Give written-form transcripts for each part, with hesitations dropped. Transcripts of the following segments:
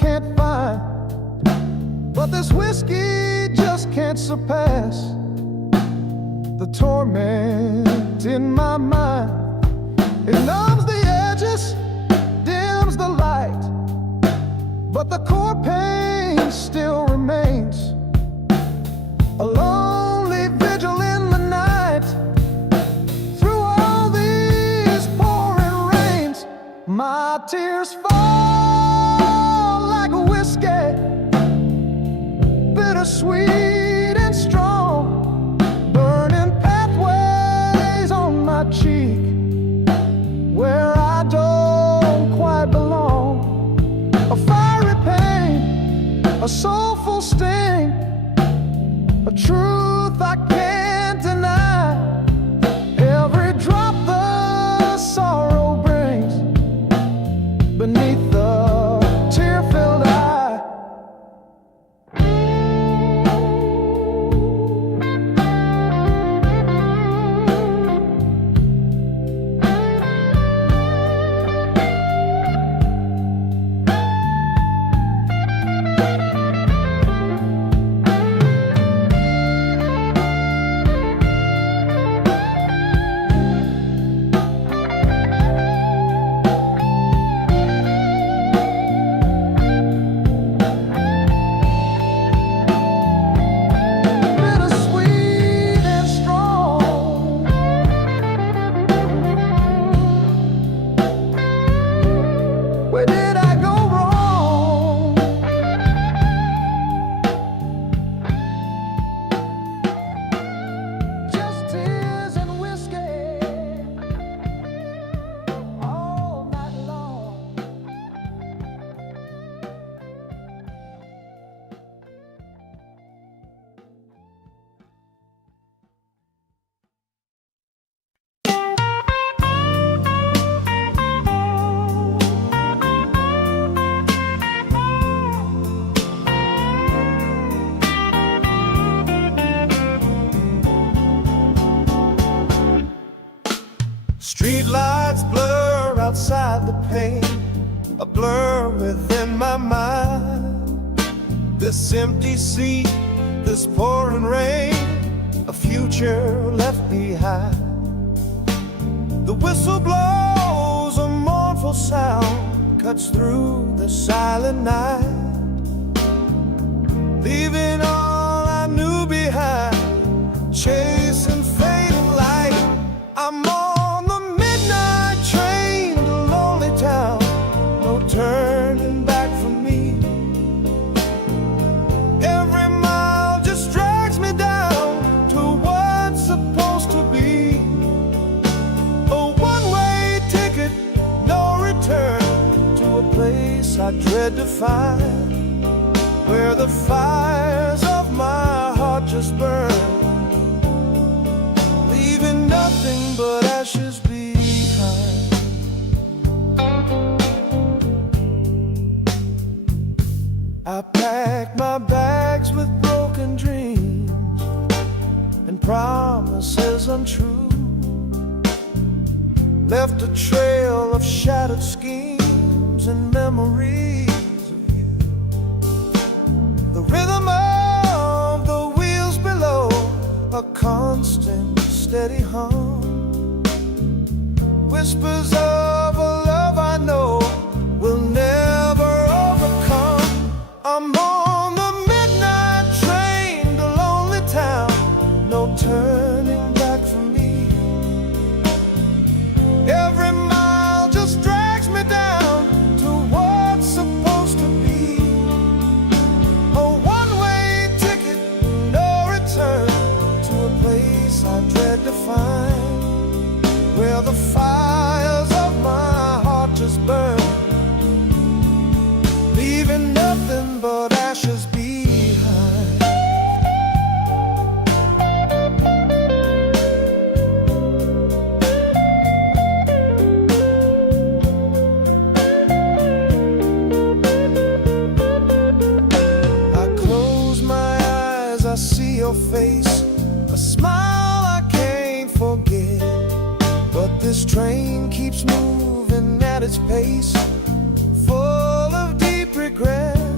can't find, but this whiskey just can't surpass the torment in my mind. It numbs the edges, dims the light, but the core pain still remains. A lonely vigil in the night, through all these pouring rains. My tears fall like whiskey, bittersweet and strong, burning pathways on my cheek where I don't quite belong. A fiery pain, a soulful sting, a truth I can't deny. Every drop the sorrow brings beneath the tear-filled eye. Where did I go wrong? Just tears and whiskey all night long. Street lights blur outside the pane, a blur within my mind. This empty seat, this pouring rain, a future left behind. The whistle blows, a mournful sound cuts through the silent night, leaving all I knew behind, chasing fading light. I'm on the midnight train to lonely town, no turning back for me. Every mile just drags me down to what's supposed to be. A one-way ticket, no return, to a place I dread to find, where the fires of my heart just burn, leaving nothing but ashes behind. I packed my bags with broken dreams and promises untrue, left a trail of shattered schemes and memories of you. The rhythm of the wheels below, a constant steady hum, whispers of a love I know will never overcome. I'm on the midnight train to lonely town, no turning back for me. Every mile just drags me down to what's supposed to be. A one-way ticket, no return, to a place I dread to find, where the fires of my heart just burn, leaving nothing but ashes behind. I close my eyes, I see your face, a smile I can't forget. But this train keeps moving at its pace, full of deep regret.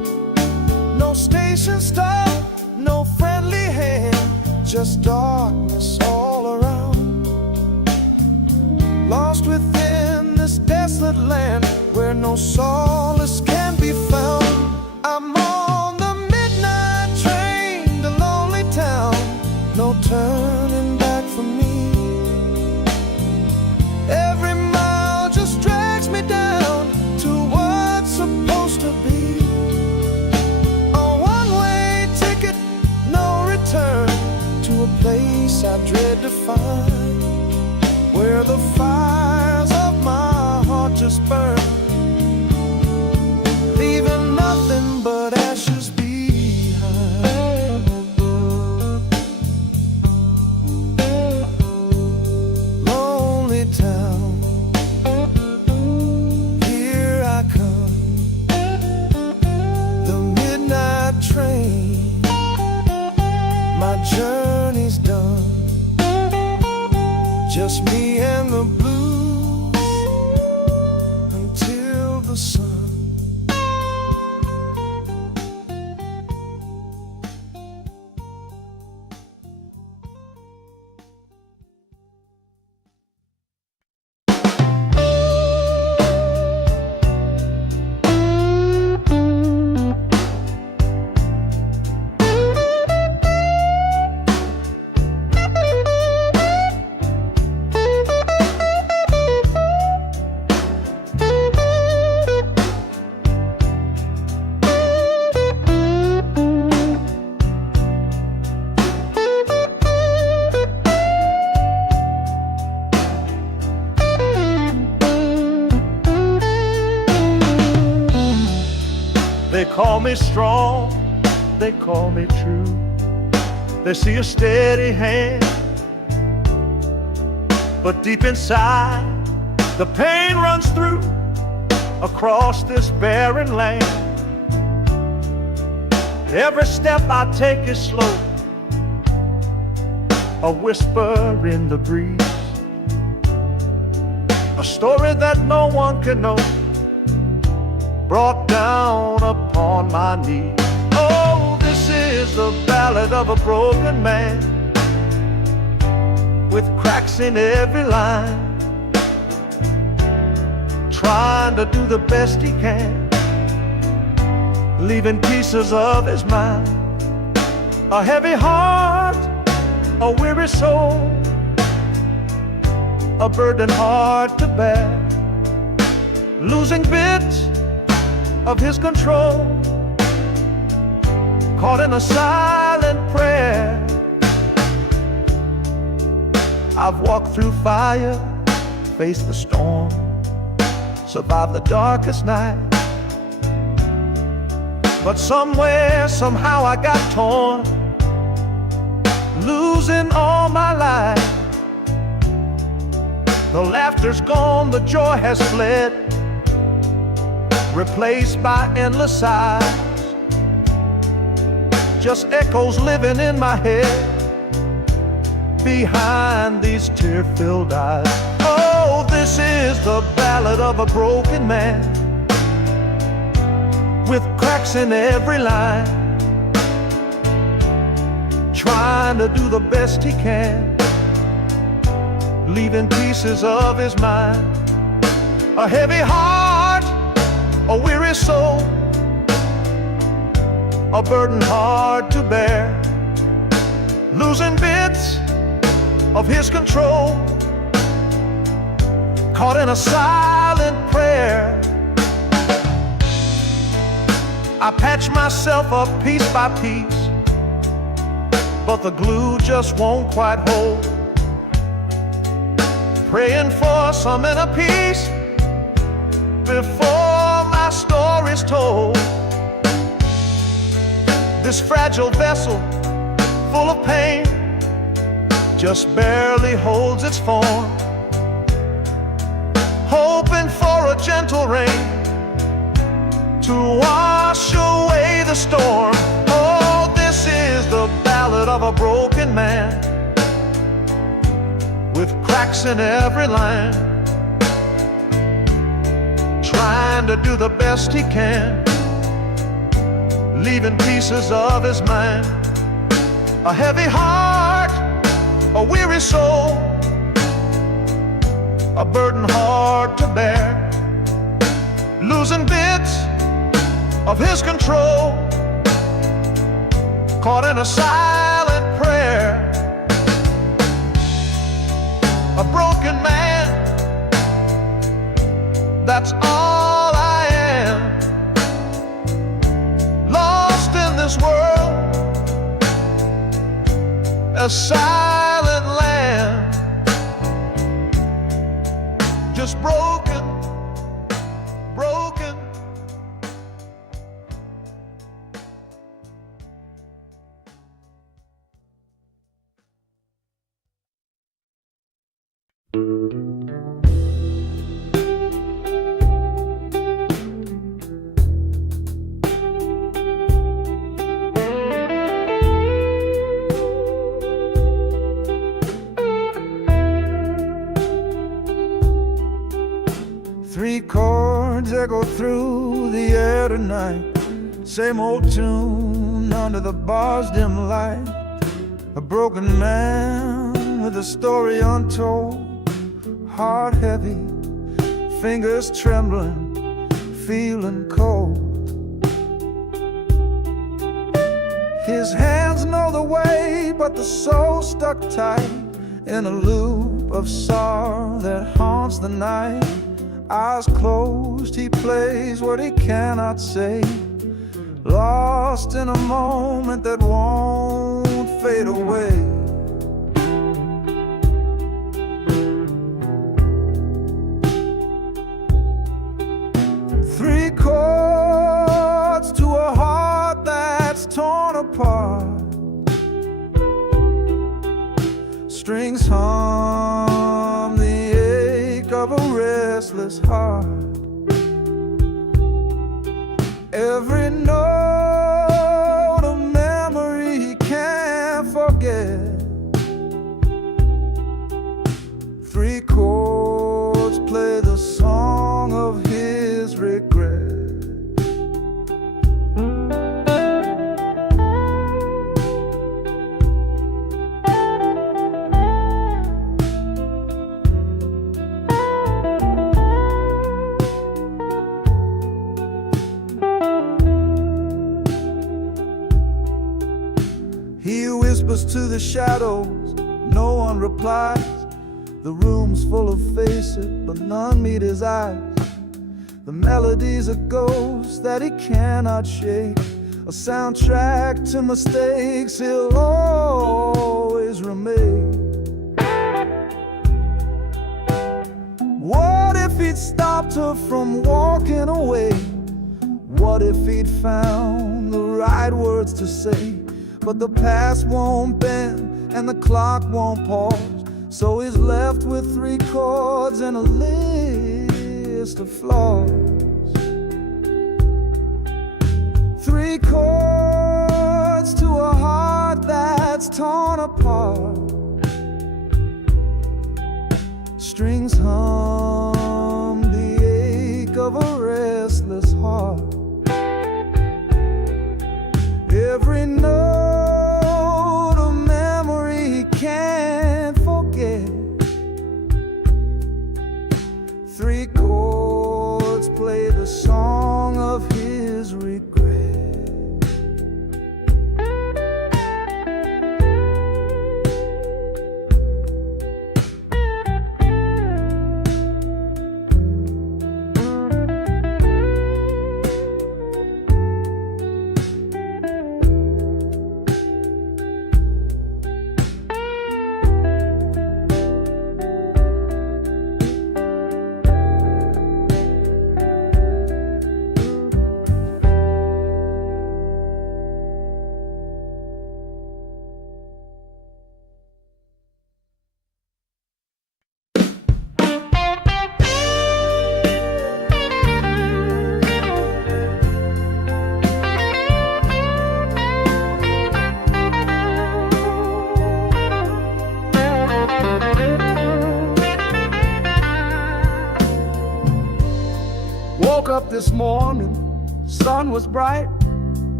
station stop, no friendly hand, just darkness all around. Lost within this desolate land where no solace can be found. I'm on the midnight train to lonely town, no turning back for me. Every mile just drags me down to what's supposed to be. A one-way ticket, no return, to a place I dread to find, where the fires of my heart just burn, leaving nothing but ashes behind. Lonely town, here I come, the midnight train, my journey's done, just me and the blues until the sun. They call me strong, they call me true. They see a steady hand, but deep inside the pain runs through across this barren land. Every step I take is slow, a whisper in the breeze, a story that no one can know, brought down upon my knees. Oh, this is the ballad of a broken man, with cracks in every line, trying to do the best he can, leaving pieces of his mind. A heavy heart, a weary soul, a burden hard to bear, losing bits of his control, caught in a silent prayer. I've walked through fire, faced the storm, survived the darkest night, but somewhere, somehow I got torn, losing all my life. The laughter's gone, the joy has fled, replaced by endless sighs, just echoes living in my head behind these tear-filled eyes. Oh, this is the ballad of a broken man, with cracks in every line, trying to do the best he can, leaving pieces of his mind. A heavy heart, a weary soul, a burden hard to bear, losing bits of his control, caught in a silent prayer. I patch myself up piece by piece, but the glue just won't quite hold, praying for some inner peace before my story's told. This fragile vessel, full of pain, just barely holds its form, hoping for a gentle rain to wash away the storm. Oh, this is the ballad of a broken man, with cracks in every line, trying to do the best he can, leaving pieces of his mind. A heavy heart, a weary soul, a burden hard to bear, losing bits of his control, caught in a silent prayer. A broken man, that's all I am. Lost in this world, a silent land. Just broken, broken. Three chords echo through the air tonight. Same old tune under the bar's dim light. A broken man with a story untold. Heart heavy, fingers trembling, feeling cold. His hands know the way, but the soul stuck tight in a loop of sorrow that haunts the night. Eyes closed, he plays what he cannot say, lost in a moment that won't fade away. Three chords to a heart that's torn apart. Strings hum the ache of a restless heart. Every note a memory he can't forget. Three chords play the song of his regret. He whispers to the shadows, no one replies. The room's full of faces, but none meet his eyes. The melody's a ghost that he cannot shake, a soundtrack to mistakes he'll always remain. What if he'd stopped her from walking away? What if he'd found the right words to say? But the past won't bend and the clock won't pause, so he's left with three chords and a list of flaws. Three chords to a heart that's torn apart. Strings hum the ache of a restless heart. Every note a memory he can't forget. Three chords play the song of his regret. Woke up this morning, sun was bright,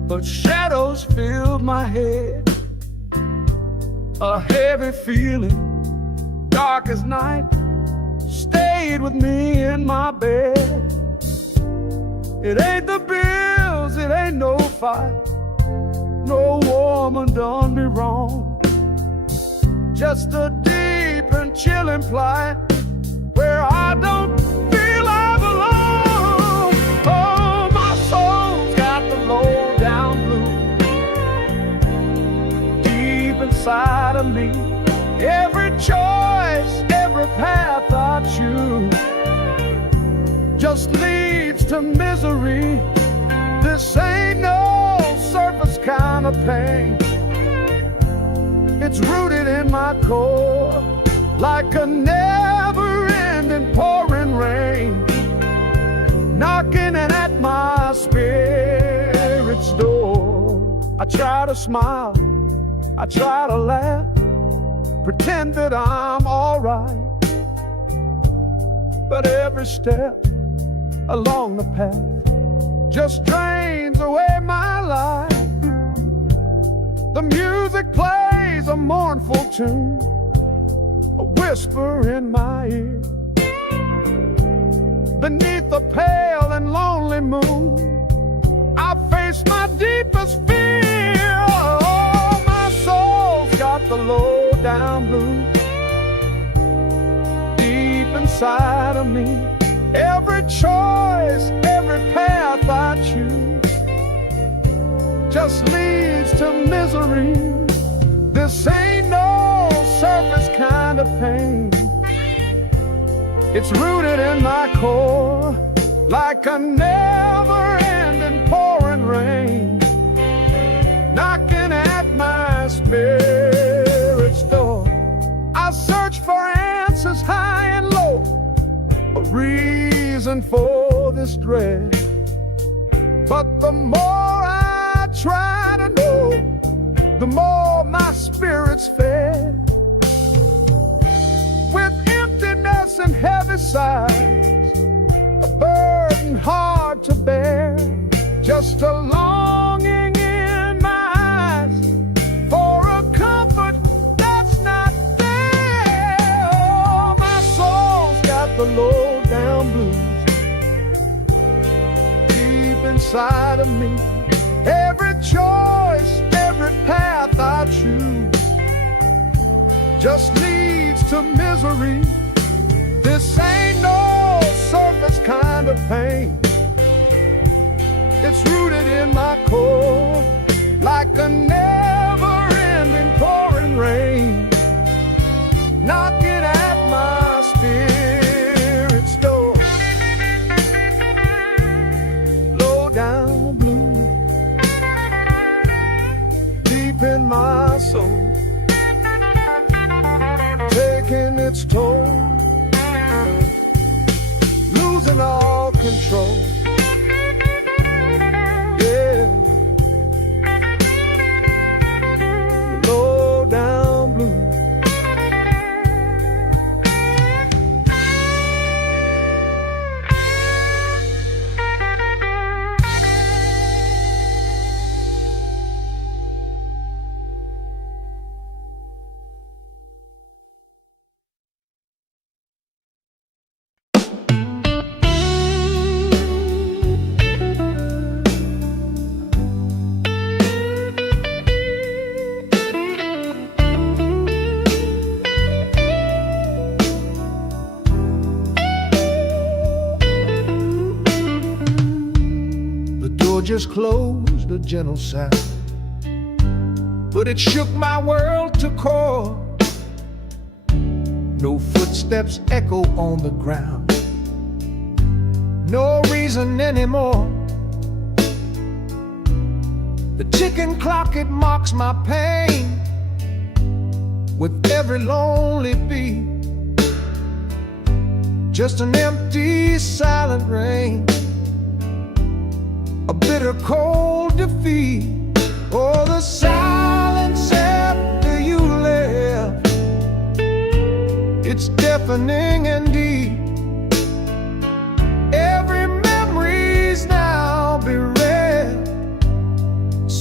but shadows filled my head. A heavy feeling, dark as night, stayed with me in my bed. It ain't the bills, it ain't no fight, no woman done me wrong. Just a deep and chilling plight where I don't feel I belong. Oh, my soul's got the low down blues deep inside of me. Every choice, every path I choose just leads to misery. This ain't no surface kind of pain. It's rooted in my core like a never-ending pouring rain, knocking at my spirit's door. I try to smile, I try to laugh, pretend that I'm all right, but every step along the path just drains away my life. The music plays a mournful tune, a whisper in my ear. Beneath the pale and lonely moon, I face my deepest fear. Oh, my soul's got the low down blues deep inside of me. Every choice, every path I choose just leads to misery. This ain't no surface kind of pain. It's rooted in my core like a never-ending pouring rain, knocking at my spirit's door. I search for answers high and low, a reason for this dread, but the more I try to know, the more my spirit's fed. With emptiness and heavy sighs, a burden hard to bear, just a longing in my eyes for a comfort that's not there. Oh, my soul's got the low down blues deep inside of me. Every choice, every path I choose just leads to misery. This ain't no surface kind of pain. It's rooted in my core like a never-ending pouring rain, knocking at my spirit's door. Low down blue deep in my soul, taking its toll, losing all control. Yeah, low down blue. Just closed, a gentle sound, but it shook my world to core. No footsteps echo on the ground, no reason anymore. The ticking clock, it mocks my pain with every lonely beat. Just an empty, silent rain, a bitter cold defeat. Oh, the silence after you left, it's deafening and deep. Every memory's now bereft,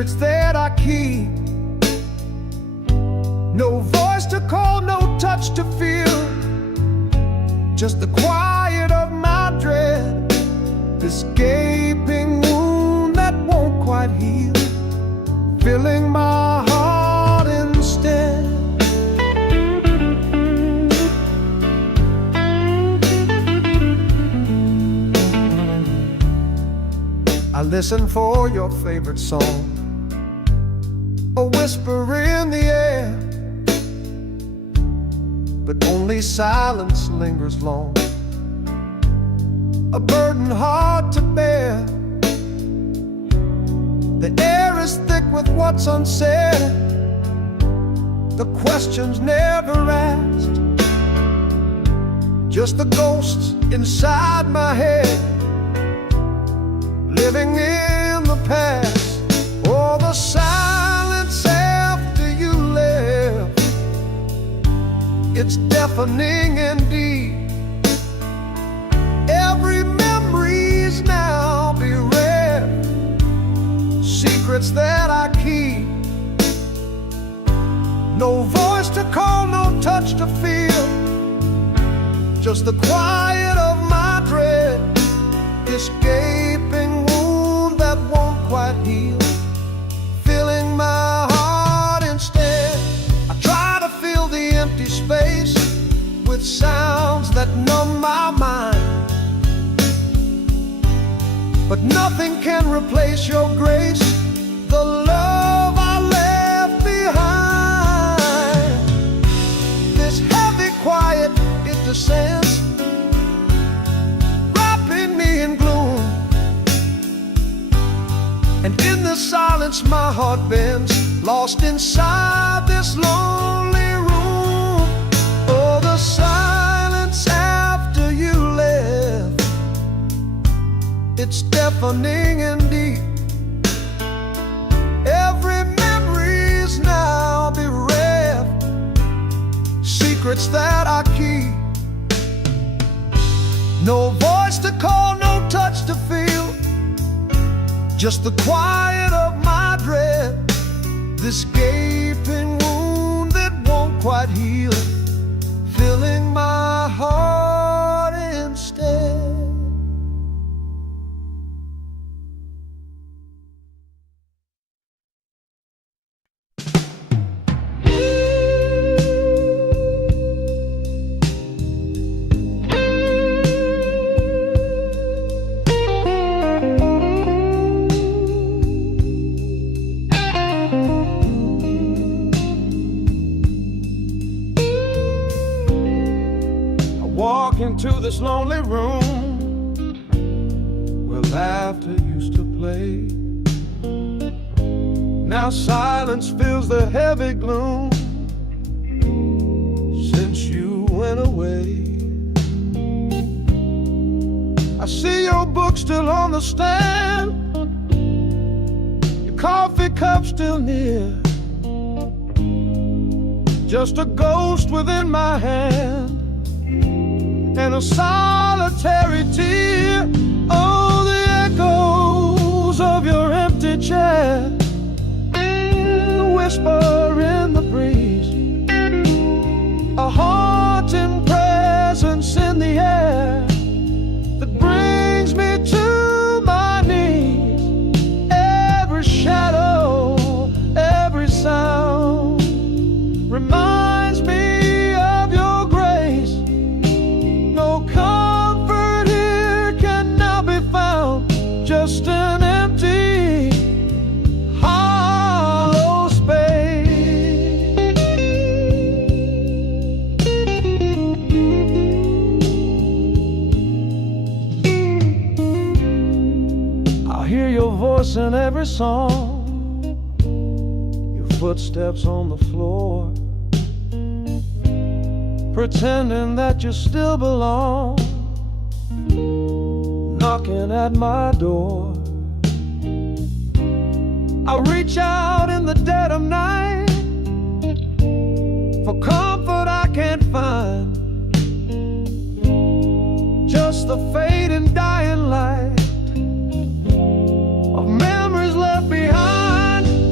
secrets that I keep. No voice to call, no touch to feel, just the quiet of my dread, this gaping wound that won't quite heal, filling my heart instead. I listen for your favorite song, a whisper in the air, but only silence lingers long, a burden hard to bear. The air is thick with what's unsaid, the questions never asked, just the ghosts inside my head, living in the past. Oh, the silence after you left, it's deafening indeed. Every memory's now bereft, secrets that I keep. No voice to call, no touch to feel, just the quiet of my dread, this gaping wound that won't quite heal, filling my heart instead. I try to fill the empty space with sounds that numb my mind, but nothing can replace your grace, the love I left behind. This heavy quiet, it descends, wrapping me in gloom, and in the silence my heart bends, lost inside this lonely room. Oh, the silence after you left, it's deafening indeed. Every memory's now bereft, secrets that I keep. No voice to call, no touch to feel, just the quiet of my dread, this gaping wound that won't quite heal, filling my heart instead. Walk into this lonely room where laughter used to play. Now silence fills the heavy gloom since you went away. I see your book still on the stand, your coffee cup still near, just a ghost within my hand and a solitary tear. Oh, the echoes of your empty chair, the whisper in the breeze, a haunting presence in the air that brings me to my knees. Every shadow, every sound reminds me of your grace. No comfort here can now be found, just an empty, hollow space. I hear your voice in every song, your footsteps on the floor, pretending that you still belong, knocking at my door. I reach out in the dead of night for comfort I can't find, just the fading dying light of memories left behind.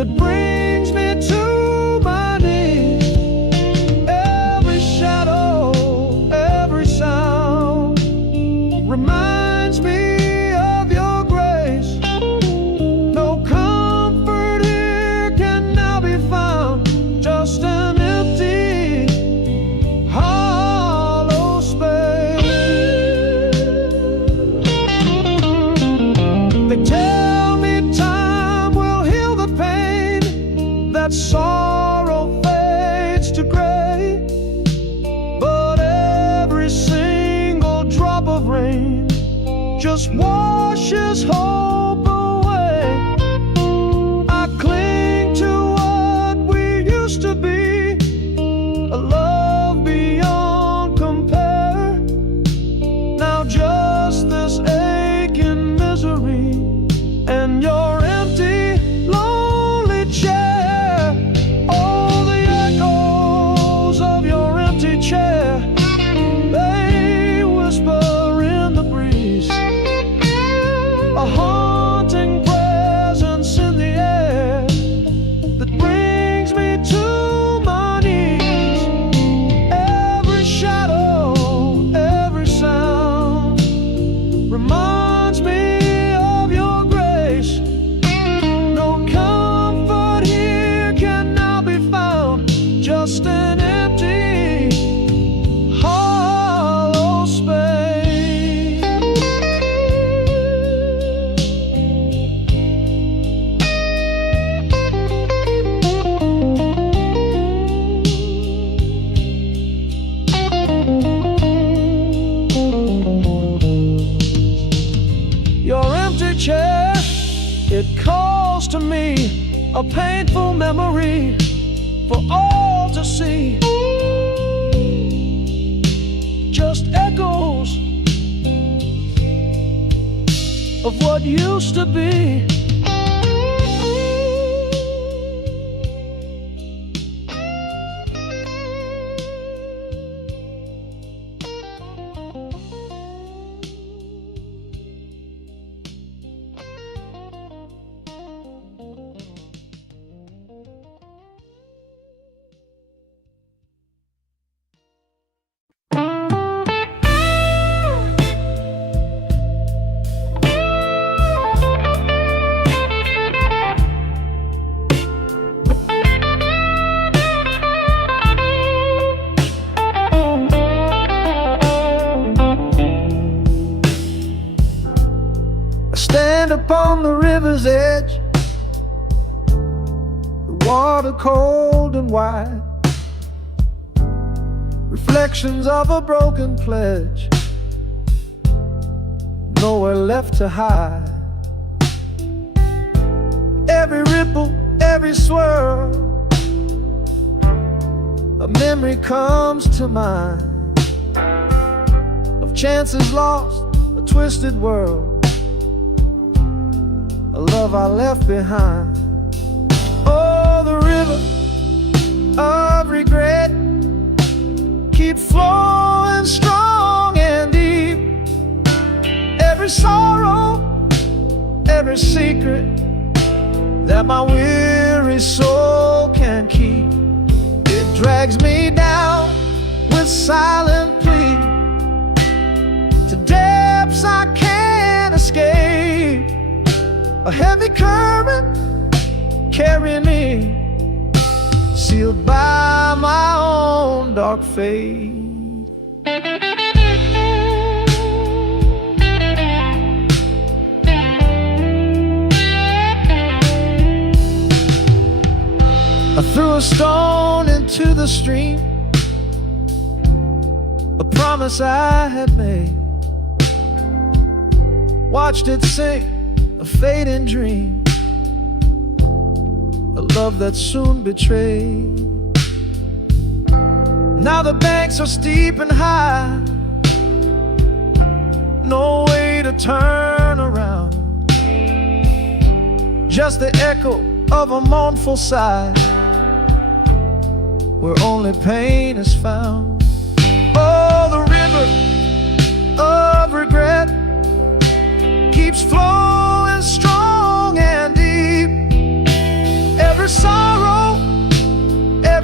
that brings me to my knees. Every shadow, every sound reminds me of your grace. No comfort here can now be found, just an empty, hollow space. They tell me time will heal the pain, that sorrow fades to gray, but every single drop of rain just washes hope away. I cling to what we used to be, a love beyond compare. Now just this aching misery and your empty, lonely chair. All the echoes of your empty chair, they whisper in the breeze, a haunting presence in the air that brings me to my knees. Every shadow, every sound reminds me of your grace. No comfort here can now be found, just an empty, hollow space. Your empty chair, it calls to me, a painful memory for all to see. Just echoes of what used to be. I stand upon the river's edge, the water cold and wide, reflections of a broken pledge, nowhere left to hide. Every ripple, every swirl, a memory comes to mind of chances lost, a twisted world, a love I left behind. Oh, the river of regret keeps flowing strong and deep. Every sorrow, every secret that my weary soul can keep, it drags me down with silent plea to depths I can't escape. A heavy current carrying me, sealed by my own dark fate. I threw a stone into the stream, a promise I had made, watched it sink, a fading dream, a love that soon betrayed. Now the banks are steep and high, no way to turn around, just the echo of a mournful sigh, where only pain is found. Oh, the river of regret keeps flowing strong and deep.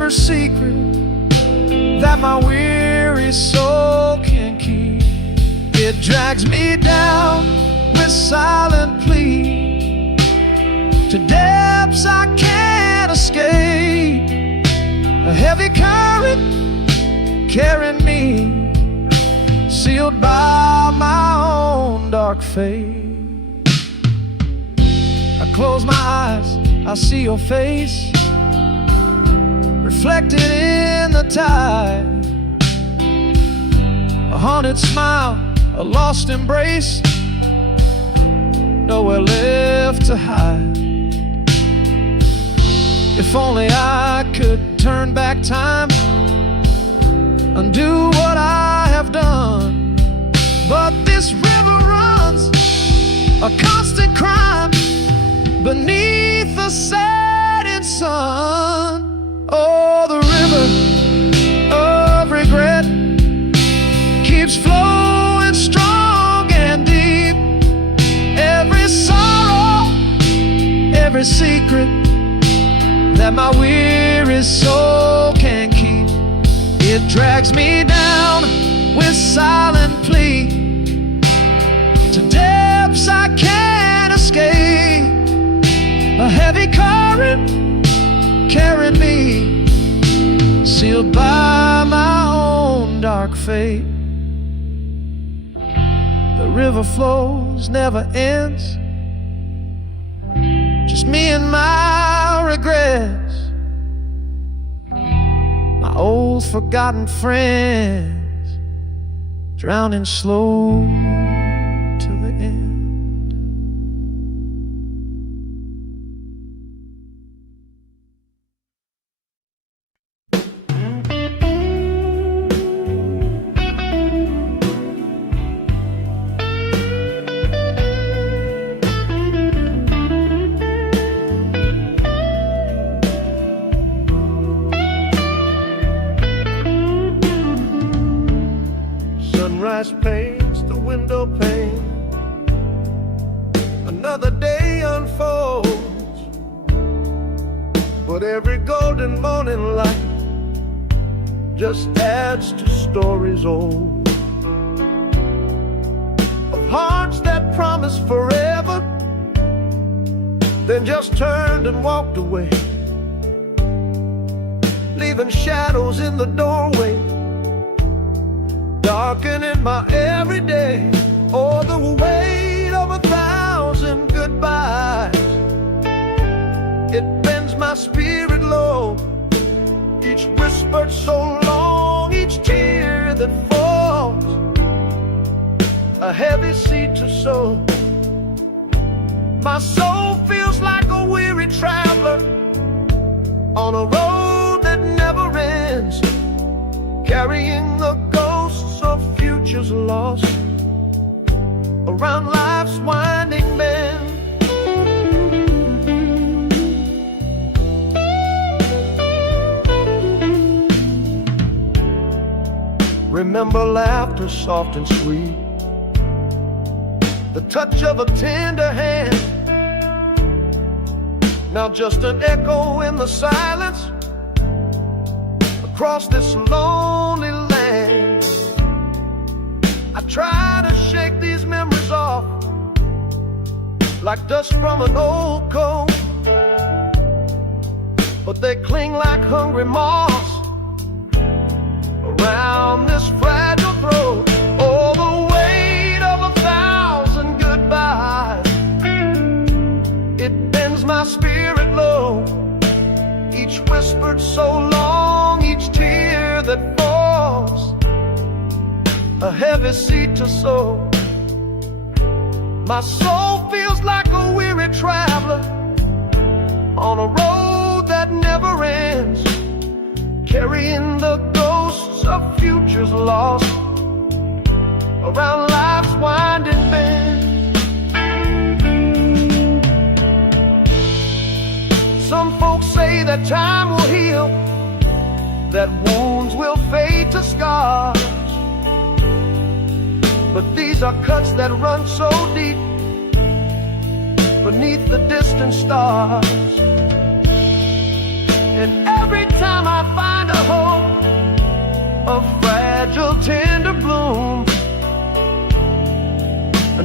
every secret that my weary soul can keep. It drags me down with silent plea to depths I can't escape. A heavy current carrying me, sealed by my own dark fate. I close my eyes, I see your face reflected in the tide. A haunted smile, a lost embrace, nowhere left to hide. If only I could turn back time, undo what I have done. But this river runs a constant crime beneath the setting sun. Oh, the river of regret keeps flowing strong and deep. Every sorrow, every secret that my weary soul can keep, it drags me down with silent plea to depths I can't escape. A heavy current carrying me, sealed by my own dark fate. The river flows, never ends, just me and my regrets, my old forgotten friends, drowning slow till the end. Sunrise paints the window pane, another day unfolds, but every golden morning light just adds to stories old, of hearts that promised forever, then just turned and walked away, leaving shadows in the doorway, darkening my everyday. Oh, the weight of 1,000 goodbyes, it bends my spirit low. Each whispered so long, each tear that falls, a heavy seed to sow. My soul feels like a weary traveler on a road that never ends, carrying the ghosts of futures lost around life's winding bend. Remember laughter soft and sweet, the touch of a tender hand, now just an echo in the silence across this lonely land. I try to shake these memories off like dust from an old coat, but they cling like hungry moths around this fragile throat. Oh, the weight of 1,000 goodbyes, it bends my spirit low. Each whispered so long, each tear that falls, a heavy seed to sow. My soul feels like a weary traveler on a road that never ends, carrying the ghosts of futures lost around life's winding bend. Some folks say that time will heal, that wounds will fade to scars, but these are cuts that run so deep beneath the distant stars. And every time I find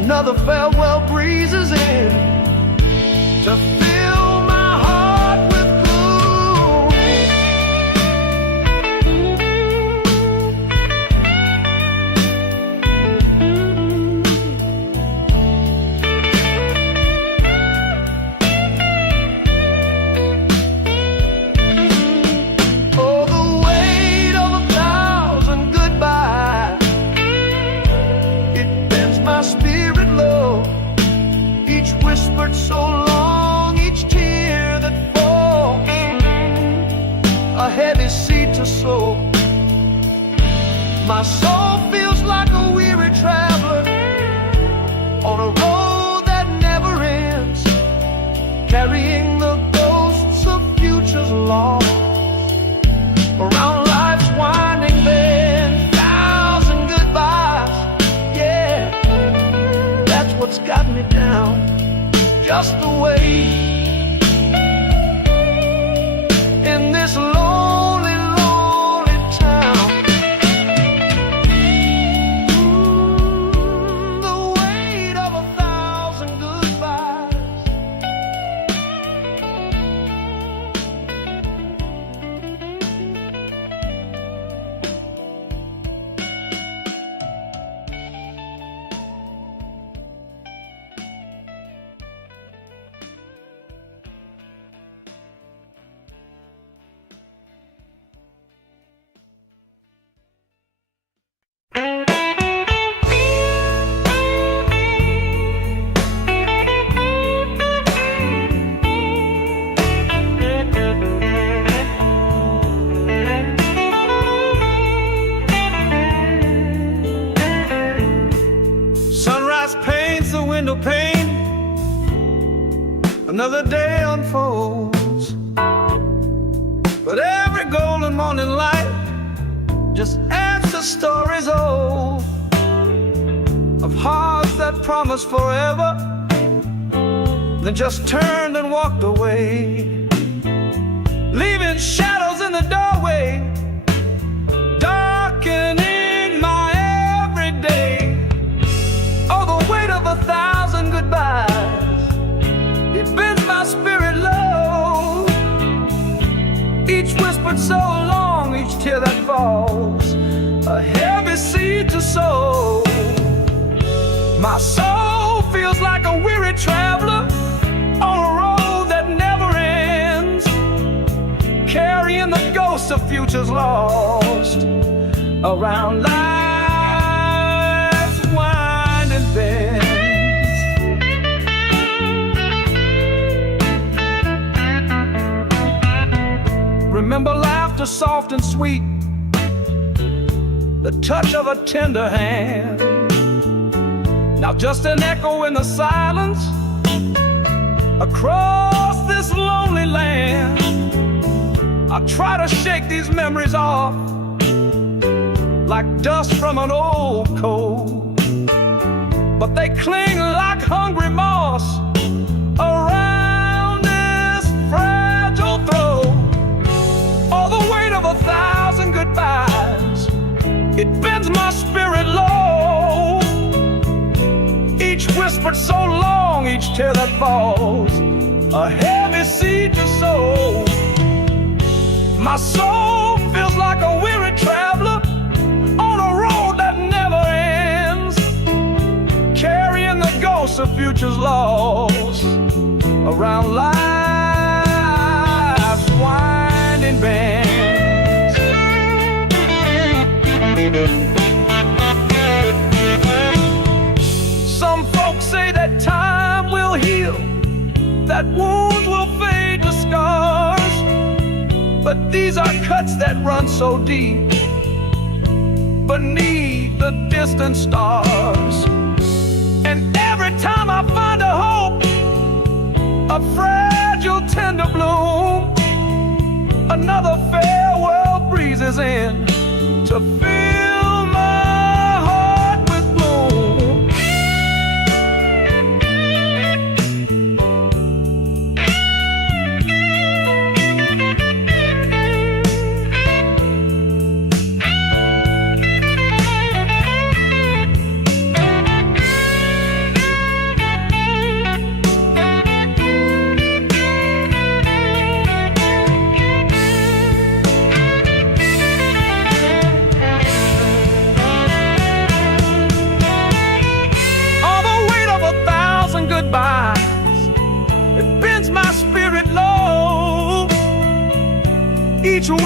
Another farewell breezes in to fill my heart with gloom. Oh, the weight of 1,000 goodbyes, it bends my spirit low. Each whispered so long, each tear that falls, a heavy seed to sow. My soul feels like a weary traveler on a road that never ends, carrying the ghosts of futures lost around life's winding bend. 1,000 goodbyes, yeah, that's what's got me down. Just the way in this lonely, lonely town. The weight of 1,000 goodbyes. Sunrise paints the window pane, another day unfolds, but every golden morning light just adds to stories old of hearts that promised forever, then just turned and walked away, leaving shadows in the doorway, darkening my everyday. Oh, the weight of 1,000 goodbyes, it bends my spirit low. Each whispered so long, each tear that falls, a heavy seed to sow. My soul feels like a weary traveler on a road that never ends, carrying the ghosts of futures lost around life's winding bends. Remember laughter soft and sweet, the touch of a tender hand. Now just an echo in the silence across this lonely land. I try to shake these memories off like dust from an old coat, but they cling like hungry moss around this fragile throat. All the weight of 1,000 goodbyes, it bends my spirit low. Each whispered so long, each tear that falls, a heavy seed to sow. My soul feels like a weary traveler on a road that never ends, carrying the ghosts of futures lost around life's winding bends. Some folks say that time will heal, that wounds will fade to scars, but these are cuts that run so deep beneath the distant stars. And every time I find a hope, a fragile tender bloom, another farewell breezes in to fill my heart with gloom.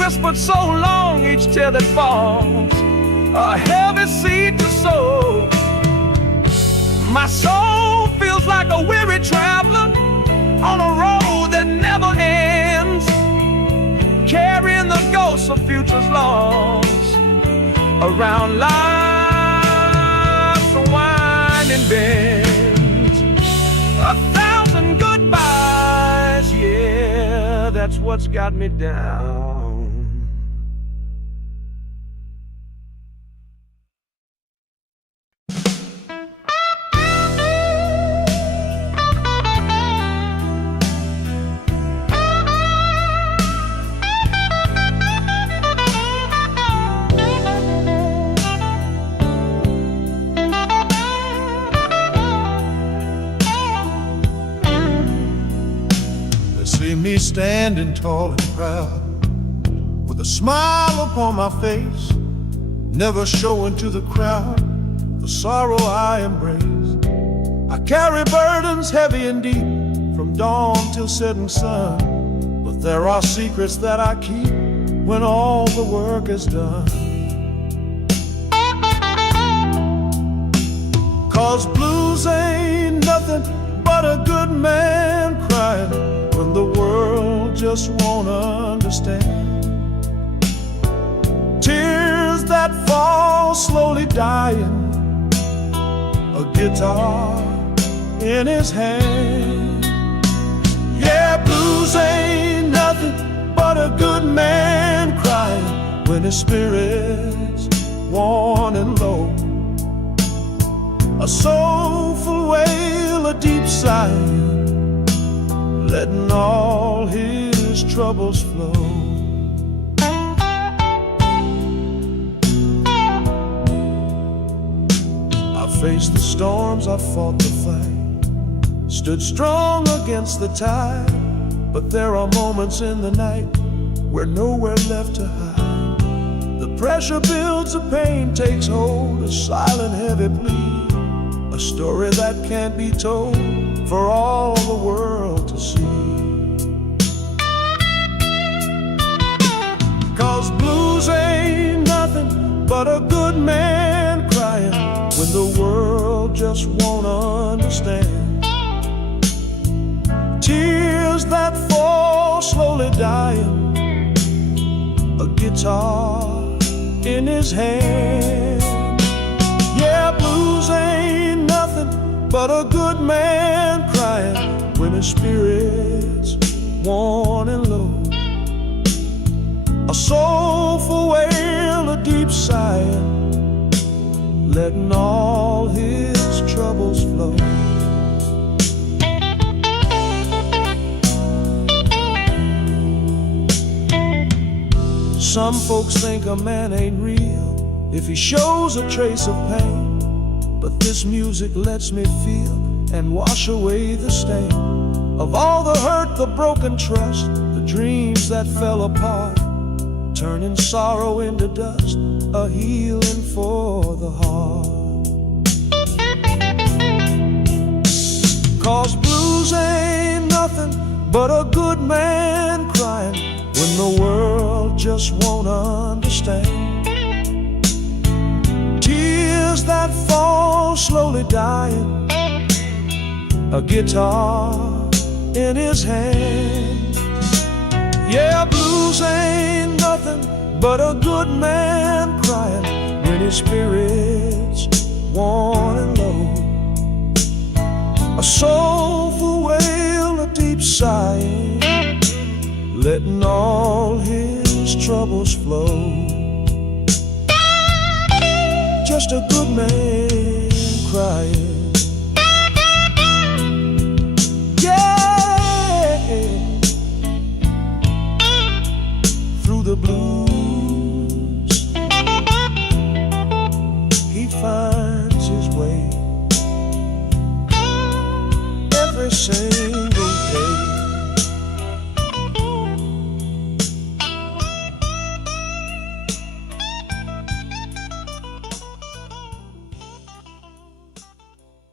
whispered so long, each tear that falls, a heavy seed to sow. My soul feels like a weary traveler on a road that never ends, carrying the ghosts of futures lost around life's winding bends. 1,000 goodbyes, yeah, that's what's got me down. See me standing tall and proud, with a smile upon my face, never showing to the crowd the sorrow I embrace. I carry burdens heavy and deep, from dawn till setting sun, but there are secrets that I keep when all the work is done. 'Cause blues ain't nothing but a good man crying when the world just won't understand. Tears that fall slowly dying, a guitar in his hand. Yeah, blues ain't nothing but a good man crying when his spirit's worn and low. A soulful wail, a deep sigh, letting all his troubles flow. I faced the storms, I fought the fight, stood strong against the tide, but there are moments in the night where nowhere left to hide. The pressure builds, the pain takes hold, a silent heavy plea, a story that can't be told for all the world to see. 'Cause blues ain't nothing but a good man crying when the world just won't understand. Tears that fall slowly dying, a guitar in his hand. Yeah, blues ain't nothing but a good man crying when his spirit's worn and low. A soulful wail, a deep sigh, letting all his troubles flow. Some folks think a man ain't real if he shows a trace of pain, but this music lets me feel and wash away the stain of all the hurt, the broken trust, the dreams that fell apart, turning sorrow into dust, a healing for the heart. 'Cause blues ain't nothing but a good man crying when the world just won't understand. Tears that fall slowly dying, a guitar in his hand. Yeah, blues ain't nothing but a good man crying when his spirit's worn and low. A soulful wail, a deep sigh, letting all his troubles flow. Just a good man crying, yeah, through the blues he finds his way every single day.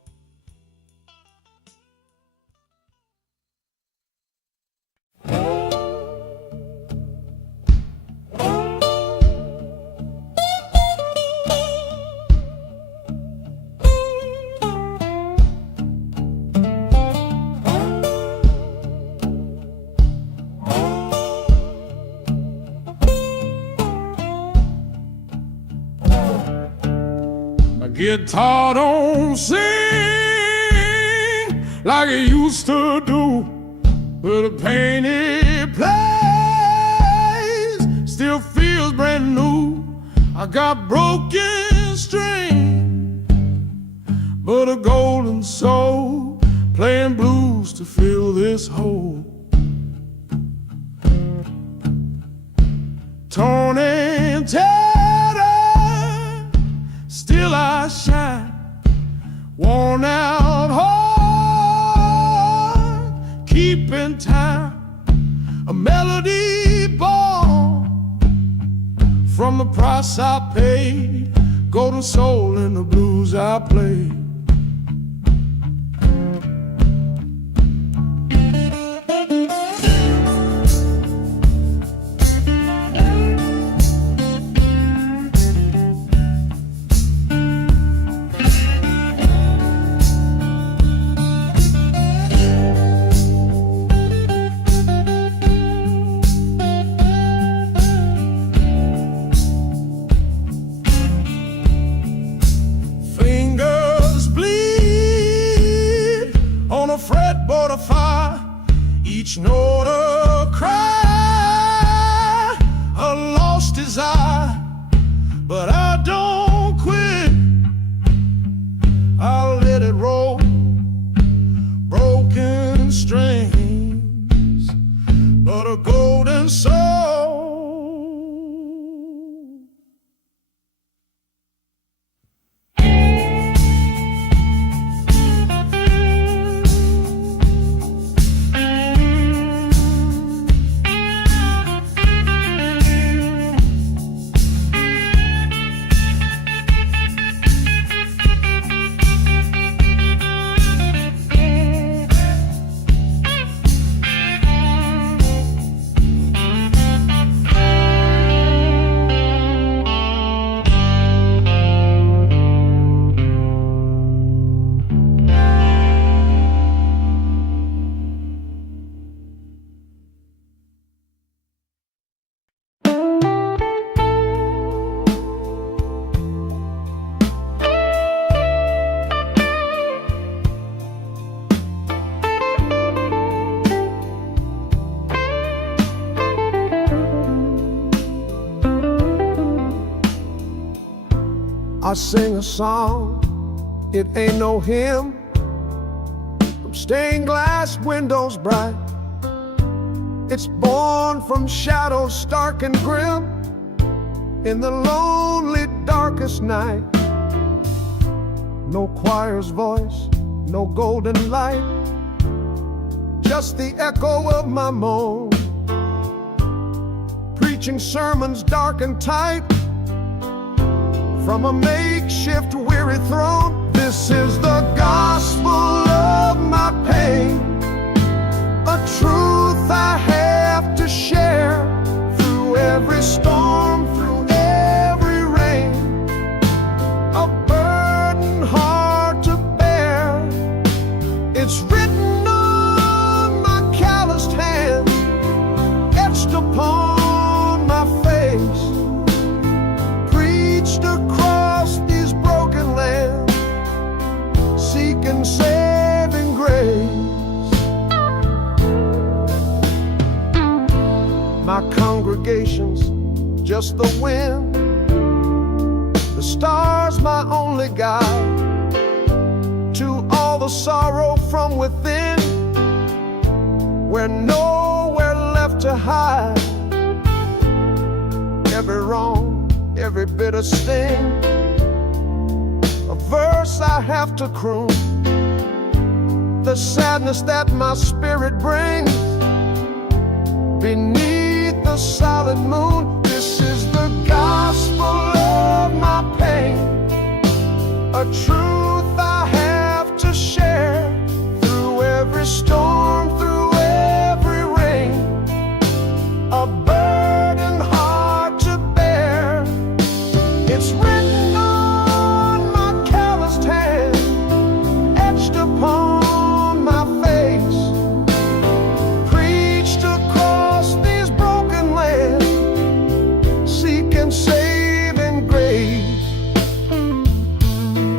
guitar don't sing like it used to do, but the pain it plays still feels brand new. I got broken strings, but a golden soul playing blues to fill this hole. Torn and tattered, still I shine. Worn out heart, keeping time. A melody born from the price I paid. Golden soul in the blues I play. Fretboard of fire, each note a cry, a lost desire. But I don't quit, I'll let it roll. Broken strings, but a golden soul. I sing a song, it ain't no hymn, from stained glass windows bright. It's born from shadows stark and grim, in the lonely darkest night. No choir's voice, no golden light, just the echo of my moan, preaching sermons dark and tight from a makeshift weary throne. This is the gospel of my pain, a truth I have to share through every storm, through every rain, a burden hard to bear. It's written on my calloused hands, etched upon my face, across these broken lands, seeking saving grace. My congregation's just the wind, the stars my only guide to all the sorrow from within, where nowhere left to hide. Every wrong, every bitter sting, a verse I have to croon, the sadness that my spirit brings beneath the solid moon. This is the gospel of my pain, a truth I have to share through every storm, through every rain, a burden hard to bear. It's written on my calloused hand, etched upon my face, preached across these broken lands, seeking saving grace.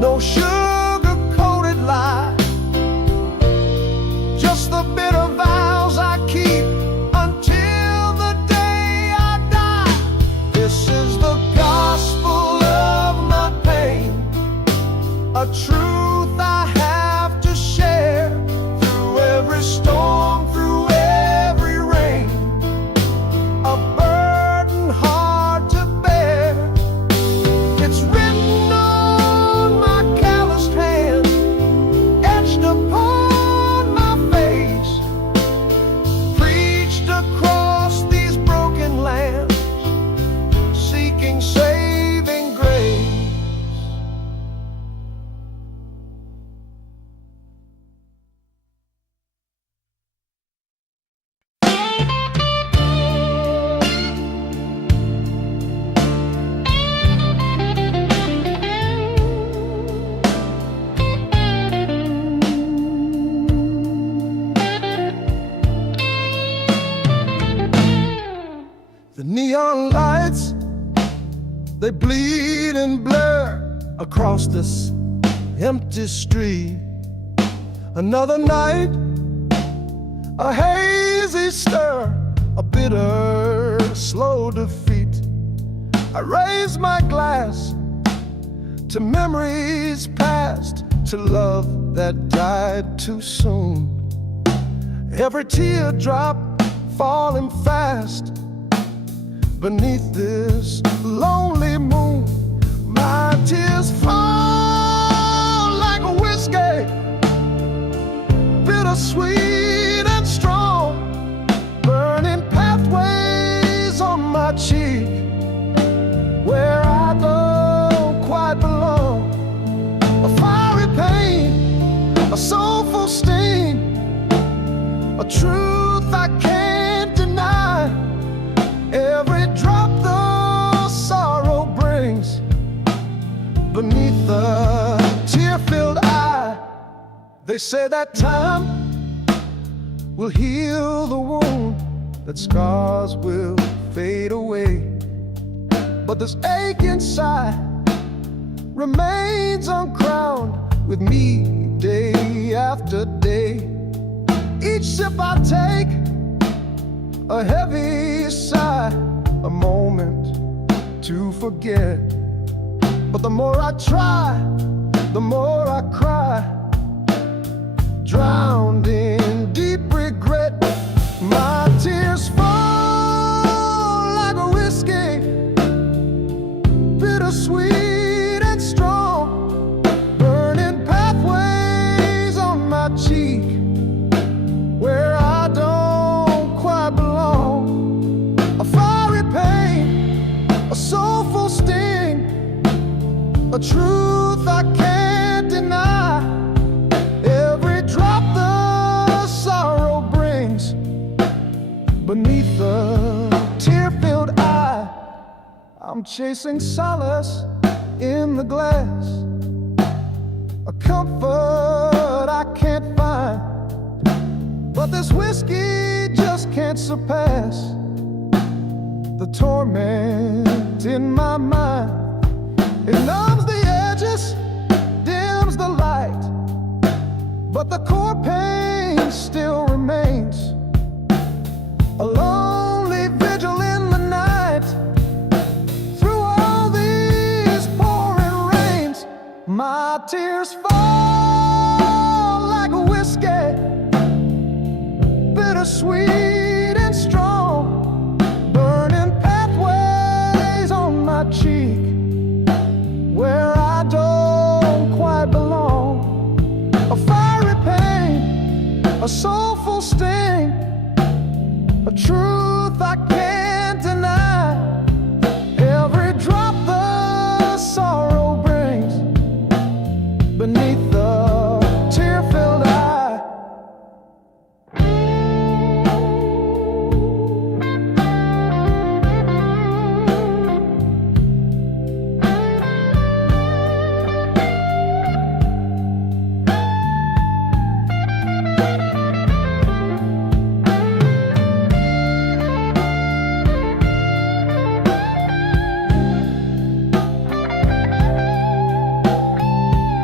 no sugar-coated lie, just the bitter vows I keep until the day I die. This is the gospel of my pain, a truth I have to share through every storm, through every rain, a burden hard to bear. It's written on my calloused hand, etched upon my face, preached across these broken lands, seeking saving grace. The neon lights, they bleed and blur across this empty street. Another night, a hazy stir, a bitter, slow defeat. I raise my glass to memories past, to love that died too soon. Every teardrop falling fast beneath this lonely moon. My tears fall like a whiskey, bittersweet and strong, burning pathways on my cheek, where I don't quite belong. A fiery pain, a soulful sting, a truth I can't deny. Every drop the sorrow brings beneath the tear-filled eye. They say that time will heal the wound, that scars will fade away, but this ache inside remains uncrowned with me day after day. Each sip I take, a heavy sigh, a moment to forget. But the more I try, the more I cry, drowned in deep regret. My tears fall like a whiskey, bittersweet and strong, burning pathways on my cheek, where I don't quite belong. A fiery pain, a soulful sting, a truth I can't deny. Every drop the sorrow brings beneath the tear-filled eye. I'm chasing solace in the glass, a comfort I can't find, but this whiskey just can't surpass the torment in my mind. It numbs the edges, dims the light, but the core pain still remains. A lonely vigil in the night, through all these pouring rains. My tears fall like a whiskey, bittersweet and strong, burning pathways on my cheek, where I don't quite belong. A fiery pain, a soulful sting, a truth I can't deny. Every drop the sorrow brings beneath the tear-filled eye.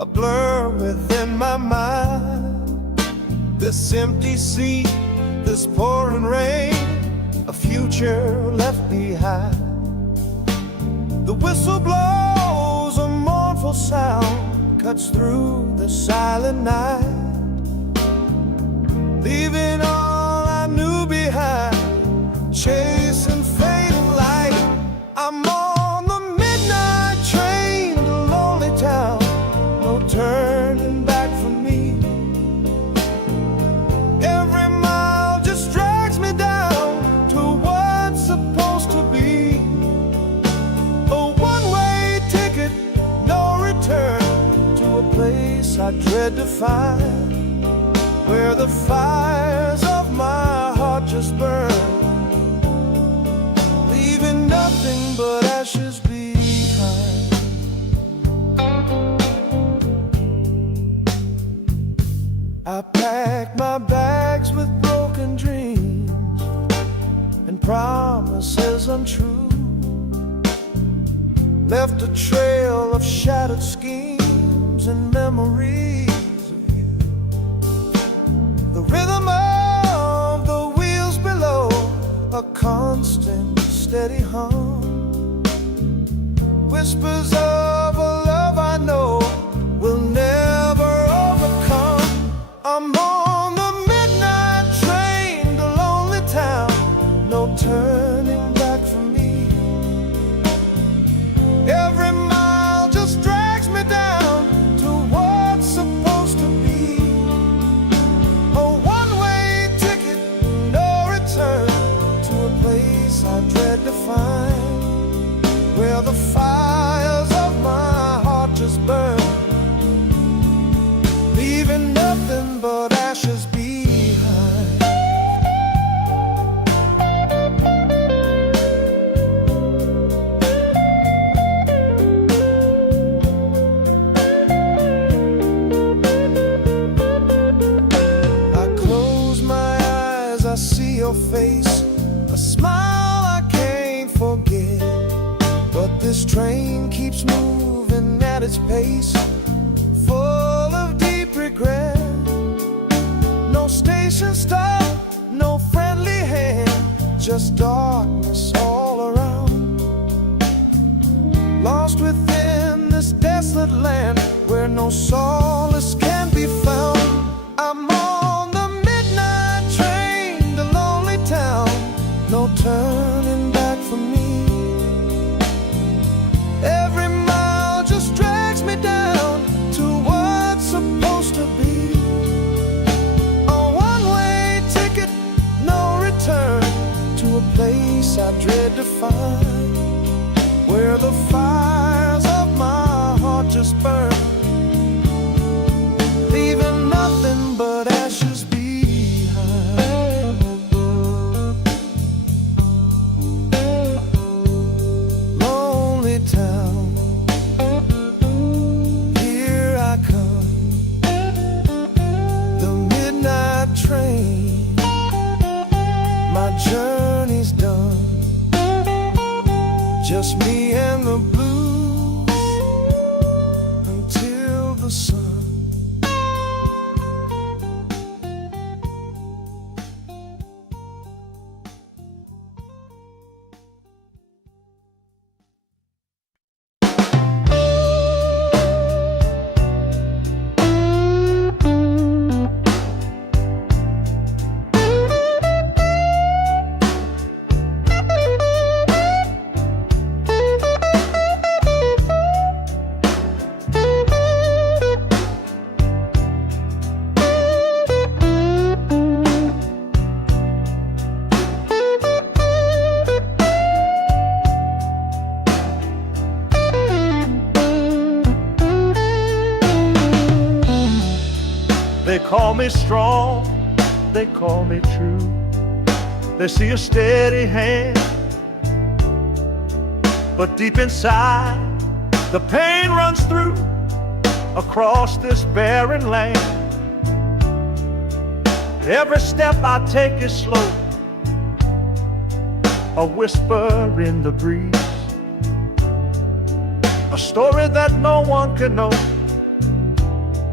a blur within my mind. This empty sea, this pouring rain, a future left behind. The whistle blows, a mournful sound cuts through the silent night, leaving all I knew behind, chasing fading light. I'm on the midnight train to lonely town, no turning back for me. Every mile just drags me down to what's supposed to be. A one-way ticket, no return, to a place I dread to find, where the fires of my heart just burn, leaving nothing but ashes behind. I packed my bags with broken dreams and promises untrue, left a trail of shattered schemes and memories of you. The rhythm of the wheels below, a constant steady hum, whispers of a love I know will never overcome. I'm on the midnight train to lonely town, no turning back for me. Every mile just drags me down to what's supposed to be. A one-way ticket, no return, to a place I dread to find, where the fires of my heart just burn, leaving nothing but ashes behind. I close my eyes, I see your face, a smile I can't forget. But this train keeps moving at its pace, full of deep regret. No station stop, no friendly hand, just darkness all around. Lost within this desolate land, where no solace can be found. I'm on the midnight train to lonely town, no turning back for me. Every mile just drags me down to what's supposed to be. A one-way ticket, no return, to a place I dread to find, where the fires of my heart just burn, leaving nothing but ashes behind. Lonely town, here I come, the midnight train, my journey's done, just me and the blues until the sun. They call me strong, they call me true. They see a steady hand, but deep inside the pain runs through across this barren land. Every step I take is slow, a whisper in the breeze, a story that no one can know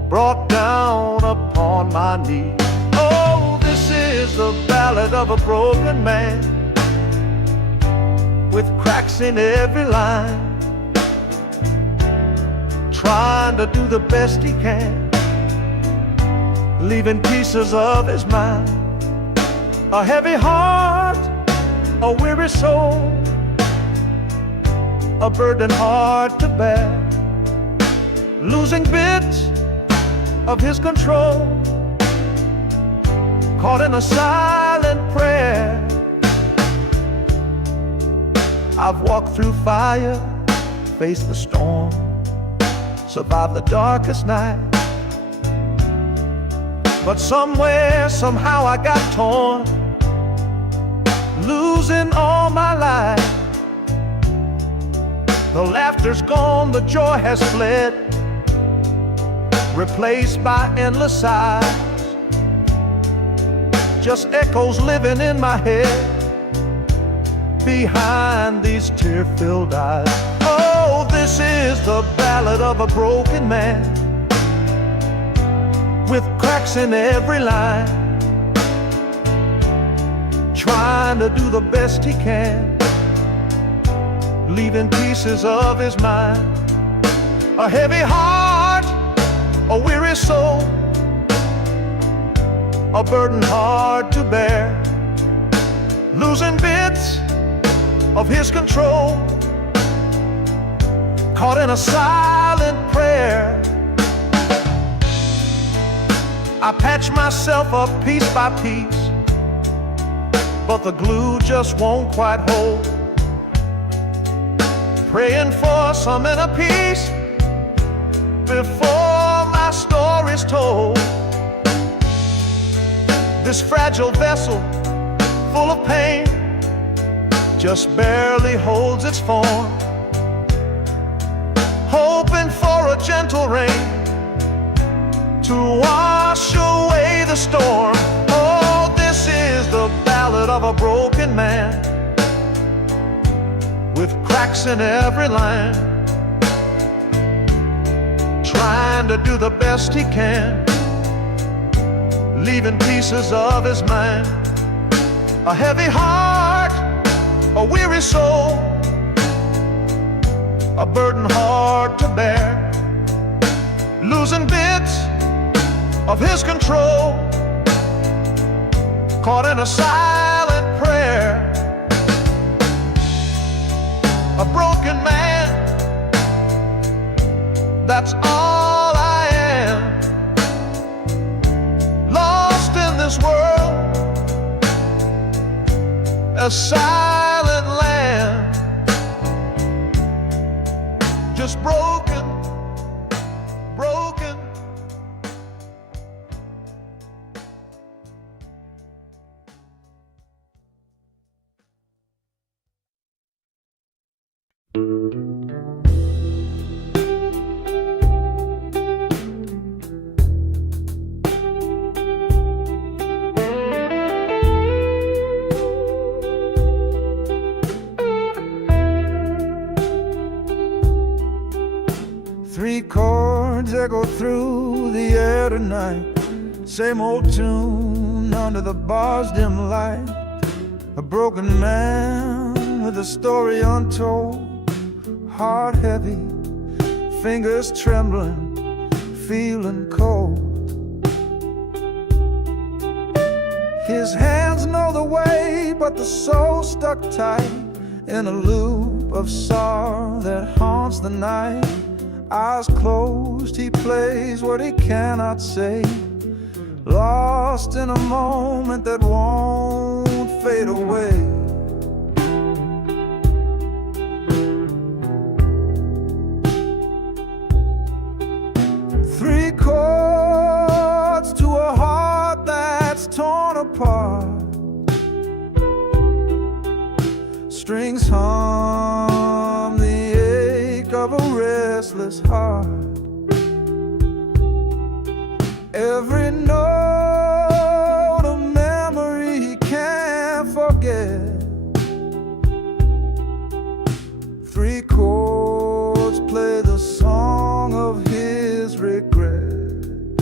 brought down upon my knee. Oh, this is the ballad of a broken man, with cracks in every line, trying to do the best he can, leaving pieces of his mind. A heavy heart, a weary soul, a burden hard to bear, losing bits of his control, caught in a silent prayer. I've walked through fire, faced the storm, survived the darkest night, but somewhere, somehow I got torn, losing all my life. The laughter's gone, the joy has fled, replaced by endless sighs, just echoes living in my head behind these tear-filled eyes. Oh, this is the ballad of a broken man, with cracks in every line, trying to do the best he can, leaving pieces of his mind. A heavy heart, a weary soul, a burden hard to bear, losing bits of his control, caught in a silent prayer. I patch myself up piece by piece, but the glue just won't quite hold, praying for some inner peace before my story's told. This fragile vessel, full of pain, just barely holds its form, hoping for a gentle rain to wash away the storm. Oh, this is the ballad of a broken man, with cracks in every line, trying to do the best he can, leaving pieces of his mind. A heavy heart, a weary soul, a burden hard to bear, losing bits of his control, caught in a silent prayer. A broken man, that's all I am, lost in this world, a silent land, just broken, broken. Three chords echo through the air tonight, same old tune under the bar's dim light. A broken man with a story untold, heart heavy, fingers trembling, feeling cold. His hands know the way, but the soul stuck tight in a loop of sorrow that haunts the night. Eyes closed, he plays what he cannot say, lost in a moment that won't fade away. Three chords to a heart that's torn apart, strings hum the ache of a restless heart. Every note a memory he can't forget. Three chords play the song of his regret.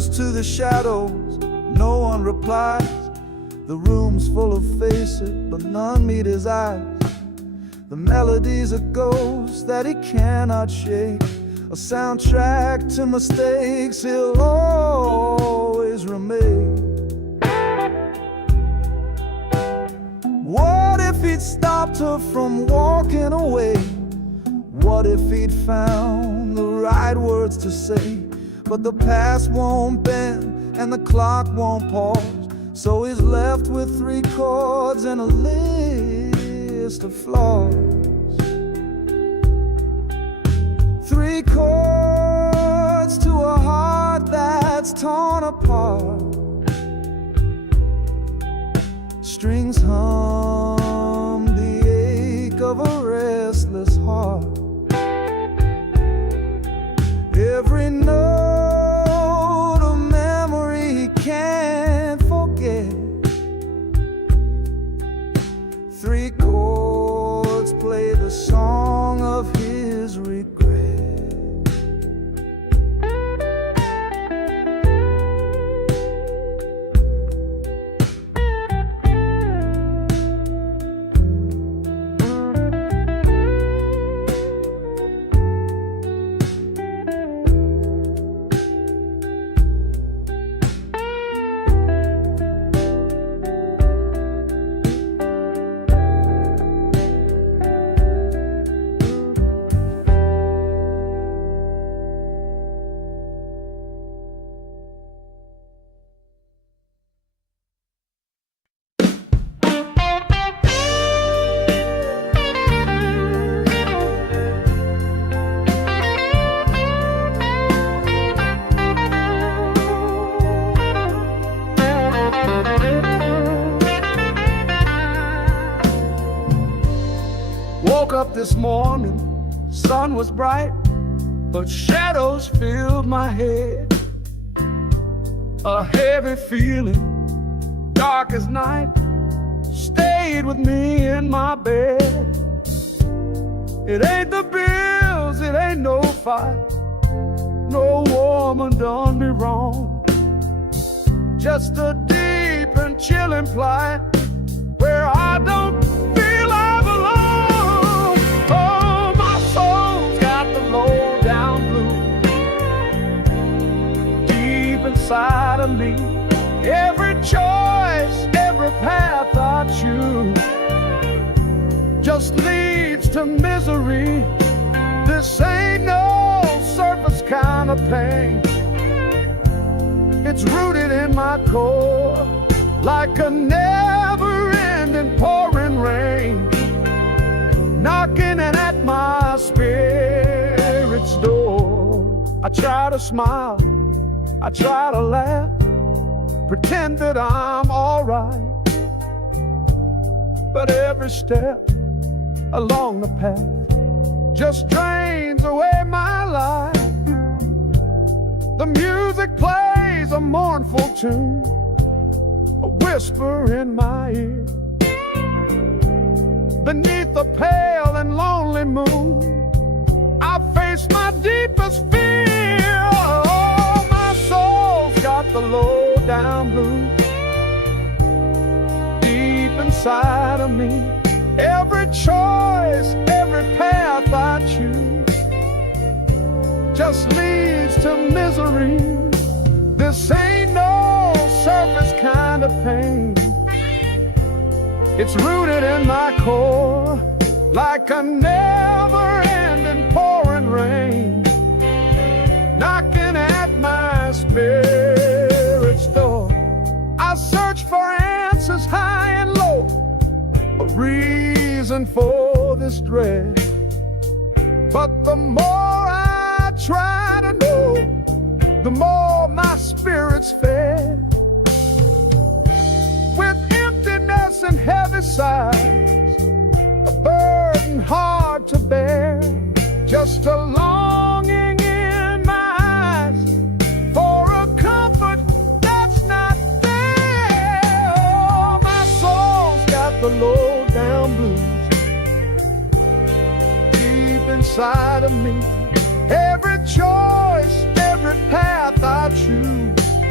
whispers to the shadows, no one replies. The room's full of faces, but none meet his eyes. The melody's a ghost that he cannot shake, a soundtrack to mistakes he'll always remain. What if he'd stopped her from walking away? What if he'd found the right words to say? But the past won't bend and the clock won't pause, so he's left with 3 chords and a list of flaws. 3 chords to a heart that's torn apart. Strings hum the ache of a restless heart. Every note a memory he can't forget. 3 chords play the song of his regret. Woke up this morning, sun was bright, but shadows filled my head. A heavy feeling, dark as night, stayed with me in my bed. It ain't the bills, it ain't no fight, no woman done me wrong. Just a deep and chilling plight where I don't feel I belong. Oh, my soul's got the low down blues deep inside of me. Every choice, every path I choose just leads to misery. This ain't no surface kind of pain. It's rooted in my core like a never-ending pouring rain, knocking at my spirit's door. I try to smile, I try to laugh, pretend that I'm all right, but every step along the path just drains away my life. The music plays a mournful tune, a whisper in my ear. Beneath the pale and lonely moon, I face my deepest fear. Oh, my soul's got the low down blues deep inside of me. Every choice, every path I choose just leads to misery. This ain't no surface kind of pain. It's rooted in my core like a never-ending pouring rain, knocking at my spirit's door. I search for answers high and low, a reason for this dread, but the more I try to know, the more my spirit's fed. With emptiness and heavy sighs, a burden hard to bear, just a longing in my eyes for a comfort that's not there. Oh, my soul's got the low down blues deep inside of me. Every choice, every path I choose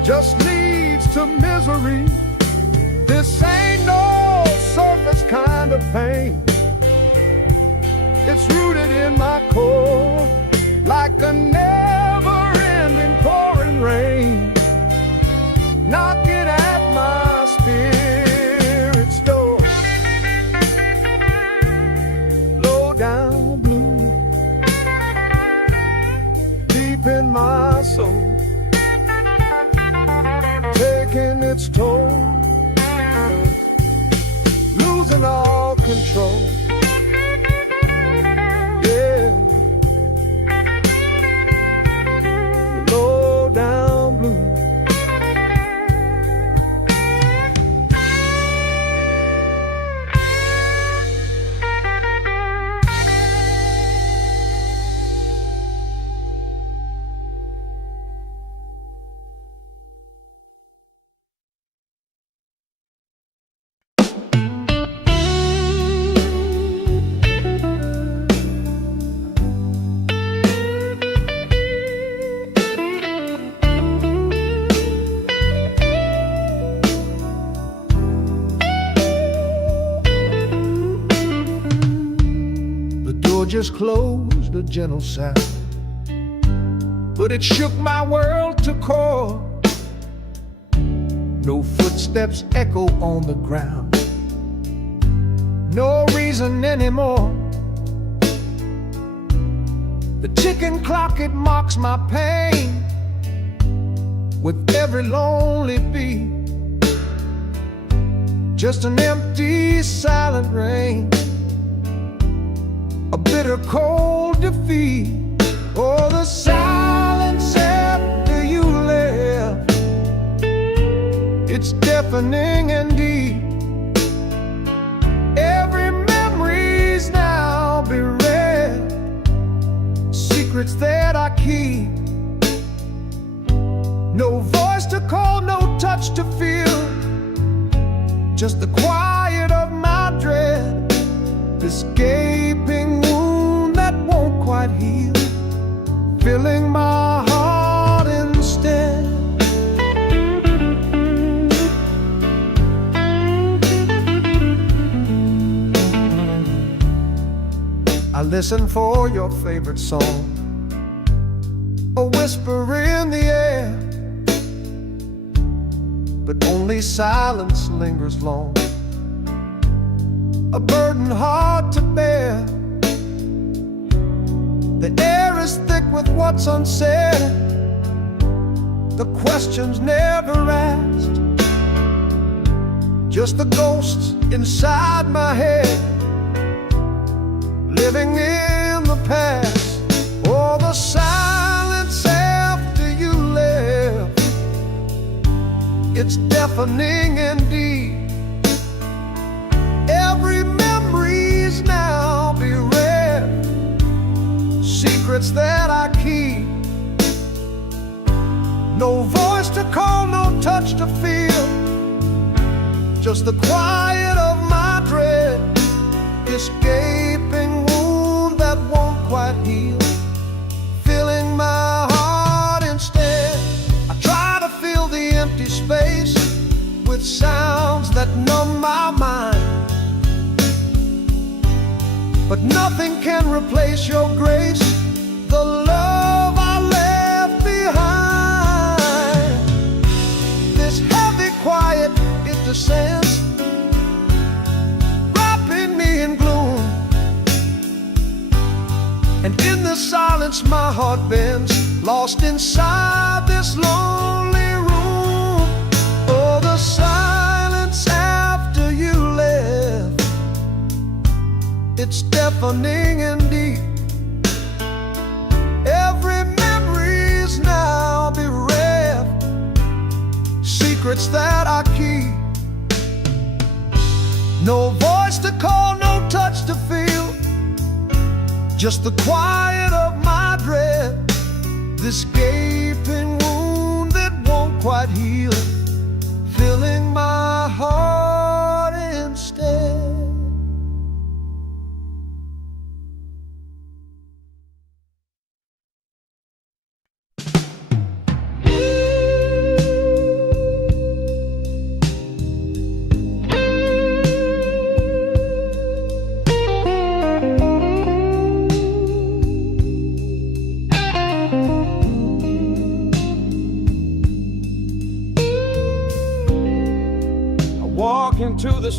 just leads to misery. This ain't no surface kind of pain. It's rooted in my core, like a never-ending pouring rain, knocking at my spirit's door. Low down blue, deep in my soul, taking its toll, losing all control. Yeah, low down blue. Just closed, a gentle sound, but it shook my world to core. No footsteps echo on the ground, no reason anymore. The ticking clock, it mocks my pain with every lonely beat. Just an empty, silent rain, a bitter cold defeat. Oh, the silence after you left, it's deafening and deep. Every memory's now bereft, secrets that I keep. No voice to call, no touch to feel, just the quiet of my dread. This gaping wound that won't quite heal, filling my heart instead. I listen for your favorite song, a whisper in the air, but only silence lingers long, a burden hard to bear. The air is thick with what's unsaid, the questions never asked, just the ghosts inside my head, living in the past. Oh, the silence after you left, it's deafening indeed. Every memory's now bereft, secrets that I keep. No voice to call, no touch to feel, just the quiet of my dread. This gaping wound that won't quite heal, filling my heart instead. I try to fill the empty space with sounds that numb my mind, but nothing can replace your grace, the love I left behind. This heavy quiet, it descends, wrapping me in gloom, and in the silence my heart bends, lost inside this lonely room. Oh, the silence after you left, it's deafening and deep. Every memory's now bereft, secrets that I keep. No voice to call, no touch to feel, just the quiet of my dread. This gaping wound that won't quite heal, filling my heart instead.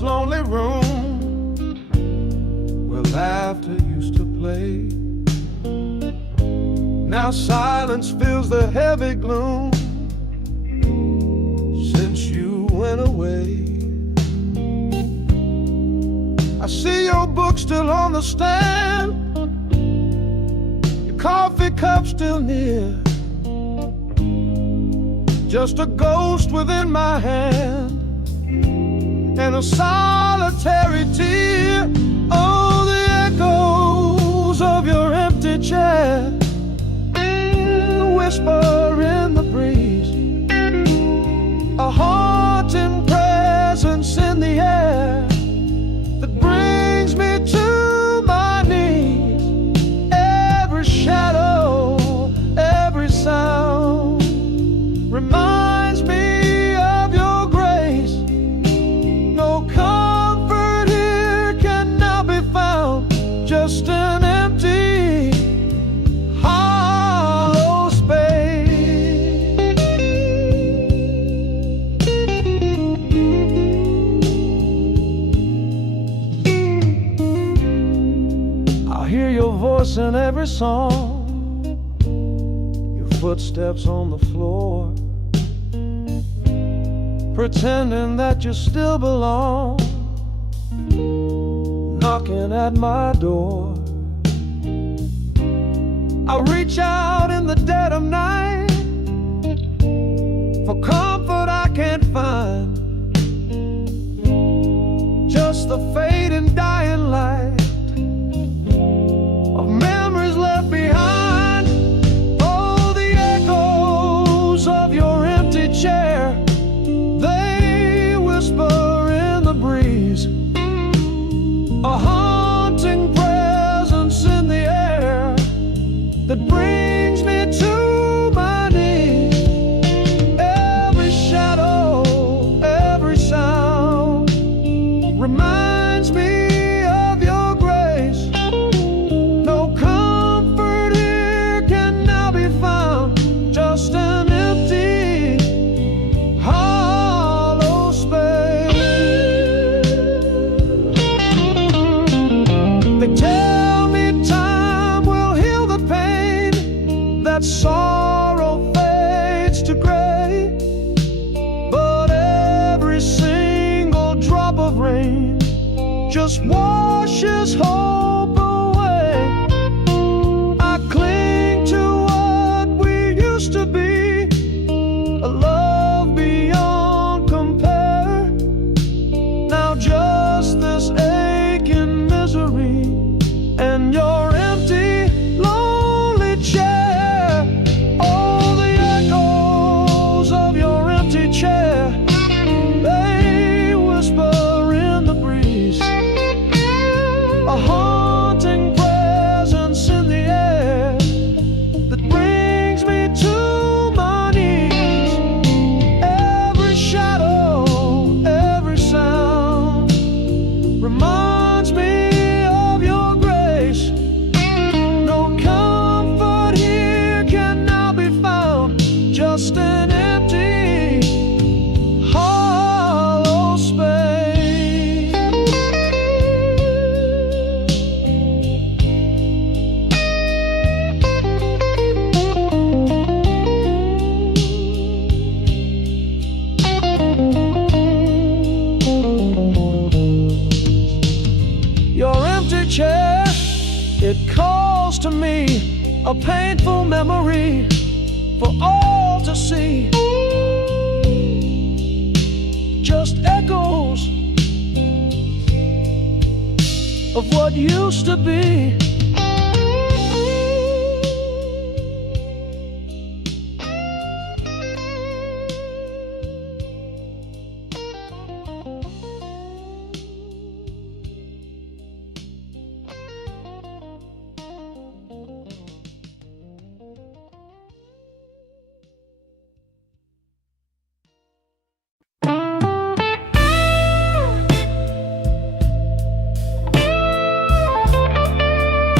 lonely room where laughter used to play. Now silence fills the heavy gloom since you went away. I see your book still on the stand, your coffee cup still near, just a ghost within my hand and a solitary tear. Oh, the echoes of your empty chair, the whisper in the breeze, a haunting presence in the air that brings me to my knees. Every shadow, every sound reminds me of your grace. No comfort here can now be found, just an empty, hollow space. I hear your voice in every song, your footsteps on the floor, pretending that you still belong, knocking at my door. I reach out in the dead of night for comfort I can't find, just the fading dying light of memories left behind. Oh, the echoes of your empty chair, they whisper in the breeze, a haunting presence in the air that brings me to my knees. Every shadow, every sound reminds me of your grace. No comfort here can now be found, just an empty, hollow space. They tell me time will heal the pain, that sorrow fades to gray, but every single drop of rain just washes hope away. I cling to what we used to be, a love beyond compare. Now just this aching misery and your empty, lonely chair. Oh, the echoes of your empty chair, they whisper in the breeze, a haunting presence in the air that brings me to my knees. Every shadow, every sound reminds me of your grace. No comfort here can now be found, just an empty, hollow space. Your empty chair, it calls to me, a painful memory for all to see. Just echoes of what used to be.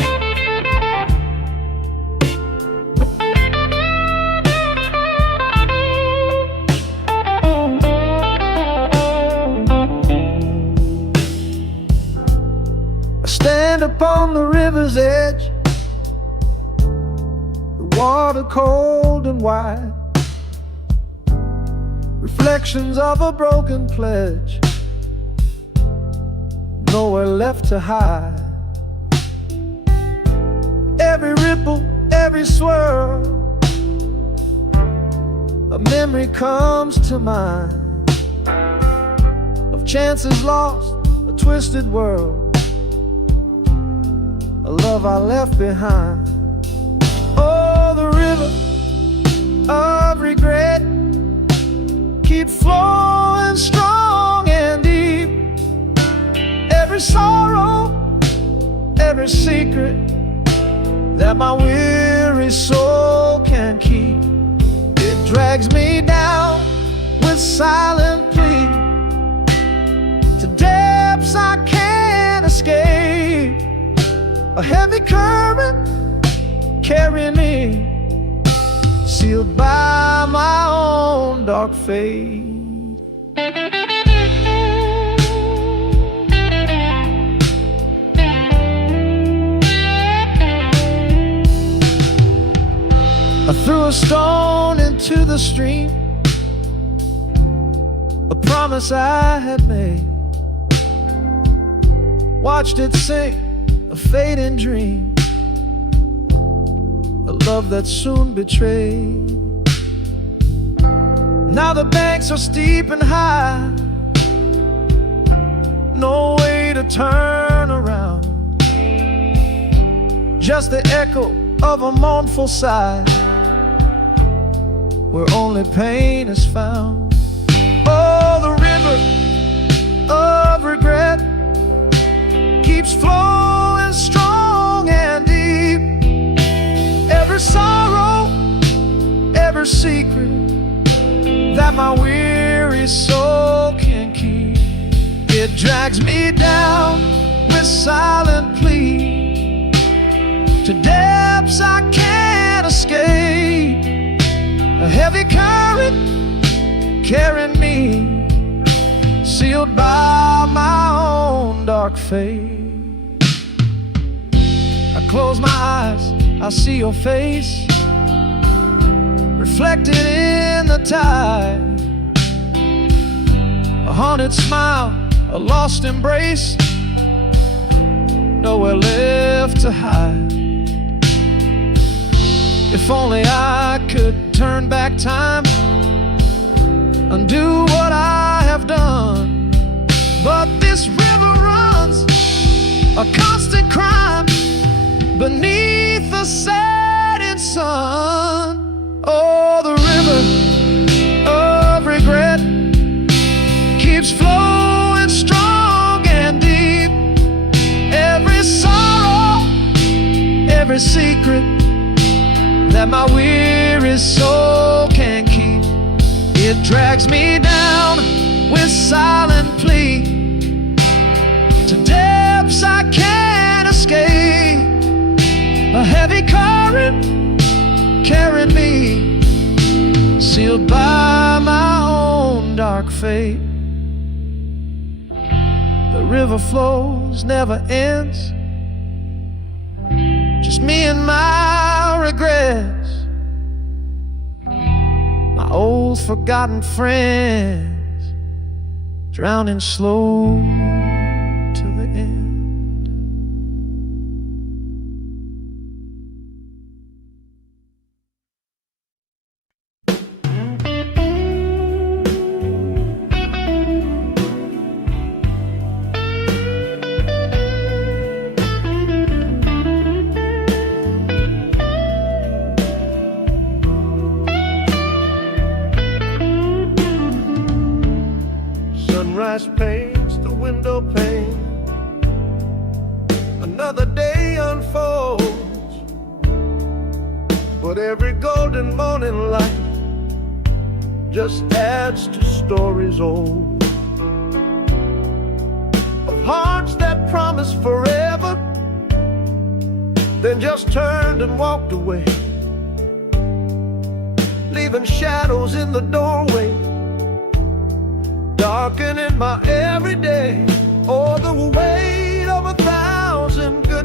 stand upon the river's edge, the water cold and wide, reflections of a broken pledge, nowhere left to hide. Every ripple, every swirl, a memory comes to mind of chances lost, a twisted world, a love I left behind. Oh, the river of regret keeps flowing strong and deep. Every sorrow, every secret that my weary soul can keep, it drags me down with silent plea to depths I can't escape. A heavy current carrying me, sealed by my own dark fate. I threw a stone into the stream, a promise I had made, watched it sink, a fading dream, a love that soon betrayed. Now the banks are steep and high, no way to turn around, just the echo of a mournful sigh, where only pain is found. Oh, the river of regret keeps flowing strong and deep. Every sorrow, every secret that my weary soul can keep, it drags me down with silent plea to depths I can't escape. A heavy current carrying me, sealed by my own dark fate. I close my eyes, I see your face reflected in the tide, a haunted smile, a lost embrace, nowhere left to hide. If only I could turn back time, undo what I have done, but this river runs a constant crime beneath the setting sun. Oh, the river of regret keeps flowing strong and deep. Every sorrow, every secret that my weary soul can keep, it drags me down with silent plea to depths I can't escape. A heavy current carrying me, sealed by my own dark fate. The river flows, never ends, just me and my regrets, my old forgotten friends, drowning slow till the end. Sunrise paints the window pane, another day unfolds, but every golden morning light just adds to stories old, of hearts that promised forever, then just turned and walked away, leaving shadows in the doorway, darkening my everyday. Oh, the weight of 1,000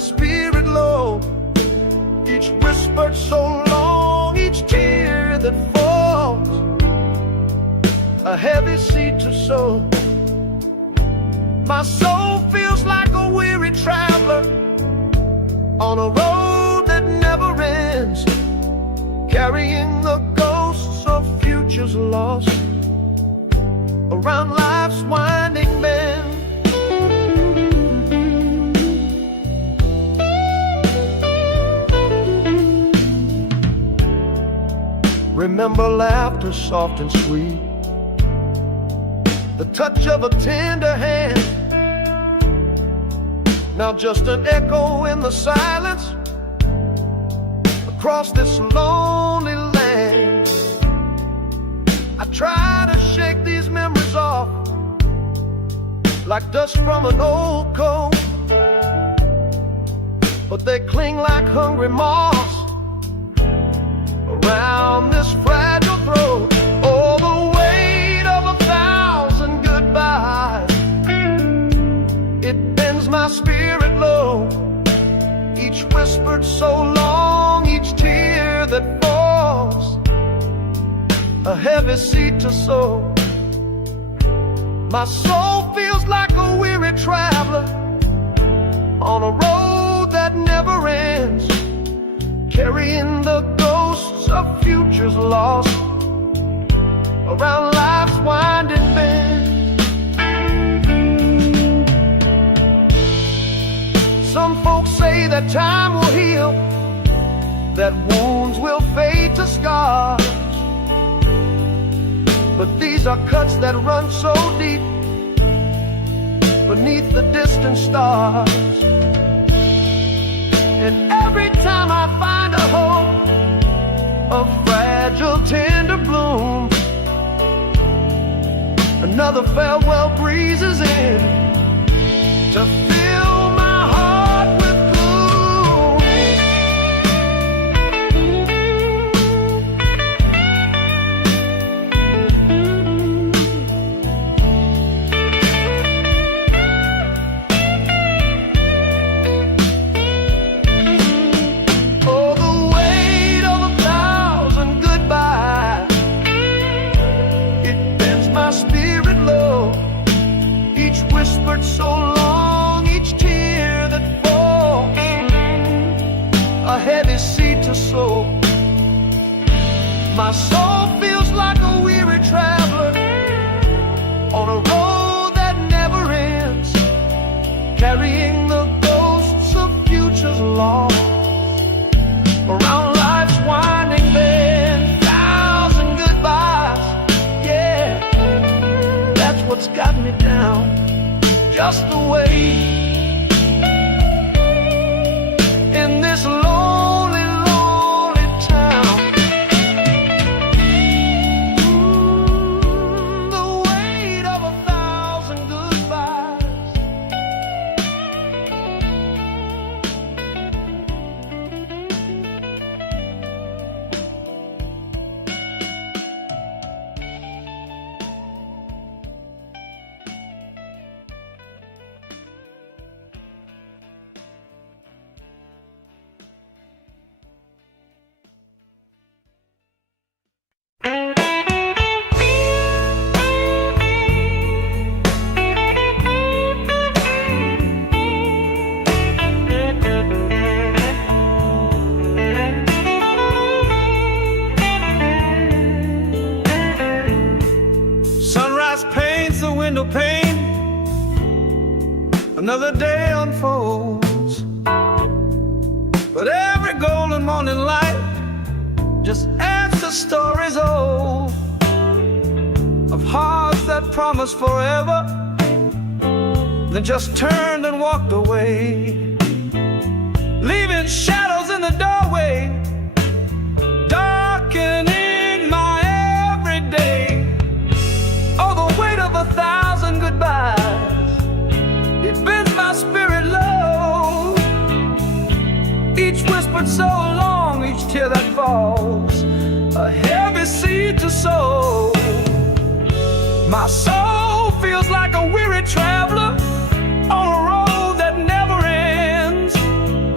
spirit low. Each whispered so long, each tear that falls, a heavy seed to sow. My soul feels like a weary traveler on a road that never ends, carrying the ghosts of futures lost around life's winding bend. Remember laughter soft and sweet, the touch of a tender hand. Now just an echo in the silence across this lonely land. I try to shake these memories off like dust from an old coat, but they cling like hungry moths around this fragile throat. Oh, the weight of 1,000 goodbyes, it bends my spirit low. Each whispered so long, each tear that falls, a heavy seed to sow. My soul feels like a weary traveler on a road that never ends, carrying the ghosts of futures lost around life's winding bend. Some folks say that time will heal, that wounds will fade to scars, but these are cuts that run so deep beneath the distant stars. And every time I find a hope, a fragile tender bloom, another farewell breezes in to fill my heart with gloom. Oh, the weight of 1,000 goodbyes, it bends my spirit low. Each whispered so long, each tear that falls, a heavy seed to sow. My soul feels like a weary traveler on a road that never ends, carrying the ghosts of futures lost around life's winding bend. 1,000 goodbyes, yeah, that's what's got me down, just the way in this lonely, lonely town. The weight of 1,000 goodbyes. Sunrise paints the window pane, another day unfolds, but every golden morning light just adds to stories old of hearts that promised forever, then just turned and walked away, leaving shadows in the doorway, darkening my everyday. Oh, the weight of 1,000 goodbyes, it bends my spirit low. Each whispered so long, each tear that falls, a heavy seed to sow. My soul feels like a weary traveler on a road that never ends,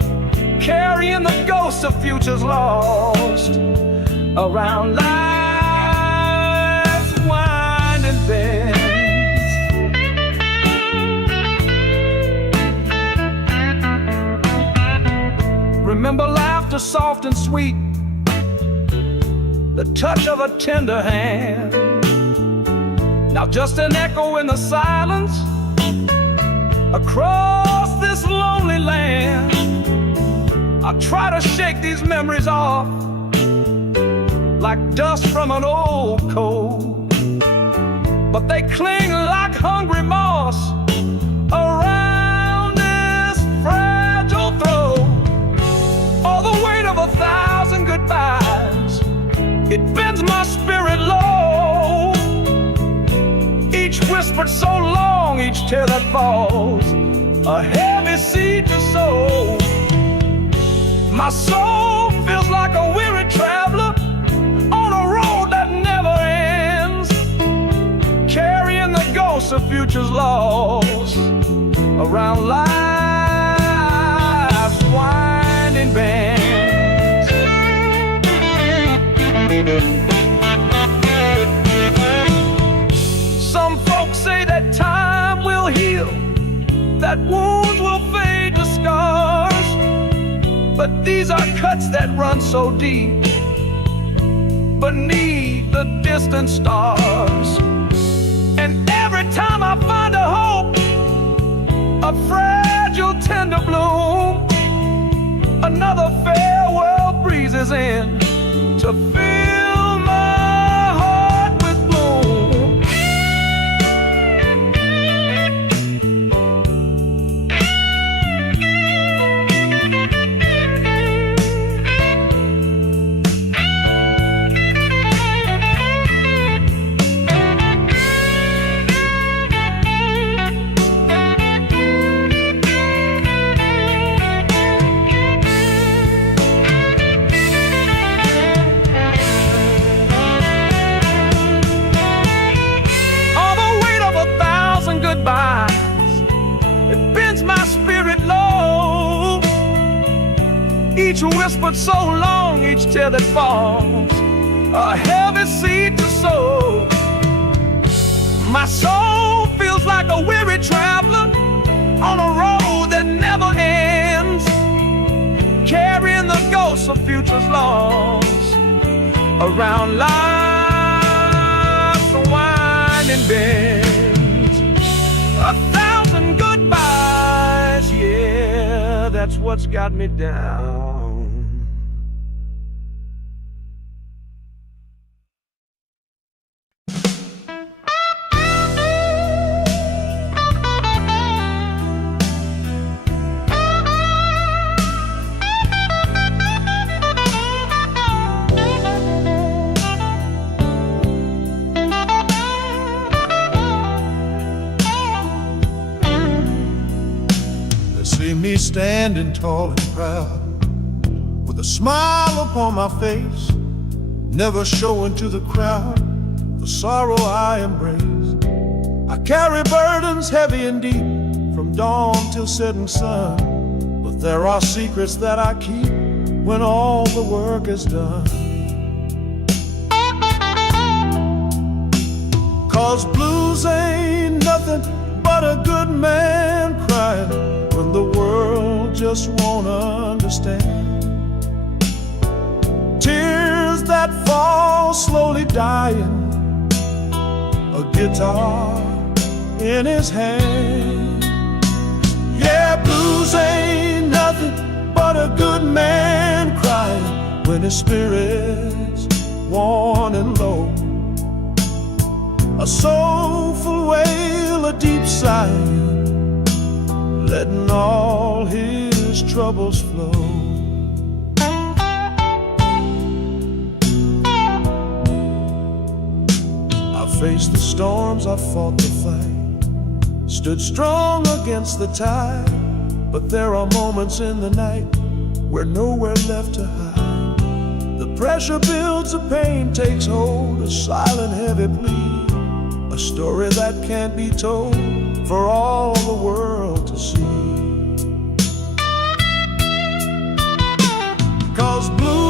futures lost around life's winding bends. Remember laughter soft and sweet, the touch of a tender hand. Now just an echo in the silence across this lonely land. I try to shake these memories off like dust from an old coat, but they cling like hungry moss around this fragile throat. All the weight of 1,000 goodbyes, it bends my spirit low. Each whispered so long, each tear that falls, a heavy seed to sow. My soul feels like a weary traveler on a road that never ends, carrying the ghosts of futures lost around life's winding bends. Some folks say that time will heal, that wounds will fade to scars, but these are cuts that run so deep beneath the distant stars. And every time I find a hope, a fragile tender bloom, another farewell breezes in to fill my heart with gloom. It bends my spirit low. Each whispered so long, each tear that falls, a heavy seed to sow. My soul feels like a weary traveler on a road that never ends, carrying the ghosts of futures lost around life's winding bend. 1,000 goodbyes, yeah, that's what's got me down. See me standing tall and proud, with a smile upon my face, never showing to the crowd the sorrow I embrace. I carry burdens heavy and deep, from dawn till setting sun, but there are secrets that I keep when all the work is done. 'Cause blues ain't nothing but a good man crying when the world just won't understand. Tears that fall slowly dying, a guitar in his hand. Yeah, blues ain't nothing but a good man crying when his spirit's worn and low. A soulful wail, a deep sigh, letting all his troubles flow. I faced the storms, I fought the fight, stood strong against the tide, but there are moments in the night where nowhere left to hide. The pressure builds, the pain takes hold, a silent heavy plea, a story that can't be told for all the world to see. 'Cause blue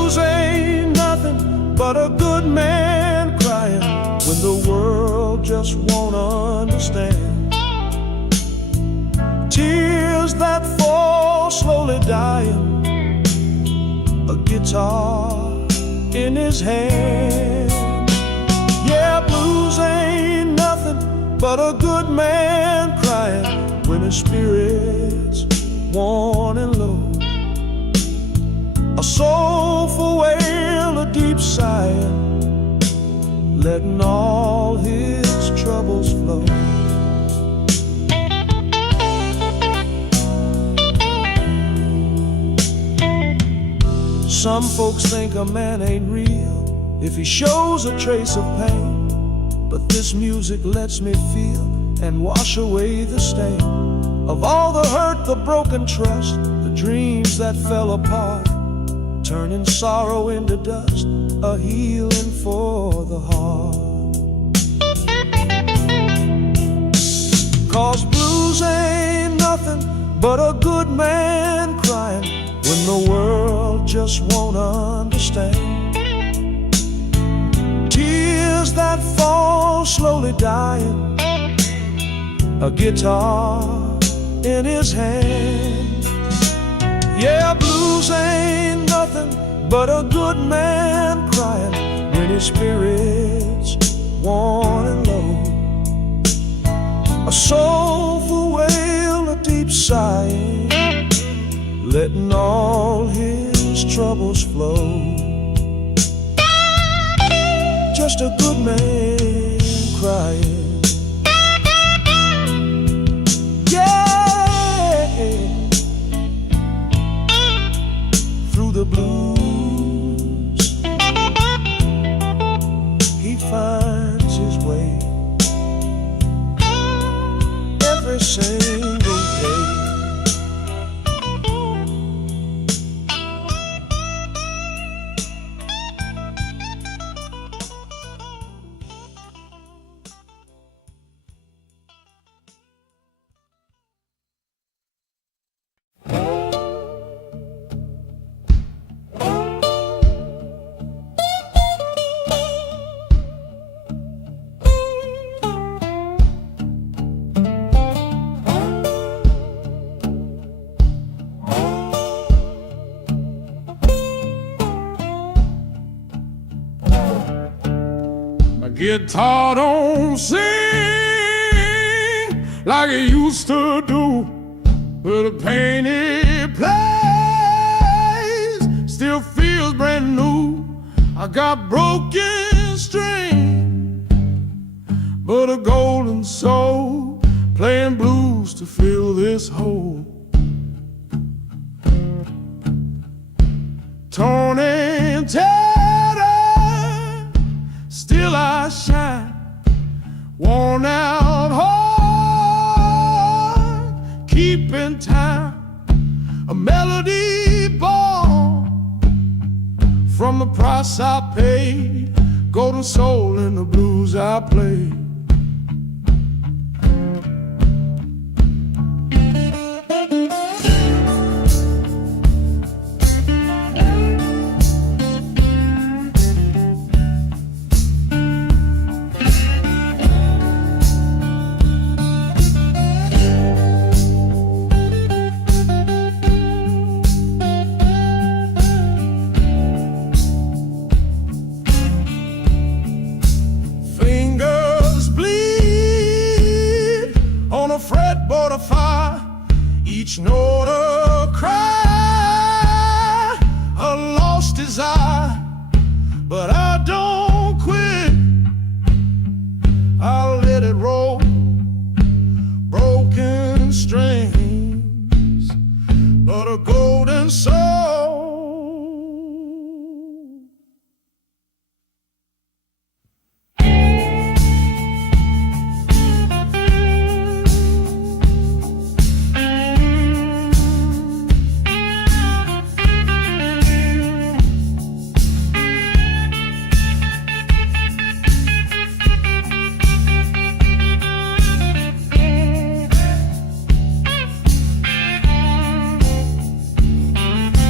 just won't understand. Tears that fall slowly dying, a guitar in his hand. Yeah, blues ain't nothing but a good man crying when his spirit's worn and low. A soulful wail, a deep sigh, letting all his troubles flow. Some folks think a man ain't real if he shows a trace of pain, but this music lets me feel and wash away the stain of all the hurt, the broken trust, the dreams that fell apart, turning sorrow into dust, a healing for the heart. 'Cause blues ain't nothing but a good man crying when the world just won't understand. Tears that fall slowly dying, a guitar in his hand. Yeah, blues ain't nothing but a good man crying when his spirit's worn and low. A soulful wail, a deep sigh, letting all his troubles flow. Just a good man crying. Yeah, through the blues he finds his way every single day. Guitar don't sing like it used to do, but the pain it plays still feels brand new. I got broken string, but a golden soul playing blues to fill this hole. Torn and tattered, still I shine, worn out heart, keeping time, a melody born from the price I paid, golden soul in the blues I play. Fretboard of fire, each note a cry, a lost desire, but I don't quit. I'll let it roll, broken strings, but a golden soul.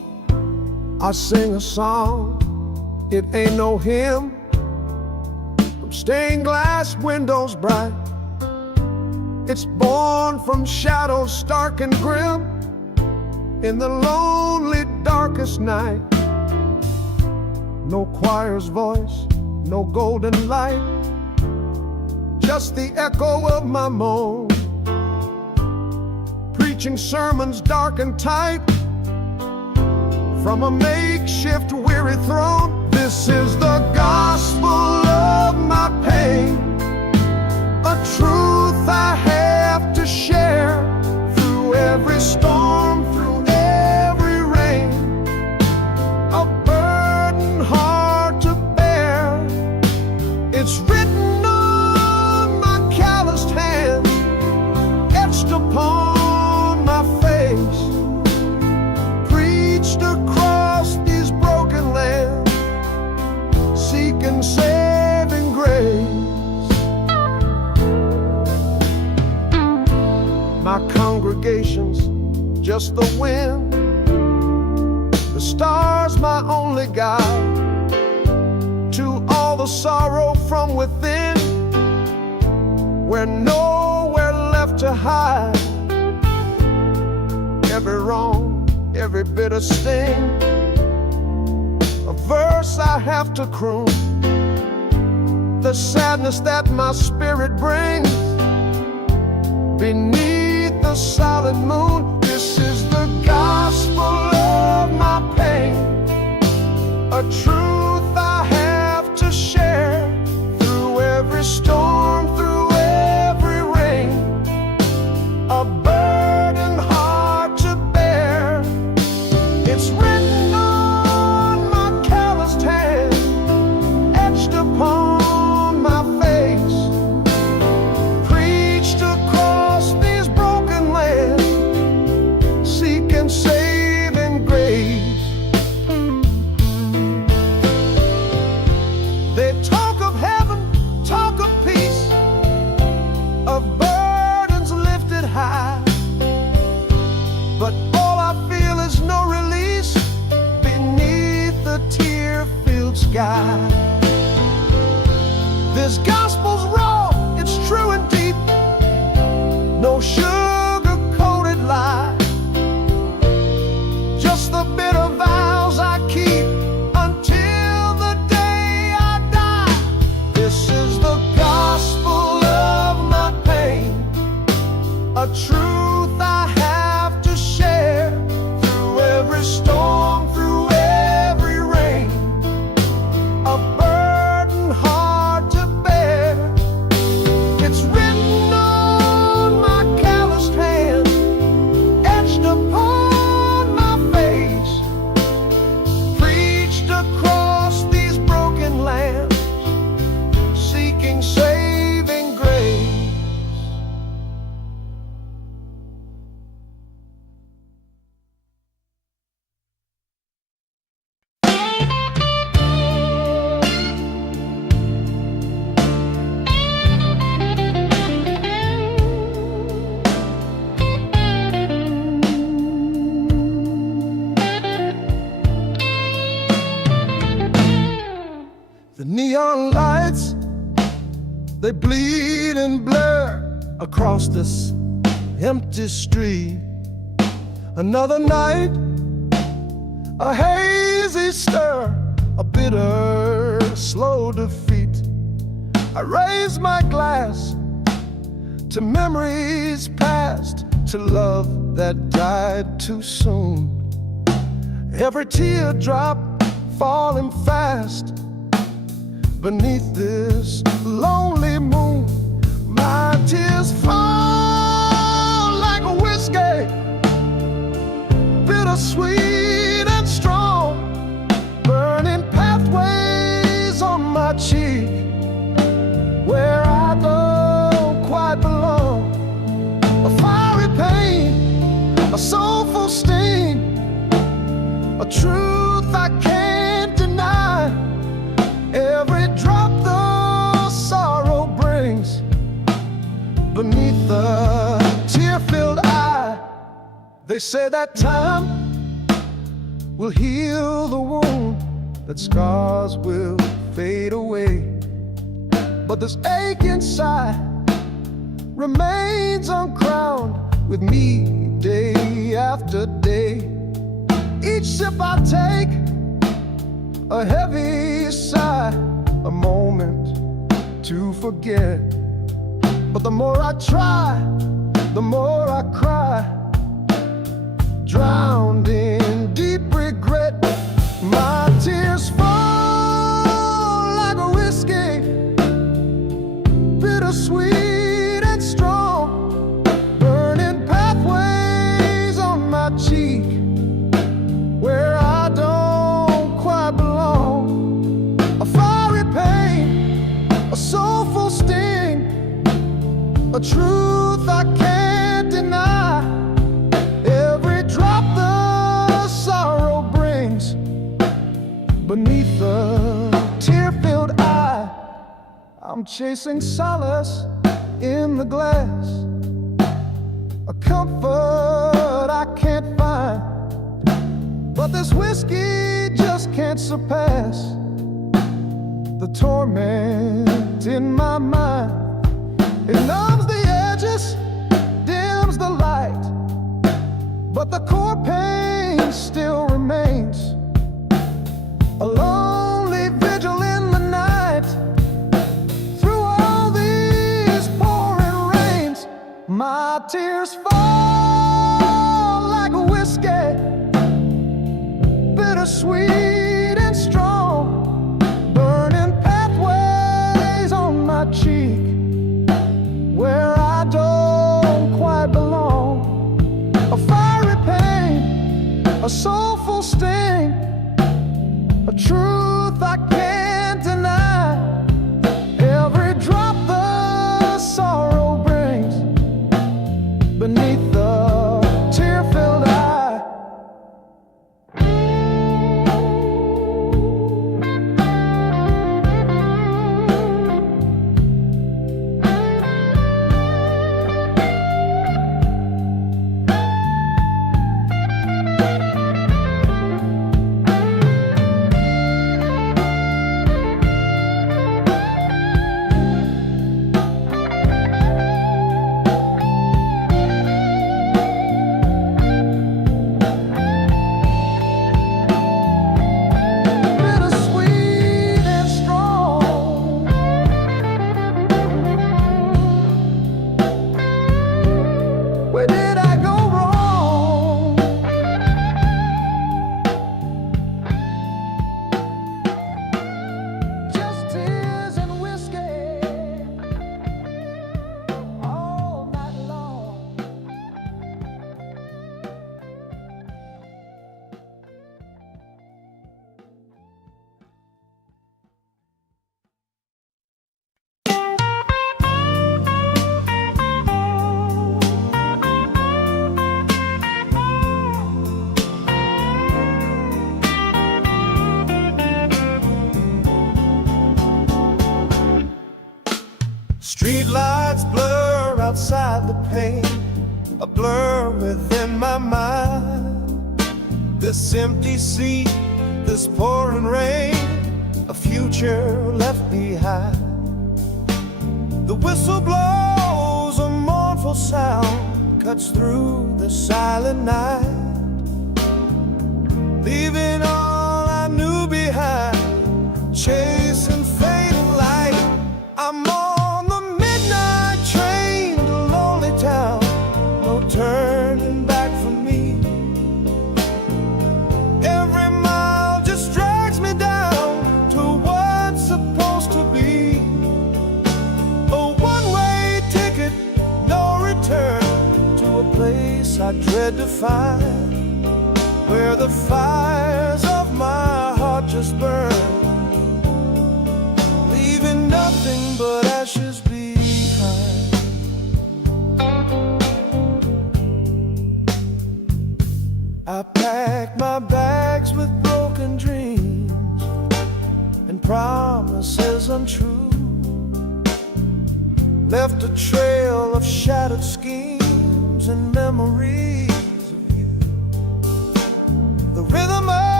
I sing a song, it ain't no hymn, from stained glass windows bright. It's born from shadows stark and grim, in the lonely darkest night. No choir's voice, no golden light, just the echo of my moan, preaching sermons dark and tight from a makeshift weary throne. This is the gospel of my pain, a truth I have to share through every storm, through every rain, a burden hard to bear. It's written on my calloused hand, etched upon my face, preached across these broken lands, seeking saving grace. My congregation's just the wind, the stars my only guide to all the sorrow from within, where nowhere left to hide. Every wrong, every bitter sting, a verse I have to croon, the sadness that my spirit brings beneath the solid moon. This is the gospel of my pain, a truth I have to share through every storm, through every rain, a burden hard to bear. It's written on my calloused hand, etched upon my face, preached across these broken lands, seeking saving grace. They talk of heaven, talk of peace, of burdens lifted high, but all I feel is no release beneath the tear-filled sky. This gospel's raw, it's true and deep, no sugar-coated lie, just the bitter vows I keep until the day I die. This is the gospel of my pain, a truth I have to share through every storm, through every rain, a burden hard to bear. It's written on my calloused hand, etched upon my face, preached across these broken lands, seeking saving grace. The neon lights, they bleed and blur across this empty street. Another night, a hazy stir, a bitter, slow defeat. I raise my glass to memories past, to love that died too soon. Every teardrop falling fast beneath this lonely moon. My tears fall like a whiskey, bittersweet and strong, burning pathways on my cheek where I don't quite belong. A fiery pain, a soulful sting, a truth I can't deny. Every drop the sorrow brings beneath the tear-filled eye. They say that time will heal the wound, that scars will fade away. But this ache inside remains uncrowned with me day after day. Each sip I take, a heavy sigh, a moment to forget. But the more I try, the more I cry, drowned in deep regret. My tears fall like a whiskey, bittersweet and strong, burning pathways on my cheek where I don't quite belong. A fiery pain, a soulful sting, a truth I can't deny. Every drop the sorrow brings beneath the tear-filled eye. I'm chasing solace in the glass, a comfort I can't find. But this whiskey just can't surpass the torment in my mind. It numbs the edges, dims the light, but the core pain still remains. A lonely vigil in the night, through all these pouring rains. My tears fall like a whiskey, bittersweet and strong, burning pathways on my cheek where I don't quite belong. A fiery pain, a soulful sting, a truth I can't deny. Every drop the sorrow brings beneath the tear-filled eye. Where did I go wrong? Just tears and whiskey all night long. Street lights blur outside the pane, a blur within my mind. This empty seat, this pouring rain, a future left behind. The whistle blows, a mournful sound cuts through the silent night, leaving all I knew behind, chasing fatal light. I'm on the midnight train to lonely town, no turning back for me. Every mile just drags me down to what's supposed to be a one-way ticket, no return, to a place I dread to find, where the fires of my heart just burn, leaving nothing but ashes behind. I packed my bags with broken dreams and promises untrue, left a trail of shattered schemes and memories of you. The rhythm of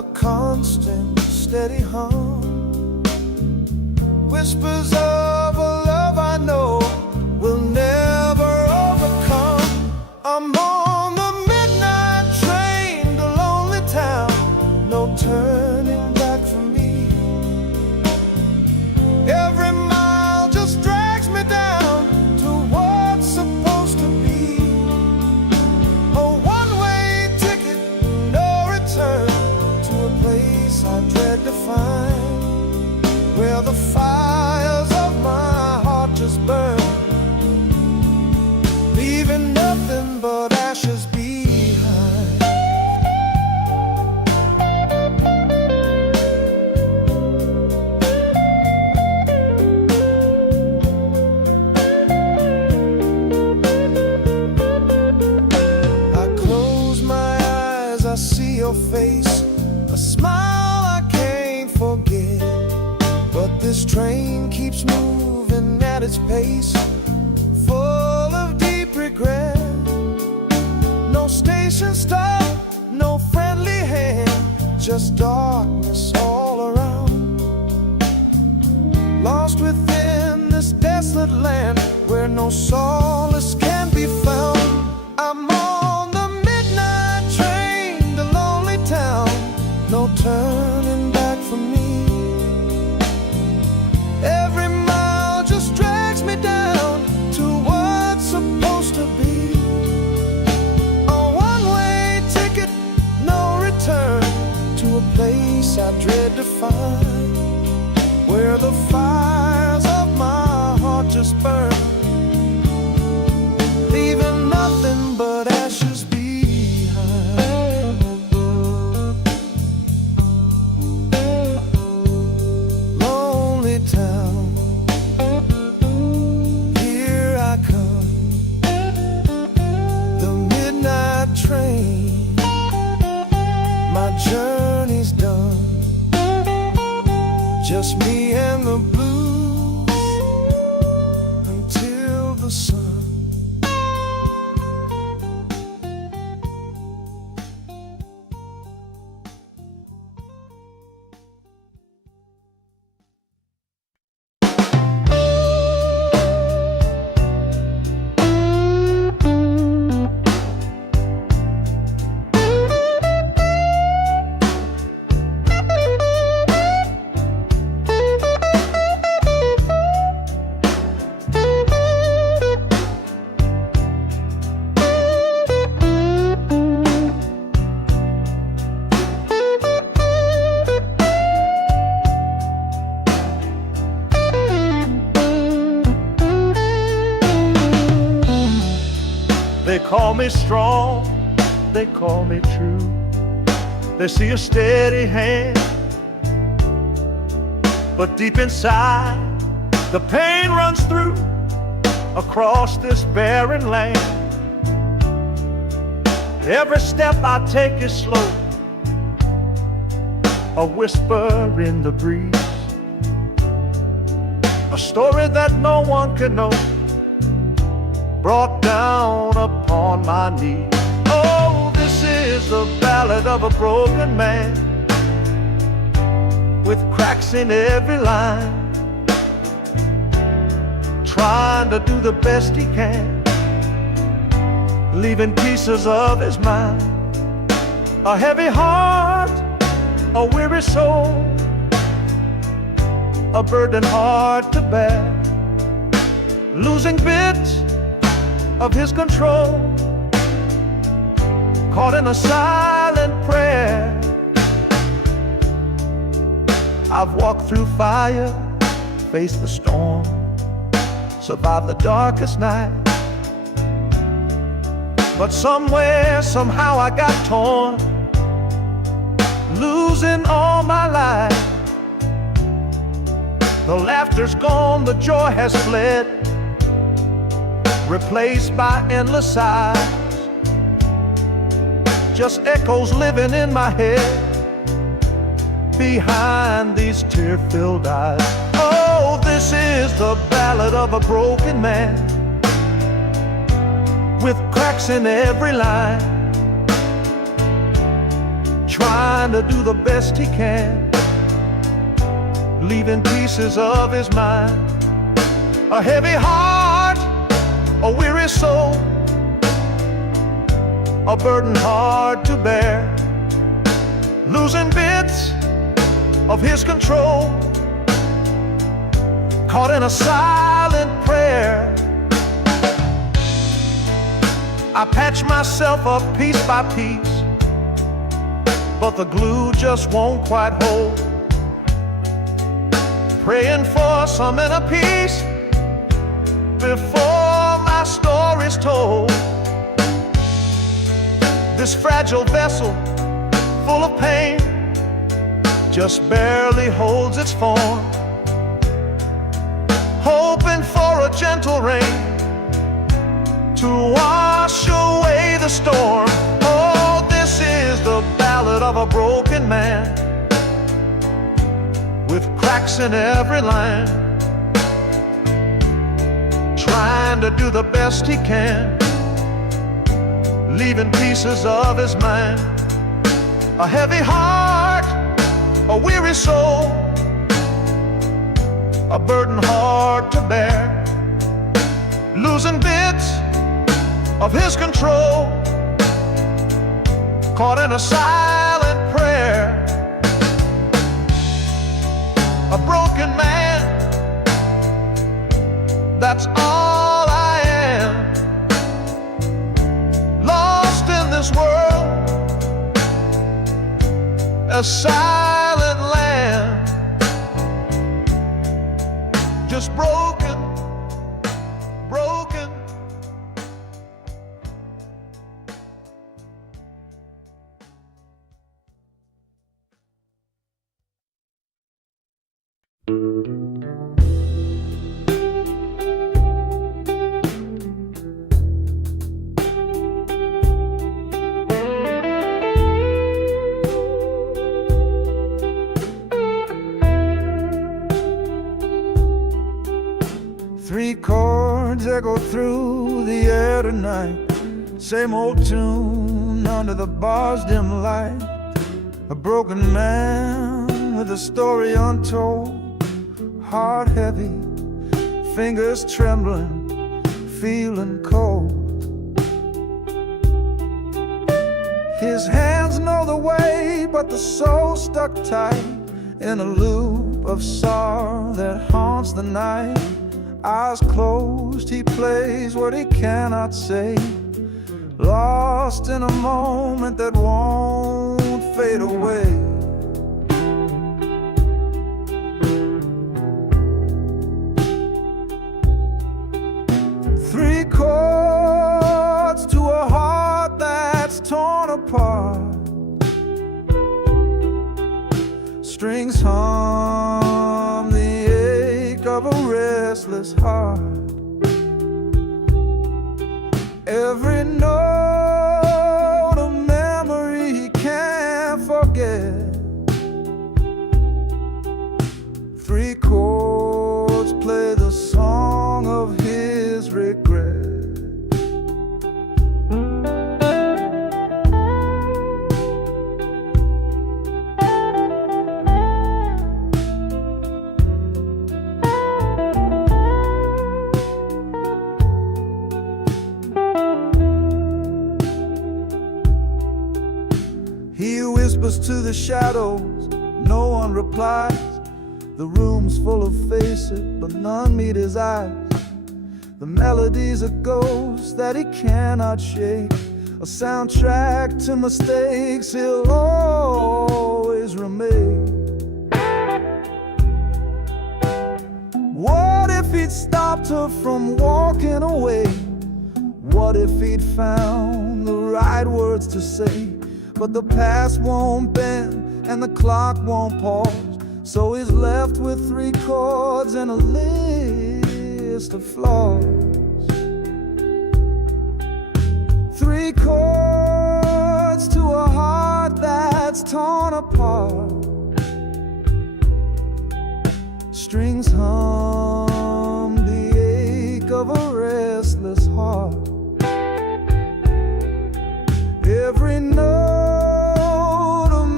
a constant, steady hum. Whispers of a love I know will never overcome. I'm on the midnight train to lonely town, no turning back for me. Every mile just drags me down to what's supposed to be. A one-way ticket, no return, to a place I dread to find, where the fires of my heart just burn, leaving nothing but ashes behind. I close my eyes, I see your face, a smile I can't forget. But this train keeps moving at its pace, full of deep regret. No station stop, no friendly hand, just darkness all around. Lost within this desolate land where no solace can be found. I'm on the midnight train to lonely town, no turning back for me. Every mile just drags me down to what's supposed to be. A one-way ticket, no return, to a place I dread to find, where the fires of my heart just burn, leaving nothing but ashes behind. Lonely town, here I come, the midnight train, my journey's done, just me and the blues until the sun. They call me strong, they call me true. They see a steady hand, but deep inside the pain runs through across this barren land. Every step I take is slow, a whisper in the breeze, a story that no one can know, brought down upon my knees. Oh, this is the ballad of a broken man, with cracks in every line, trying to do the best he can, leaving pieces of his mind. A heavy heart, a weary soul, a burden hard to bear, losing bits of his control, caught in a silent prayer. I've walked through fire, faced the storm, survived the darkest night, but somewhere, somehow I got torn, losing all my life. The laughter's gone, the joy has fled, replaced by endless sighs, just echoes living in my head behind these tear-filled eyes. Oh, this is the ballad of a broken man, with cracks in every line, trying to do the best he can, leaving pieces of his mind. A heavy heart, a weary soul, a burden hard to bear, losing bits of his control, caught in a silent prayer. I patch myself up piece by piece, but the glue just won't quite hold. Praying for some inner peace before my story's told. This fragile vessel, full of pain, just barely holds its form, hoping for a gentle rain to wash away the storm. Oh, this is the ballad of a broken man, with cracks in every line, trying to do the best he can, leaving pieces of his mind. A heavy heart, a weary soul, a burden hard to bear, losing bits of his control, caught in a silent prayer. A broken man, that's all I am, lost in this world, a silent land, just broken, broken. Three chords echo through the air tonight, same old tune under the bar's dim light. A broken man with a story untold, heart heavy, fingers trembling, feeling cold. His hands know the way, but the soul stuck tight in a loop of sorrow that haunts the night. Eyes closed, he plays what he cannot say, lost in a moment that won't fade away. Three chords to a heart that's torn apart, strings hum the ache of a restless heart. Every note a memory he can't forget. Three chords play the song of his regret. He whispers to the shadows, no one replies. The room's full of faces, but none meet his eyes. The melody's a ghost that he cannot shake, a soundtrack to mistakes he'll always remake. What if he'd stopped her from walking away? What if he'd found the right words to say? But the past won't bend and the clock won't pause, so he's left with three chords and a list of flaws. Three chords to a heart that's torn apart, strings hum the ache of a restless heart. Every note a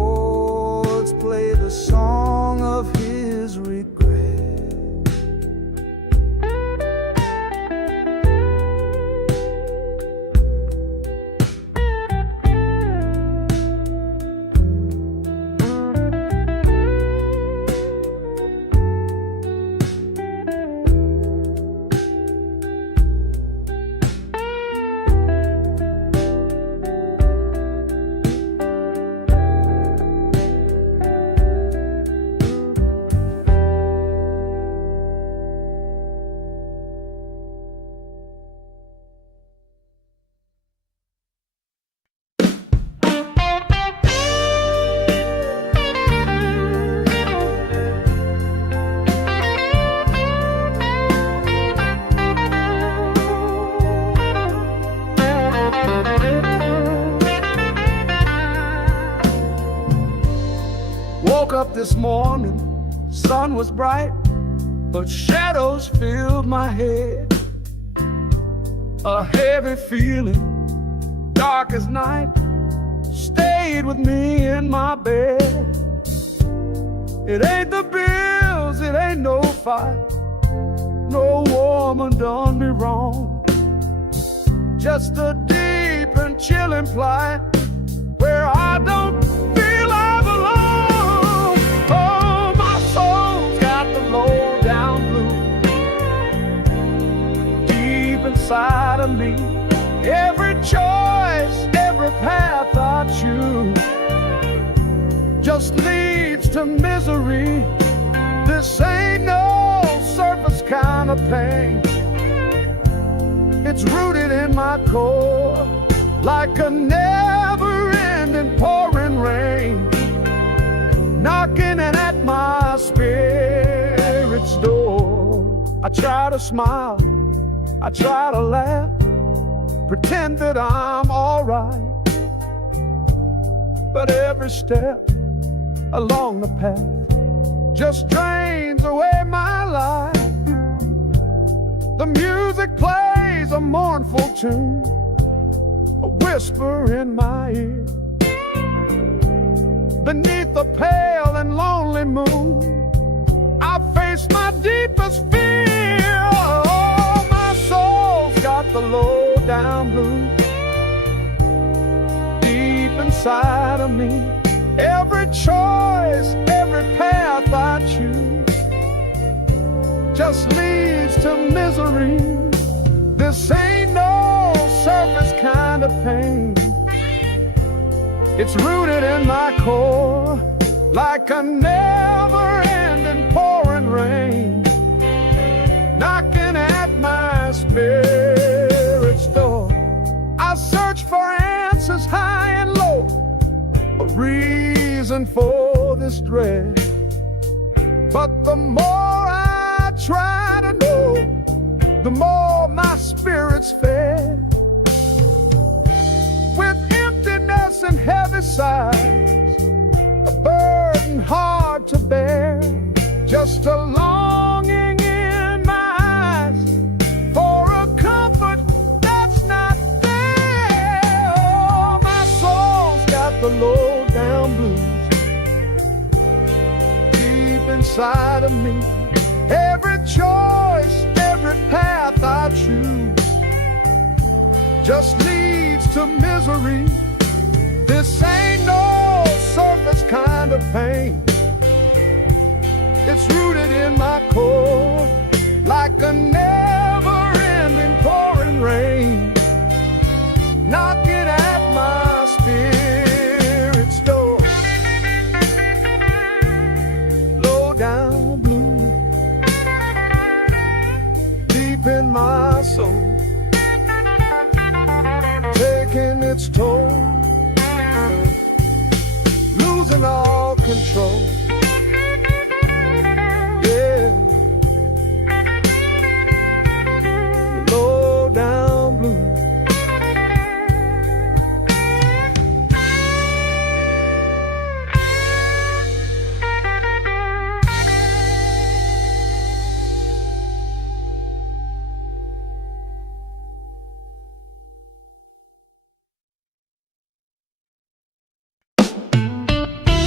chords play the song of his regret. Woke up this morning, sun was bright, but shadows filled my head. A heavy feeling, dark as night, stayed with me in my bed. It ain't the bills, it ain't no fight, no woman done me wrong. Just a deep and chilling plight where I don't feel I belong. Oh, my soul's got the low down blues deep inside of me. Every choice, every path I choose just leads to misery. This ain't no surface kind of pain. It's rooted in my core like a never-ending pouring rain, knocking at my spirit's door. I try to smile, I try to laugh, pretend that I'm all right, but every step along the path just drains away my life. The music plays a mournful tune, a whisper in my ear. Beneath the pale and lonely moon, I face my deepest fear. Oh, my soul's got the low down blues deep inside of me. Every choice, every path I choose just leads to misery. This ain't no surface kind of pain. It's rooted in my core like a never-ending pouring rain, knocking at my spirit's door. I search for answers high and low, a reason for this dread, but the more I try to know, the more my spirit's fed. With emptiness and heavy sighs, a burden hard to bear, just a longing in my eyes for a comfort that's not there. Oh, my soul's got the low down blues deep inside of me. Every choice, every path I choose just leads to misery. This ain't no surface kind of pain. It's rooted in my core like a never-ending pouring rain, knocking at my spirit's door. Low down blue deep in my soul, taking its toll, losing all control. Yeah, low down blue.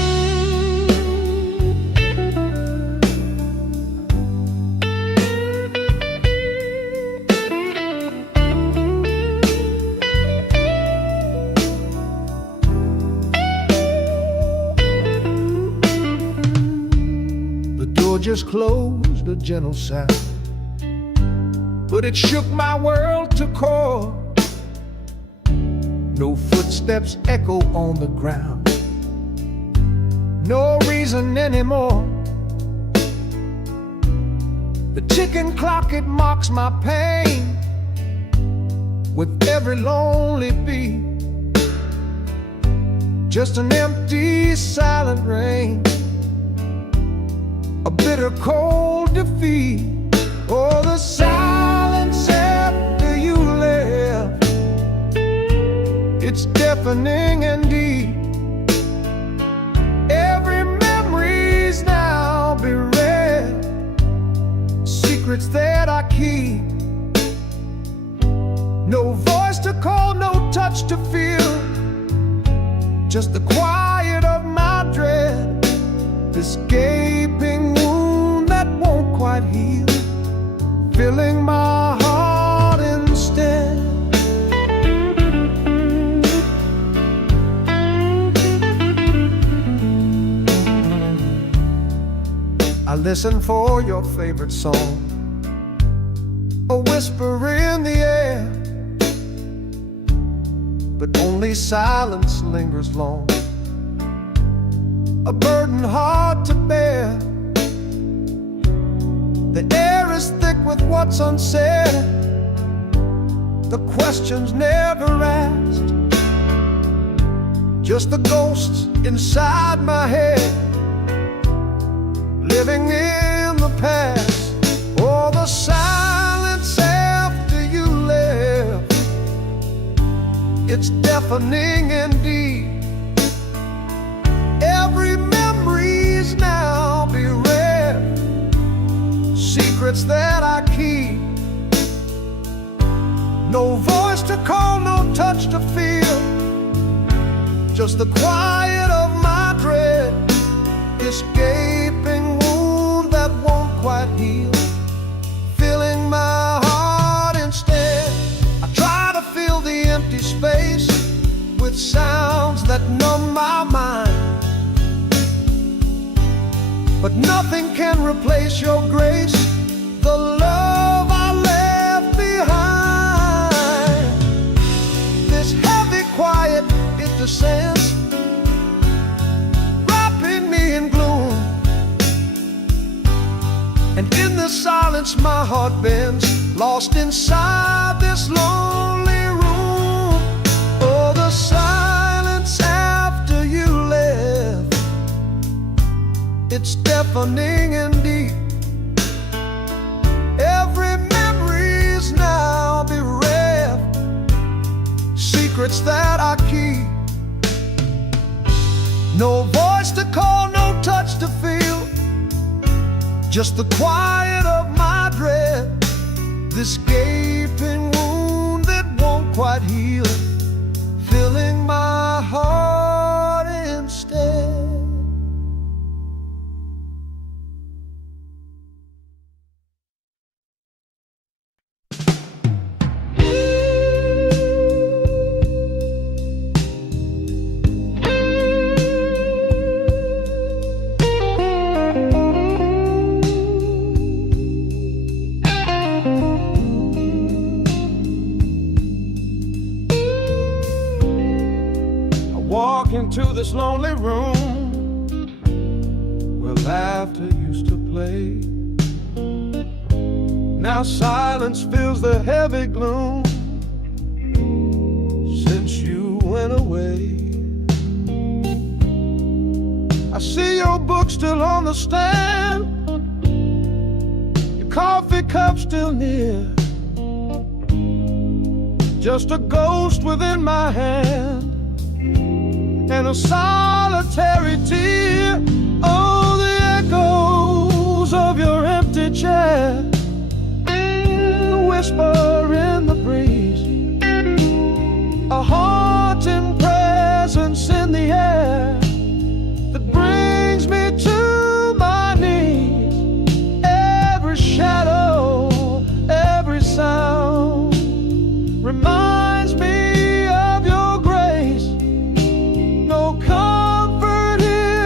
just closed a gentle sound, but it shook my world to core. No footsteps echo on the ground, no reason anymore. The ticking clock, it mocks my pain with every lonely beat. Just an empty, silent rain, a bitter, cold defeat. Oh, the silence after you left, it's deafening and deep. Every memory's now bereft, secrets that I keep. No voice to call, no touch to feel, just the quiet of my dread, this gaping wound that won't quite heal, filling my heart instead. I listen for your favorite song, a whisper in the air, but only silence lingers long, a burden hard to bear. The air is thick with what's unsaid, the questions never asked, just the ghosts inside my head, living in the past. Oh, the silence after you left, it's deafening and deep. Every memory's now bereft, secrets that I keep. No voice to call, no touch to feel, just the quiet of my dread, this gaping wound that won't quite heal, filling my heart instead. I try to fill the empty space with sounds that numb my mind, but nothing can replace your grace, the love I left behind. This heavy quiet, it descends, wrapping me in gloom, and in the silence my heart bends, lost inside this lonely room. Oh, the silence after you left, it's deafening and deep. Every memory's now bereft, secrets that I keep. No voice to call, no touch to feel, just the quiet of my dread, this gaping wound that won't quite heal, filling my heart instead. Into this lonely room where laughter used to play. Now silence fills the heavy gloom since you went away. I see your book still on the stand, your coffee cup still near, just a ghost within my hand and a solitary tear. Oh, the echoes of your empty chair, the whisper in the breeze, a haunting presence in the air that brings me to my knees. Every shadow, every sound reminds me of your grace. No comfort here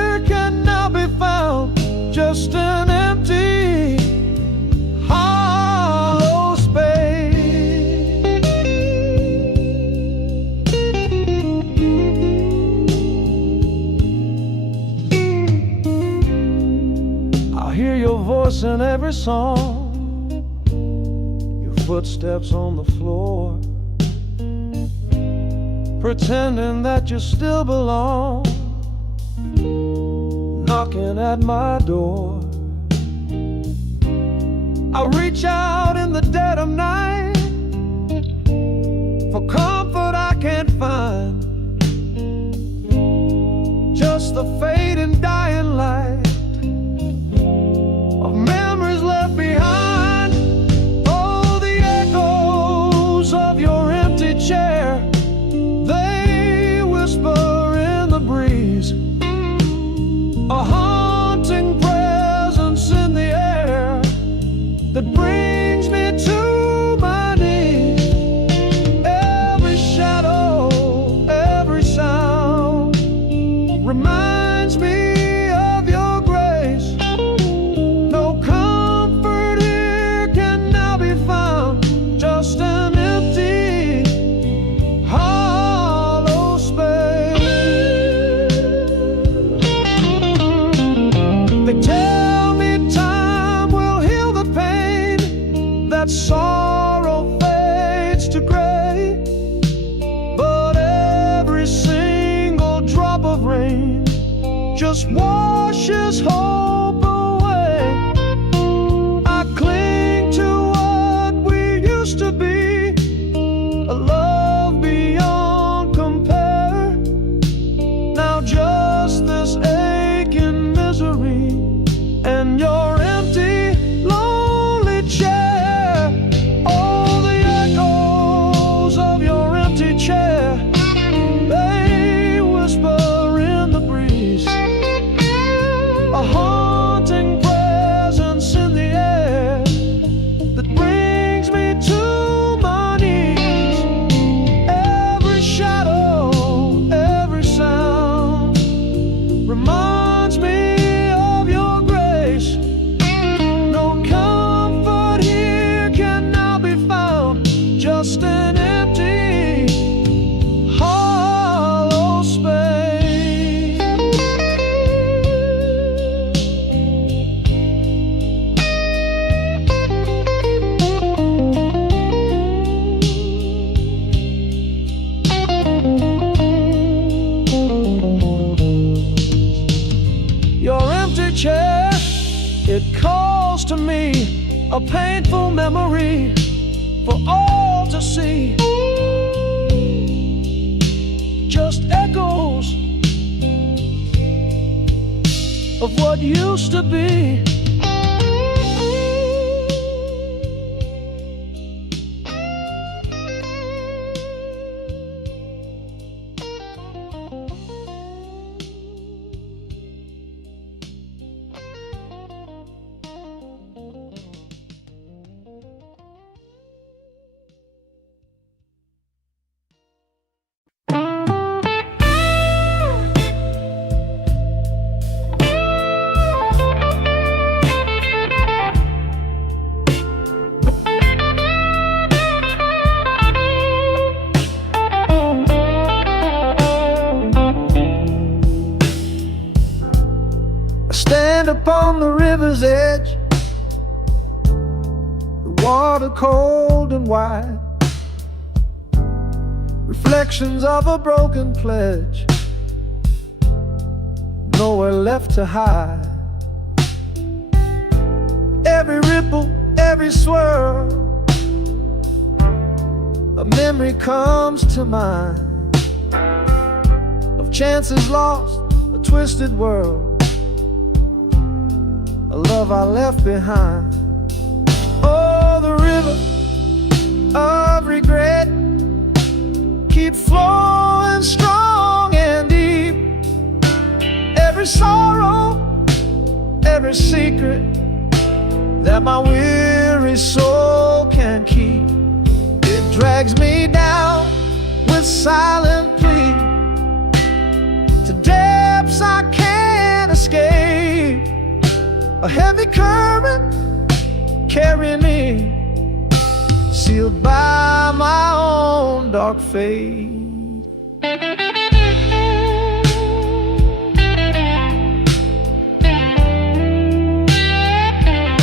voice in every song, your footsteps on the floor, pretending that you still belong, knocking at my door. I reach out in the dead of night for comfort I can't find, just the fading dying light of memories left behind. Oh, the echoes of your empty chair, they whisper in the breeze, a haunting presence in the air that brings me to my knees. Every shadow, every sound reminds me of your grace. No comfort here can now be found, just an empty, hollow space. They tell me time will heal the pain, that sorrow fades to gray, but every single drop of rain just washes hope away. I cling to what we used to be, a love beyond compare. Now just this aching misery and your empty, lonely chair. All the echoes of your empty chair, they whisper in the breeze, a haunting presence in the air that brings me to my knees. Every shadow, every sound reminds me of your grace. No comfort here can now be found, just an empty, hollow space. Your empty chair, it calls to me, a painful memory for all to see. Just echoes of what used to be. I stand upon the river's edge, the water cold and wide, reflections of a broken pledge, nowhere left to hide. Every ripple, every swirl, a memory comes to mind of chances lost, a twisted world, a love I left behind. Oh, the river of regret, keep flowing strong and deep. Every sorrow, every secret that my weary soul can keep, it drags me down with silent plea to depths I can't escape. A heavy current carrying me, sealed by my own dark fate.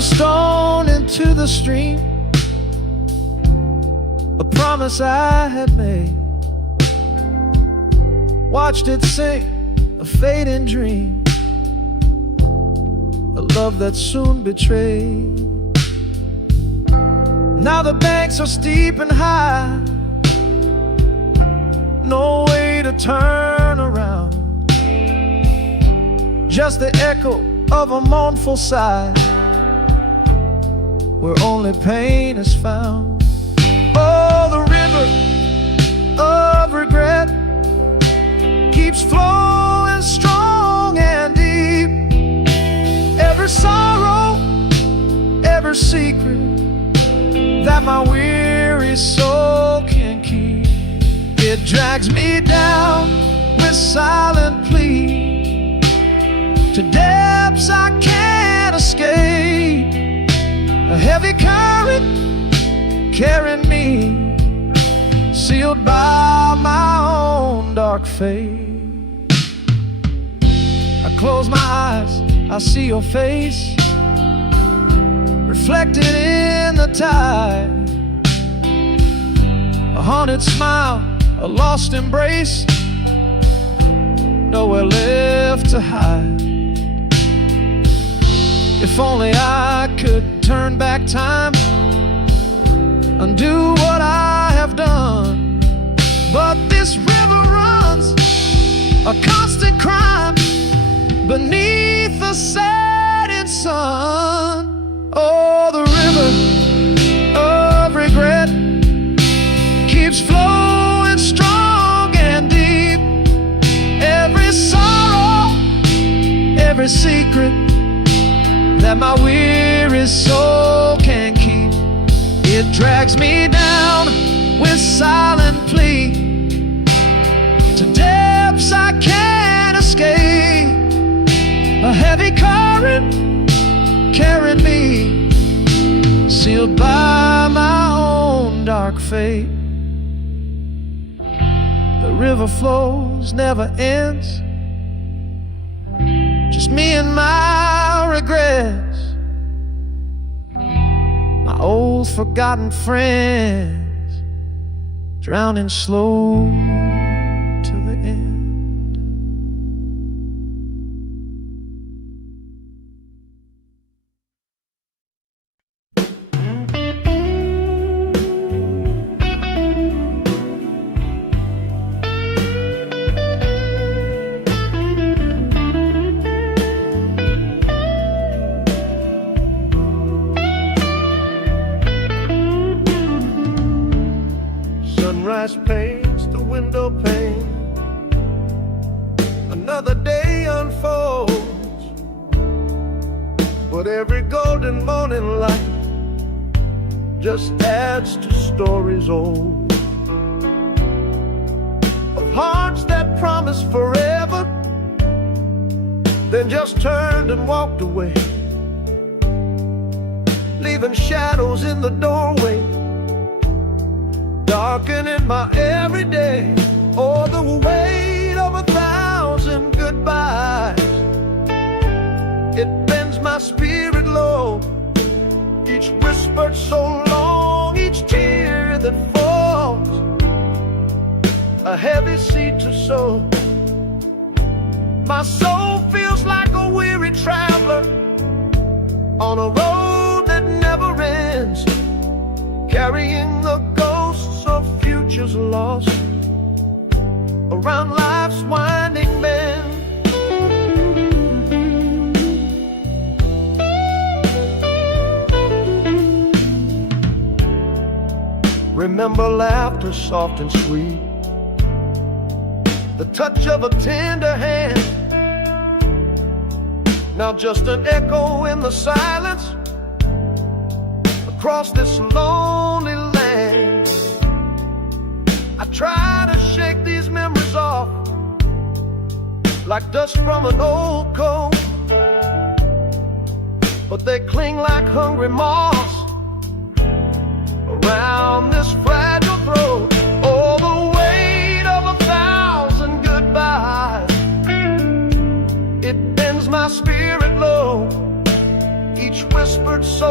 a stone into the stream, a promise I had made. Watched it sink, a fading dream, a love that soon betrayed. Now the banks are steep and high, no way to turn around, just the echo of a mournful sigh, where only pain is found. Oh, the river of regret keeps flowing strong and deep. Every sorrow, every secret that my weary soul can keep, it drags me down with silent plea to depths I can't escape. A heavy current carrying me, sealed by my own dark fate. I close my eyes, I see your face reflected in the tide. A haunted smile, a lost embrace, nowhere left to hide. If only I could turn back time, undo what I have done. But this river runs a constant crime beneath the setting sun. Oh, the river of regret keeps flowing strong and deep. Every sorrow, every secret that my weary soul can keep, it drags me down with silent plea to depths I can't escape. A heavy current carrying me, sealed by my own dark fate. The river flows, never ends, just me and my regrets, my old forgotten friends, drowning slow till the end. Sunrise paints the window pane, another day unfolds, but every golden morning light just adds to stories old, of hearts that promised forever, then just turned and walked away, leaving shadows in the doorway, darkening my everyday. Oh, the weight of 1,000 goodbyes, it bends my spirit low. Each whispered so long, each tear that falls, a heavy seed to sow. My soul feels like a weary traveler on a road that never ends, carrying the ghosts of futures lost around life's winding bend. Remember laughter soft and sweet, the touch of a tender hand, now just an echo in the silence across this lonely land. I try to shake these memories off like dust from an old coat, but they cling like hungry moths around this fragile throat. Oh, the weight of 1,000 goodbyes, it bends my spirit low. Each whispered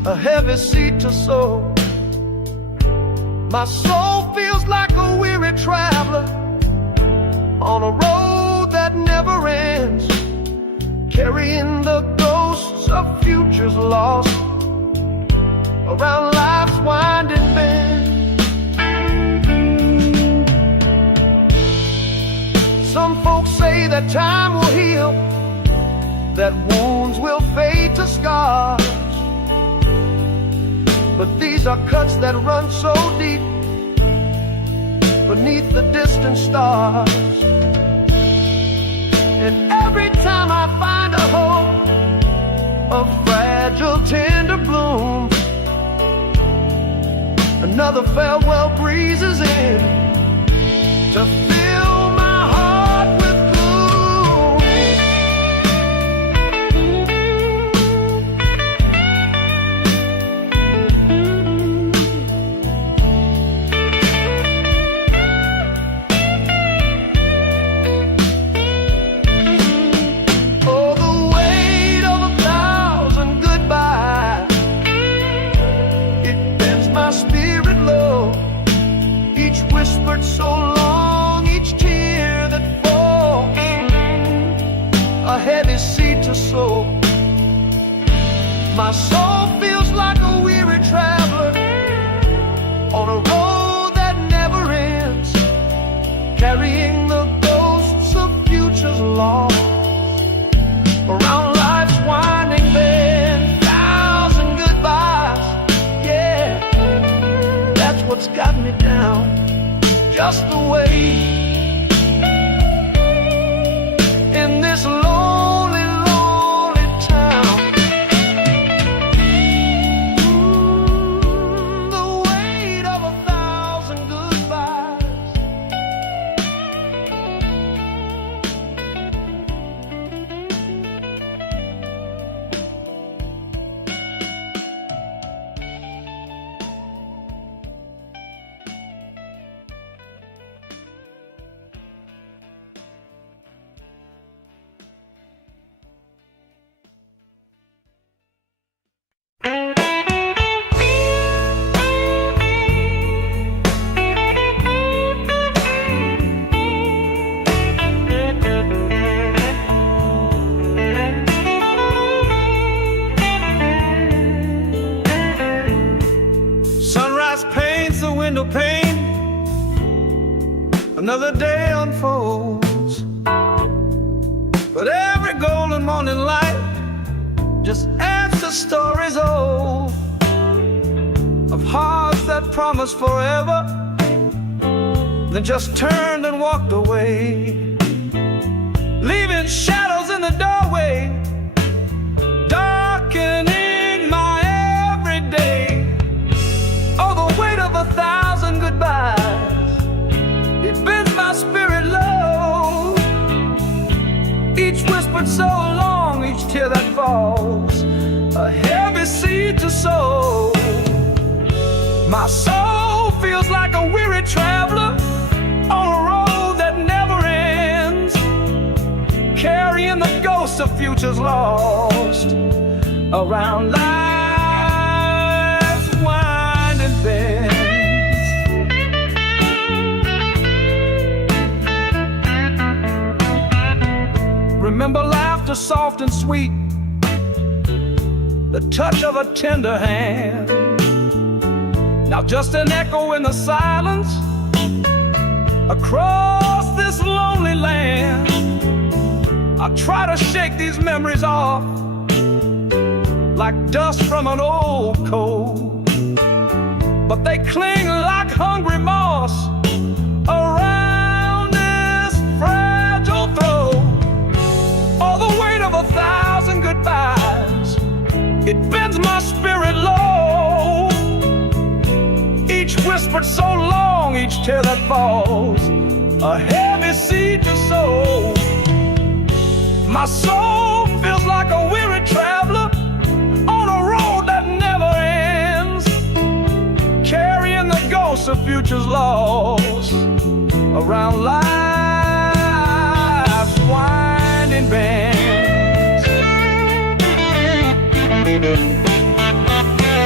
a heavy seed to sow. My soul feels like a weary traveler on a road that never ends, carrying the ghosts of futures lost around life's winding bend. Some folks say that time will heal, that wounds will fade to scars, but these are cuts that run so deep beneath the distant stars. And every time I find a hope, a fragile tender bloom, another farewell breezes in to fill my heart with gloom. Oh, the weight of 1,000 goodbyes, it bends my spirit low. Each whispered so long, each tear that falls, a heavy seed to sow. My soul feels like a weary traveler on a road that never ends, carrying the ghosts of futures lost around life's winding bend. 1,000 goodbyes, yeah, that's what's got me down, just the way in this lonely, lonely town. The weight of 1,000 goodbyes. Sunrise paints the window pane, another day unfolds, but every golden morning light just adds to stories old of hearts that promised forever, then just turned and walked away, leaving shadows in the doorway, darkening my everyday. Oh, the weight of 1,000 goodbyes, it bends my spirit low. Each whispered so long, each tear that falls, a heavy seed to sow. My soul feels like a weary traveler on a road that never ends, carrying the ghosts of futures lost around life's winding bends. Remember laughter soft and sweet, the touch of a tender hand. Now just an echo in the silence across this lonely land. I try to shake these memories off like dust from an old coat, but they cling like hungry moss around this fragile throat. Oh, the weight of 1,000 goodbyes, it bends my spirit low. Each whispered so long, each tear that falls, a heavy seed to sow. My soul feels like a weary traveler on a road that never ends, carrying the ghosts of futures lost around life's winding bends.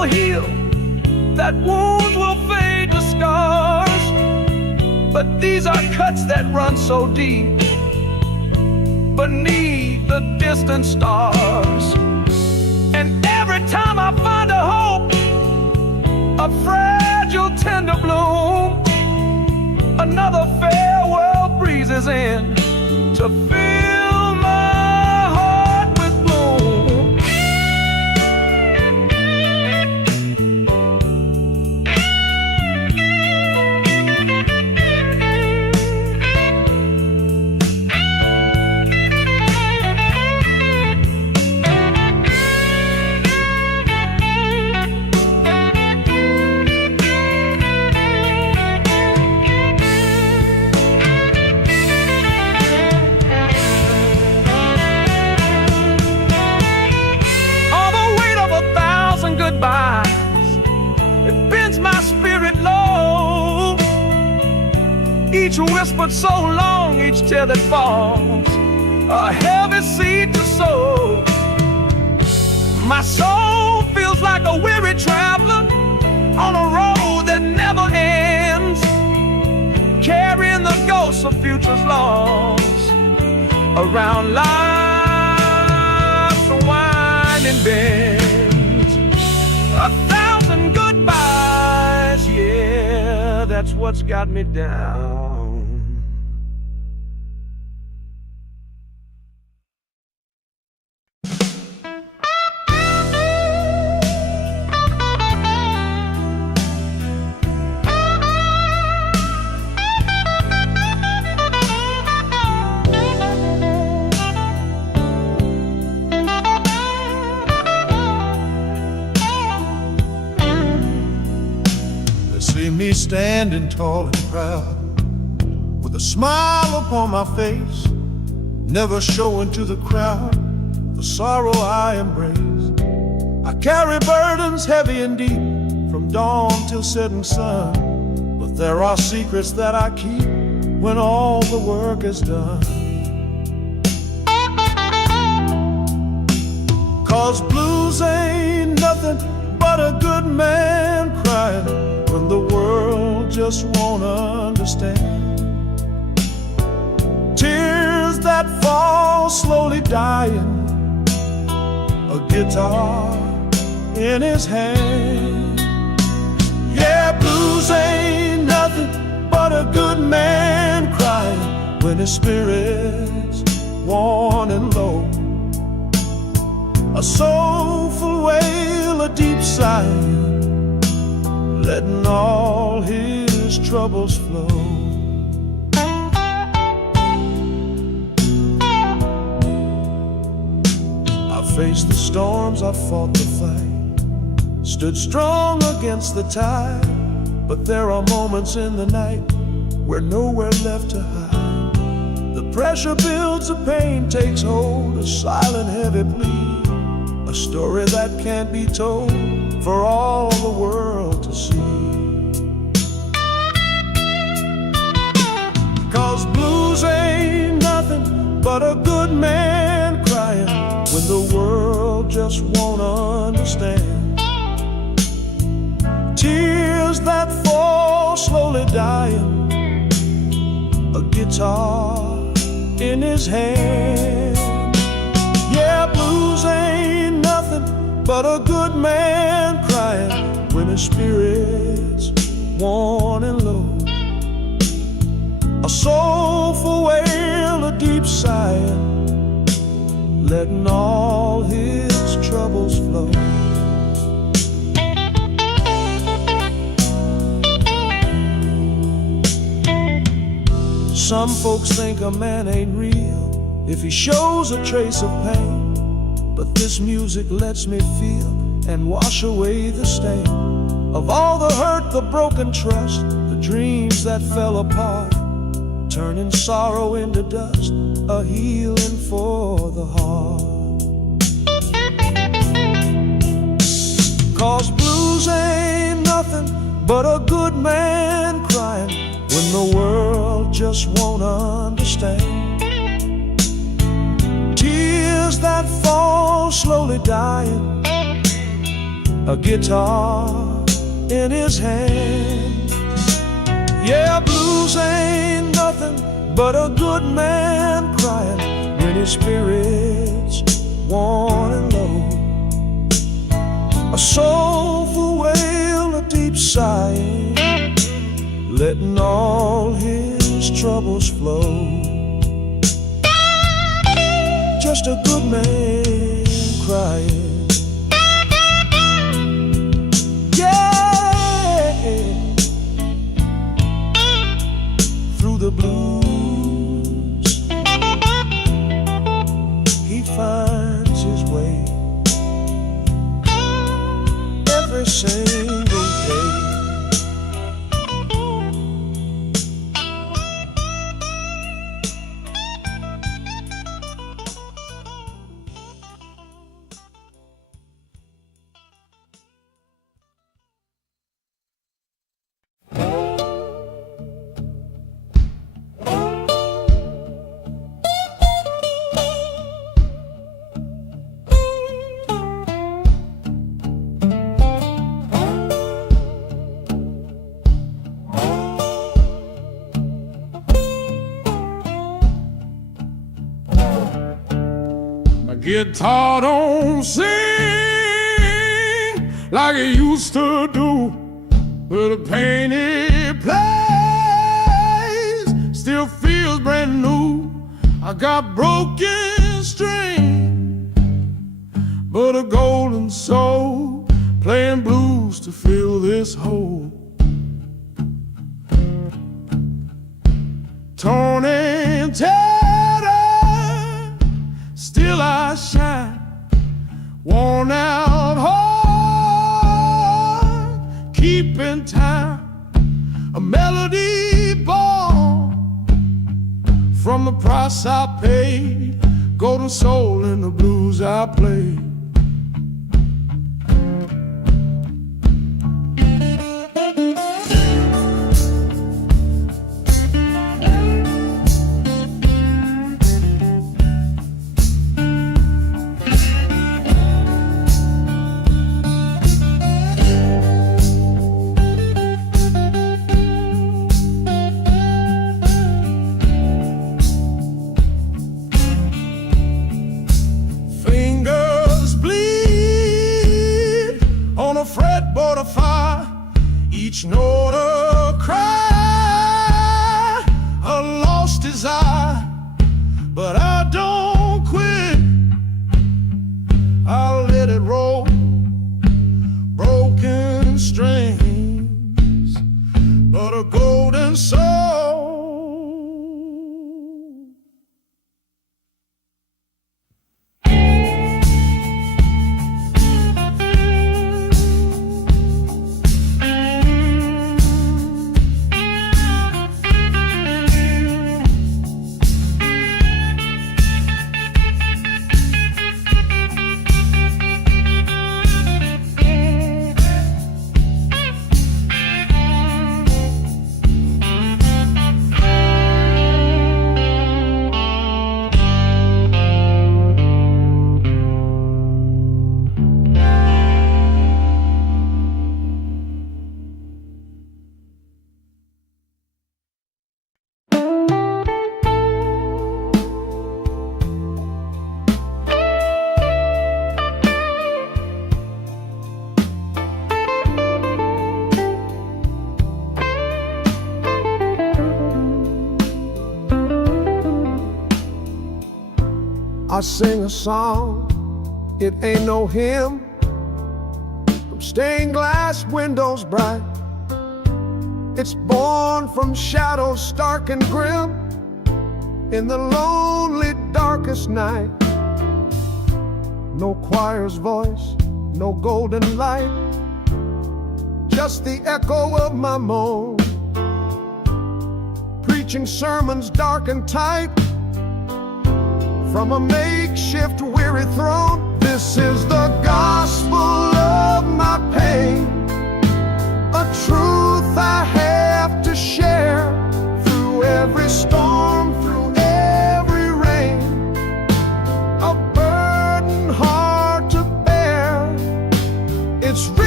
will heal, that wounds will fade to scars. But these are cuts that run so deep beneath the distant stars. And every time I find a hope, a fragile tender bloom, another farewell breezes in to fill my heart with gloom. It bends my spirit low. Each whispered so long, each tear that falls, a heavy seed to sow. My soul feels like a weary traveler on a road that never ends, carrying the ghosts of futures lost around life's winding bend. 1,000 goodbyes, yeah, that's what's got me down. See me standing tall and proud, with a smile upon my face, never showing to the crowd the sorrow I embrace. I carry burdens heavy and deep, from dawn till setting sun, but there are secrets that I keep when all the work is done. 'Cause blues ain't nothing but a good man crying when the world just won't understand. Tears that fall slowly dying, a guitar in his hand. Yeah, blues ain't nothing but a good man crying when his spirit's worn and low. A soulful wail, a deep sigh, letting all his troubles flow. I faced the storms, I fought the fight, stood strong against the tide. But there are moments in the night where nowhere left to hide. The pressure builds, the pain takes hold, a silent heavy plea, a story that can't be told for all the world to see. 'Cause blues ain't nothing but a good man crying when the world just won't understand. Tears that fall slowly dying, a guitar in his hand. Yeah, blues ain't nothing but a good man crying when his spirit's worn and low. A soulful wail, a deep sigh, letting all his troubles flow. Some folks think a man ain't real if he shows a trace of pain, but this music lets me feel and wash away the stain of all the hurt, the broken trust, the dreams that fell apart, turning sorrow into dust, a healing for the heart. 'Cause blues ain't nothing but a good man crying when the world just won't understand. Tears that fall slowly dying, a guitar in his hand. Yeah, blues ain't nothing but a good man crying when his spirit's worn and low. A soulful wail, a deep sighing, letting all his troubles flow. Just a good man crying. Yeah, through the blues he finds his way every single day. Guitar don't sing like it used to do, but the pain it plays still feels brand new. I got broken string, but a golden soul playing blues to fill this hole. Torn and tattered, still I shine, worn out heart, keeping time, a melody born from the price I paid, golden soul in the blues I play. Fretboard of fire, each note a cry, a lost desire, but I don't quit. I'll let it roll, broken strings, but a golden soul. I sing a song, it ain't no hymn, from stained glass windows bright. It's born from shadows stark and grim, in the lonely darkest night. No choir's voice, no golden light, just the echo of my moan, preaching sermons dark and tight from a makeshift weary throne. This is the gospel of my pain, a truth I have to share through every storm, through every rain, a burden hard to bear. It's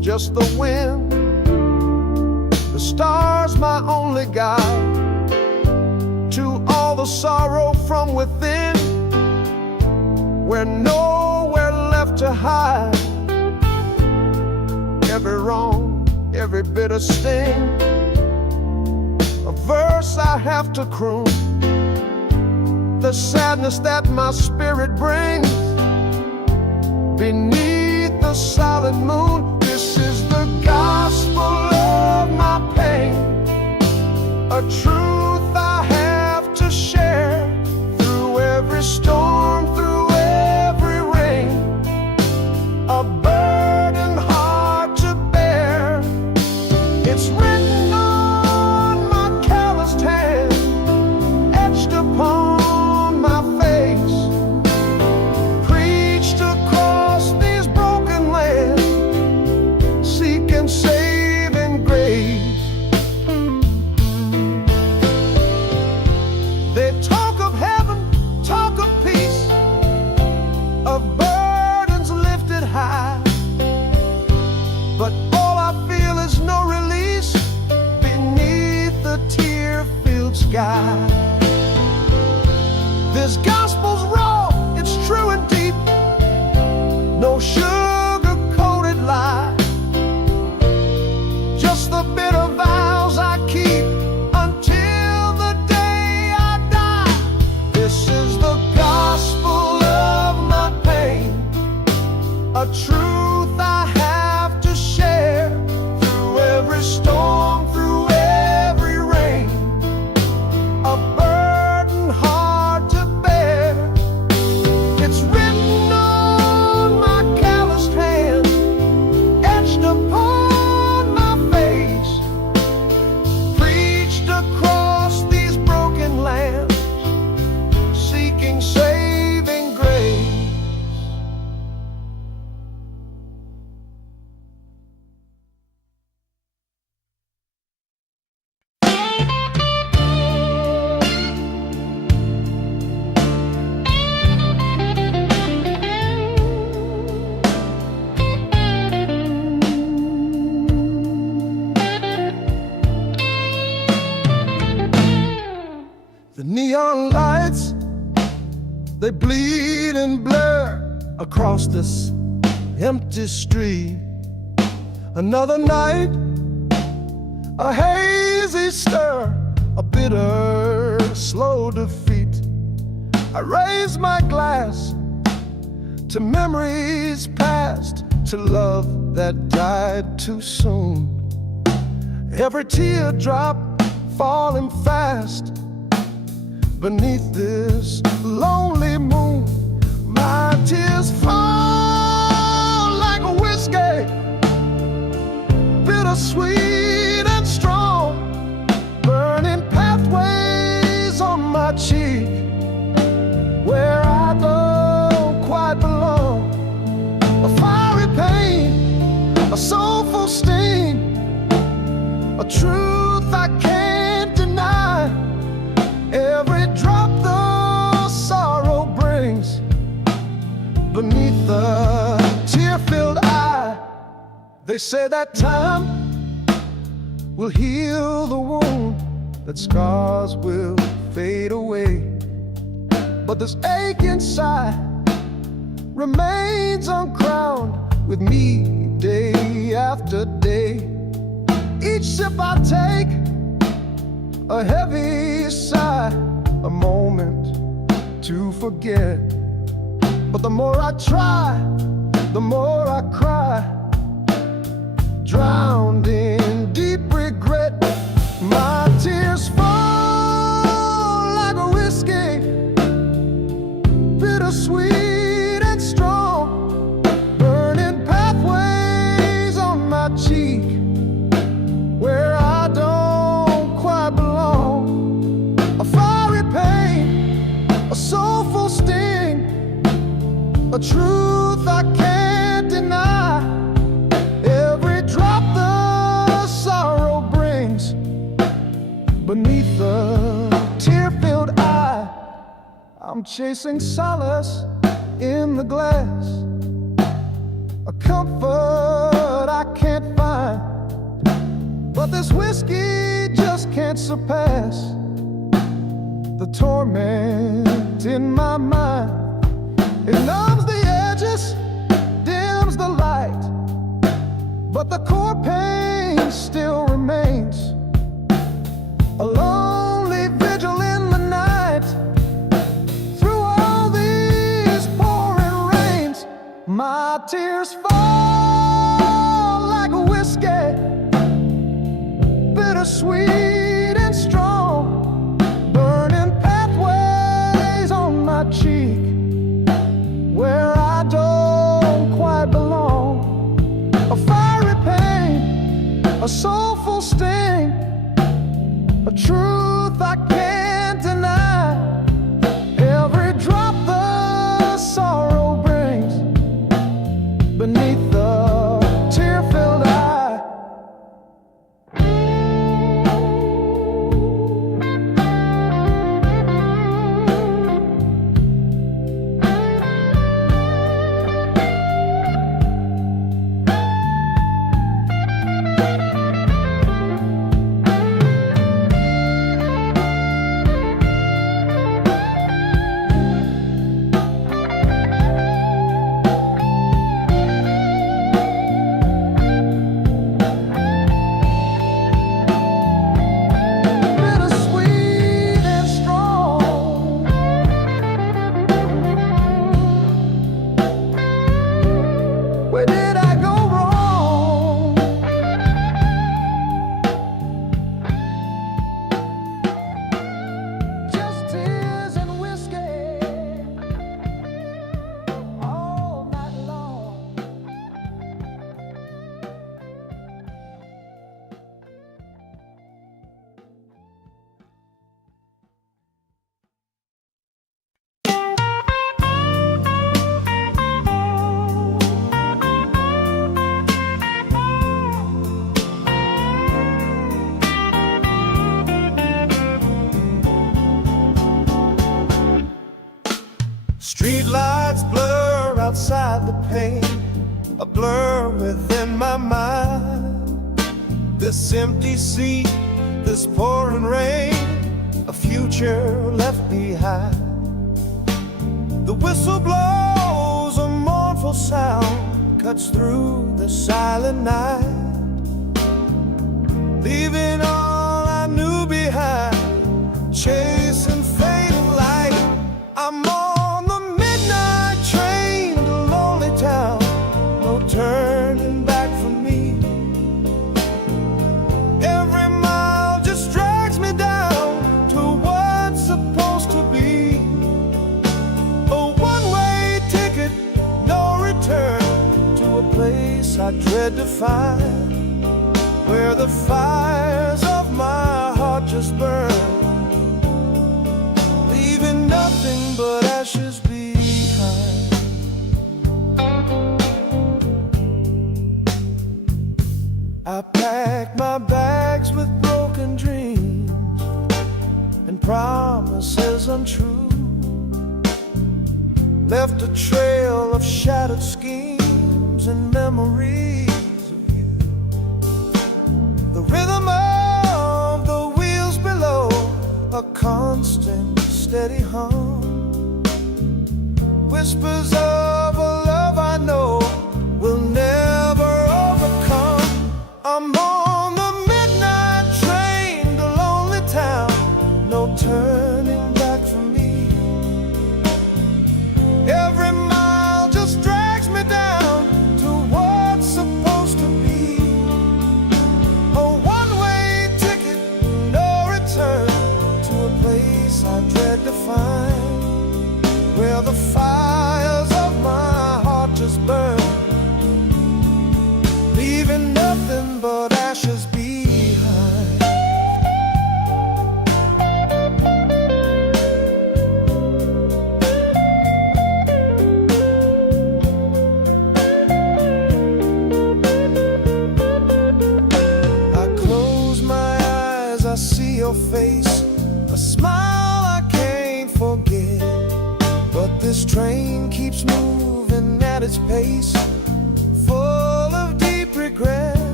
just the wind. The stars my only guide to all the sorrow from within. We're nowhere left to hide. Every wrong, every bitter sting, a verse I have to croon. The sadness that my spirit brings beneath the solid moon. This is the gospel of my pain, a truth I have to share. Through every storm, through every rain, a burden hard to bear. It's written on my calloused hand, etched upon my face, preached across these broken lands, seeking saving grace. They talk of heaven, talk of peace, of burdens lifted high, but all I feel is no release beneath the tear-filled sky. This gospel's raw, it's true and deep, no sugar-coated lie, just the bitter vows I keep until the day I die. This is the gospel of my pain, a truth I have to share. Through every storm, through every rain, a burden hard to bear. It's written on my calloused hand, etched upon my face, preached across these broken lands, seeking saving grace. The neon lights, they bleed and blur across this empty street. Another night, a hazy stir, a bitter, slow defeat. I raise my glass to memories past, to love that died too soon. Every teardrop falling fast beneath this lonely moon. My tears fall like a whiskey, bittersweet and strong, burning pathways on my cheek where I don't quite belong. A fiery pain, a soulful sting, a truth I can't deny. Every drop the sorrow brings beneath the tear-filled eye. They say that time will heal the wound, that scars will fade away, but this ache inside remains uncrowned with me day after day. Each sip I take, a heavy sigh, a moment to forget. But the more I try, the more I cry, drowned in deep regret. My tears fall like a whiskey, bittersweet and strong, burning pathways on my cheek where I don't quite belong. A fiery pain, a soulful sting, a truth I can't deny. Every drop the sorrow brings beneath the tear-filled eye. I'm chasing solace in the glass, a comfort I can't find, but this whiskey just can't surpass the torment in my mind. It numbs the edges, dims the light, but the core pain still remains. A lonely vigil in the night, through all these pouring rains. My tears fall like whiskey, bittersweet and strong, burning pathways on my cheek where I don't quite belong. A fiery pain, a soulful sting, a truth I can't deny. Every drop the sorrow brings beneath the tear-filled eye. Where did I go wrong? Just tears and whiskey all night long. Street lights blur outside the pane, a blur within my mind. This empty seat, this pouring rain, a future left behind. The whistle blows, a mournful sound cuts through the silent night, leaving all I knew behind, chasing fading light. I'm on the midnight train to lonely town, no turning back for me. Every mile just drags me down to what's supposed to be. A one-way ticket, no return, to a place I dread to find, where the fires of my heart just burn, leaving nothing but ashes behind. I packed my bags with broken dreams and promises untrue, left a trail of shattered schemes and memories of you. The rhythm of the wheels below, a constant steady hum, whispers of a love I know will never overcome. I'm on the midnight train to lonely town, no turning back for me. Every mile just drags me down to what's supposed to be. A one-way ticket, no return, to a place I dread to find, where the fires of my heart just burn, leaving nothing but ashes behind. I close my eyes, I see your face, a smile I can't forget. But this train keeps moving at its pace, full of deep regret.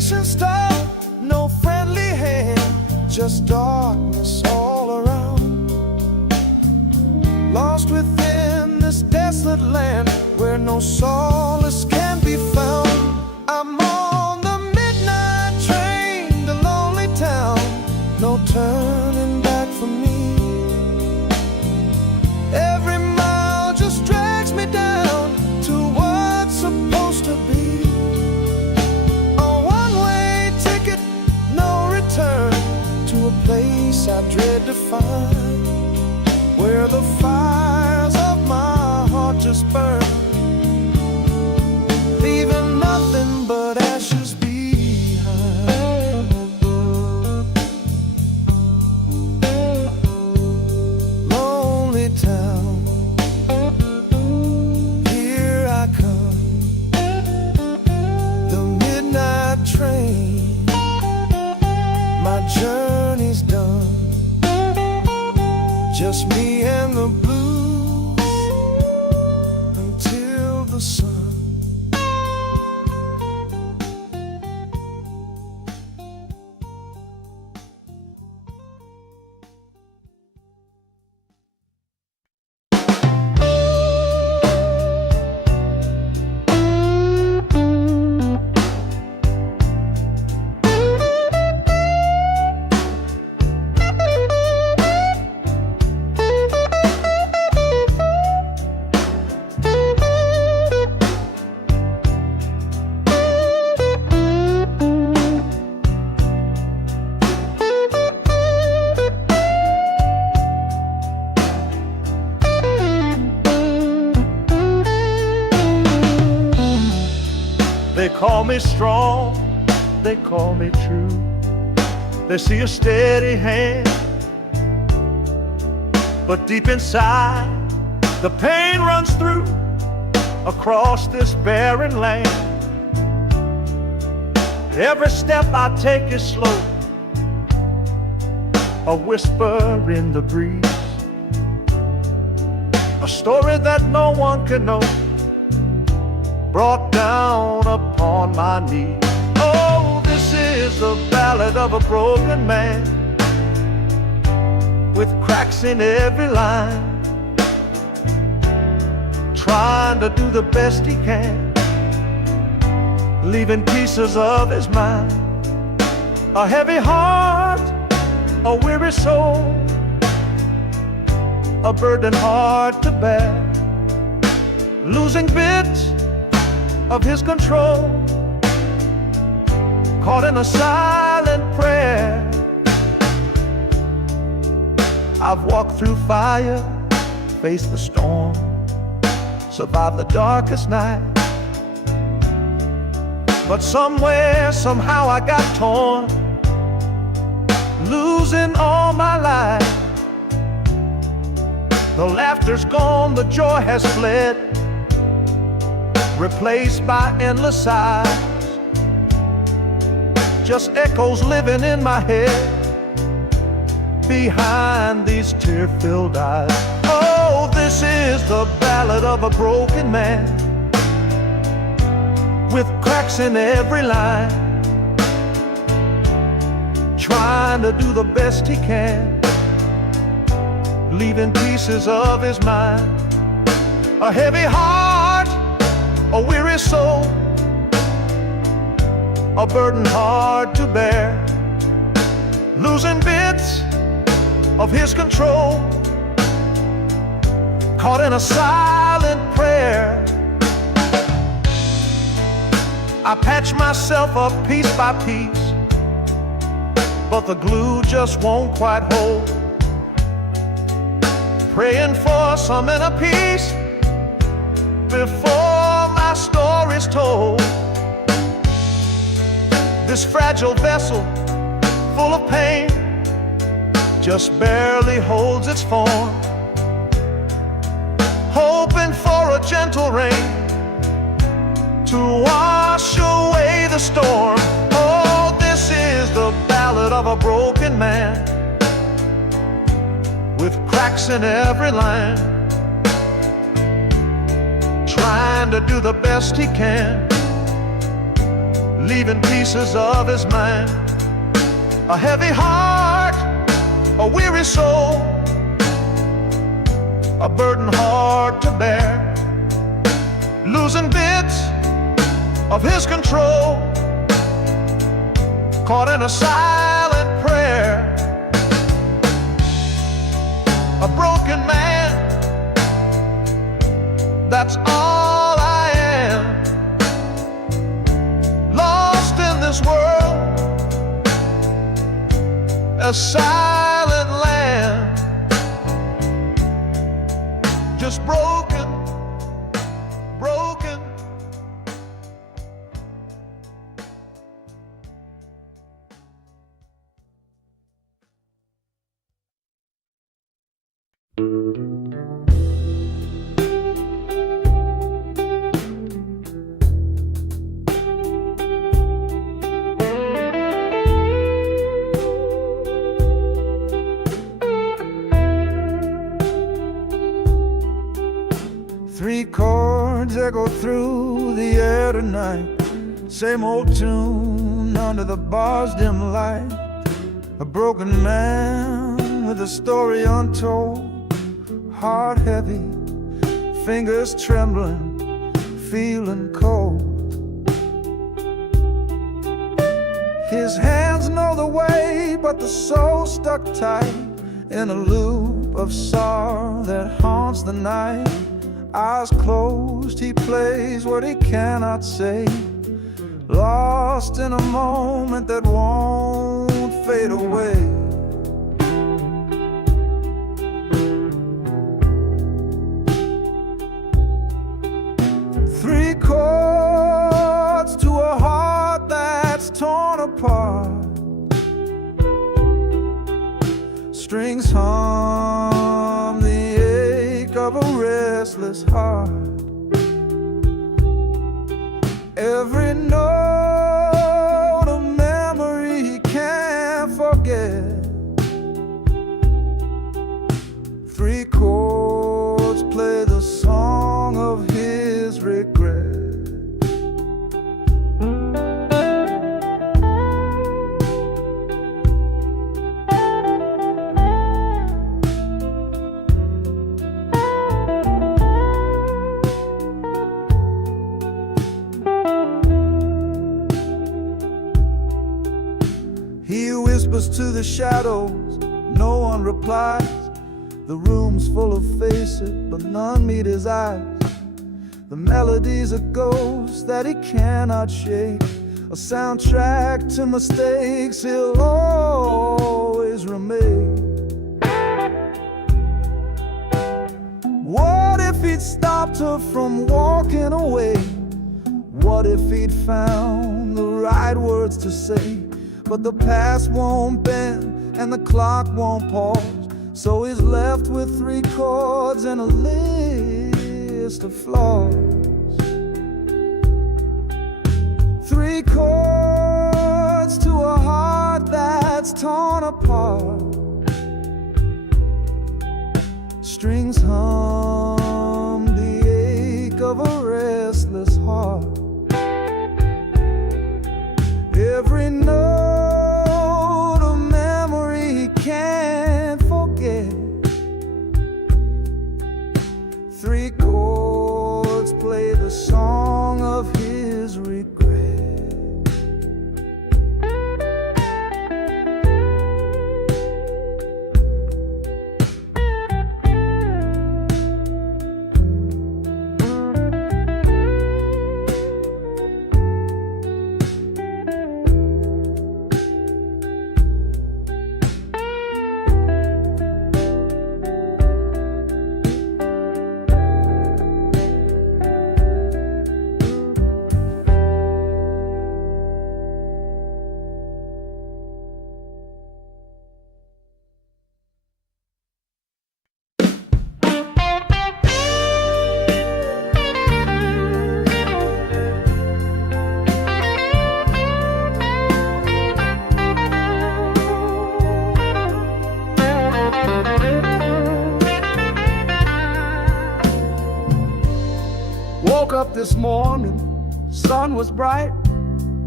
communication stopped, no friendly hand, just darkness all around. Lost within this desolate land where no solace can be found. I'm on the midnight train to lonely town, no turning back for me. Every mile just drags me down to what's supposed to be. A one-way ticket, no return, to a place I dread to find, where the fires of my heart just burn, leaving nothing but ashes behind. Lonely town, here I come, the midnight train, my journey's done. Just me and the blues until the sun. They call me strong, they call me true. They see a steady hand, but deep inside the pain runs through across this barren land. Every step I take is slow, a whisper in the breeze, a story that no one can know, brought down upon my knees. Oh, this is the ballad of a broken man, with cracks in every line, trying to do the best he can, leaving pieces of his mind. A heavy heart, a weary soul, a burden hard to bear, losing bits of his control, caught in a silent prayer. I've walked through fire, faced the storm, survived the darkest night, but somewhere, somehow I got torn, losing all my life. The laughter's gone, the joy has fled, replaced by endless sighs, just echoes living in my head behind these tear-filled eyes. Oh, this is the ballad of a broken man, with cracks in every line, trying to do the best he can, leaving pieces of his mind. A heavy heart, a weary soul, a burden hard to bear, losing bits of his control, caught in a silent prayer. I patch myself up piece by piece, but the glue just won't quite hold, praying for some inner peace before my story's told. This fragile vessel, full of pain, just barely holds its form, hoping for a gentle rain to wash away the storm. Oh, this is the ballad of a broken man, with cracks in every line, trying to do the best he can, leaving pieces of his mind. A heavy heart, a weary soul, a burden hard to bear, losing bits of his control, caught in a silent prayer. A broken man, that's all I am. Lost in this world, a silent land. Just broken, broken. Three chords echo through the air tonight. Same old tune under the bar's dim light. A broken man with a story untold. Heart heavy, fingers trembling, feeling cold. His hands know the way, but the soul stuck tight in a loop of sorrow that haunts the night. Eyes closed, he plays what he cannot say, lost in a moment that won't fade away. Three chords to a heart that's torn apart. Strings hum the ache of a restless heart. Every note a memory he can't forget. Three chords play the song of his regret. He whispers to the shadows, no one replies. The room's full of faces, but none meet his eyes. The melody's a ghost that he cannot shake, a soundtrack to mistakes he'll always remake. What if he'd stopped her from walking away? What if he'd found the right words to say? But the past won't bend and the clock won't pause, so he's left with three chords and a list of flaws. Three chords to a heart that's torn apart. Strings hum the ache of a restless heart. Every note a memory he can't forget. Three chords play the song of his regret. Woke up this morning, sun was bright,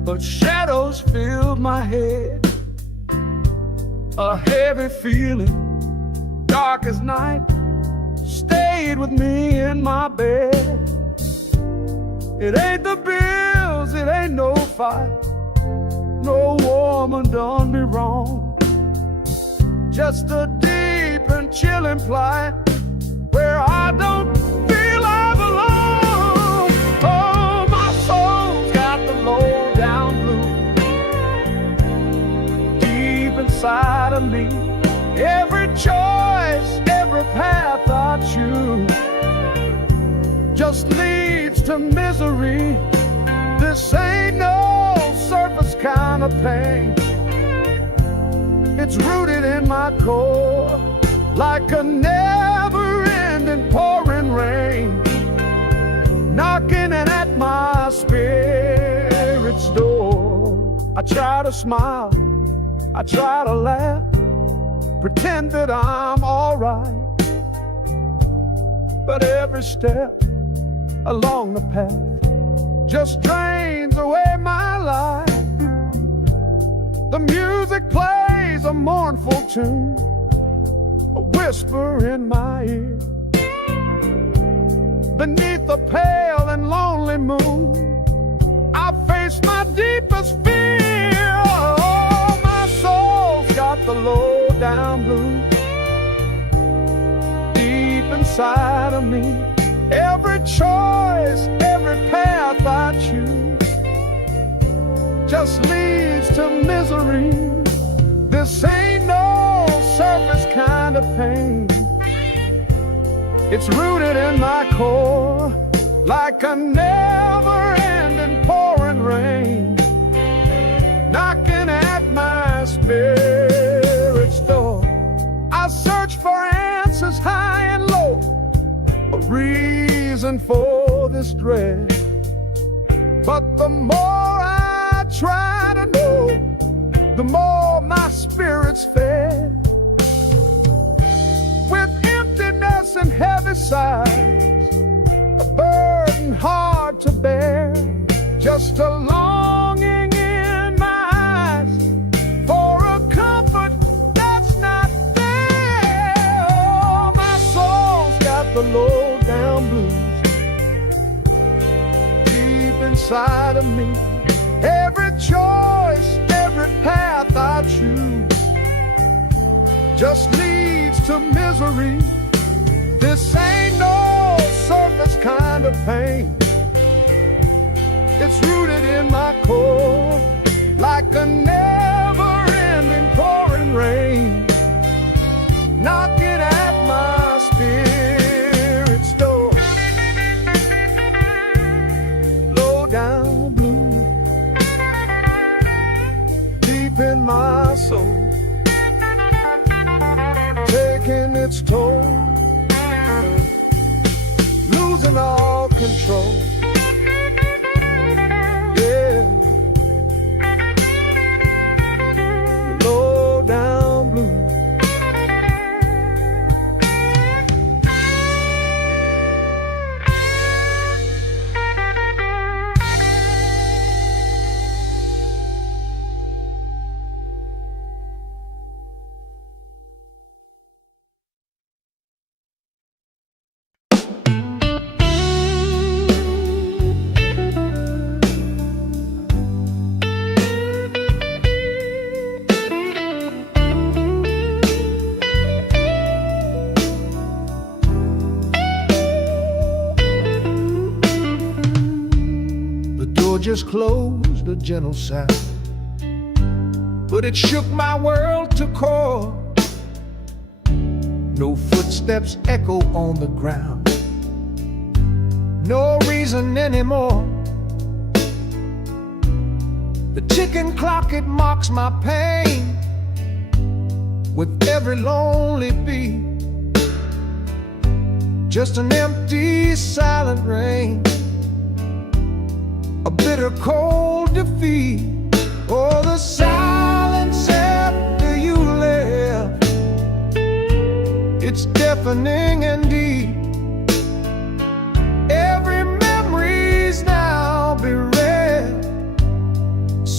but shadows filled my head. A heavy feeling, dark as night, stayed with me in my bed. It ain't the bills, it ain't no fight, no woman done me wrong. Just a deep and chilling plight where I don't feel I belong. Oh, my soul's got the low down blues deep inside of me. Every choice, every path I choose just leads to misery. This ain't no surface kind of pain. It's rooted in my core like a never-ending pouring rain, knocking at my spirit's door. I try to smile, I try to laugh, pretend that I'm alright, but every step along the path just drains away my life. The music plays a mournful tune, a whisper in my ear. Beneath the pale and lonely moon, I face my deepest fear. Oh, my soul's got the low down blues deep inside of me. Every choice, every path I choose just leads to misery. This ain't no surface kind of pain. It's rooted in my core like a never-ending pouring rain, knocking at my spirit's door. I search for answers high and low, a reason for this dread. But the more I try to know, the more my spirit's fed. With emptiness and heavy sighs, a burden hard to bear, just a longing in my eyes for a comfort that's not there. Oh, my soul's got the low down blues deep inside of me. Every choice, every path I choose just leads to misery. This ain't no surface kind of pain. It's rooted in my core like a never-ending pouring rain, knocking at my spirit's door. Low down blue deep in my soul, taking its toll, losing all control. Yeah, low down blue. Just closed, a gentle sound, but it shook my world to core. No footsteps echo on the ground, no reason anymore. The ticking clock, it mocks my pain with every lonely beat. Just an empty, silent rain, a bitter cold defeat. Oh, the silence after you left, it's deafening and deep. Every memory's now bereft,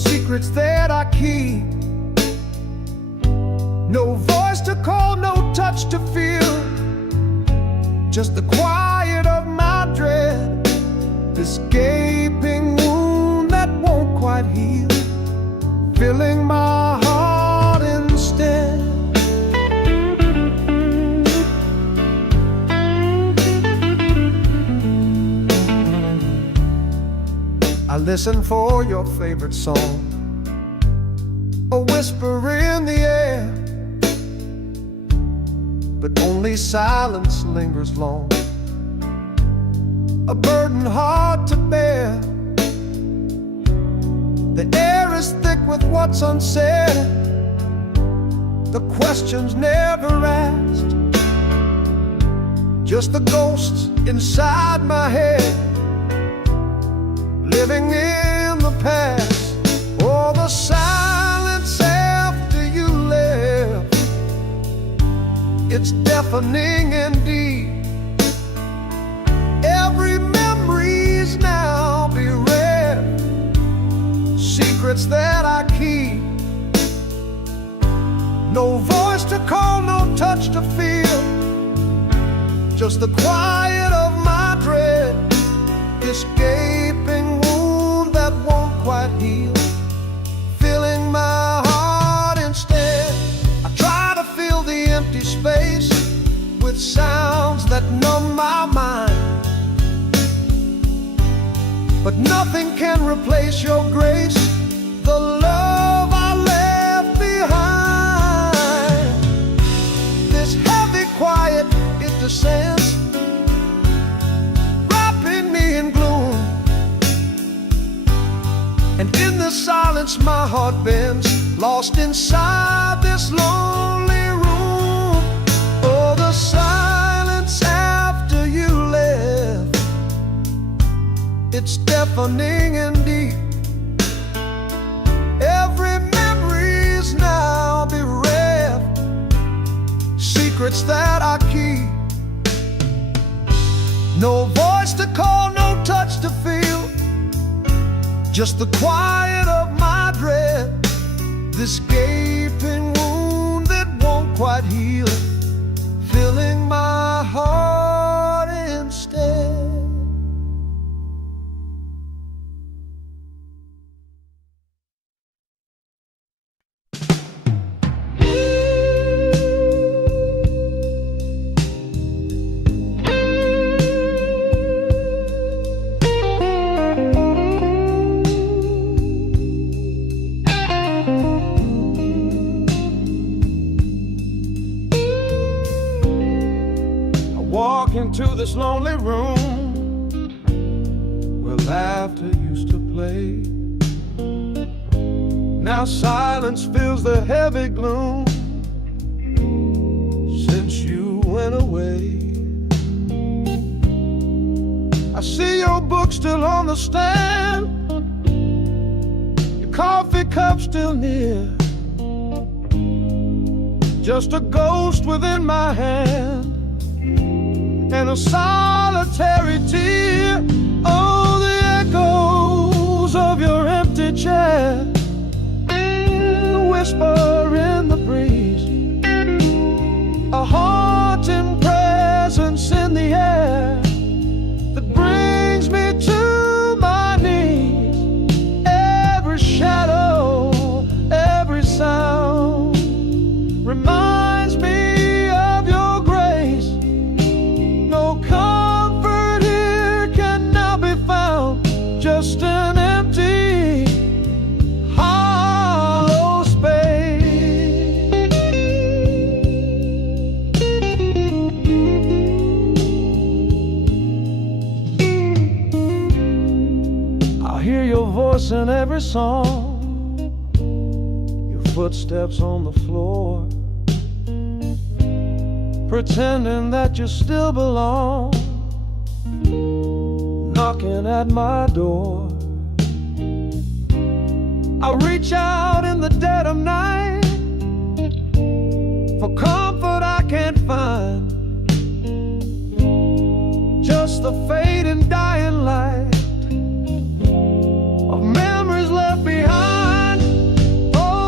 keep. No voice to call, no touch to feel, just the quiet of my dread, this gaping wound that won't quite heal, filling my heart instead. I listen for your favorite song, a whisper in the air, but only silence lingers long, a burden hard to bear. The air is thick with what's unsaid, the questions never asked, just the ghosts inside my head, living in the past. Oh, the silence after you left, it's deafening indeed. Every memory's now bereft, secrets that I keep. No voice to call, no touch to feel, just the quiet of my dread, this gaping wound that won't quite heal, filling my heart instead. I try to fill the empty space with sounds that numb my mind, but nothing can replace your grace, the love I left behind. This heavy quiet, it descends, wrapping me in gloom, and in the silence my heart bends, lost inside this lonely room. Oh, the silence after you left, it's deafening and deep. Every memory's now bereft, secrets that I keep. No voice to call, no touch to feel, just the quiet of my dread, this gaping wound that won't quite heal, filling my heart instead. Walk into this lonely room where laughter used to play. Now silence fills the heavy gloom since you went away. I see your book still on the stand, your coffee cup still near, just a ghost within my hand and a solitary tear. Oh, the echoes of your empty chair, the whisper in the breeze, a haunting presence in the air that brings me to my knees. Every shadow, every sound reminds me of your grace. No comfort here can now be found, just an empty, hollow space. I hear your voice in every song, your footsteps on the floor, pretending that you still belong, knocking at my door. I reach out in the dead of night for comfort I can't find, just the fading dying light of memories left behind. Oh,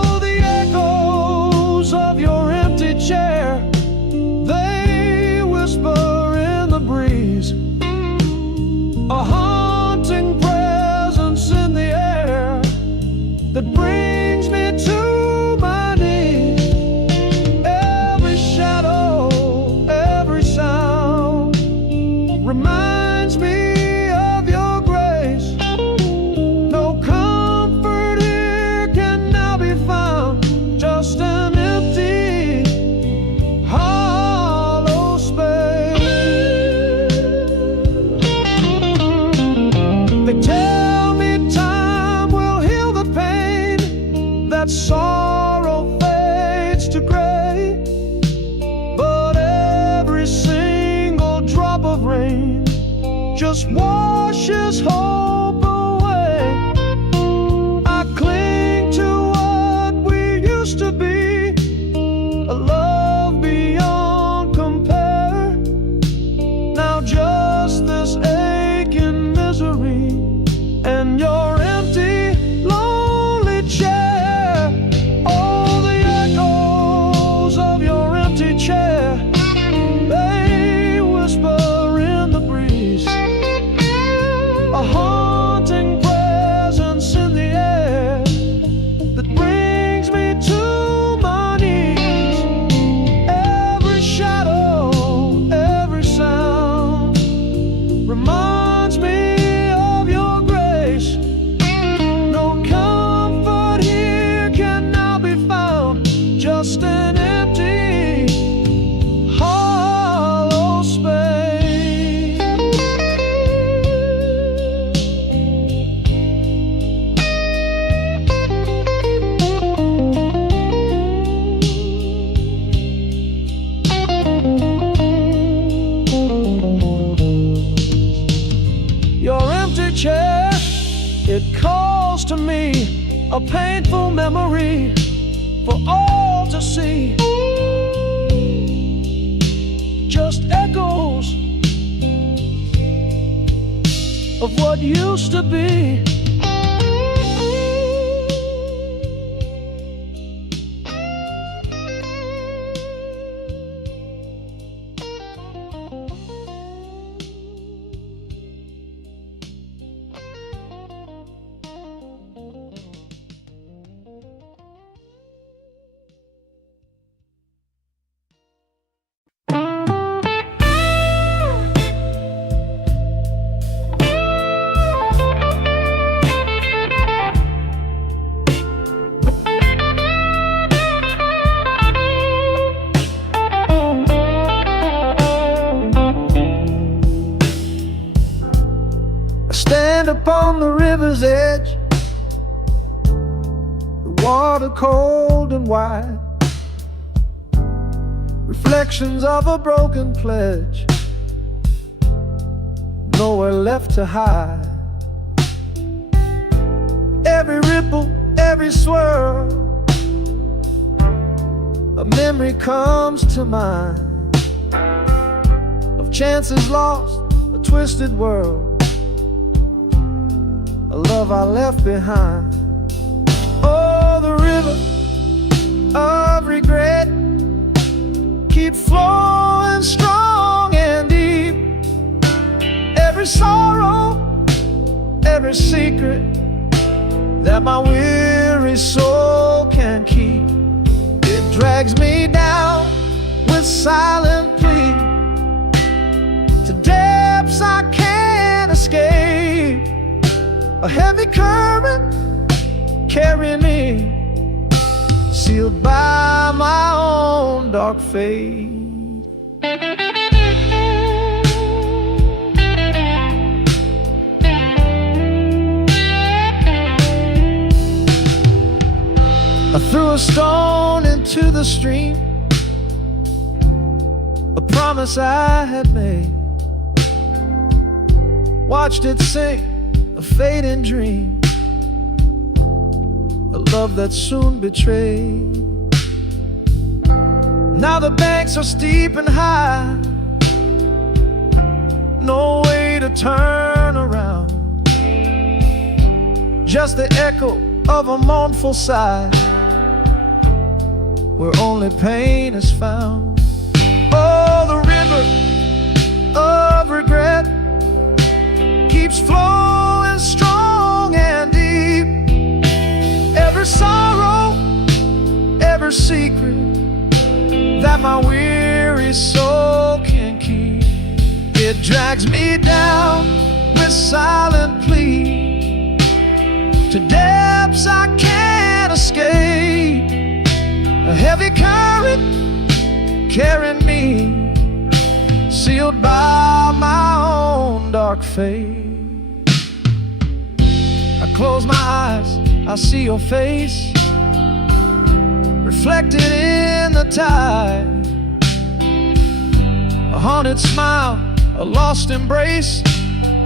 just washes hope away. I cling to what we used to be, a love beyond compare. Now just this aching misery and your empty, lonely chair. All the echoes of your empty chair, they whisper in the breeze, a haunting presence in the air that brings me to my knees. Every shadow, every sound reminds me of your grace. No comfort here can now be found, just an empty, hollow space. Your empty chair, it calls to me, a painful memory for all to see. Just echoes of what used to be. I stand upon the river's edge, the water cold and wide, reflections of a broken pledge, nowhere left to hide. Every ripple, every swirl, a memory comes to mind of chances lost, a twisted world, a love I left behind. Oh, the river of regret keeps flowing strong and deep. Every sorrow, every secret that my weary soul can keep, it drags me down with silent plea to depths I can't escape. A heavy current carrying me, sealed by my own dark fate. I threw a stone into the stream, a promise I had made, watched it sink, a fading dream, a love that soon betrayed. Now the banks are steep and high, no way to turn around, just the echo of a mournful sigh, where only pain is found. Oh, the river of regret keeps flowing strong and deep. Every sorrow, every secret that my weary soul can keep, it drags me down with silent plea to depths I can't escape. A heavy current carrying me, sealed by my own dark fate. I close my eyes, I see your face reflected in the tide, a haunted smile, a lost embrace,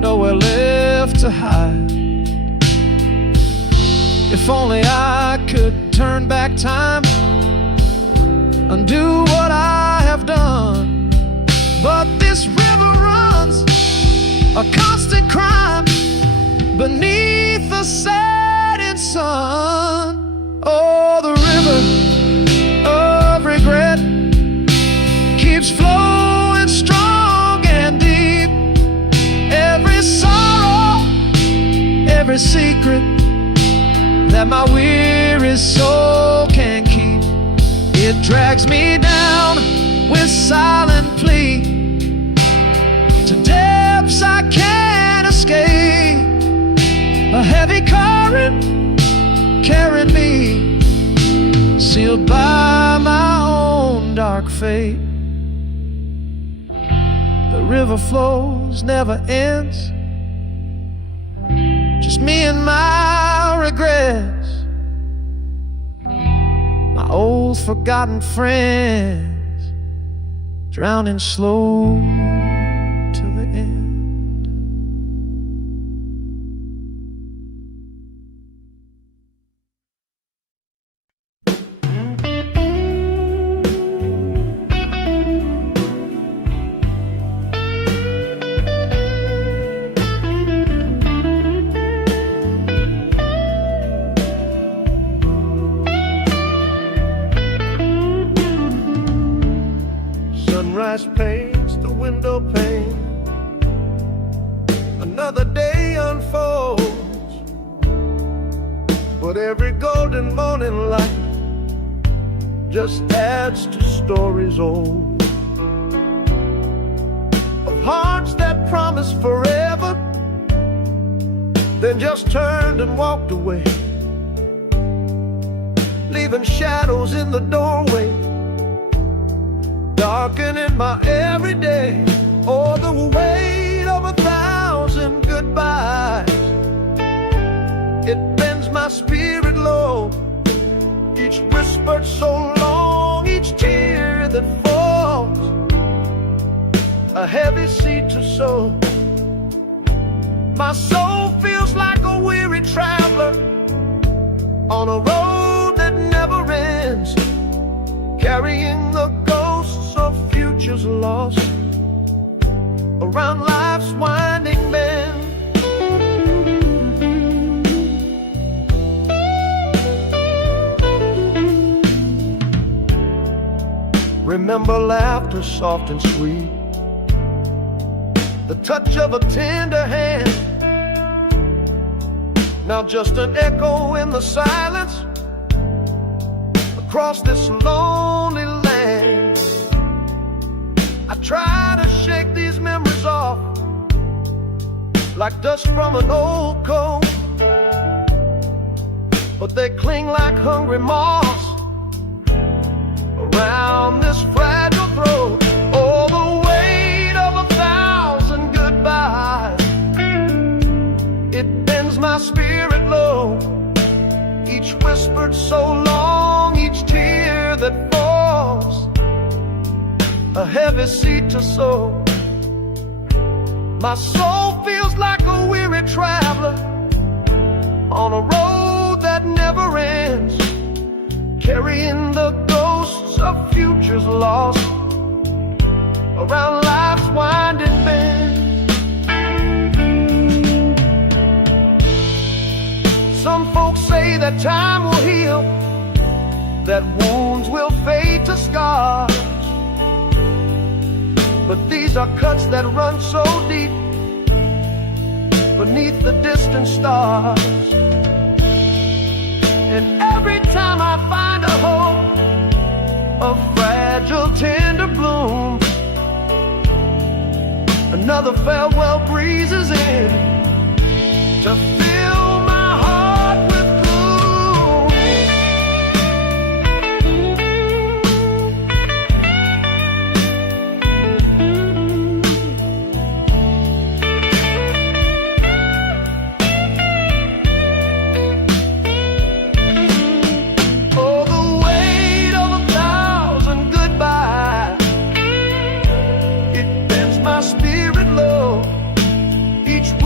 nowhere left to hide. If only I could turn back time, undo what I have done. But this river runs a constant crime beneath the setting sun. Oh, the river of regret keeps flowing strong and deep. Every sorrow, every secret that my weary soul can keep, it drags me down with silent plea to depths I can't escape. A heavy current carrying me, sealed by my own dark fate. The river flows, never ends, just me and my regrets, my old forgotten friends, drowning slow till the end. Sunrise paints the window pane, another day unfolds, but every golden morning light just adds to stories old, of hearts that promised forever, then just turned and walked away, leaving shadows in the doorway, darkening my everyday. Oh, the weight of 1,000 goodbyes, it bends my spirit low. Each whispered so long, each tear that falls, a heavy seed to sow. My soul feels like a weary traveler on a road that never ends, carrying the ghosts of futures lost around life's winding bend. Remember laughter soft and sweet, the touch of a tender hand, now just an echo in the silence across this lonely land. I try to shake these memories off like dust from an old coat, but they cling like hungry moths around this fragile throat. Oh, the weight of 1,000 goodbyes, it bends my spirit low. Each whispered so long, each tear that falls, a heavy seed to sow. My soul feels like a weary traveler on a road that never ends, carrying the ghosts of futures lost around life's winding bend. Some folks say that time will heal, that wounds will fade to scars, but these are cuts that run so deep beneath the distant stars. And every time I find a hope, a fragile tender bloom, another farewell breezes in to fill my heart with gloom. Oh, the weight of 1,000 goodbyes, it bends my spirit low. Each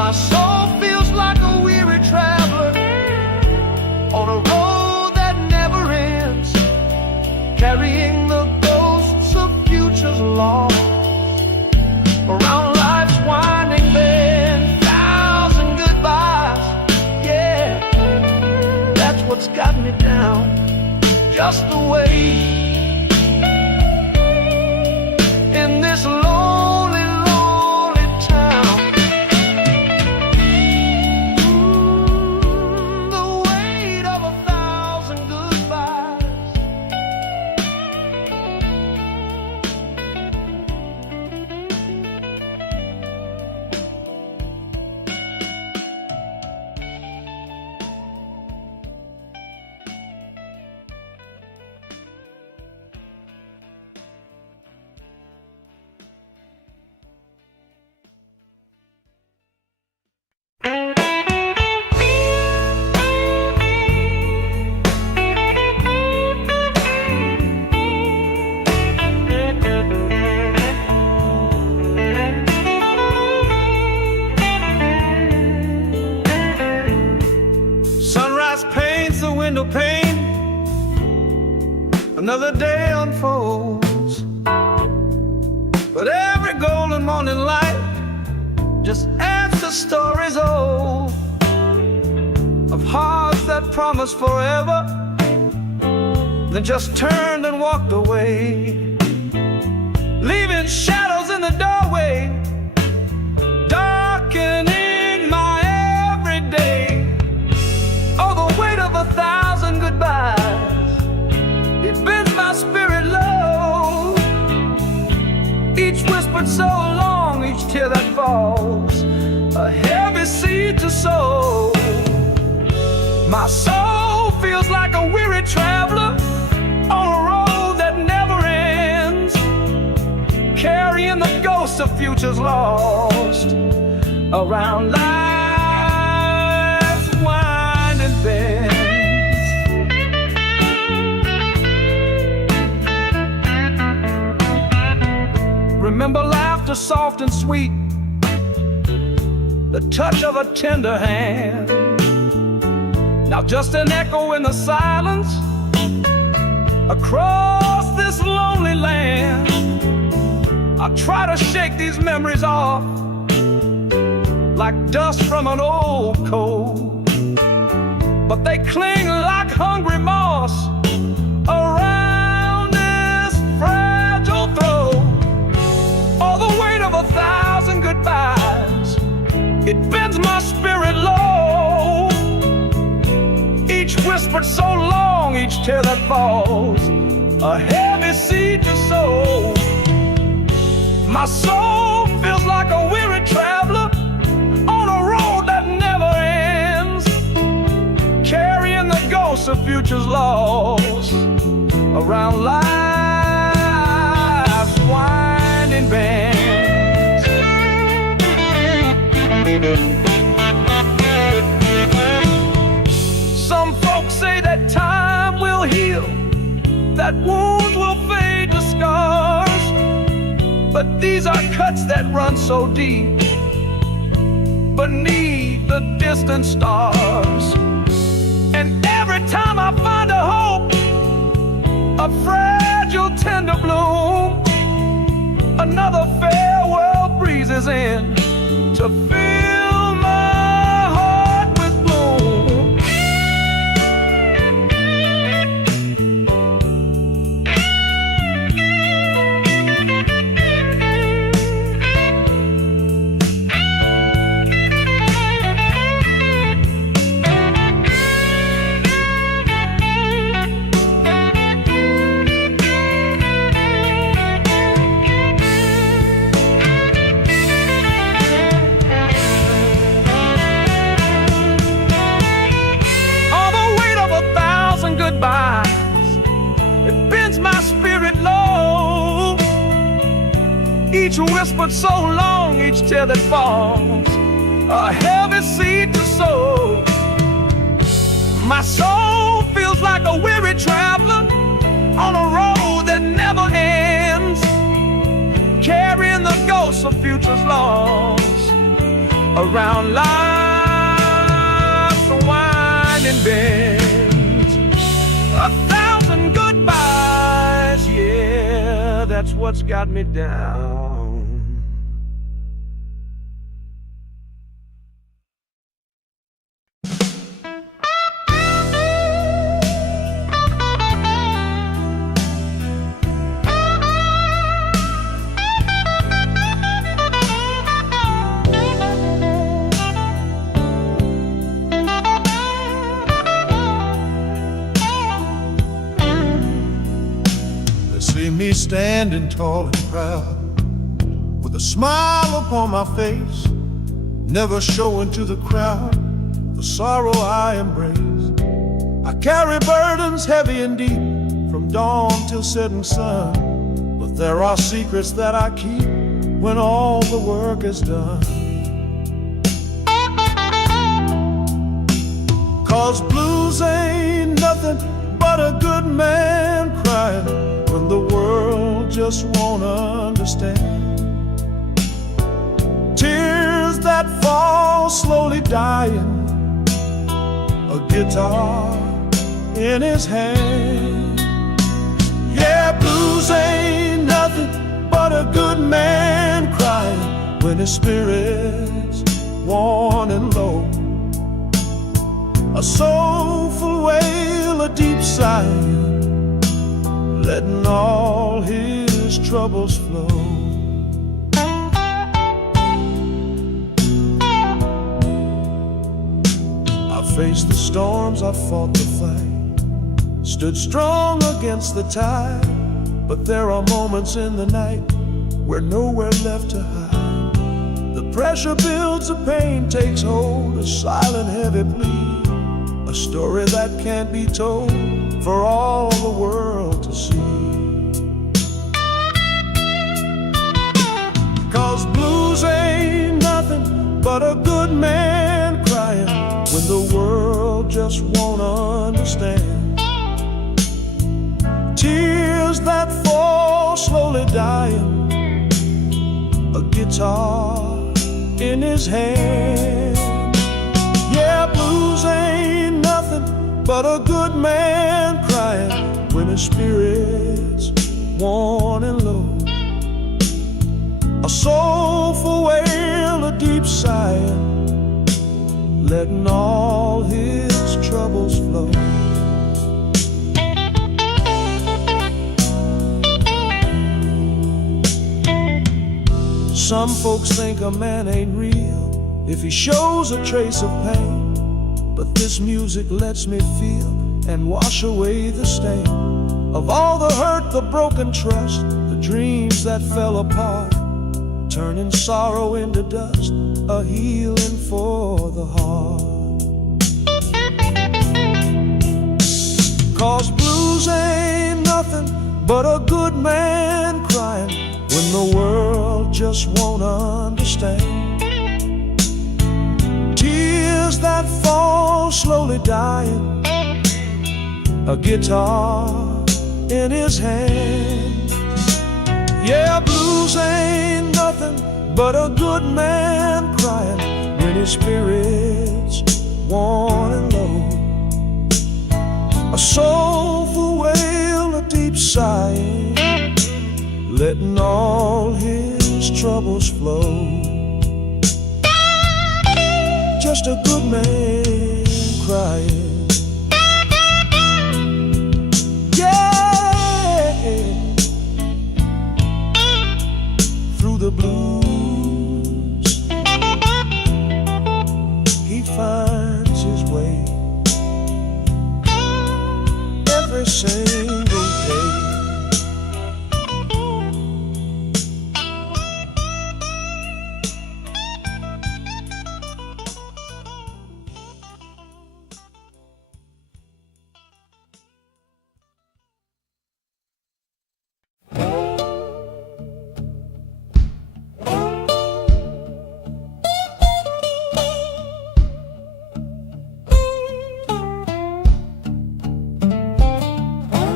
My soul feels like a weary traveler on a road that never ends, carrying the ghosts of futures lost around life's winding bend. Thousand goodbyes, yeah, that's what's got me down. Just the way in this lonely, lonely town. The weight of 1,000 goodbyes. Sunrise paints the window pane, another day unfolds, but every golden morning light just adds to stories old of hearts that promised forever, then just turned and walked away, leaving shadows in the doorway, darkening my everyday. Oh, the weight of 1,000 goodbyes, it bends my spirit low. Each whispered so long, each tear that falls, a heavy seed to sow. My soul feels like a weary traveler on a road that never ends, carrying the ghosts of futures lost around life's winding bends. Remember laughter soft and sweet, the touch of a tender hand. Now just an echo in the silence across this lonely land. I try to shake these memories off like dust from an old coat, but they cling like hungry moss around this fragile throat. All the weight of 1,000 goodbyes, it bends my spirit low. Each whispered so long, each tear that falls, a heavy seed to sow. My soul feels like a weary traveler on a road that never ends, carrying the ghosts of futures lost around life's winding bends. Some folks say that time will heal, that wounds will fade to scars, but these are cuts that run so deep beneath the distant stars. And every time I find a hope, a fragile tender bloom, another farewell breezes in to fill my heart with gloom. It bends my spirit low. Each whispered so long, each tear that falls, a heavy seed to sow. My soul feels like a weary traveler on a road that never ends, carrying the ghosts of futures lost around life's winding bends. 1,000 goodbyes, yeah, that's what's got me down. See me standing tall and proud, with a smile upon my face, never showing to the crowd the sorrow I embrace. I carry burdens heavy and deep, from dawn till setting sun, but there are secrets that I keep when all the work is done. 'Cause blues ain't nothing but a good man crying when the world just won't understand. Tears that fall slowly dying, a guitar in his hand. Yeah, blues ain't nothing but a good man crying when his spirit's worn and low. A soulful wail, a deep sigh, letting all his troubles flow. I faced the storms, I fought the fight, stood strong against the tide, but there are moments in the night where nowhere left to hide. The pressure builds, the pain takes hold, a silent heavy plea, a story that can't be told for all the world to see. 'Cause blues ain't nothing but a good man crying when the world just won't understand. Tears that fall slowly dying, a guitar in his hand. Yeah, blues ain't nothing but a good man crying when his spirit's worn and low. A soulful wail, a deep sigh, letting all his troubles flow. Some folks think a man ain't real if he shows a trace of pain, but this music lets me feel and wash away the stain of all the hurt, the broken trust, the dreams that fell apart, turning sorrow into dust, a healing for the heart. 'Cause blues ain't nothing but a good man crying when the world just won't understand. Tears that fall slowly dying, a guitar in his hand. Yeah, blues ain't nothing but a good man crying when his spirit's worn and low. A soulful wail, a deep sigh, letting all his troubles flow. Just a good man crying, yeah, through the blues he finds his way every single day.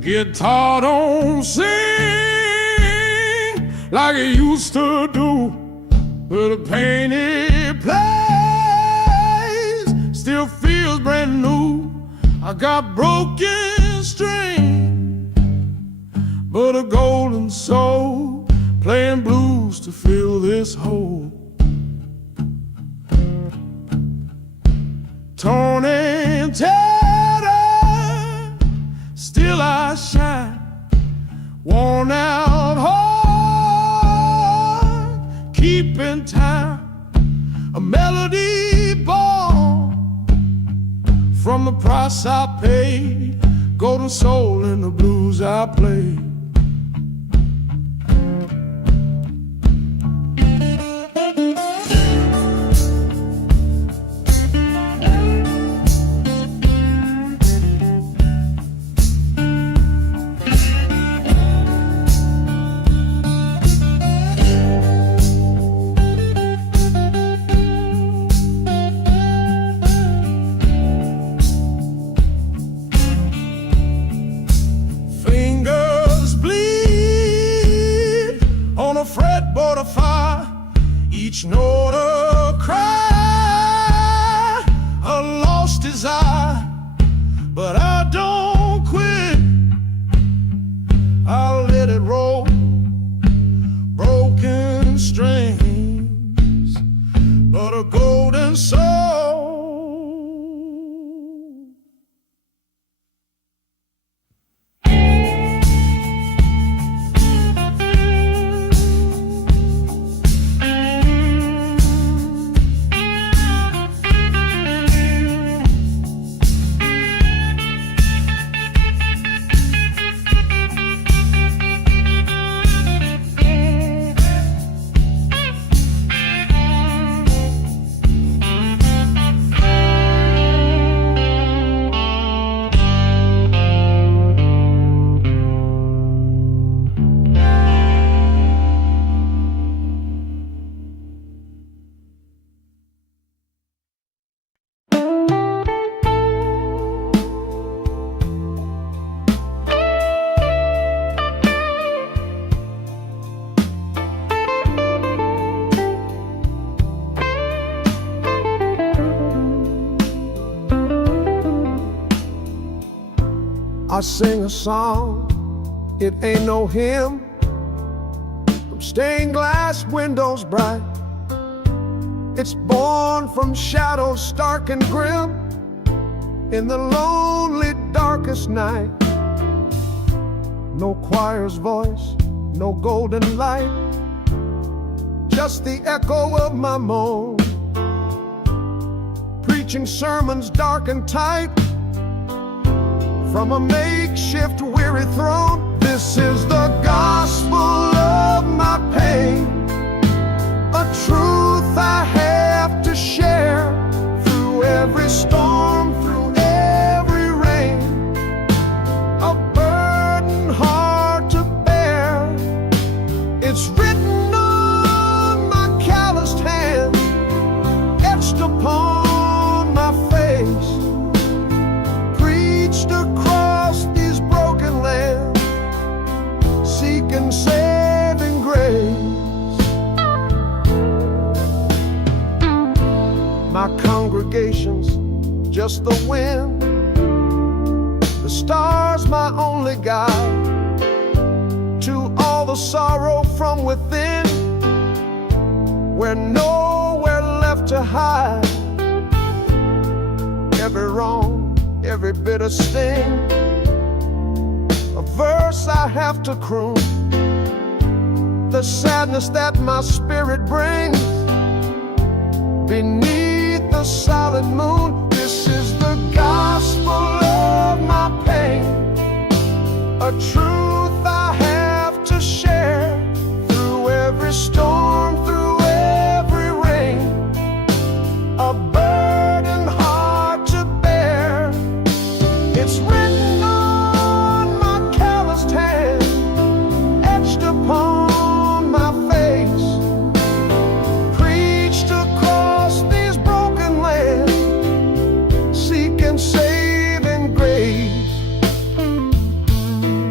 guitar don't sing like it used to do, but the pain it plays still feels brand new. I got broken strings, but a golden soul playing blues to fill this hole. Torn and tattered, still I shine. Worn out heart, keeping time. A melody born from the price I paid. Golden soul in the blues I play. Fretboard of fire, each note a cry, a lost desire. But I don't quit, I'll let it roll. Broken strings, but a golden soul. I sing a song, it ain't no hymn, from stained glass windows bright. It's born from shadows stark and grim, in the lonely darkest night. No choir's voice, no golden light, just the echo of my moan, preaching sermons dark and tight from a makeshift weary throne. This is the gospel of my pain, a truth I have to share through every storm, through every rain, a burden hard to bear. It's written on my calloused hand, etched upon my face, preached across these broken lands, seeking saving grace. My congregation's just the wind, the stars my only guide to all the sorrow from within, where nowhere left to hide. Every wrong, every bitter sting, a verse I have to croon, the sadness that my spirit brings beneath the solid moon. This is the gospel of my pain, a truth I have to share through every storm, through every rain, a burden hard to bear. It's written on my calloused hand, etched upon my face, preached across these broken lands, seeking saving grace.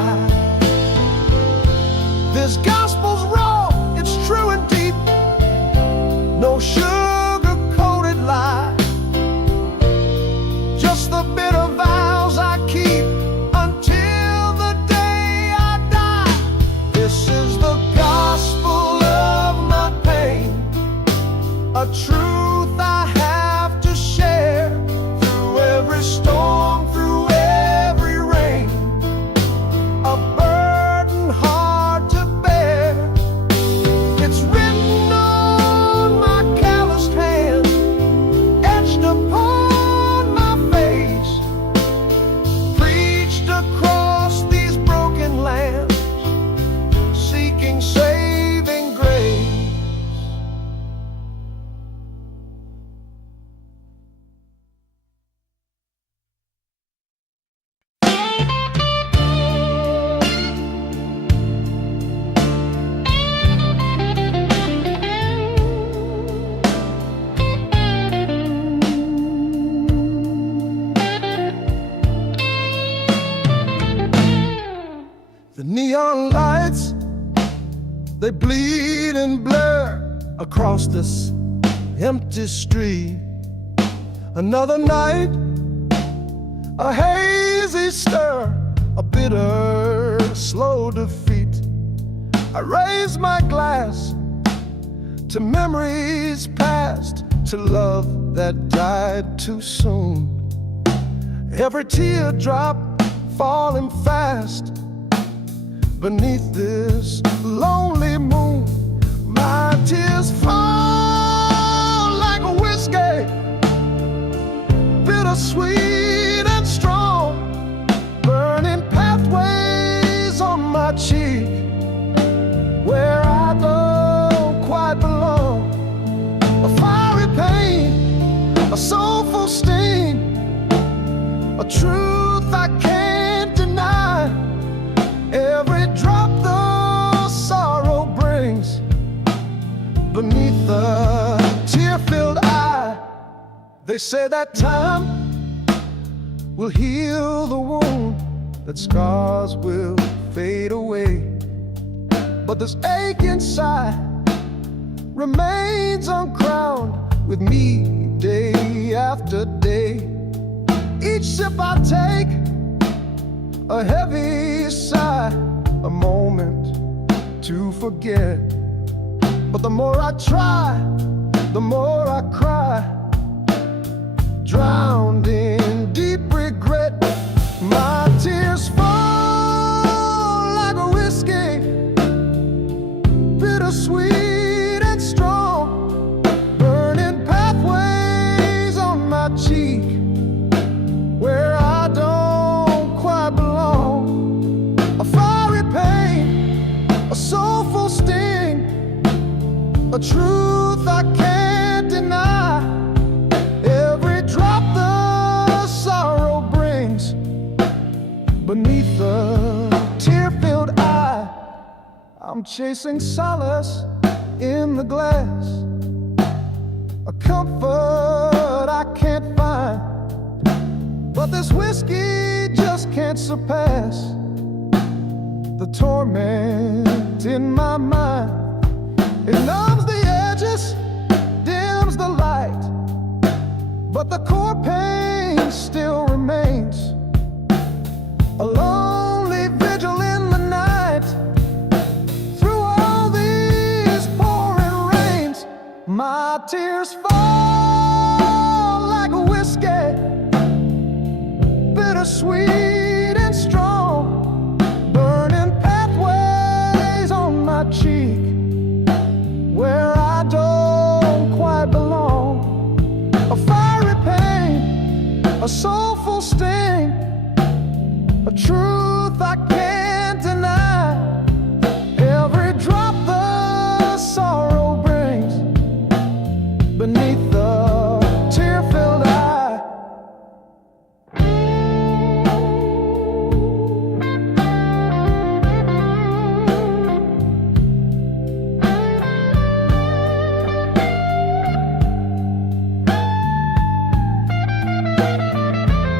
high. This gospel's raw, it's true and deep, no sugar-coated lie. Just the bitter vows I keep until the day I die. This is the gospel of my pain, a truth I have to share through every storm, through every rain, a burden hard to bear. It's written on my calloused hand, etched upon my face, preached across these broken lands, seeking saving grace. The neon lights, they bleed and blur across this empty street. Another night, a hazy stir, a bitter, slow defeat. I raise my glass to memories past, to love that died too soon. Every teardrop falling fast beneath this lonely moon. My tears fall like a whiskey, bittersweet and strong, burning pathways on my cheek, where I don't quite belong. A fiery pain, a soulful sting, a truth I can't deny. Every drop the sorrow brings beneath the tear-filled eye. They say that time will heal the wound, that scars will fade away, but this ache inside remains uncrowned with me day after day. Each sip I take, a heavy sigh, a moment to forget. But the more I try, the more I cry, drowned in deep regret. My tears fall like a whiskey, bittersweet and strong, burning pathways on my cheek, where I don't quite belong. A fiery pain, a soulful sting, a truth I can't deny. Every drop the sorrow brings beneath the tear-filled eye. I'm chasing solace in the glass, a comfort I can't find, but this whiskey just can't surpass the torment in my mind. It numbs the edges, dims the light, but the core pain still remains. A lonely vigil in the night, through all these pouring rains. My tears fall like a whiskey, bittersweet and strong, burning pathways on my cheek, where I don't quite belong. A fiery pain, a soulful sting, a truth I can't deny. Every drop the sorrow brings beneath the tear-filled eye.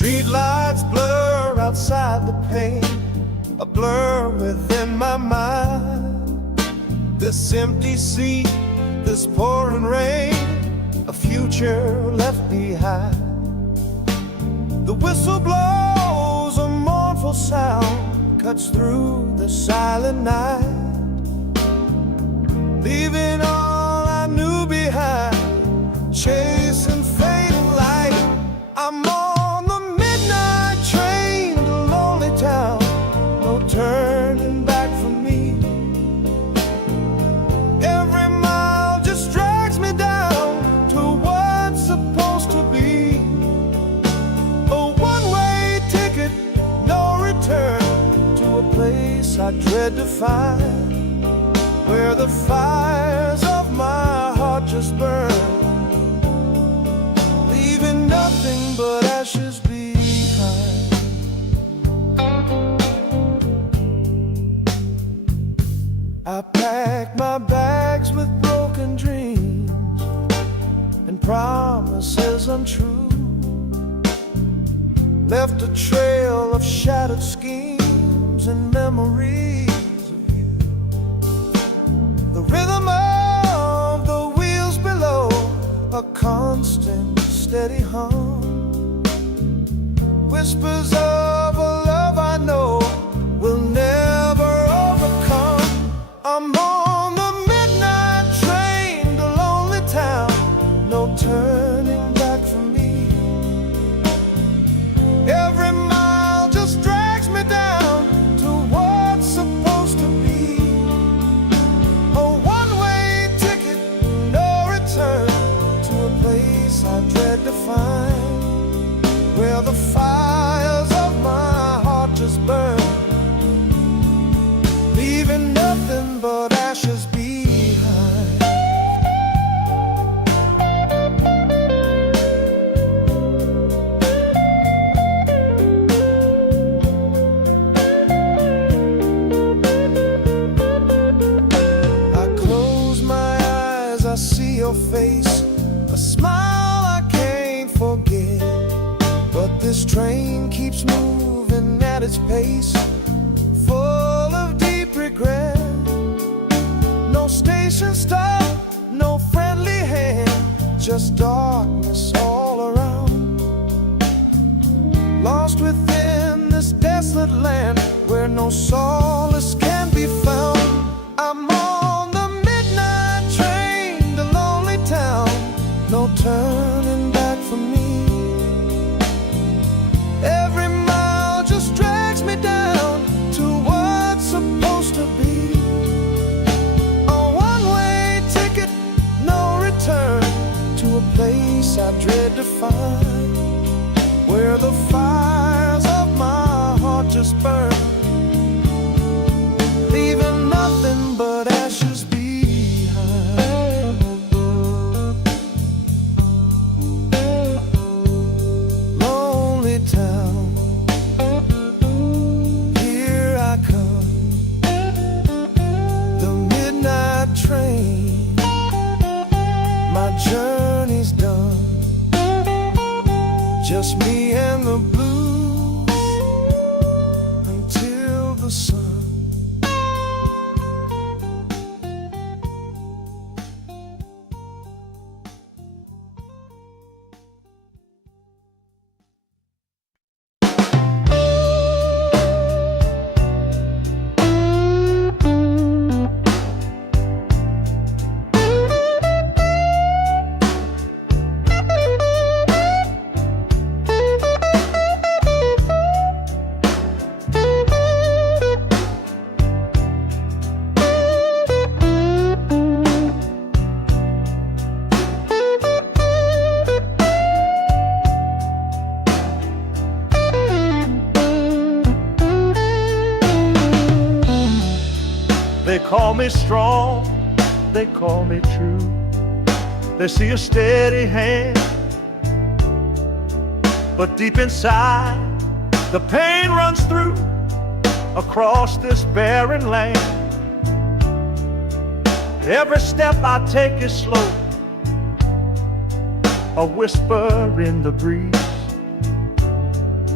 Streetlights blur outside the pane, a blur within my mind. This empty seat, this pouring rain, a future left behind. The whistle blows, a mournful sound cuts through the silent night, leaving all I knew behind, chasing fading light. I'm on the midnight train to lonely town, no turning back for me. Every mile just drags me down to what's supposed to be. A one-way ticket, no return, to a place I dread to find, where the fires of my heart just burn, leaving nothing but ashes behind. I packed my bags with broken dreams and promises untrue, left a trail of shattered schemes and memories of you. The rhythm of the wheels below, a constant steady hum, whispers of a love I know will never overcome. I'm on the midnight train to lonely town, no turning back for me. Every mile just drags me down to what's supposed to be. A one-way ticket, no return, to a place I dread to find, where the fires of my heart just burn, leaving nothing but ashes behind. I close my eyes, I see your face, a smile I can't forget. But this train keeps moving at its pace, full of deep regret. No station stop, no friendly hand, just darkness all around. Lost within this desolate land, where no solace can be found. I'm on the midnight train to lonely town, no turning back for me. Every mile just drags me down to what's supposed to be. A one-way ticket, no return, to a place I dread to find, where the fires of my heart just burn, leaving nothing but ashes behind. Lonely town, here I come, the midnight train, my journey's done, just me and the blues until the sun. They call me strong, they call me true. They see a steady hand, but deep inside the pain runs through across this barren land. Every step I take is slow, a whisper in the breeze.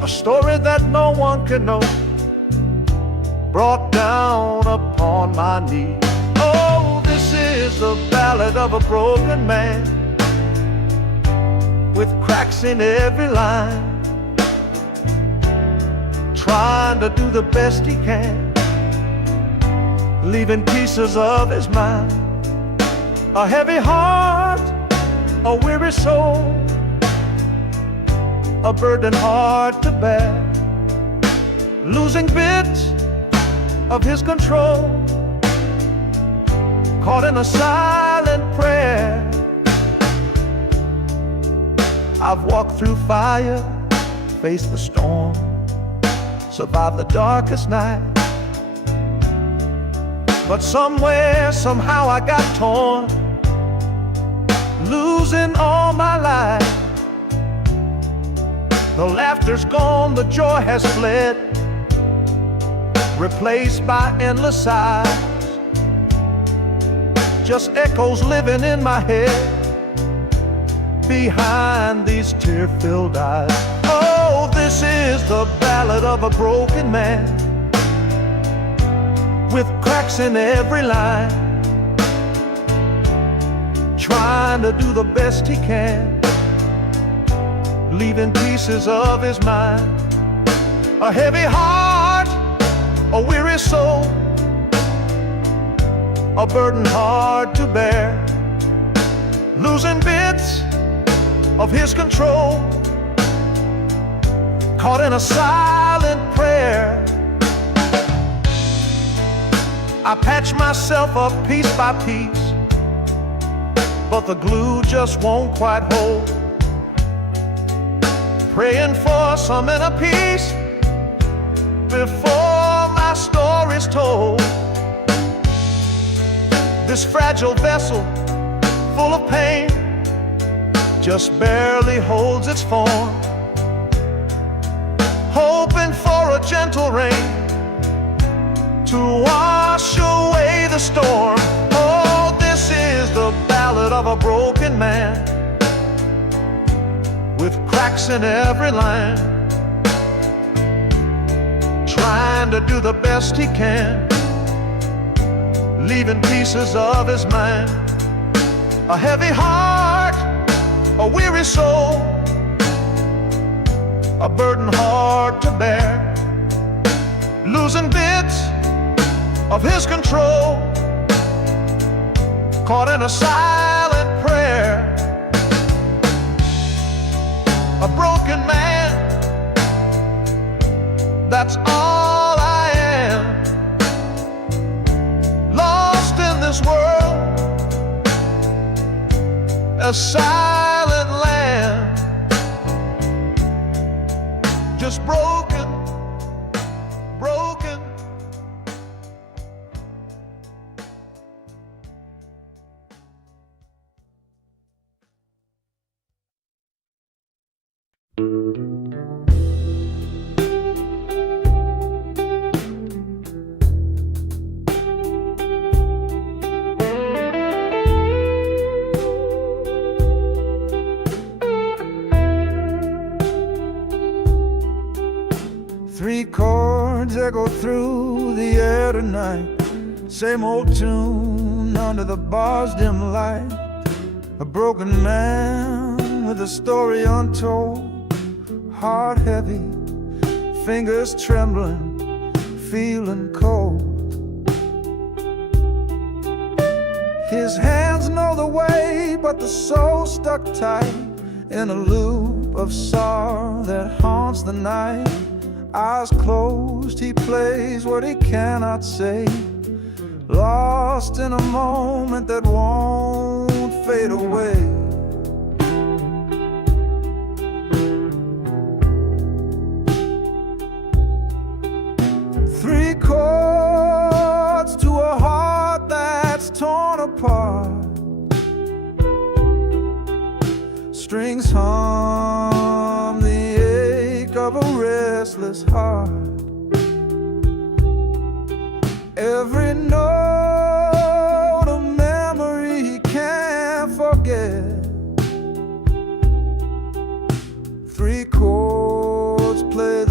a story that no one can know, brought down upon my knee. Oh, this is the ballad of a broken man, with cracks in every line, trying to do the best he can, leaving pieces of his mind. A heavy heart, a weary soul, a burden hard to bear, losing bits of his control, caught in a silent prayer. I've walked through fire, faced the storm, survived the darkest night, but somewhere, somehow I got torn, losing all my life. The laughter's gone, the joy has fled, replaced by endless sighs, just echoes living in my head behind these tear-filled eyes. Oh, this is the ballad of a broken man, with cracks in every line, trying to do the best he can, leaving pieces of his mind. A heavy heart, a weary soul, a burden hard to bear, losing bits of his control, caught in a silent prayer. I patch myself up piece by piece, but the glue just won't quite hold, praying for some inner peace before my story's told. This fragile vessel, full of pain, just barely holds its form, hoping for a gentle rain to wash away the storm. Oh, this is the ballad of a broken man, with cracks in every line, trying to do the best he can, leaving pieces of his mind. A heavy heart, a weary soul, a burden hard to bear, losing bits of his control, caught in a silent prayer. A broken man, that's all I am, lost in this world, a silent land, just broken, broken. Three chords echo through the air tonight, same old tune under the bar's dim light. A broken man with a story untold, heart heavy, fingers trembling, feeling cold. His hands know the way, but the soul stuck tight in a loop of sorrow that haunts the night. Eyes closed, he plays what he cannot say, lost in a moment that won't fade away. Three chords to a heart that's torn apart, strings hum the ache of a restless heart. Every note a memory he can't forget. Three chords play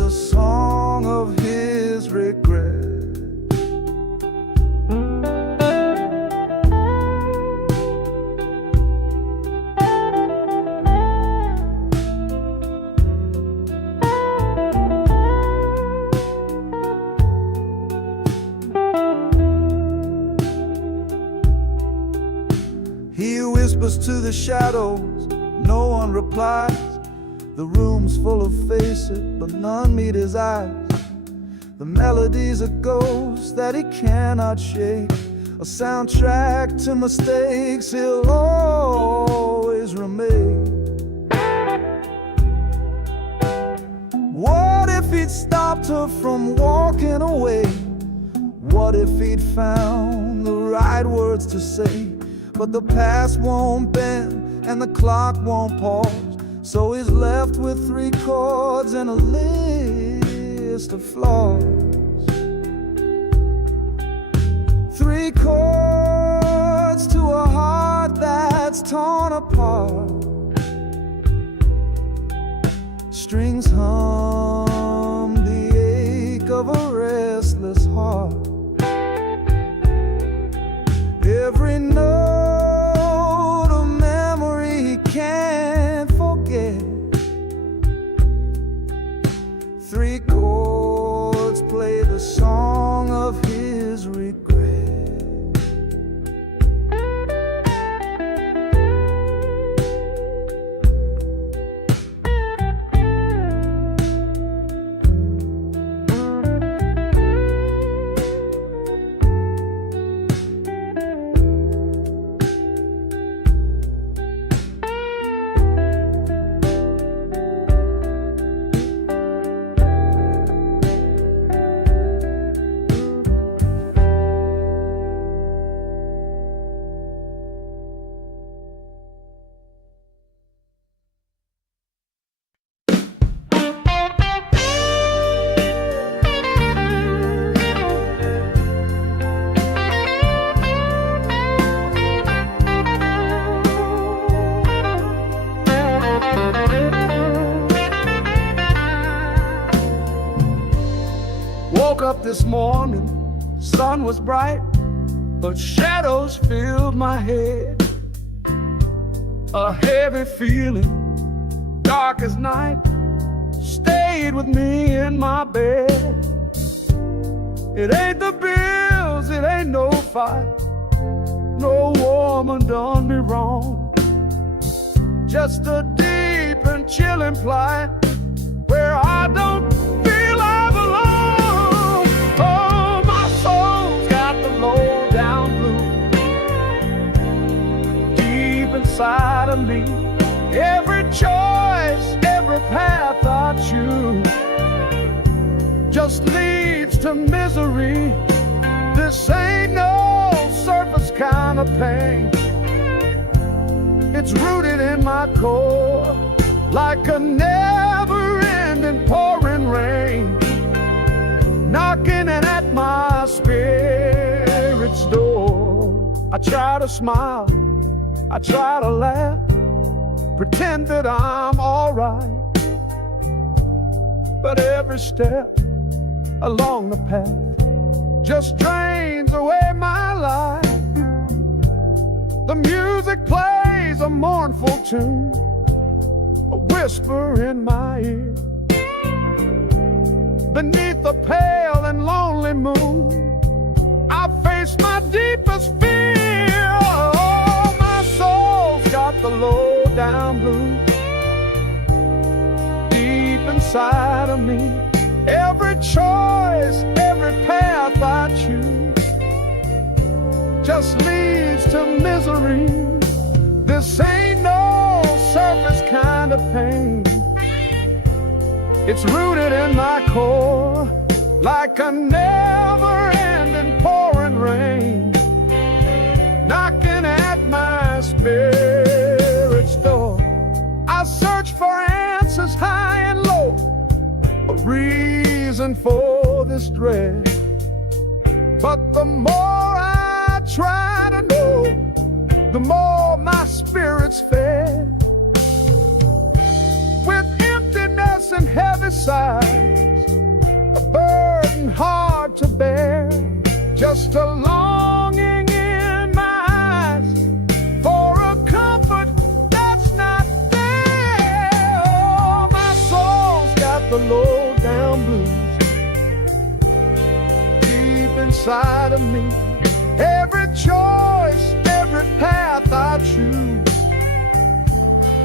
to the shadows, no one replies. The room's full of faces, but none meet his eyes. The melody's a ghost that he cannot shake, a soundtrack to mistakes he'll always remain. What if he'd stopped her from walking away? What if he'd found the right words to say? But the past won't bend and the clock won't pause, so he's left with 3 chords and a list of flaws. 3 chords to a heart that's torn apart. Strings hum the ache of a restless heart. Every note a memory he can't forget. 3 chords play the song of his regret. Woke up this morning, sun was bright, but shadows filled my head. A heavy feeling, dark as night, stayed with me in my bed. It ain't the bills, it ain't no fight, no woman done me wrong. Just a deep and chilling plight where I don't feel I belong. Oh, my soul's got the low down blues deep inside of me. Every choice, every path I choose just leads to misery. This ain't no surface kind of pain. It's rooted in my core like a never-ending pouring rain, knocking at my spirit's door. I try to smile, I try to laugh, pretend that I'm all right, but every step along the path just drains away my life. The music plays a mournful tune, a whisper in my ear. Beneath the pale and lonely moon, I face my deepest fear. Oh, my soul's got the low down blues deep inside of me. Every choice, every path I choose just leads to misery. This ain't no surface kind of pain. It's rooted in my core like a never-ending pouring rain, knocking at my spirit's door. I search for answers high and low, a reason for this dread, but the more I try to know, the more my spirit's fed. With emptiness and heavy sighs, a burden hard to bear, just a longing in my eyes for a comfort that's not there. Oh, my soul's got the low down blues deep inside of me. Every choice, every path I choose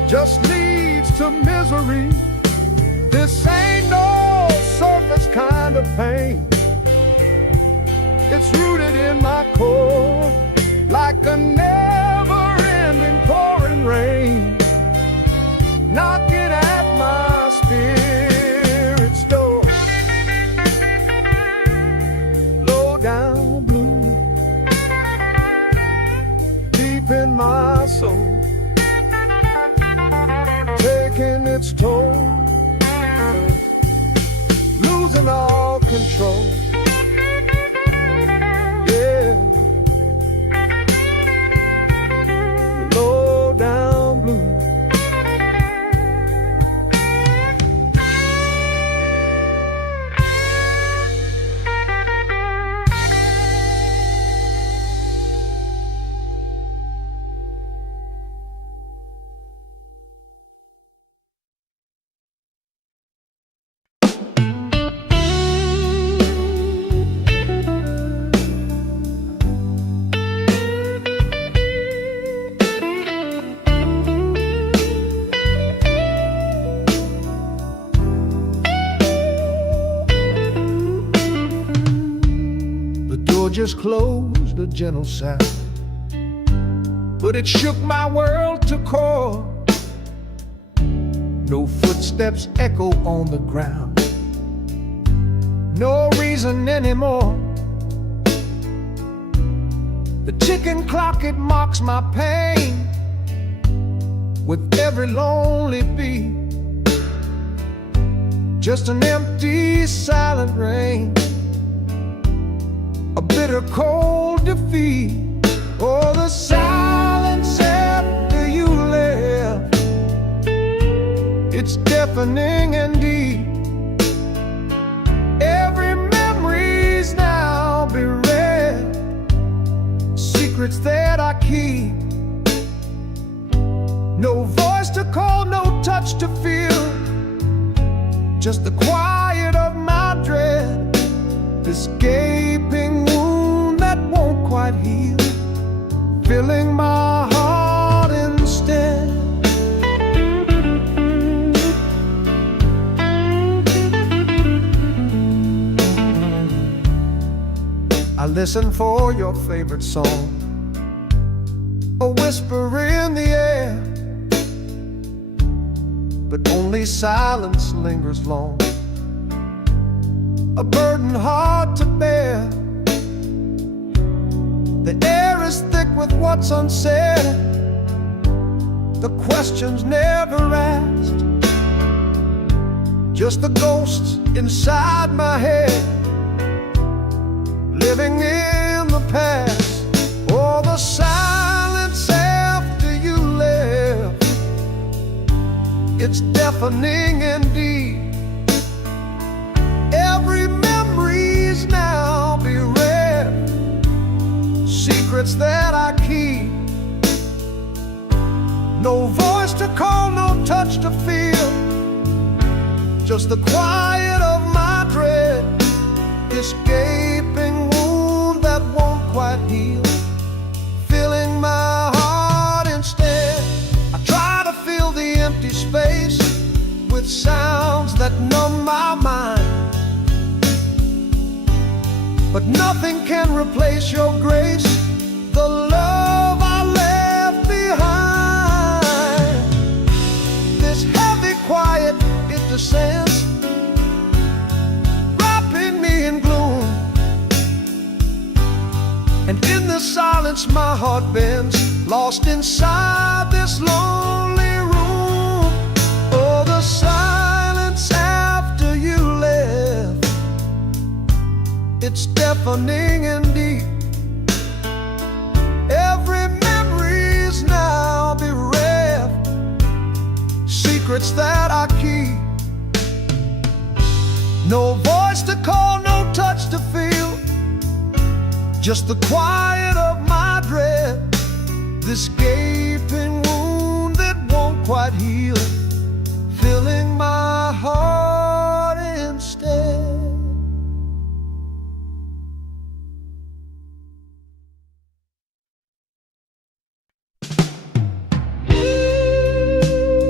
just leads to misery. This ain't no surface kind of pain. It's rooted in my core, like a never-ending pouring rain, knocking at my spirit's door. Low down blue, deep in my soul, taking its toll, losing all control. Yeah, low down blue. Just closed, a gentle sound, but it shook my world to core. No footsteps echo on the ground, no reason anymore. The ticking clock, it mocks my pain with every lonely beat. Just an empty, silent rain, a bitter cold defeat. Oh, the silence after you left, it's deafening and deep. Every memory's now bereft, secrets that I keep. No voice to call, no touch to feel, just the quiet of my dread. This gaping wound that won't quite heal, filling my heart instead. I listen for your favorite song, a whisper in the air, but only silence lingers long, a burden hard to bear. The air is thick with what's unsaid, the questions never asked, just the ghosts inside my head, living in the past. Oh, the silence after you left, it's deafening indeed. Every memory's now bereft, secrets that I keep. No voice to call, no touch to feel, just the quiet of my dread. This gaping wound that won't quite heal, filling my heart instead. I try to fill the empty space with sounds that numb my mind, but nothing can replace your grace, the love I left behind. This heavy quiet, it descends, wrapping me in gloom, and in the silence my heart bends, lost inside this lonely room. Oh, the silence after you left, it's deafening and deep. Every memory's now bereft, secrets that I keep. No voice to call, no touch to feel, just the quiet of my dread. This gaping wound that won't quite heal, filling my heart instead.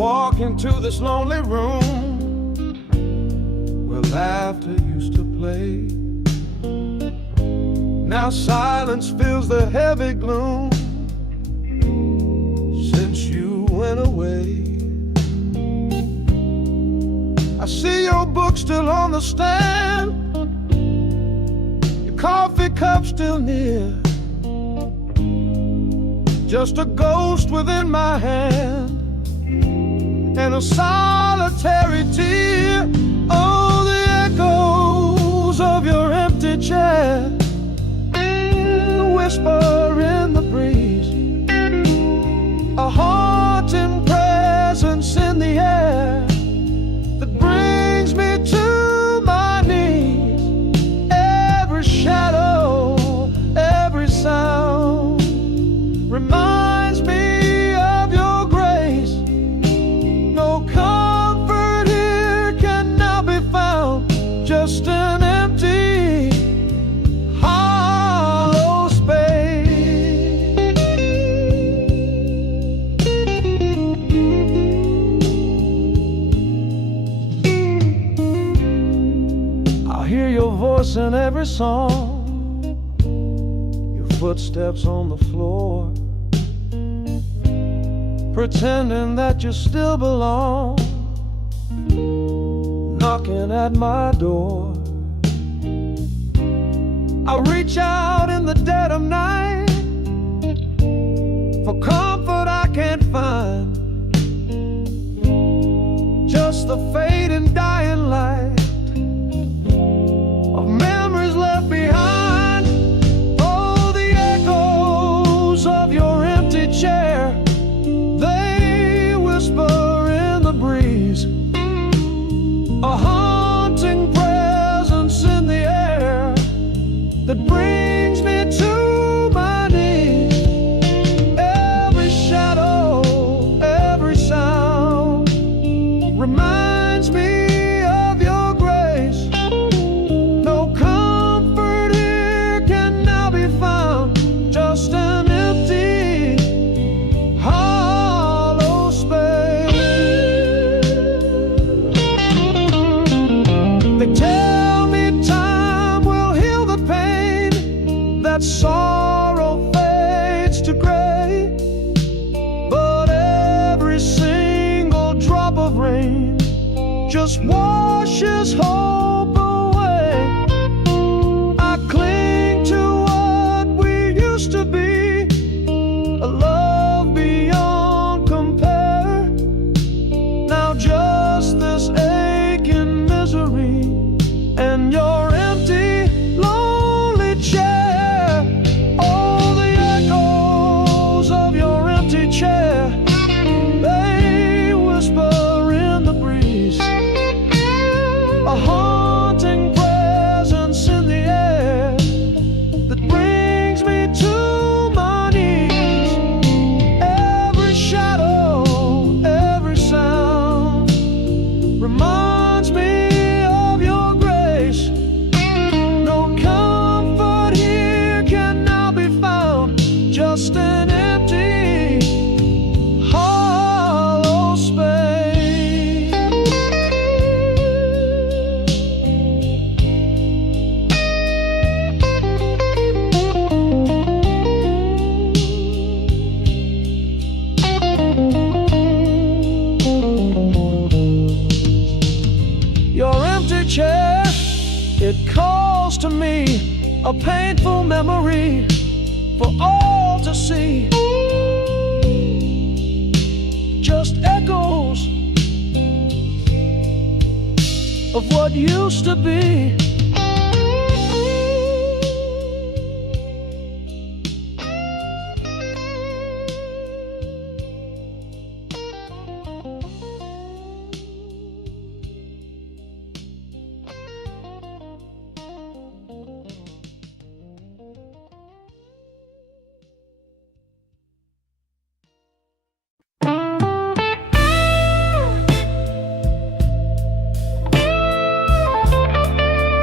walk into this lonely room where laughter used to play. Now silence fills the heavy gloom since you went away. I see your book still on the stand, your coffee cup still near, just a ghost within my hand and a solitary tear. Oh, the echoes of your empty chair, the whisper in the breeze, a haunting presence in the air that brings me to my knees. Every shadow, every sound reminds me of your grace. No comfort here can now be found, just an empty, hollow space. I hear your voice in every song, your footsteps on the floor, pretending that you still belong, knocking at my door. I reach out in the dead of night for comfort I can't find, just the fading dying light of memories left behind. Oh, the echoes of your empty chair, they whisper in the breeze, a haunting presence in the air that brings me to my knees. Every shadow, every sound reminds me of your grace. No comfort here can now be found, just an empty, hollow space. They tell me time will heal the pain, that sorrow fades to gray, but every single drop of rain just washes hope away. I cling to what we used to be, a love beyond compare. Now just this aching misery and your empty, lonely chair. Oh, the echoes of your empty chair, they whisper in the breeze, a haunting presence in the air that brings me to my knees. Every shadow, every sound reminds me of your grace. No comfort here can now be found, just an empty, hollow space. Your empty chair, it calls to me, a painful memory for all to see. Just echoes of what used to be.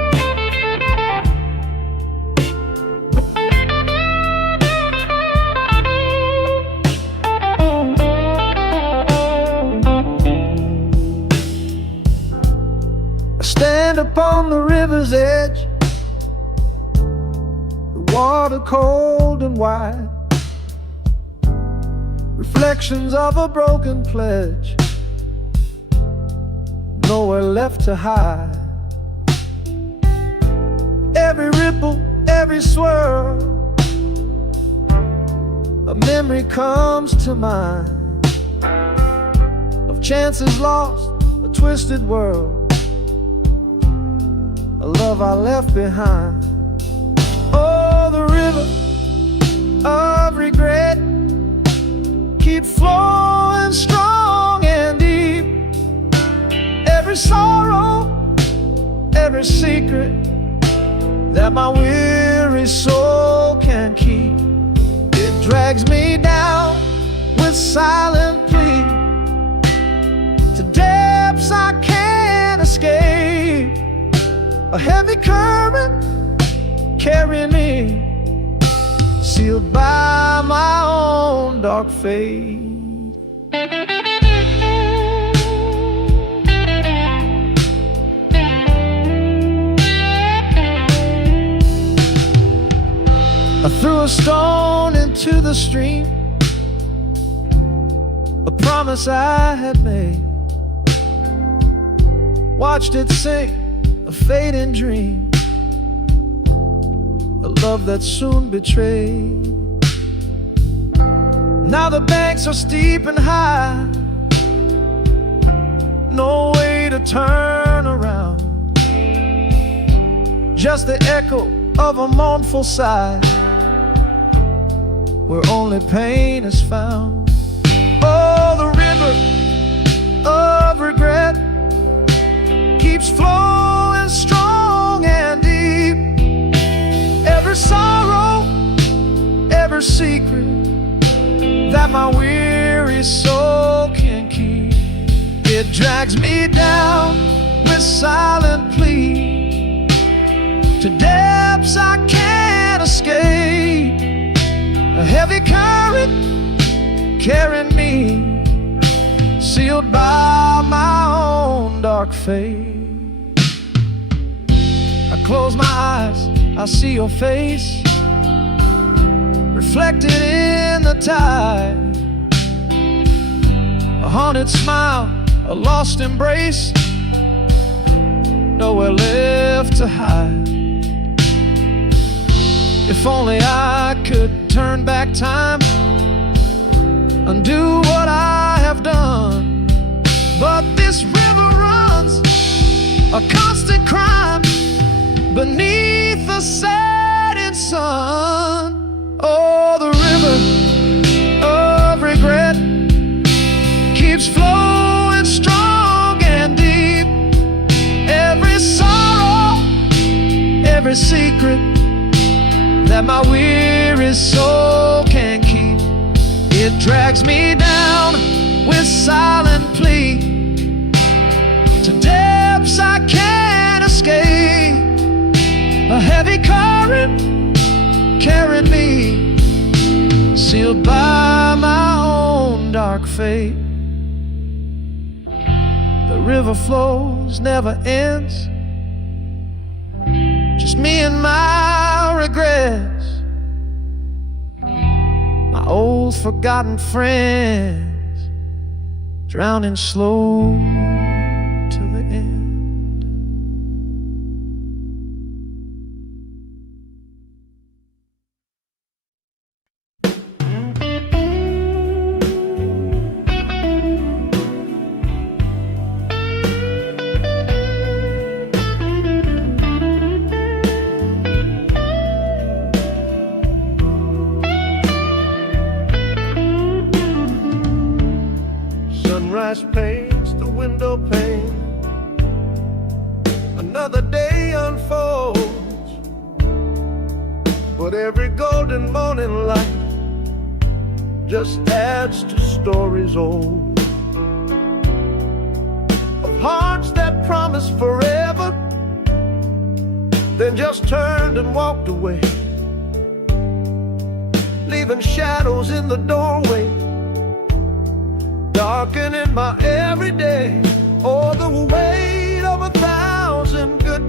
stand upon the river's edge, the water cold and wide, reflections of a broken pledge, nowhere left to hide. Every ripple, every swirl, a memory comes to mind of chances lost, a twisted world, a love I left behind. Oh, the river of regret keeps flowing strong and deep. Every sorrow, every secret that my weary soul can keep, it drags me down with silent plea to depths I can't escape. A heavy current carrying me, sealed by my own dark fate. I threw a stone into the stream, a promise I had made, watched it sink, a fading dream, a love that soon betrayed. Now the banks are steep and high, no way to turn around, just the echo of a mournful sigh, where only pain is found. Oh, the river of regret keeps flowing strong and deep. Every sorrow, every secret that my weary soul can keep, it drags me down with silent plea to depths I can't escape. A heavy current carrying me, sealed by my own dark fate. I close my eyes, I see your face reflected in the tide, a haunted smile, a lost embrace, nowhere left to hide. If only I could turn back time, undo what I have done, but this river runs a constant crime beneath the setting sun. Oh, the river of regret keeps flowing strong and deep. Every sorrow, every secret that my weary soul can keep, it drags me down with silent plea to depths I can't escape. A heavy current carrying me, sealed by my own dark fate. The river flows, never ends, just me and my regrets, my old forgotten friends, drowning slow to the end. Sunrise paints the window pane, another day unfolds, but every golden morning light just adds to stories old, of hearts that promised forever, then just turned and walked away, leaving shadows in the doorway, darkening my everyday. Oh, the weight of 1,000 good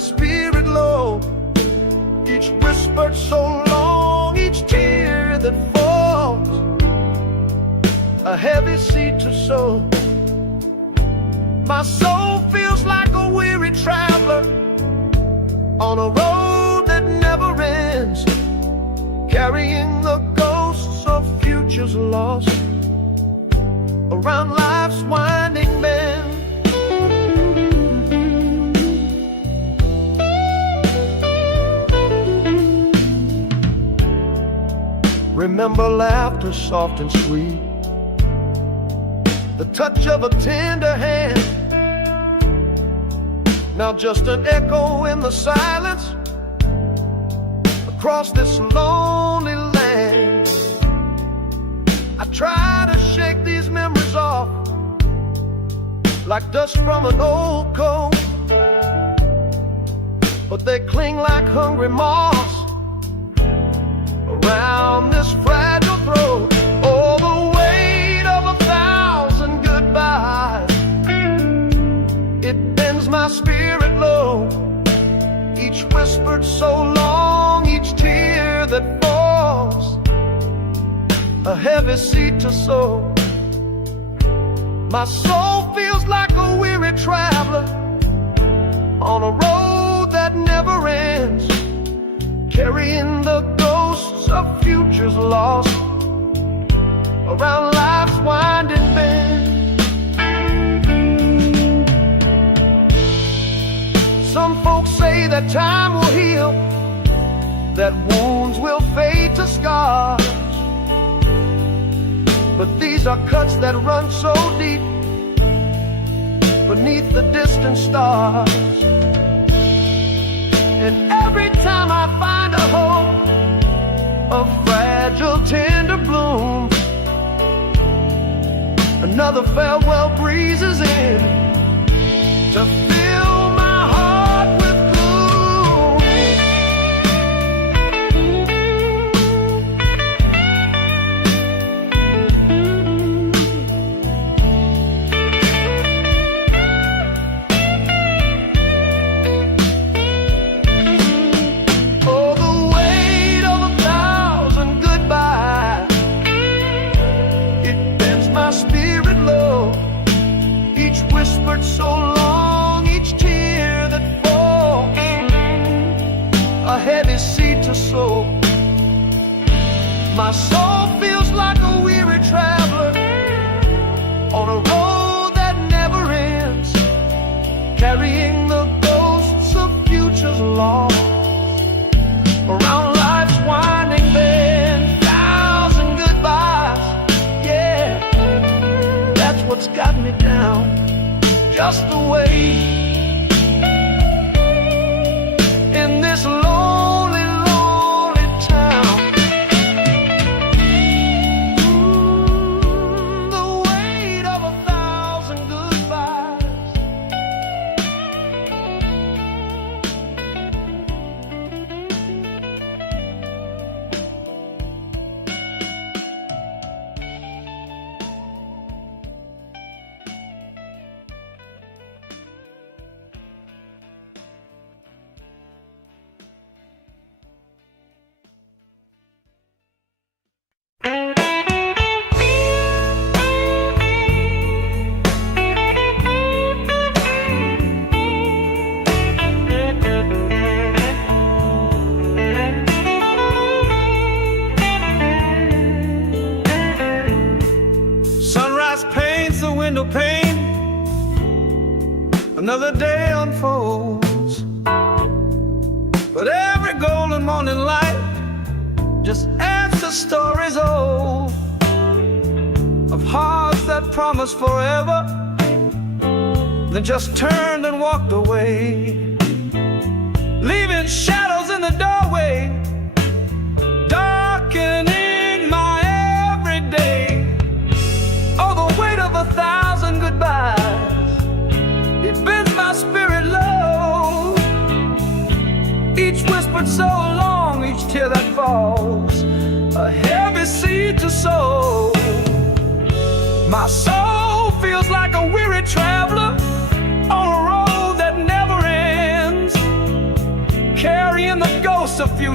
spirit low. Each whispered so long, each tear that falls, a heavy seed to sow. My soul feels like a weary traveler on a road that never ends, carrying the ghosts of futures lost around life's winding bend. Remember laughter soft and sweet, the touch of a tender hand. Now just an echo in the silence across this lonely land. I try to shake these memories off like dust from an old coat, but they cling like hungry moths around this fragile throat. Oh, the weight of 1,000 goodbyes, it bends my spirit low. Each whispered so long, each tear that falls, a heavy seed to sow. My soul feels like a weary traveler on a road that never ends, carrying the ghosts of futures lost around life's winding bend. Some folks say that time will heal, that wounds will fade to scars, but these are cuts that run so deep beneath the distant stars. And every time I find a hope, a fragile tender bloom, another farewell breezes in to fill my heart with so long, each tear that falls, a heavy seed to sow. My soul feels like a weary traveler on a road that never ends, carrying the ghosts of futures lost around life's winding bend. 1,000 goodbyes, yeah, that's what's got me down. Just the way in this lonely, lonely town. The weight of 1,000 goodbyes. Window pane, another day unfolds, but every golden morning light just adds to stories old of hearts that promised forever, then just turned and walked away, leaving shadows in the doorway, darkening my everyday. Oh, the weight of 1,000 goodbyes, it bends my spirit low. Each whispered so long, each tear that falls, a heavy seed to sow. My soul feels like a weary traveler on a road that never ends,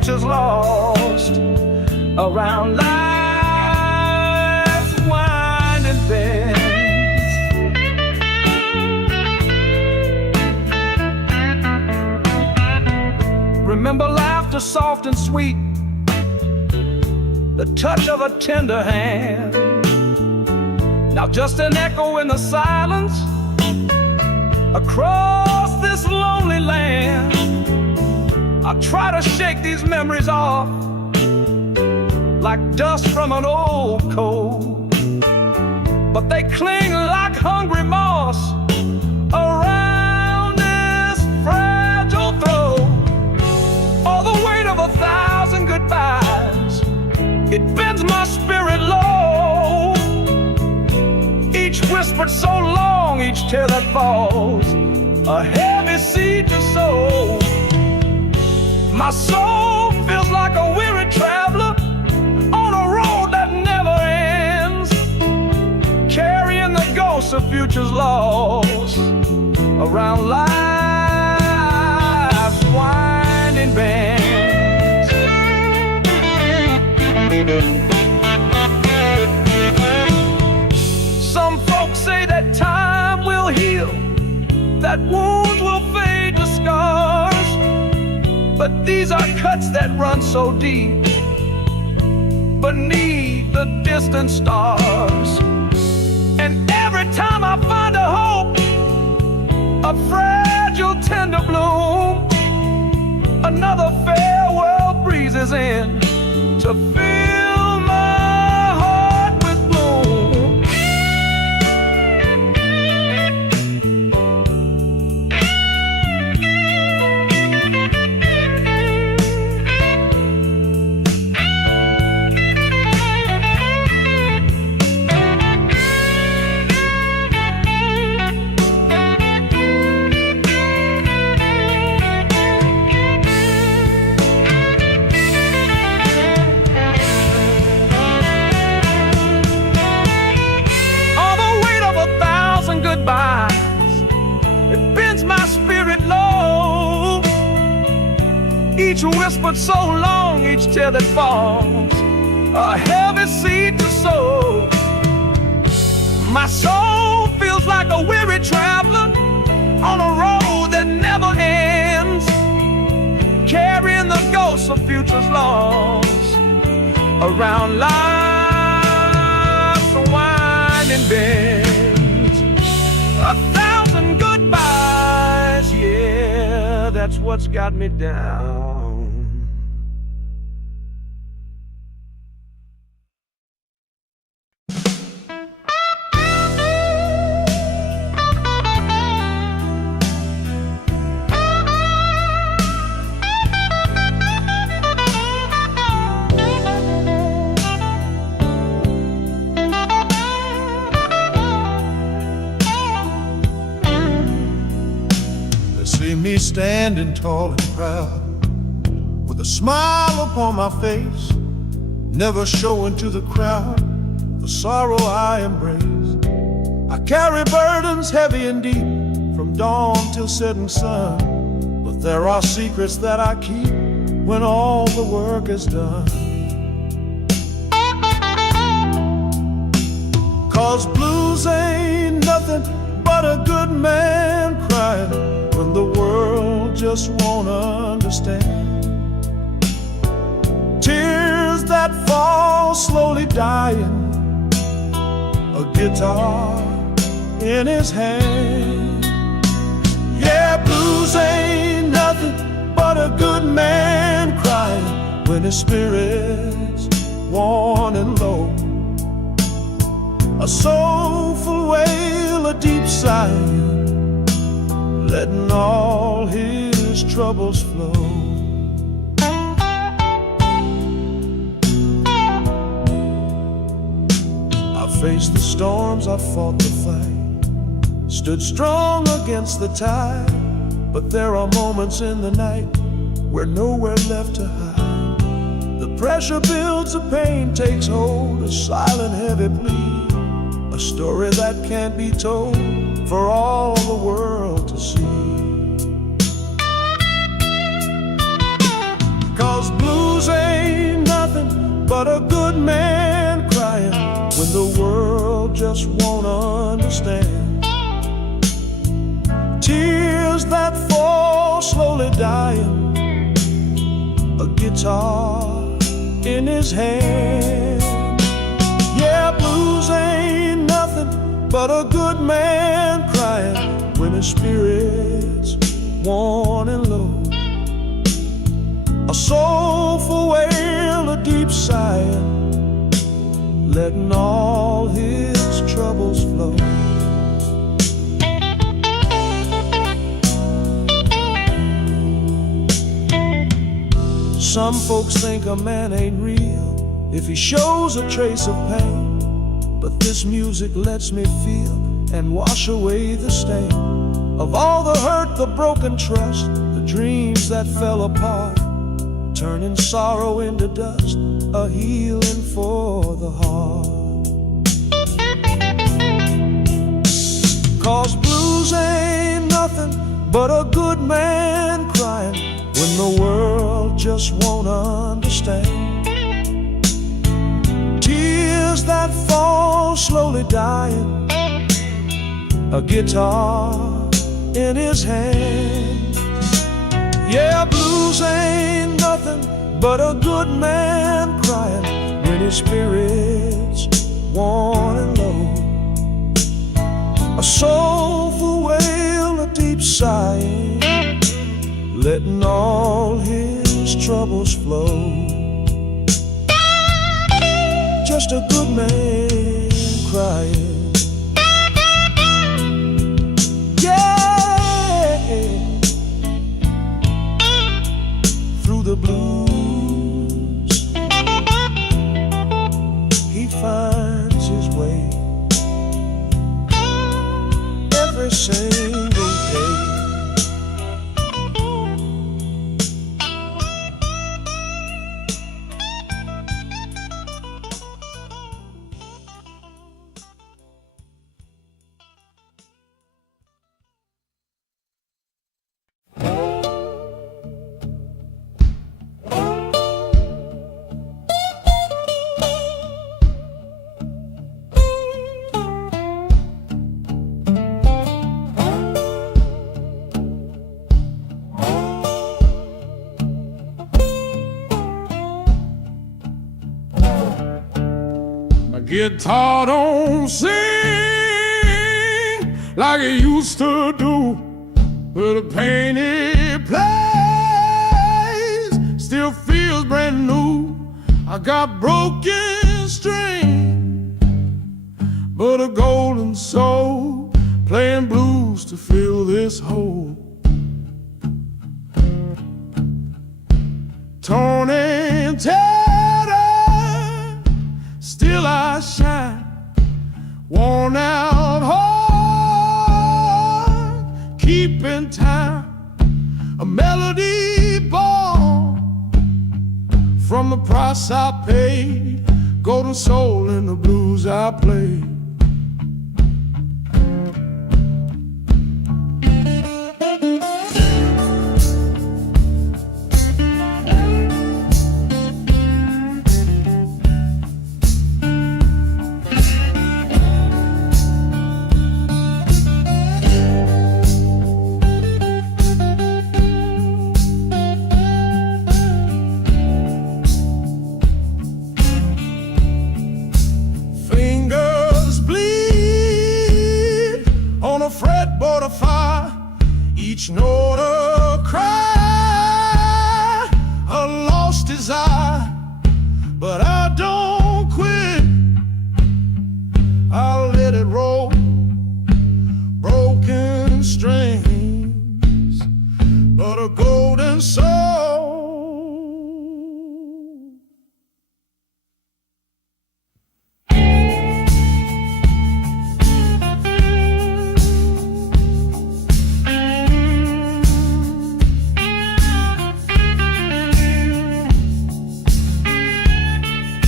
futures lost around life's winding bends. Remember laughter soft and sweet, the touch of a tender hand. Now just an echo in the silence across this lonely land. I try to shake these memories off like dust from an old coat, but they cling like hungry moss around this fragile throat. All the weight of 1,000 goodbyes, it bends my spirit low. Each whispered so long, each tear that falls, a heavy seed to sow. My soul feels like a weary traveler on a road that never ends, carrying the ghosts of futures lost around life's winding bends. Some folks say that time will heal, that wounds will fade to scars, but these are cuts that run so deep beneath the distant stars. And every time I find a hope, a fragile tender bloom, another farewell breezes in to fill my heart with gloom. It bends my spirit low. Each whispered so long, each tear that falls, a heavy seed to sow. My soul feels like a weary traveler on a road that never ends, carrying the ghosts of futures lost around life's winding bend. 1,000 goodbyes, yeah, that's what's got me down. See me standing tall and proud, with a smile upon my face, never showing to the crowd the sorrow I embrace. I carry burdens heavy and deep, from dawn till setting sun, but there are secrets that I keep when all the work is done. 'Cause blues ain't nothing but a good man crying when the world just won't understand. Tears that fall slowly dying, a guitar in his hand. Yeah, blues ain't nothing but a good man crying when his spirit's worn and low. A soulful wail, a deep sigh, letting all his troubles flow. I faced the storms, I fought the fight, stood strong against the tide, but there are moments in the night where nowhere left to hide. The pressure builds, the pain takes hold, a silent heavy plea, a story that can't be told for all the world to see. 'Cause blues ain't nothing but a good man crying when the world just won't understand. Tears that fall slowly dying, a guitar in his hand. Yeah, blues ain't nothing but a good man crying when his spirit's worn and low. A soulful wail, a deep sigh, letting all his troubles flow. Some folks think a man ain't real if he shows a trace of pain, but this music lets me feel and wash away the stain of all the hurt, the broken trust, the dreams that fell apart, turning sorrow into dust, a healing for the heart. 'Cause blues ain't nothing but a good man crying when the world just won't understand. Tears that fall slowly dying, a guitar in his hand. Yeah, blues ain't nothing but a good man crying when his spirit's worn and low. A soulful wail, a deep sighing, letting all his troubles flow. Just a good man crying. Yeah, through the blues he finds his way every single day. Guitar don't sing like it used to do, but the pain it plays still feels brand new. I got broken string, but a golden soul playing blues to fill this hole. Torn and tattered, still I shine, worn out heart, keeping time, a melody born from the price I paid, golden soul in the blues I play. Fretboard of fire, each note a cry, a lost desire, but I don't quit. I'll let it roll, broken strings, but a golden soul.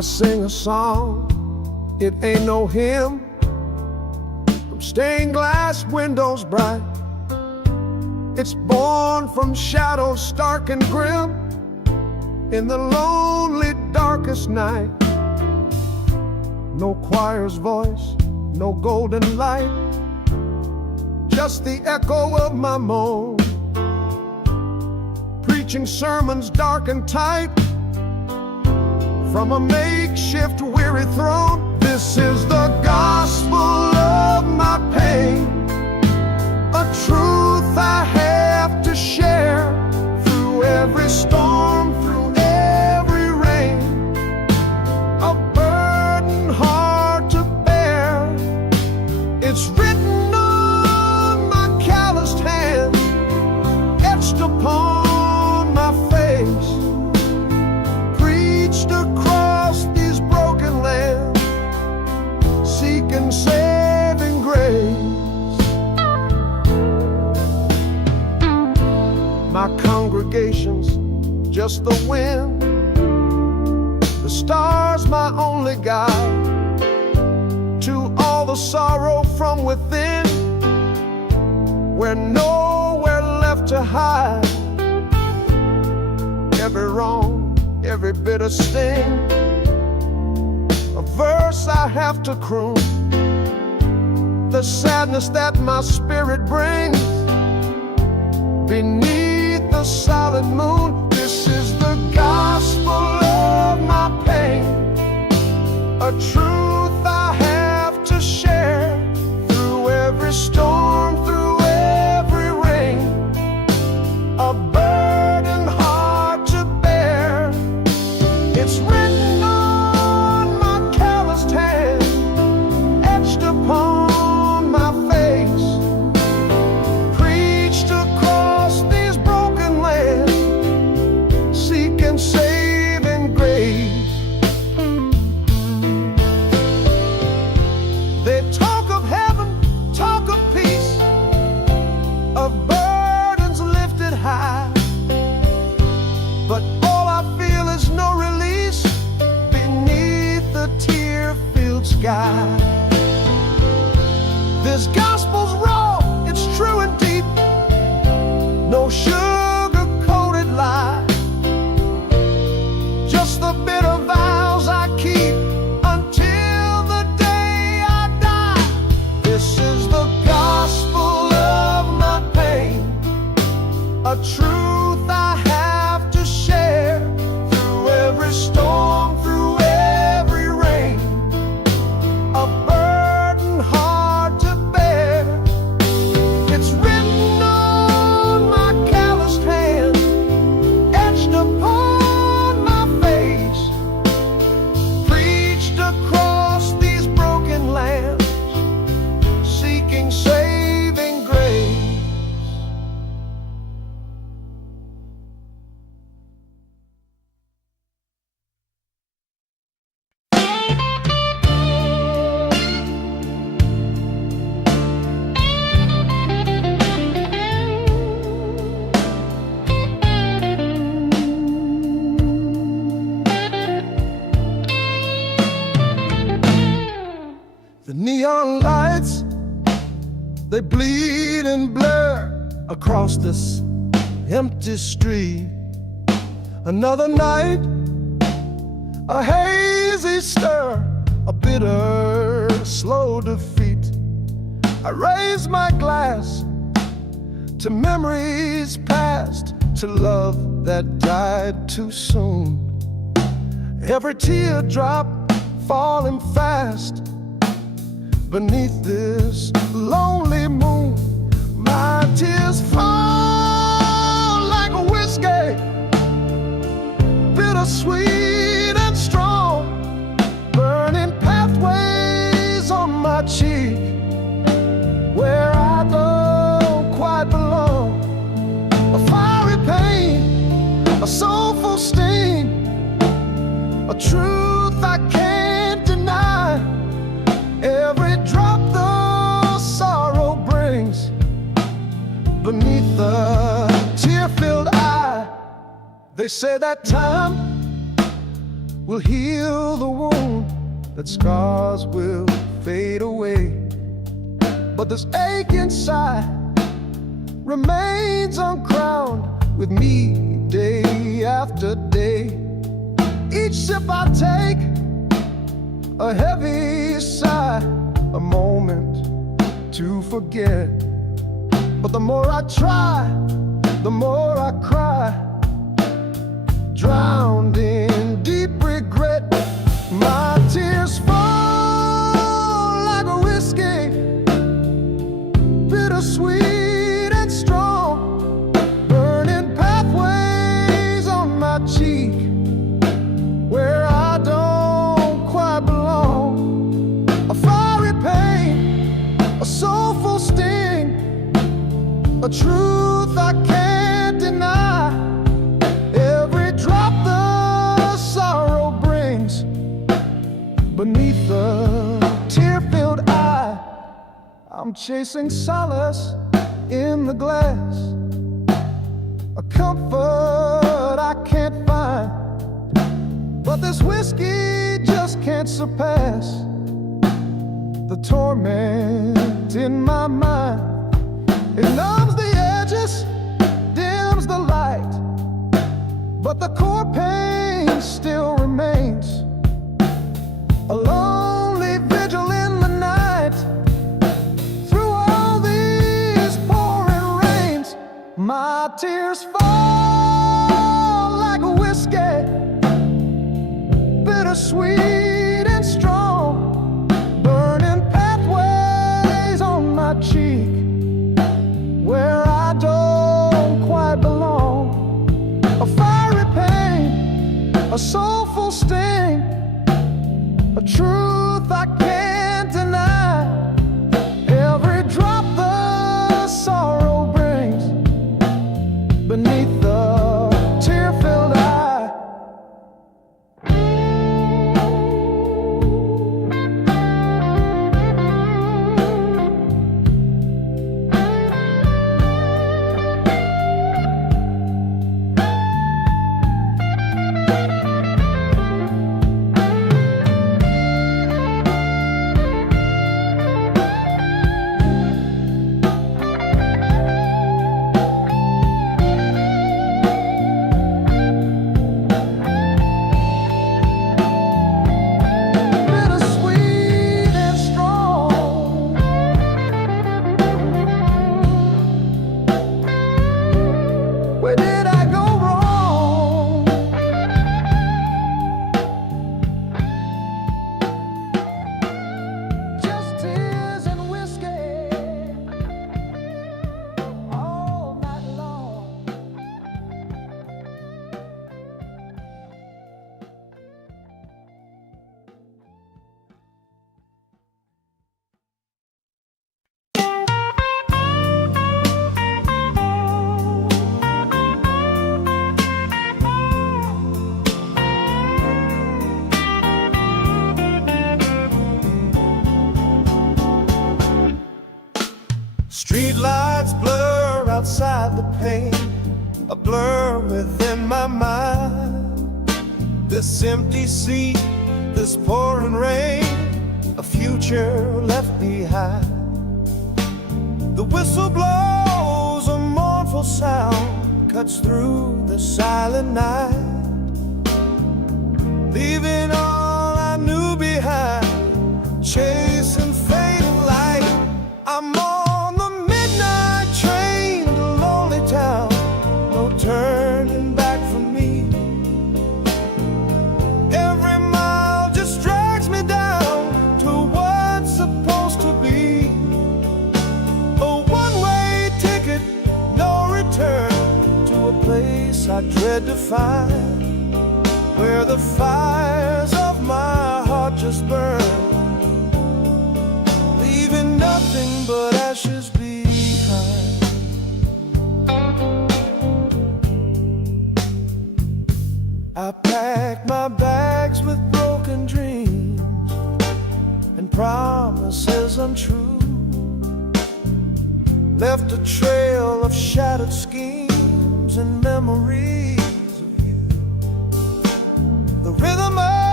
I sing a song, it ain't no hymn, from stained glass windows bright. It's born from shadows stark and grim, in the lonely darkest night. No choir's voice, no golden light, just the echo of my moan, preaching sermons dark and tight from a makeshift weary throne. This is the gospel of my pain, a truth I have to share through every storm, through every rain, a burden hard to bear. It's written on my calloused hands, etched upon my face, preached across these broken lands, seeking saving grace. My congregation's just the wind, the stars my only guide to all the sorrow from within, where nowhere left to hide. Every wrong, every bitter sting, a verse I have to croon, the sadness that my spirit brings beneath the solid moon. This is the gospel of my pain, a truth I have to share through every storm, through every rain, a burden hard to bear. It's written on my calloused hand, etched upon my face, preached across these broken lands, seeking saving grace. They talk of heaven, talk of peace, of burdens lifted high, but all I feel is no release beneath the tear-filled sky. This gospel's raw, it's true and deep, no sugar-coated lie, just the bitter vows I keep until the day I die. This is the gospel of my pain, a truth I have to share through every storm, through every rain, a burden hard to bear. It's written on my calloused hand, etched upon my face, preached across these broken lands, seeking saving grace. The neon lights, they bleed and blur across this empty street. Another night, a hazy stir, a bitter, slow defeat. I raise my glass to memories past, to love that died too soon. Every teardrop falling fast beneath this lonely moon. My tears fall like a whiskey, bittersweet and strong, burning pathways on my cheek, where I don't quite belong. A fiery pain, a soulful sting, a truth I can't deny. Every drop the sorrow brings beneath the tear-filled eye. They say that time will heal the wound, that scars will fade away. But this ache inside remains uncrowned with me day after day. Each sip I take, a heavy sigh, a moment to forget. But the more I try, the more I cry, drowned in deep regret. My tears fall like a whiskey, bittersweet and strong, burning pathways on my cheek where I don't quite belong. A fiery pain, a soulful sting, a truth I can't deny. Every drop the sorrow brings beneath the tear-filled eye. I'm chasing solace in the glass, a comfort I can't find. But this whiskey just can't surpass the torment in my mind. It numbs the edges, dims the light, but the core pain still remains. A lonely vigil in the night, through all these pouring rains. My tears fall like a whiskey, bittersweet and strong, burning pathways on my cheek where I don't quite belong. A fiery pain, a soulful sting, a truth I can't deny. Every drop the sorrow brings beneath the tear-filled eye. Where did I go wrong? Just tears and whiskey all night long. Street lights blur outside the pane, a blur within my mind. This empty seat, this pouring rain, a future left behind. The whistle blows, a mournful sound cuts through the silent night, leaving all I knew behind, chasing fading light. I'm on the midnight train to lonely town, no turning back for me. Every mile just drags me down to what's supposed to be. A one-way ticket, no return, to a place I dread to find, where the fires of my heart just burn, leaving nothing but ashes behind. I packed my bags with broken dreams and promises untrue, left a trail of shattered schemes and memories of you. The rhythm of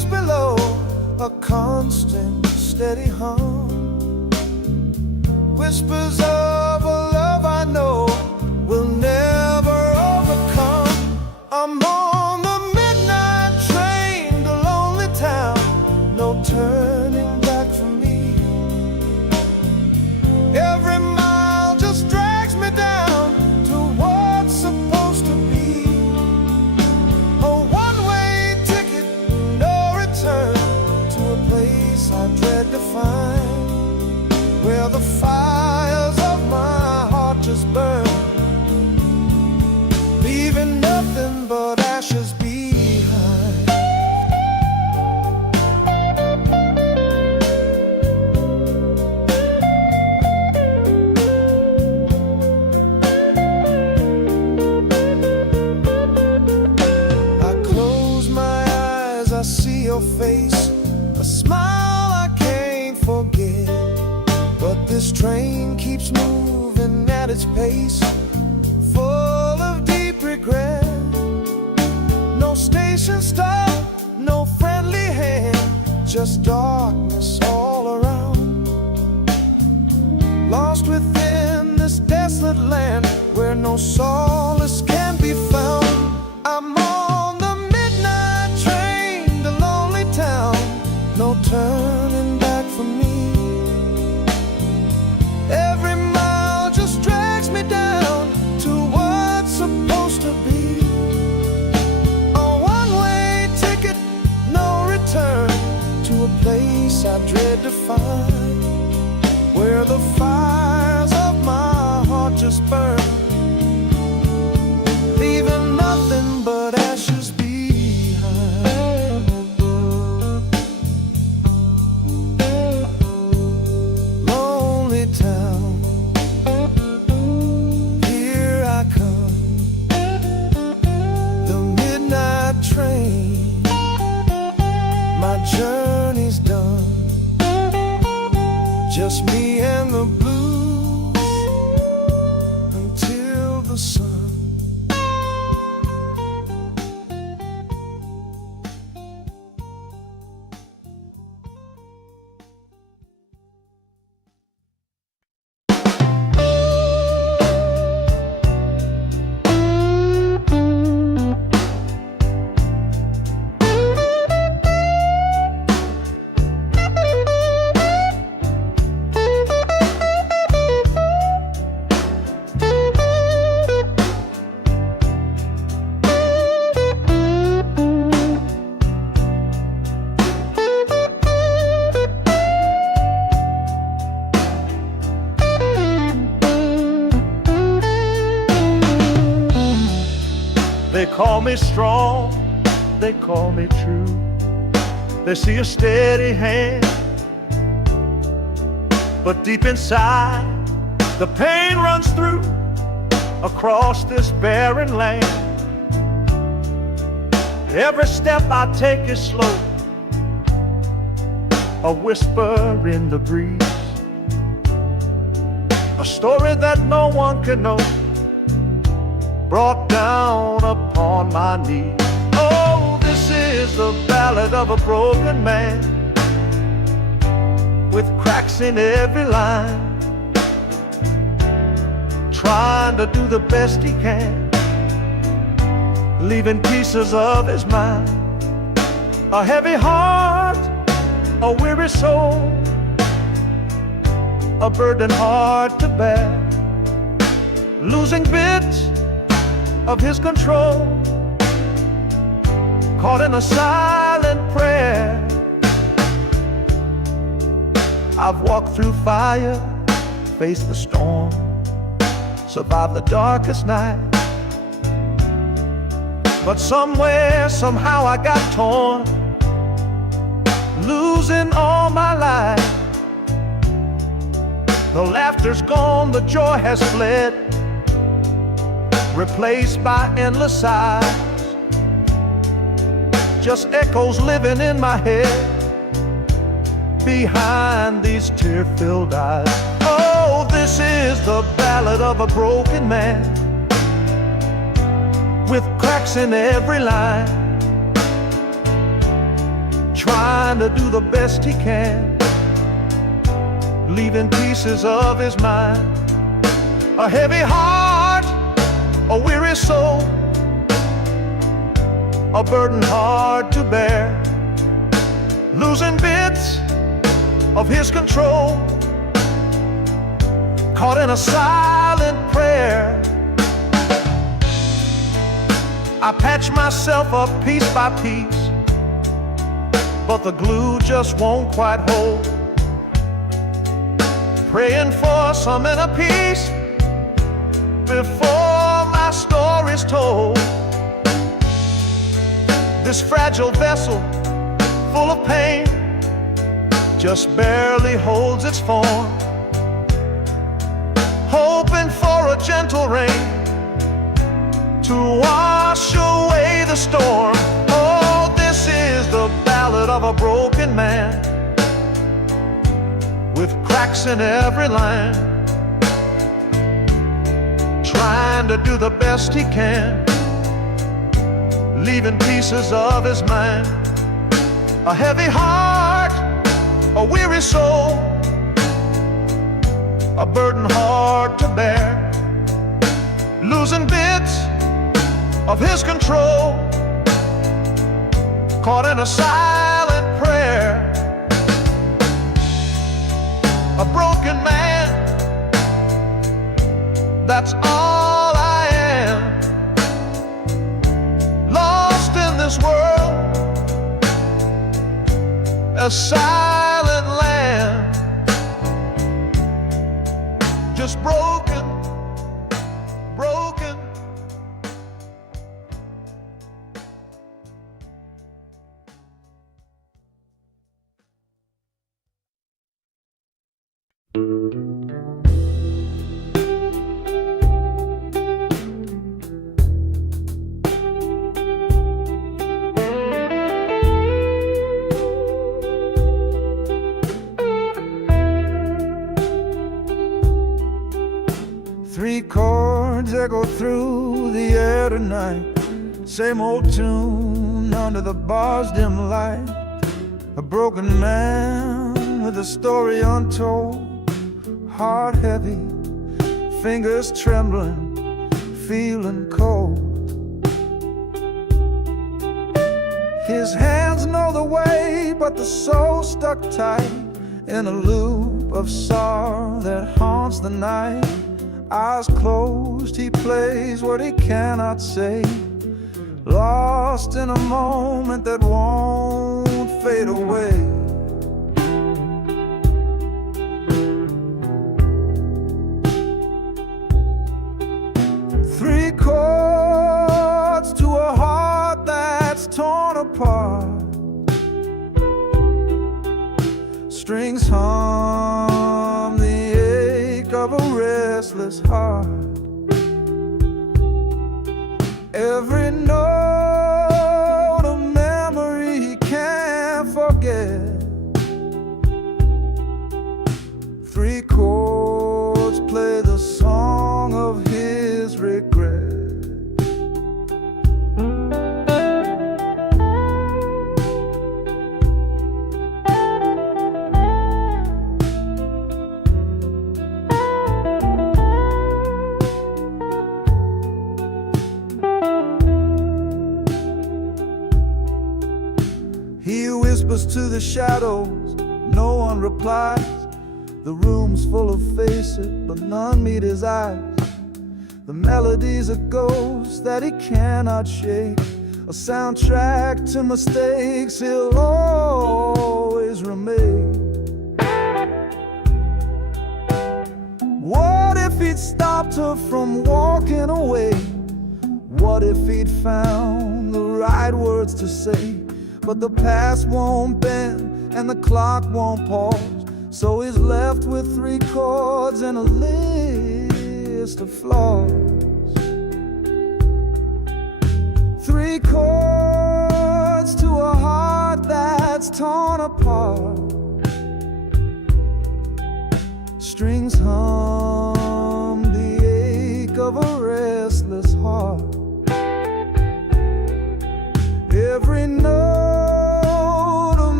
a constant, steady hum. Whispers of a love I know will never overcome. I'm on the midnight train to lonely town, no turning back for me. Every mile just drags me down to what's supposed to be. A one-way ticket, no return, to a place I dread to find, where the fires of my heart just burn, leaving nothing but ashes behind. I close my eyes, I see your face, a smile I can't forget. But this train keeps moving at its pace, full of deep regret. No station stop, no friendly hand, just darkness all around. Lost within this desolate land where no solace can be found. I'm on the midnight train to lonely town, no turning back for me. Every mile just drags me down to what's supposed to be. A one-way ticket, no return, to a place I dread to find, where the fires of my heart just burn, leaving nothing but ashes behind. Lonely town, here I come, the midnight train, my journey's done, just me and the blues until the sun. They call me strong, they call me true. They see a steady hand, but deep inside the pain runs through across this barren land. Every step I take is slow, a whisper in the breeze, a story that no one can know, brought down upon my knees. Oh, this is the ballad of a broken man, with cracks in every line, trying to do the best he can, leaving pieces of his mind. A heavy heart, a weary soul, a burden hard to bear, losing bits of his control, caught in a silent prayer. I've walked through fire, faced the storm, survived the darkest night, but somewhere, somehow I got torn, losing all my life. The laughter's gone, the joy has fled, replaced by endless sighs, just echoes living in my head behind these tear-filled eyes. Oh, this is the ballad of a broken man, with cracks in every line, trying to do the best he can, leaving pieces of his mind. A heavy heart, a weary soul, a burden hard to bear, losing bits of his control, caught in a silent prayer. I patch myself up piece by piece, but the glue just won't quite hold. Praying for some inner peace before my story's told. This fragile vessel, full of pain, just barely holds its form, hoping for a gentle rain to wash away the storm. Oh, this is the ballad of a broken man, with cracks in every line, trying to do the best he can, leaving pieces of his mind. A heavy heart, a weary soul, a burden hard to bear, losing bits of his control, caught in a silent prayer. A broken man, that's all I am, lost in this world, a silent land, just broken, broken. Three chords echo through the air tonight, same old tune under the bar's dim light. A broken man with a story untold, heart heavy, fingers trembling, feeling cold. His hands know the way, but the soul stuck tight in a loop of sorrow that haunts the night. Eyes closed, he plays what he cannot say, lost in a moment that won't fade away. Three chords to a heart that's torn apart, strings hum the ache of a restless heart. Every note a memory he can't forget. Three chords play the song of his regret. He whispers to the shadows, no one replies. The room's full of faces, but none meet his eyes. The melody's a ghost that he cannot shake, a soundtrack to mistakes he'll always remake. What if he'd stopped her from walking away? What if he'd found the right words to say? But the past won't bend and the clock won't pause, so he's left with three chords and a list of flaws. Three chords to a heart that's torn apart, strings hum the ache of a restless heart. Every note a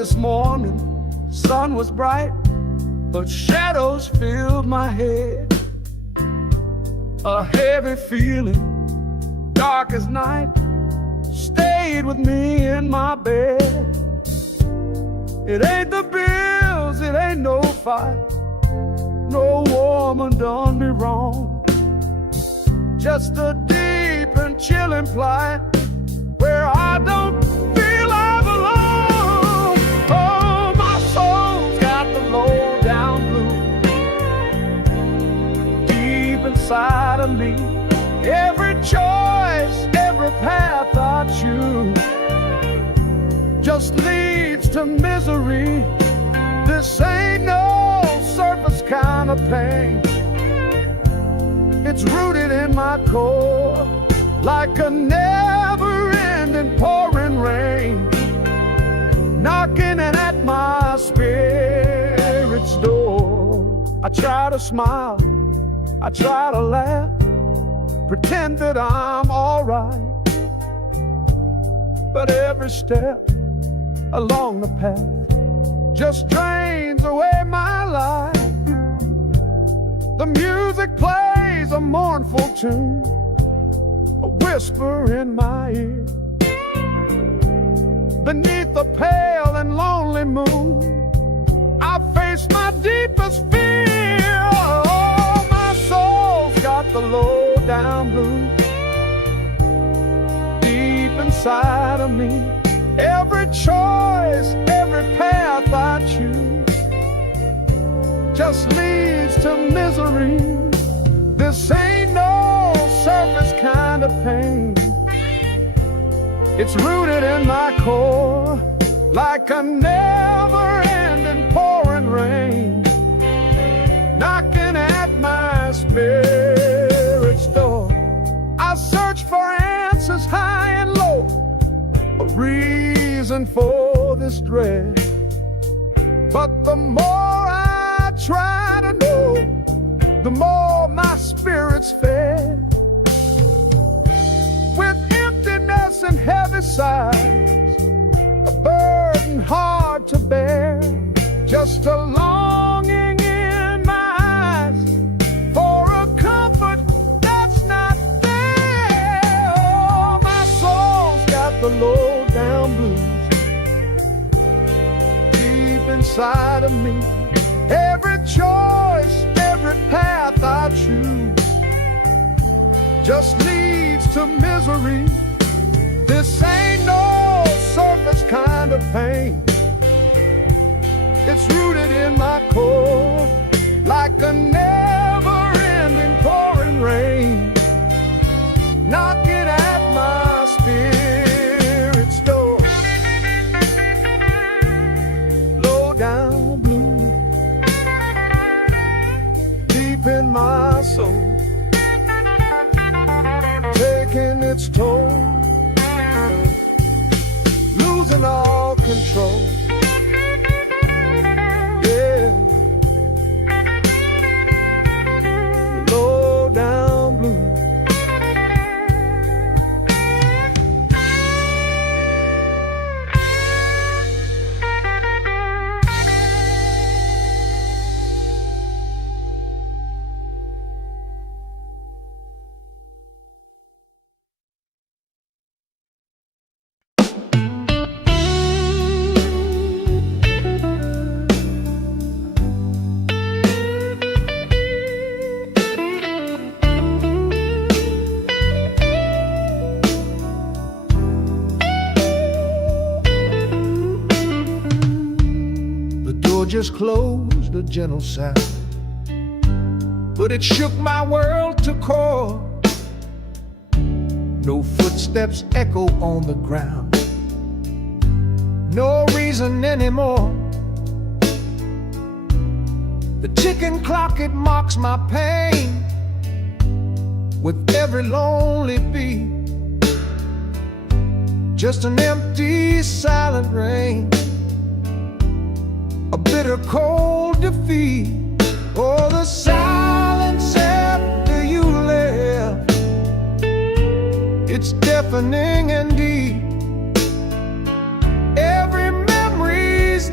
this morning, sun was bright, but shadows filled my head. A heavy feeling, dark as night, stayed with me in my bed. It ain't the bills, it ain't no fight, no woman done me wrong. Just a deep and chilling plight where I don't feel I belong. Oh, my soul's got the low down blues deep inside of me. Every choice, every path I choose just leads to misery. This ain't no surface kind of pain. It's rooted in my core like a never-ending pouring rain, knocking at my spirit's door. I try to smile, I try to laugh, pretend that I'm alright, but every step along the path just drains away my life. The music plays a mournful tune, a whisper in my ear. Beneath the pale and lonely moon, I face my deepest fear. Oh, my soul's got the low down blues deep inside of me. Every choice, every path I choose just leads to misery. This ain't no surface kind of pain. It's rooted in my core like a never-ending pouring rain, knocking at my spirit's door. I search for answers high and low, a reason for this dread. But the more I try to know, the more my spirit's fed. With emptiness and heavy sighs, a burden hard to bear, just a longing in my eyes for a comfort that's not there. Oh, my soul's got the low down blues deep inside of me. Every choice, every path I choose just leads to misery. This ain't no surface kind of pain. It's rooted in my core like a never-ending pouring rain, knocking at my spirit's door. Low down blue deep in my soul, taking its toll, losing all control. Yeah, low down blue. Just closed, a gentle sound, but it shook my world to core. No footsteps echo on the ground, no reason anymore. The ticking clock, it mocks my pain with every lonely beat. Just an empty, silent rain, a bitter cold defeat. Oh, the silence after you left, it's deafening and deep. Every memory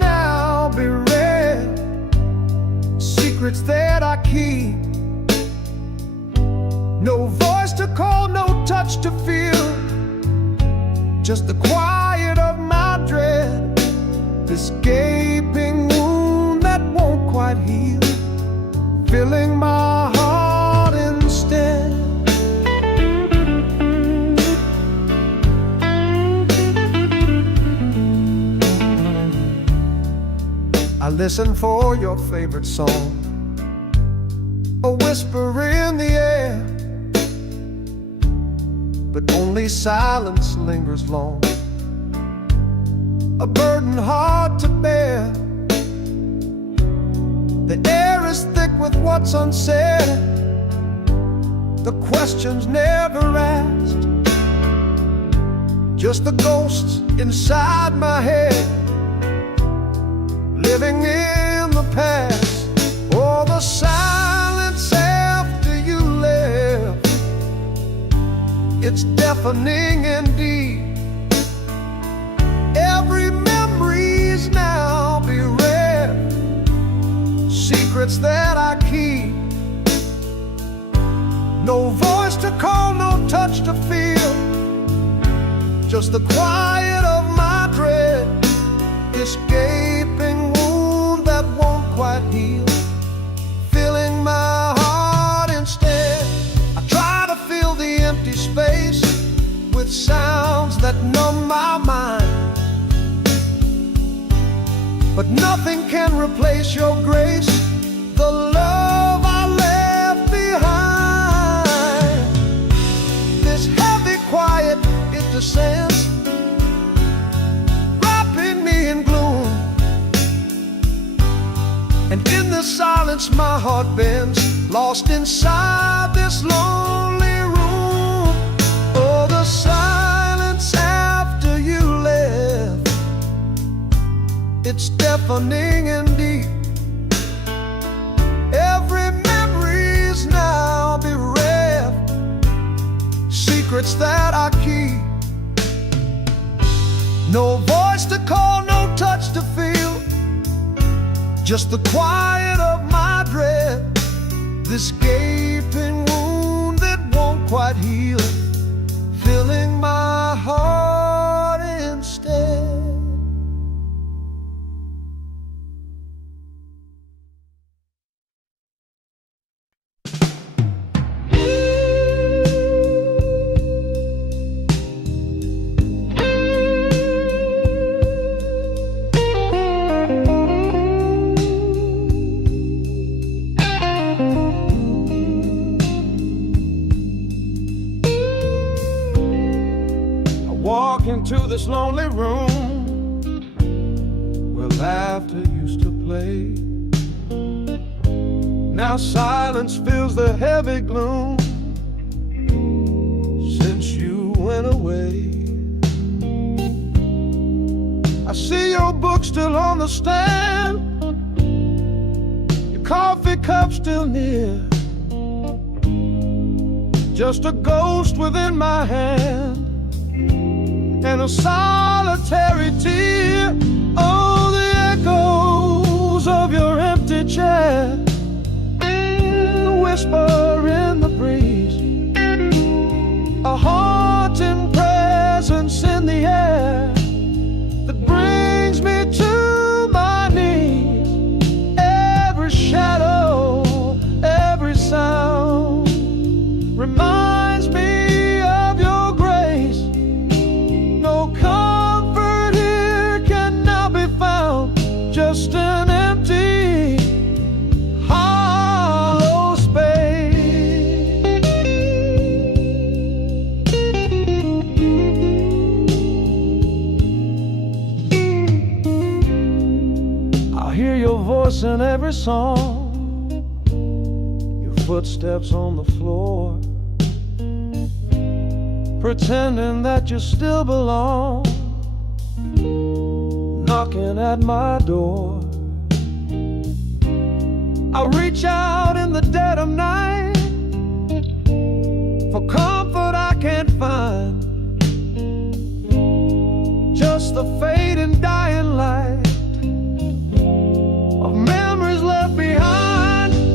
secrets that I keep. No voice to call, no touch to feel, just the quiet of my dread, this gaping wound that won't quite heal, filling my heart instead. I listen for your favorite song, a whisper in the air, but only silence lingers long, a burden hard to bear. The air is thick with what's unsaid, the questions never asked, just the ghosts inside my head, living in the past. Oh, the silence after you left, it's deafening indeed. Every memory's now bereft, secrets that I keep. No voice to call, no touch to feel, just the quiet of my dread, this gaping wound that won't quite heal, filling my heart instead. I try to fill the empty space with sounds that numb my mind, but nothing can replace your grace, the love I left behind. This heavy quiet, it descends, wrapping me in gloom, and in the silence my heart bends, lost inside this lonely room. Oh, the silence after you left, it's deafening indeed. Every memory's now bereft, secrets that I keep. No voice to call, no touch to feel, just the quiet of my dread, this gaping wound that won't quite heal, filling my heart instead. Walk into this lonely room where laughter used to play. Now silence fills the heavy gloom since you went away. I see your book still on the stand, your coffee cup still near, just a ghost within my hand and a solitary tear. Oh, the echoes of your empty chair, the whisper in the breeze, a haunting presence in the air that brings me to my knees. Every shadow, every sound reminds me of your grace. No comfort here can now be found, just an empty, hollow space. I hear your voice in every song, your footsteps on the floor, pretending that you still belong, knocking at my door. I reach out in the dead of night for comfort I can't find, just the fading dying light of memories left behind.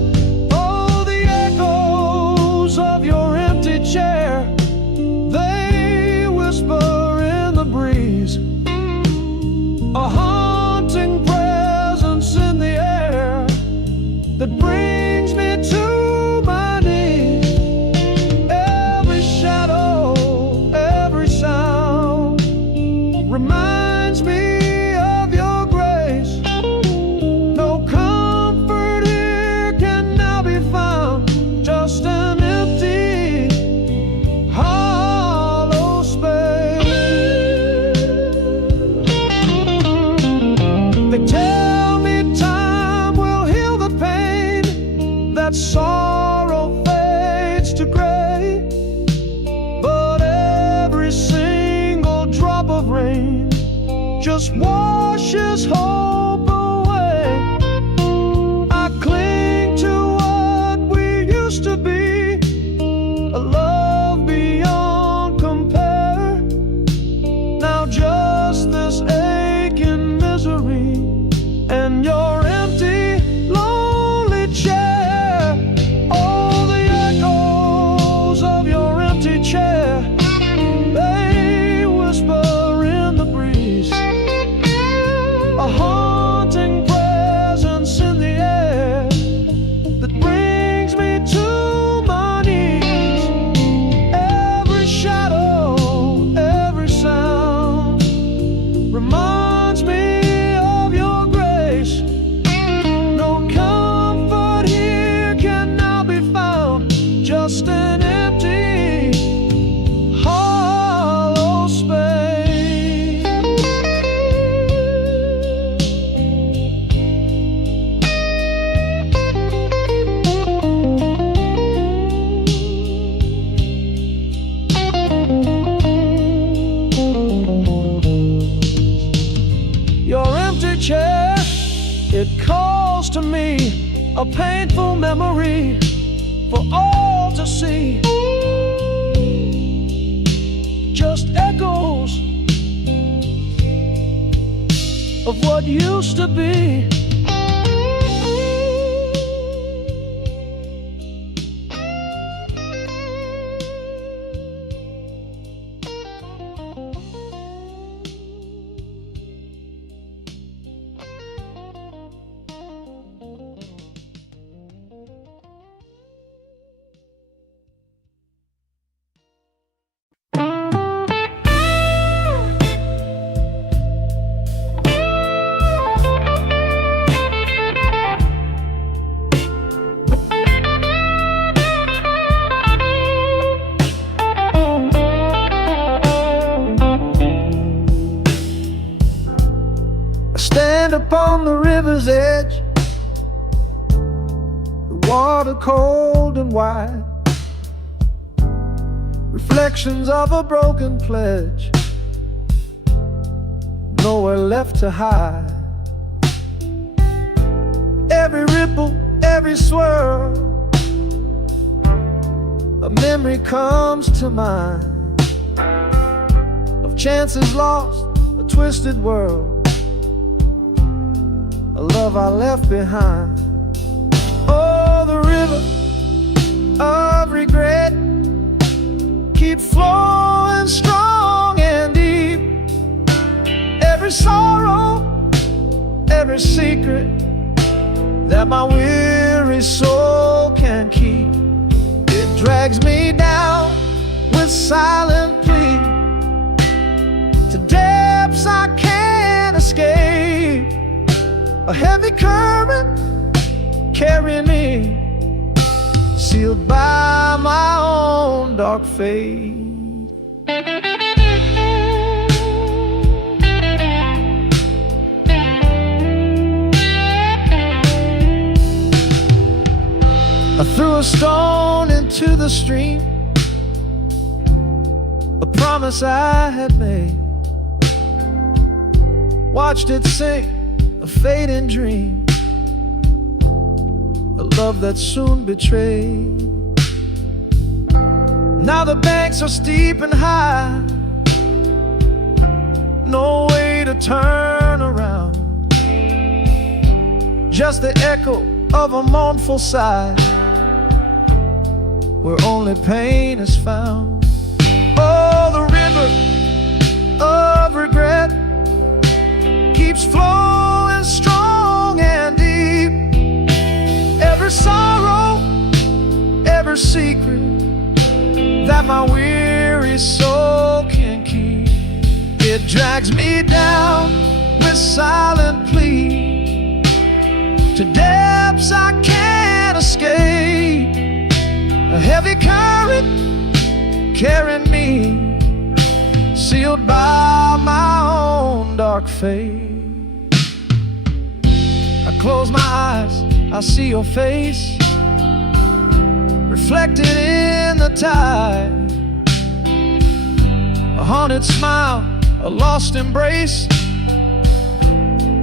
just washes hope away. I cling to what we used to be, a love beyond compare. Now just this aching misery and your empty, lonely chair. All the echoes of your empty chair, they whisper in the breeze, a haunting presence in the air that brings me to my knees. Every shadow, every sound reminds me of your grace. No comfort here can now be found, just an empty, hollow space. Your empty chair, it calls to me, a painful memory for all to see. Just echoes of what used to be. I stand upon the river's edge, the water cold and wide, reflections of a broken pledge, nowhere left to hide. Every ripple, every swirl, a memory comes to mind of chances lost, a twisted world, a love I left behind. Oh, the river of regret keeps flowing strong and deep. Every sorrow, every secret that my weary soul can keep, it drags me down with silent plea to depths I can't escape. A heavy current carrying me, sealed by my own dark fate. I threw a stone into the stream, a promise I had made, watched it sink, a fading dream, a love that soon betrayed. Now the banks are steep and high, no way to turn around, just the echo of a mournful sigh, where only pain is found. Oh, the river of regret keeps flowing strong and deep. Every sorrow, every secret that my weary soul can keep, it drags me down with silent plea to depths I can't escape. A heavy current carrying me, sealed by my own dark fate. I close my eyes, I see your face reflected in the tide, a haunted smile, a lost embrace,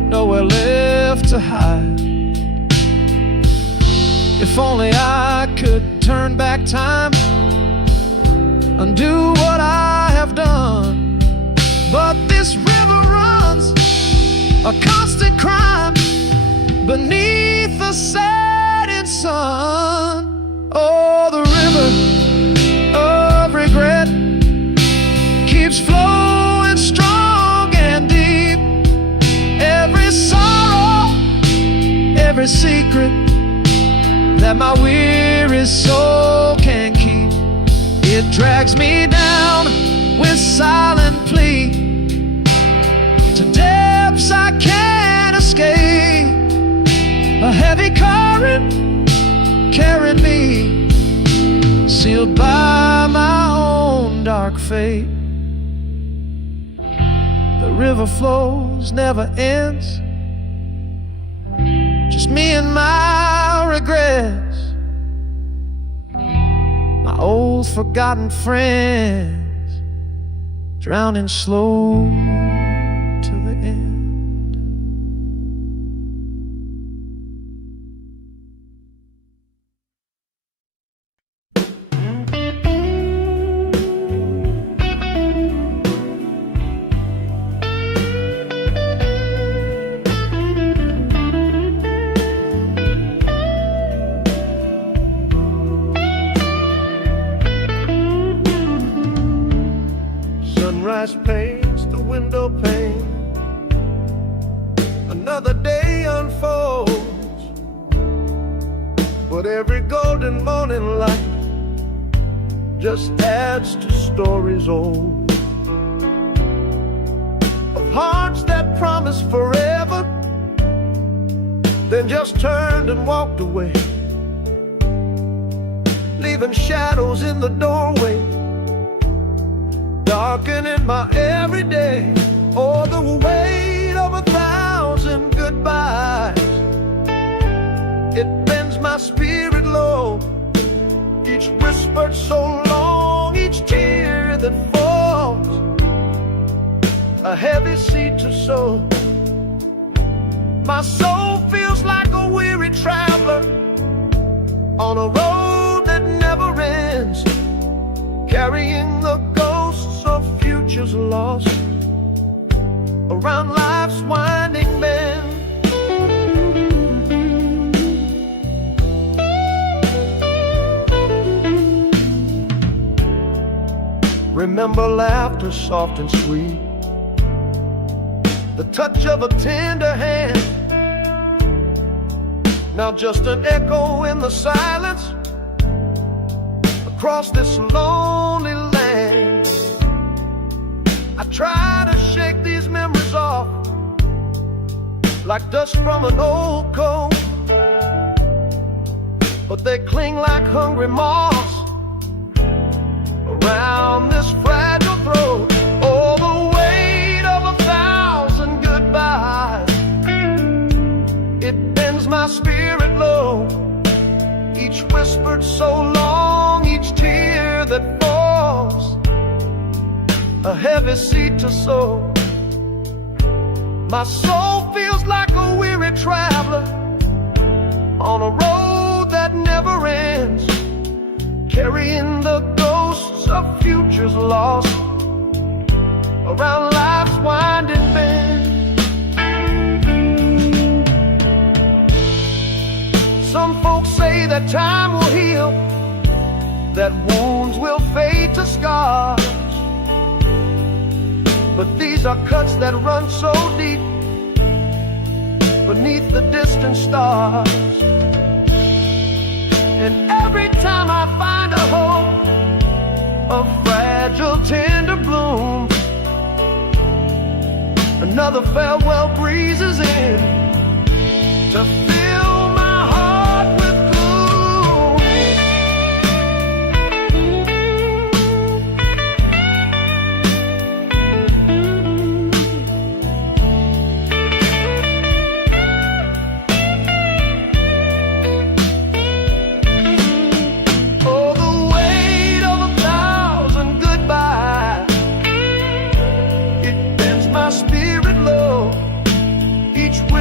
nowhere left to hide. If only I could turn back time, undo what I have done. But this river runs a constant crime beneath the setting sun. Oh, the river of regret keeps flowing strong and deep. Every sorrow, every secret that my weary soul can keep, it drags me down with silent plea to depths I can't escape. A heavy current carrying me, sealed by my own dark fate. The river flows, never ends, just me and my regrets, my old forgotten friends, drowning slow to the end. Sunrise paints the window pane, another day unfolds, but every golden morning light just adds to stories old, of hearts that promised forever, then just turned and walked away, leaving shadows in the doorway, darkening my everyday. Oh, the weight of 1,000 goodbyes, it bends my spirit low. Each whispered so long, each tear that falls, a heavy seed to sow. My soul feels like a weary traveler on a road that never ends, carrying the ghosts of futures lost around life's winding bend. Remember laughter soft and sweet, the touch of a tender hand, now just an echo in the silence across this lonely land. I try to shake these memories off like dust from an old coat, but they cling like hungry moths around this fragile throat. Oh, the weight of 1,000 goodbyes, it bends my spirit low. Each whispered so long, each tear that falls, a heavy seed to sow. My soul feels like a weary traveler on a road that never ends, carrying the ghosts of futures lost around life's winding bend. Some folks say that time will heal, that wounds will fade to scars, but these are cuts that run so deep beneath the distant stars. And every time I find a hope, a fragile tender bloom, another farewell breezes in to fill my heart with gloom. Oh, the weight of 1,000 goodbyes, it bends my spirit low. Each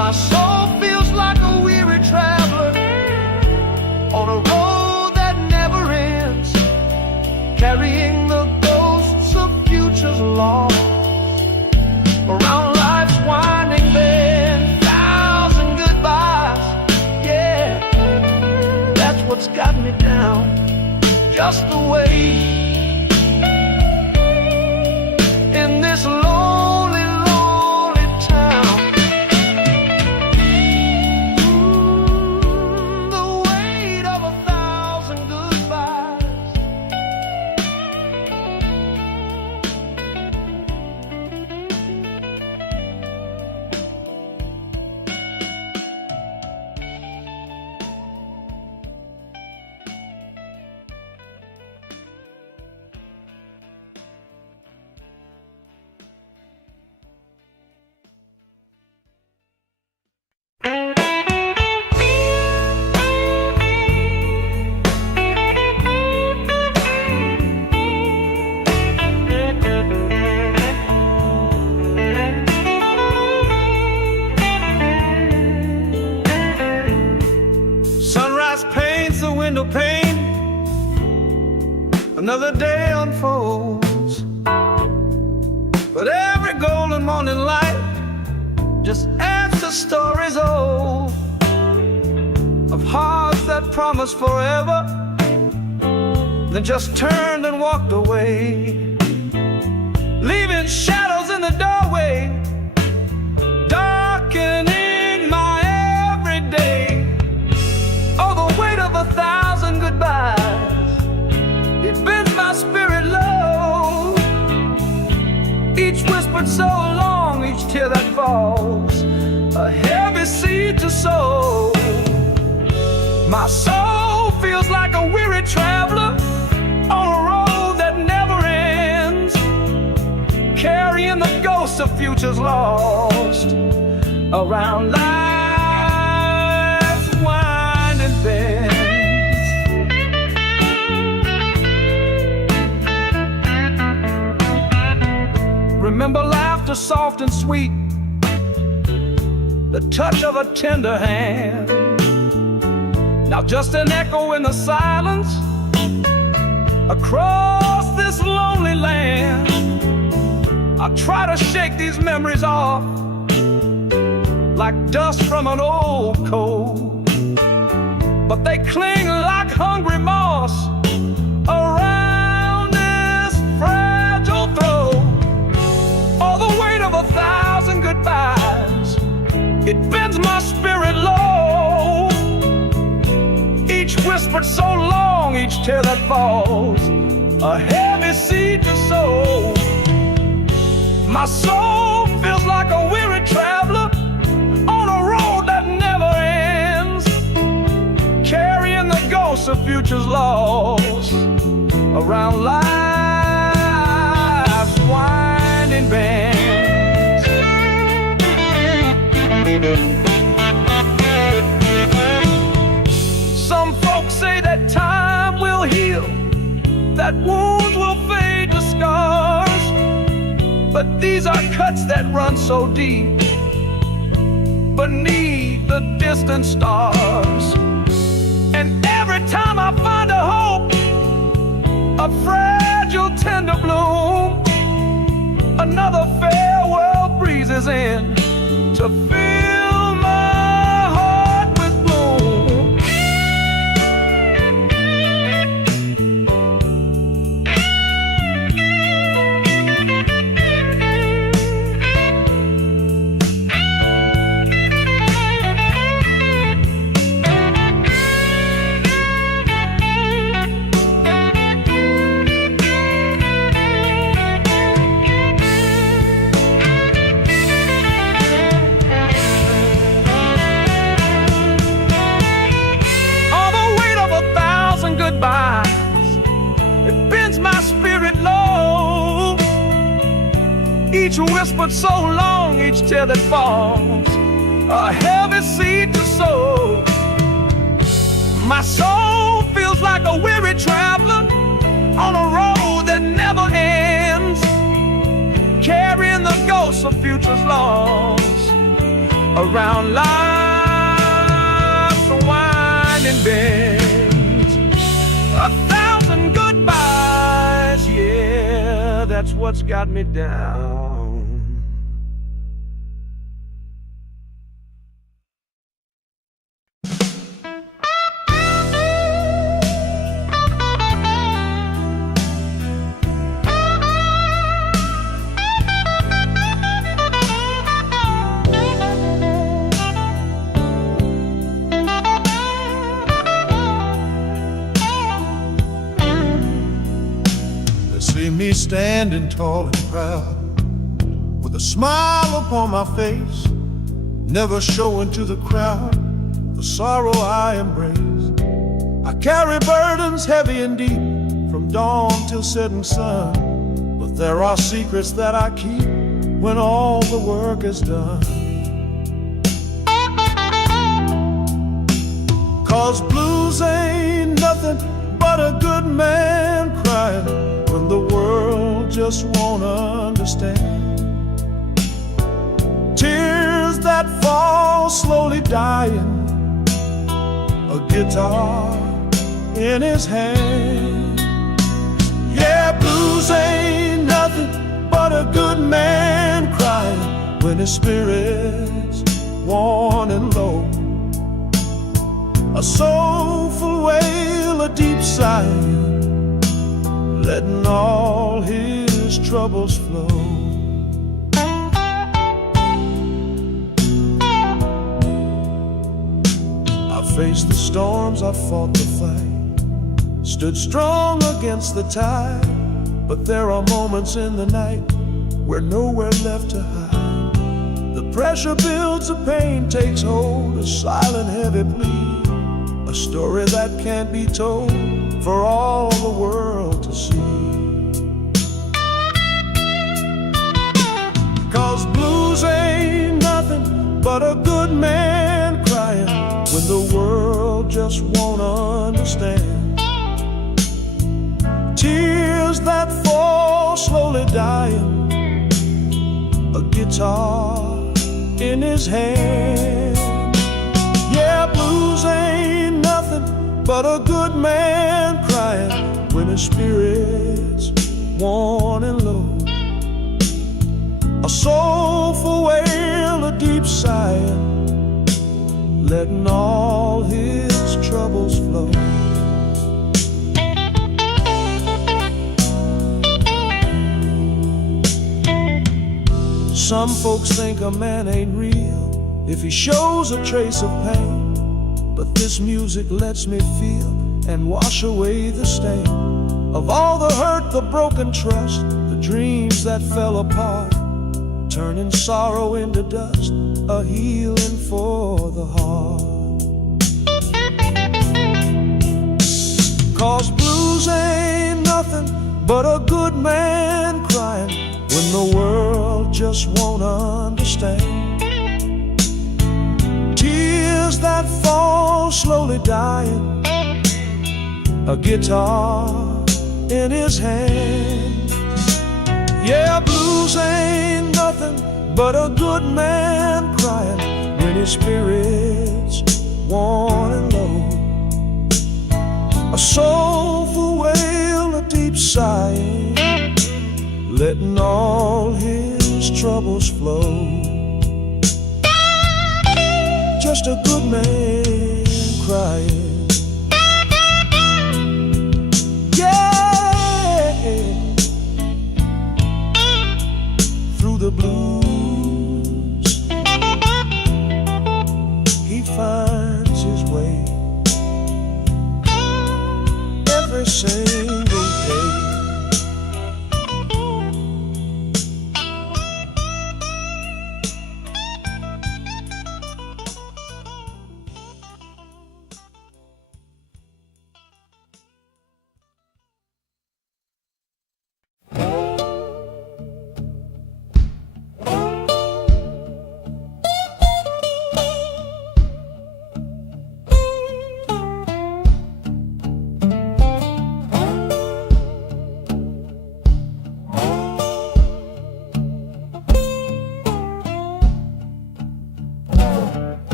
My soul feels like a weary traveler on a road that never ends, carrying the ghosts of futures lost around life's winding bend. Thousand goodbyes, yeah, that's what's got me down. Just the way in this lonely, lonely town. The weight of 1,000 goodbyes. Sunrise paints the window pane, another day unfolds, but every golden morning light just adds to stories old of hearts that promised forever, then just turned and walked away, leaving shadows in the doorway, darkening my everyday. Oh, the weight of 1,000 goodbyes, it bends my spirit low. Each whispered so long, each tear that falls, a heavy seed to sow. My soul feels like a weary traveler on a road that never ends, carrying the ghosts of futures lost around life's winding bends. Remember laughter soft and sweet, the touch of a tender hand. Now just an echo in the silence across this lonely land. I try to shake these memories off like dust from an old coat, but they cling like hungry moss around this fragile throat. All the weight of 1,000 goodbyes, it bends my spirit low. Each whispered so long, each tear that falls, a heavy seed to sow. My soul feels like a weary traveler on a road that never ends, carrying the ghosts of futures lost around life's winding bends. Some folks say that time will heal, that wounds will fade to scars, but these are cuts that run so deep beneath the distant stars. And every time I find a hope, a fragile tender bloom, another farewell breezes in to fill my heart with gloom. It bends my spirit low. Each whispered so long, each tear that falls, a heavy seed to sow. My soul feels like a weary traveler on a road that never ends, carrying the ghosts of futures lost around life's winding bends. 1,000 goodbyes, yeah, that's what's got me down. See me standing tall and proud, with a smile upon my face, never showing to the crowd the sorrow I embrace. I carry burdens heavy and deep, from dawn till setting sun, but there are secrets that I keep when all the work is done. 'Cause blues ain't nothing but a good man crying when the world just won't understand. Tears that fall slowly dying, a guitar in his hand. Yeah, blues ain't nothing but a good man crying when his spirit's worn and low. A soulful wail, a deep sigh, letting all his troubles flow. I faced the storms, I fought the fight, stood strong against the tide, but there are moments in the night where nowhere left to hide. The pressure builds, the pain takes hold, a silent heavy plea, a story that can't be told for all the world to see. 'Cause blues ain't nothing but a good man crying when the world just won't understand. Tears that fall slowly dying, a guitar in his hand. Yeah, blues ain't nothing but a good man crying when his spirit's worn and low. A soulful wail, a deep sigh, letting all his troubles flow. Some folks think a man ain't real if he shows a trace of pain, but this music lets me feel and wash away the stain of all the hurt, the broken trust, the dreams that fell apart, turning sorrow into dust, a healing for the heart. 'Cause blues ain't nothing but a good man crying when the world just won't understand. Tears that fall slowly dying, a guitar in his hand. Yeah, blues ain't nothing but a good man crying when his spirit's worn and low. A soulful wail, a deep sigh, letting all his troubles flow. Just a good man crying, yeah, through the blues he finds his way every single day.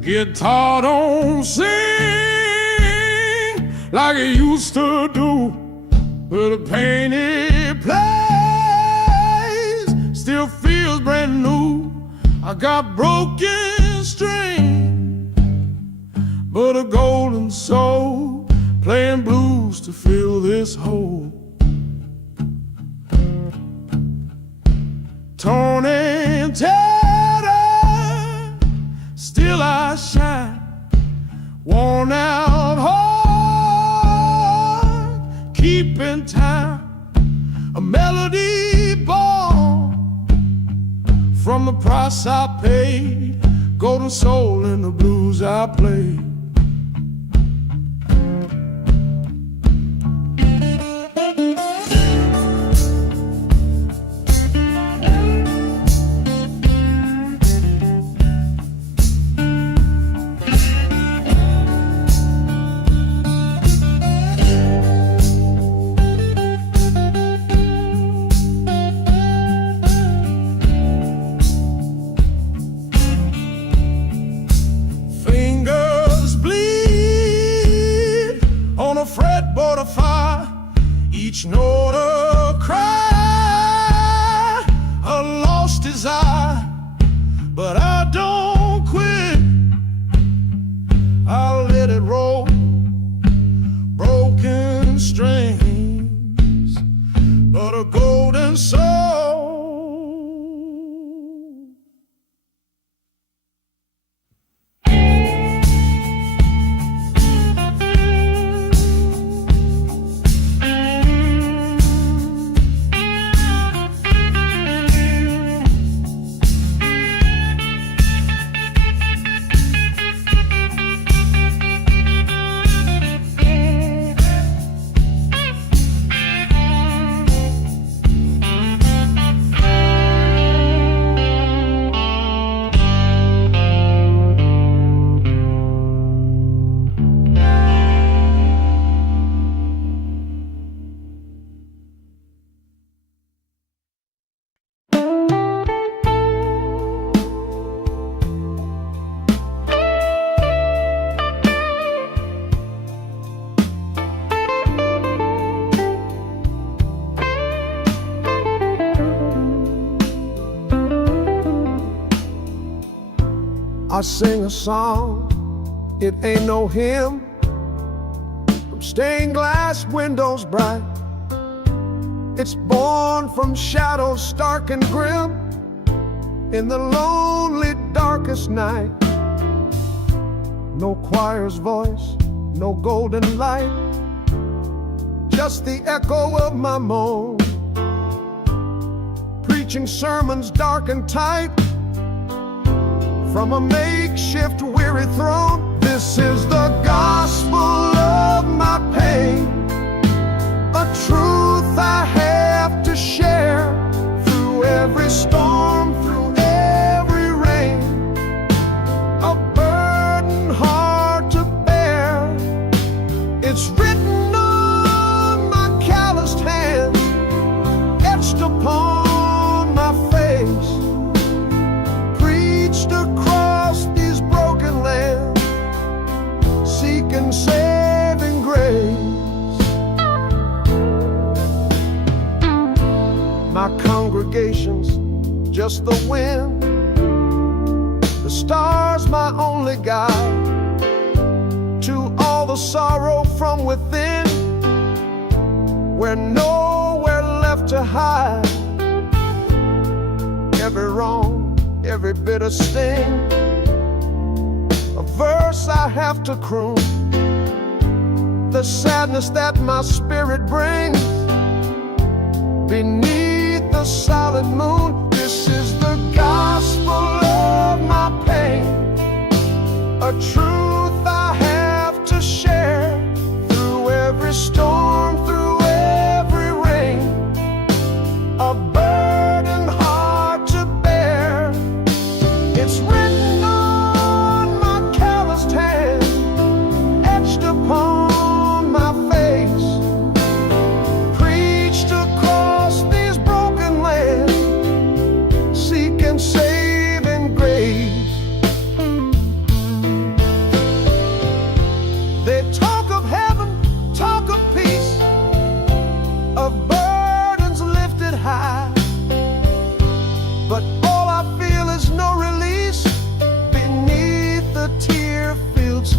guitar don't sing like it used to do, but the pain it plays still feels brand new. I got broken strings, but a golden soul playing blues to fill this hole. Torn and tattered, still I shine. Worn out heart, keeping time. A melody born from the price I paid. Golden soul in the blues I play. Fretboard of fire, each note a cry, a lost desire. But I don't quit, I'll let it roll. Broken strings, but a golden soul. I sing a song, it ain't no hymn, from stained glass windows bright. It's born from shadows stark and grim, in the lonely darkest night. No choir's voice, no golden light, just the echo of my moan, preaching sermons dark and tight from a makeshift weary throne. This is the gospel of my pain, a truth I have to share through every storm, through every rain, a burden hard to bear. It's written on my calloused hands, etched upon my face, preached across these broken lands, seeking saving grace. My congregation's just the wind, the stars my only guide to all the sorrow from within, where nowhere left to hide. Every wrong, every bitter sting, a verse I have to croon, the sadness that my spirit brings beneath the solid moon. This is the gospel of my pain, a truth I have to share through every storm, through every rain, a burden hard to bear. It's written on my calloused hand, etched upon my face, preached across these broken lands, seeking saving grace.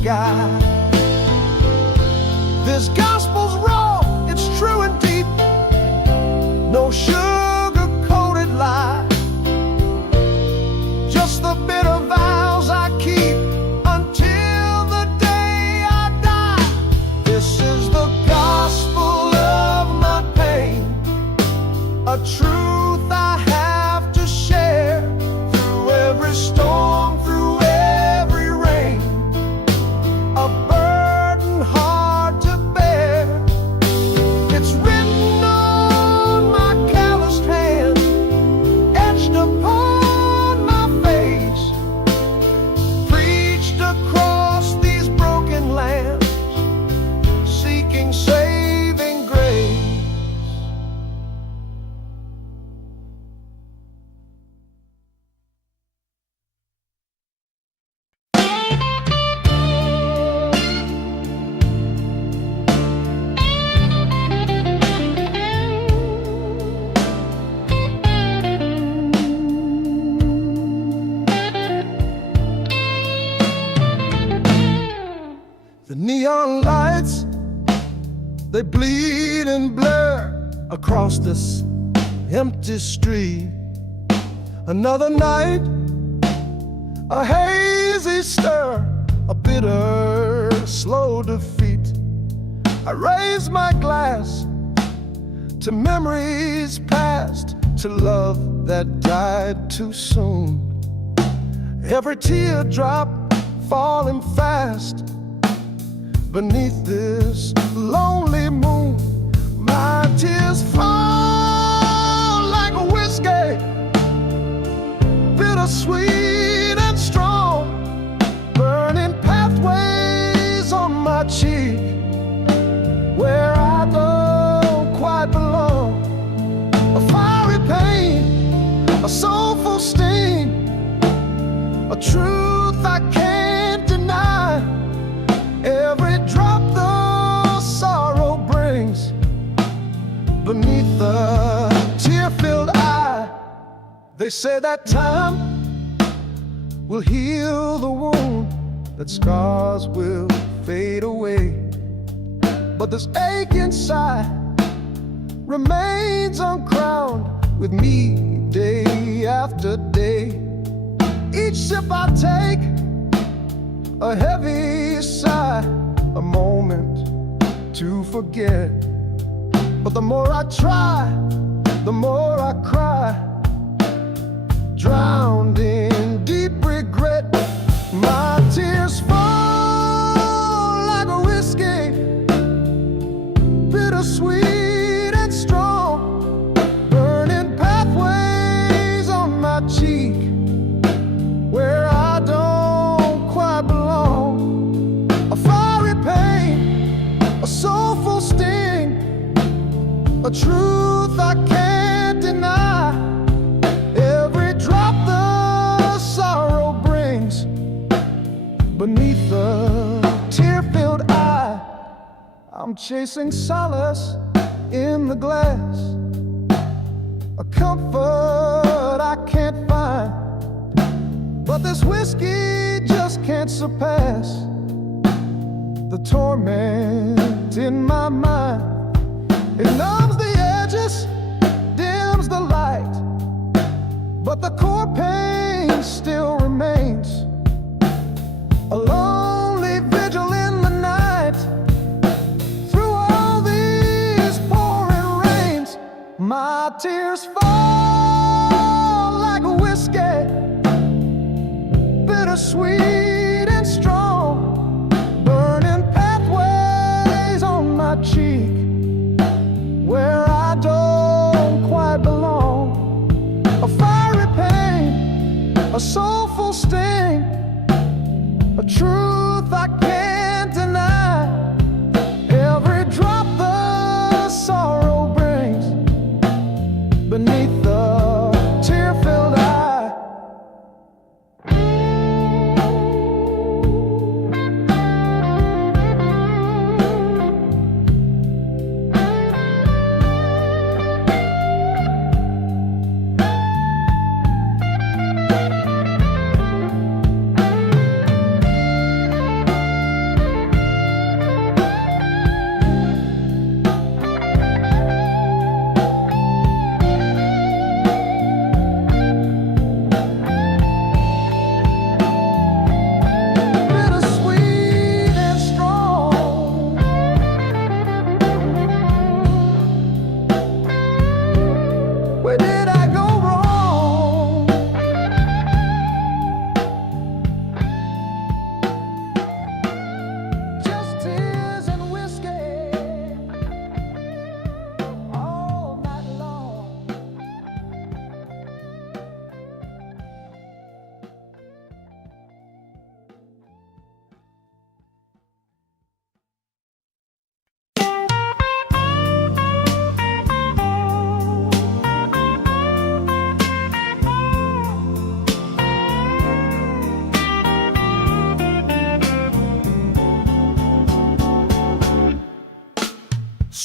sky. This gospel's raw, it's true and deep, no sugar-coated lie. Just the bitter vows I keep until the day I die. This is the gospel of my pain, a truth I have to share through every storm, through every rain, a burden hard to bear. It's written on my calloused hand, etched upon my face, preached across these broken lands, seeking saving grace. The neon lights, they bleed and blur across this empty street. Another night, a hazy stir, a bitter, slow defeat. I raise my glass to memories past, to love that died too soon. Every teardrop falling fast beneath this lonely moon. My tears fall like a whiskey, bittersweet and strong, burning pathways on my cheek where I don't quite belong. A fiery pain, a soulful sting, a truth I can't deny. Every drop the sorrow brings beneath the tear-filled eye. They say that time will heal the wound, that scars will fade away, but this ache inside remains uncrowned with me day after day. Each sip I take, a heavy sigh, a moment to forget. But the more I try, the more I cry, drowned in deep regret. My tears fall like a whiskey, bittersweet and strong, burning pathways on my cheek where I don't quite belong. A fiery pain, a soulful sting, a truth I can't deny. Every drop the sorrow brings beneath the tear-filled eye. I'm chasing solace in the glass, a comfort I can't find, but this whiskey just can't surpass the torment in my mind. It numbs the edges, dims the light, but the core pain still remains. A lonely vigil in the night, through all these pouring rains. My tears fall like a whiskey, bittersweet and strong, burning pathways on my cheek where I don't quite belong. A fiery pain, a soulful sting, a truth I can't deny. Every drop the sorrow brings beneath the tear-filled eye.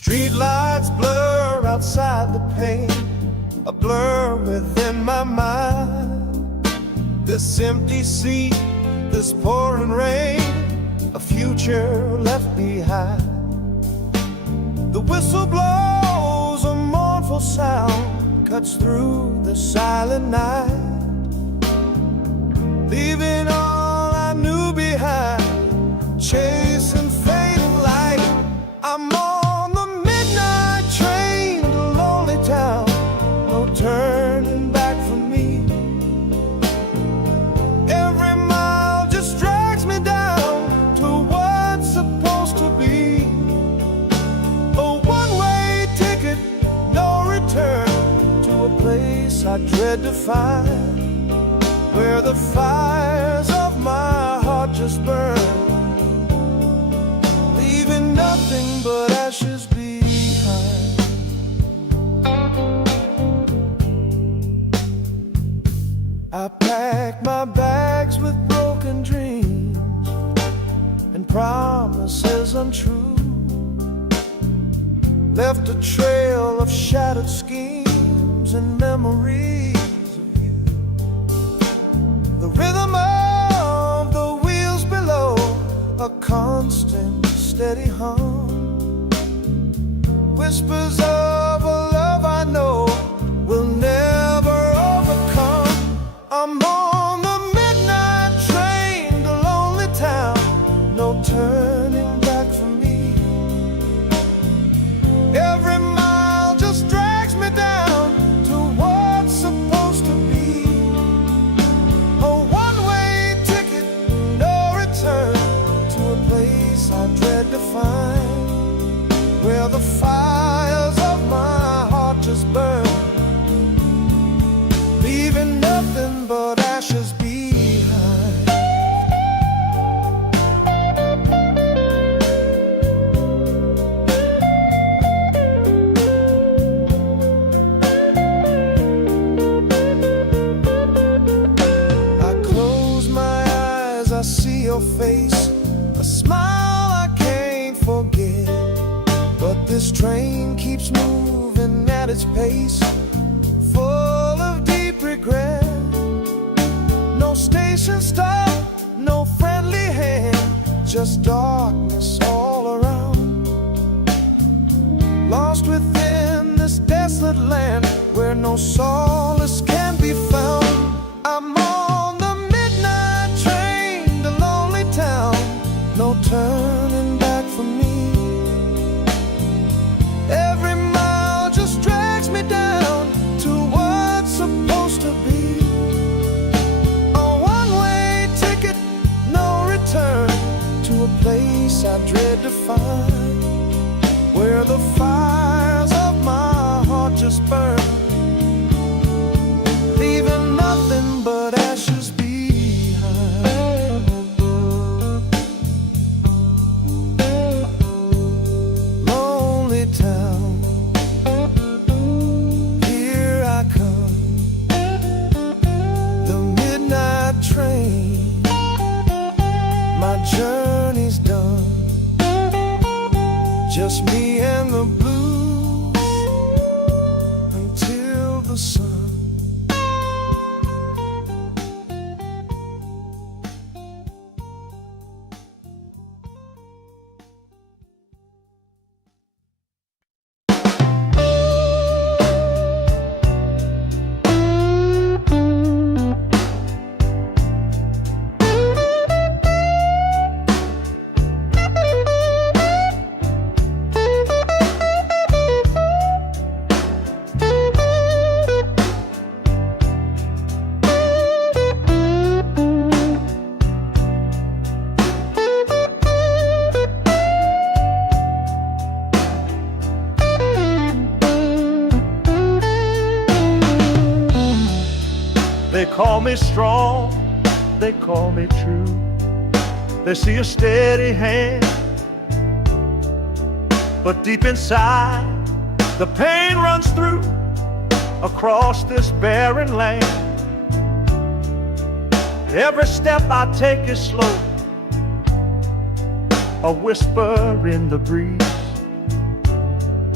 Streetlights blur outside the pane, a blur within my mind. This empty seat, this pouring rain, a future left behind. The whistle blows, a mournful sound cuts through the silent night, leaving all I knew behind, chasing fading light. I'm on the midnight train to lonely town, no turning back for me. Every mile just drags me down to what's supposed to be. A one-way ticket, no return, to a place I dread to find, where the fires of my heart just burn, leaving nothing but ashes behind. I packed my bags with broken dreams and promises untrue, left a trail of shattered schemes and memories of you. The rhythm of the wheels below, a constant steady hum, whispers of a love I know will never overcome. I'm on the midnight train to lonely town, no turning back for me. Every mile just drags me down to what's supposed to be. A one-way ticket, no return, to a place I dread to find, where the fires of my heart just burn, leaving nothing but ashes behind. I close my eyes, I see your face, a smile I can't forget. But this train keeps moving at its pace, full of deep regret. No station stop, no friendly hand, just darkness all around. Lost within this desolate land, where no solace can be found. I'm on the midnight train to lonely town, no turning back for me. Every mile just drags me down to what's supposed to be. A one-way ticket, no return, to a place I dread to find, where the fires of my heart just burn, leaving nothing but ashes behind. Lonely town, here I come, the midnight train, my journey's done, just me and the blues until the sun. They call me strong, they call me true. They see a steady hand, but deep inside the pain runs through across this barren land. Every step I take is slow, a whisper in the breeze.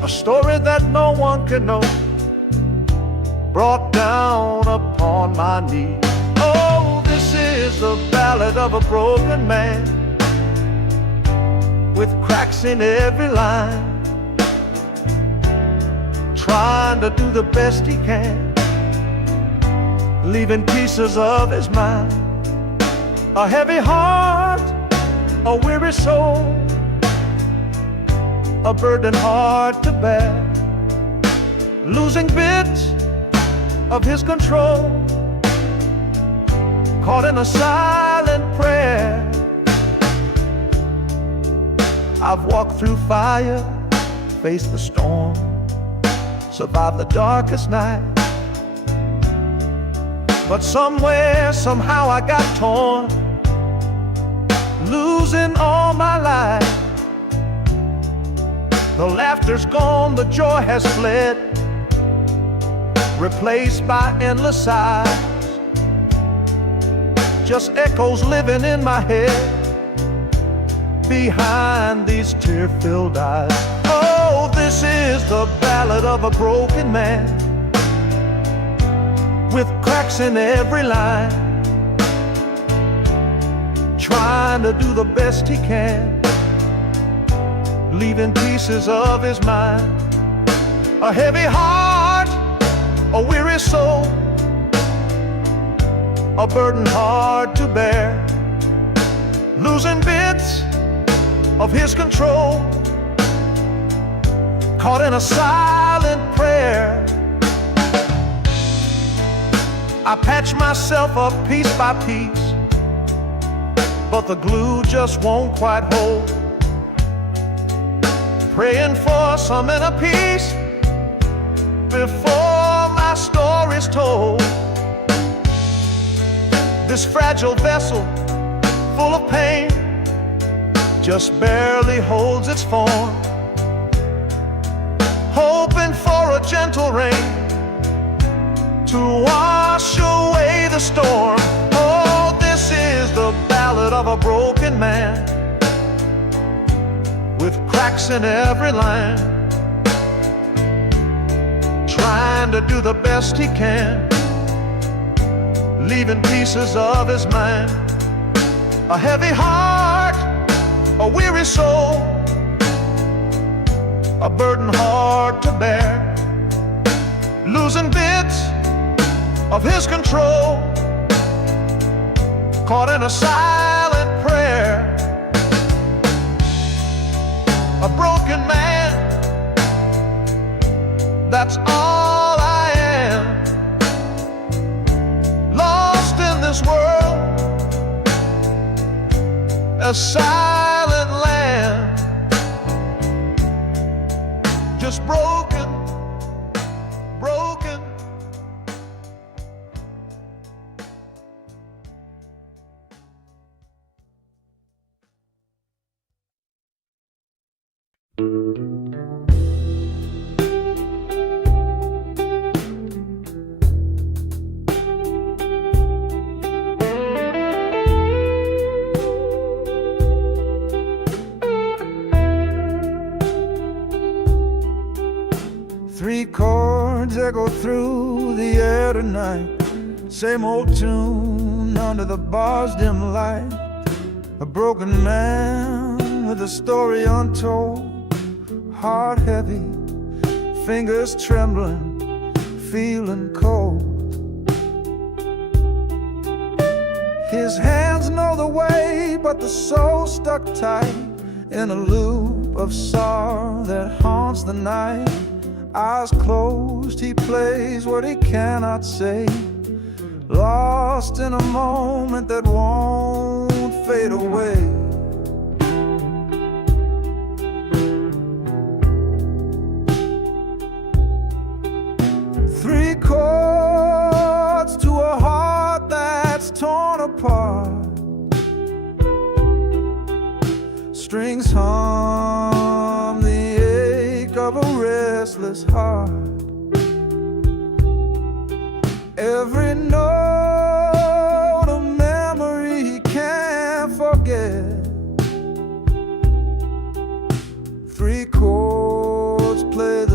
a story that no one can know, brought down upon my knee. Oh, this is the ballad of a broken man, with cracks in every line, trying to do the best he can, leaving pieces of his mind. A heavy heart, a weary soul, a burden hard to bear, losing bits of his control, caught in a silent prayer. I've walked through fire, faced the storm, survived the darkest night, but somewhere, somehow I got torn, losing all my life. The laughter's gone, the joy has fled, replaced by endless sighs, just echoes living in my head behind these tear-filled eyes. Oh, this is the ballad of a broken man, with cracks in every line, trying to do the best he can, leaving pieces of his mind. A heavy heart, a weary soul, a burden hard to bear, losing bits of his control, caught in a silent prayer. I patch myself up piece by piece, but the glue just won't quite hold, praying for some inner peace before my story's told. This fragile vessel, full of pain, just barely holds its form, hoping for a gentle rain to wash away the storm. Oh, this is the ballad of a broken man, with cracks in every line, trying to do the best he can, leaving pieces of his mind. A heavy heart, a weary soul, a burden hard to bear, losing bits of his control, caught in a silent prayer. A broken man, that's all I am, lost in this world, a silent land, just broken, broken. Three chords echo through the air tonight, same old tune under the bar's dim light. A broken man with a story untold, heart heavy, fingers trembling, feeling cold. His hands know the way, but the soul stuck tight in a loop of sorrow that haunts the night. Eyes closed, he plays what he cannot say, lost in a moment that won't fade away. Three chords to a heart that's torn apart, strings hum the ache of a restless heart. Every note a memory he can't forget. Three chords play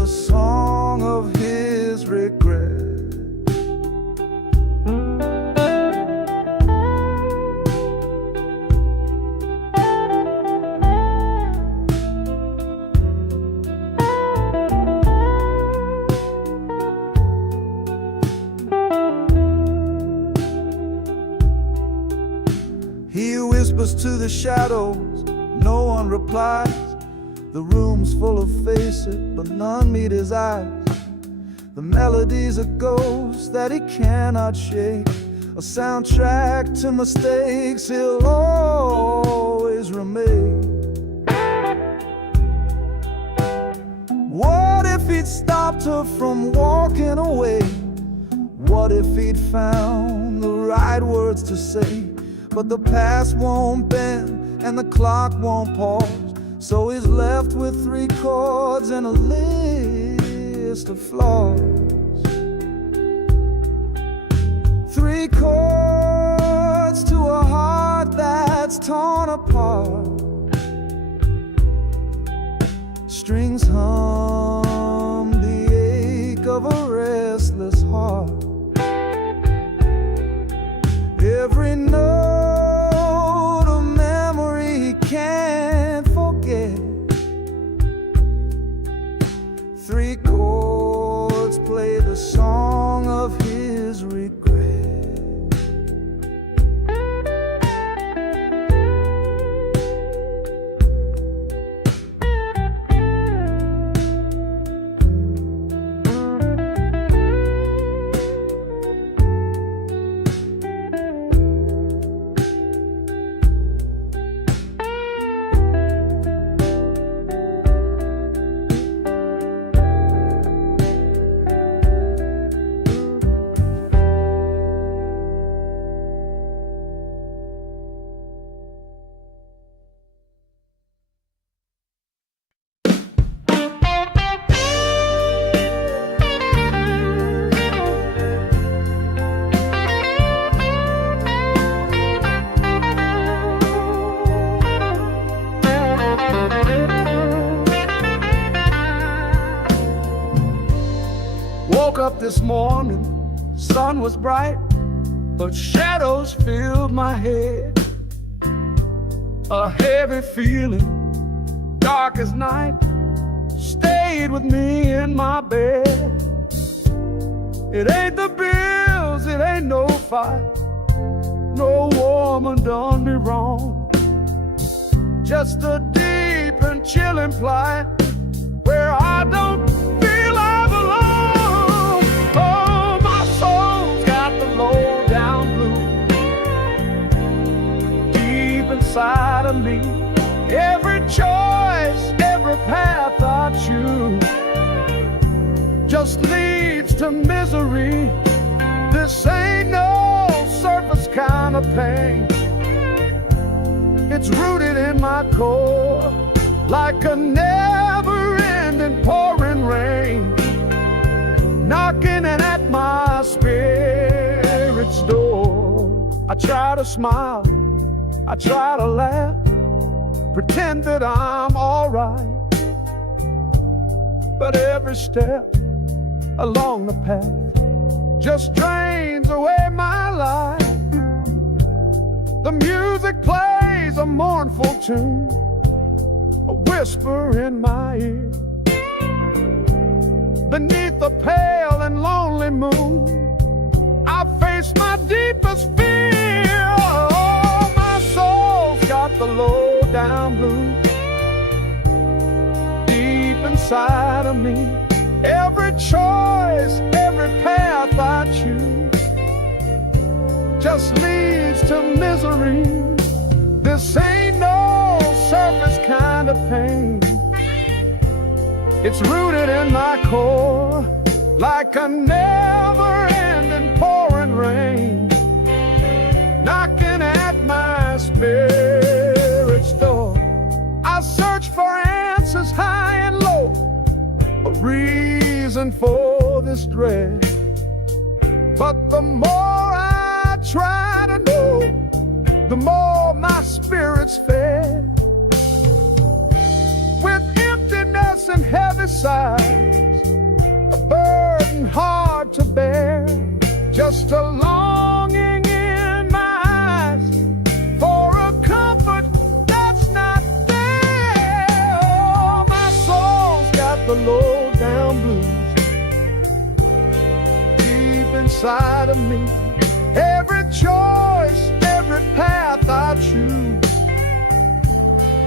He whispers to the shadows, no one replies. The room's full of faces, but none meet his eyes. The melody's a ghost that he cannot shake, a soundtrack to mistakes he'll always remain. What if he'd stopped her from walking away? What if he'd found the right words to say? But the past won't bend and the clock won't pause, so he's left with 3 chords and a list of flaws. 3 chords to a heart that's torn apart. Strings hum the ache of a restless heart. Every note a memory he can't forget. 3 chords play the song of his regret. Woke up this morning, sun was bright, but shadows filled my head. A heavy feeling, dark as night, stayed with me in my bed. It ain't the bills, it ain't no fight, no woman done me wrong. Just a deep and chilling plight where I don't feel I belong. Oh, my soul's got the low down blues deep inside of me. Every choice, every path I choose just leads to misery. This ain't no surface kind of pain. It's rooted in my core like a never-ending pouring rain, knocking at my spirit's door. I try to smile, I try to laugh, pretend that I'm all right, but every step along the path just drains away my life. The music plays a mournful tune, a whisper in my ear. Beneath the pale and lonely moon, I face my deepest fear. Oh, my soul's got the low down blues deep inside of me. Every choice, every path I choose just leads to misery. This ain't no surface kind of pain. It's rooted in my core like a never-ending pouring rain, knocking at my spirit's door. I search for answers high and low, a reason for this dread, but the more I try to know, the more my spirit's fed. With emptiness and heavy sighs, a burden hard to bear, just a longing in my eyes for a comfort that's not there. Oh, my soul's got the low down blues deep inside of me. Every choice, every path I choose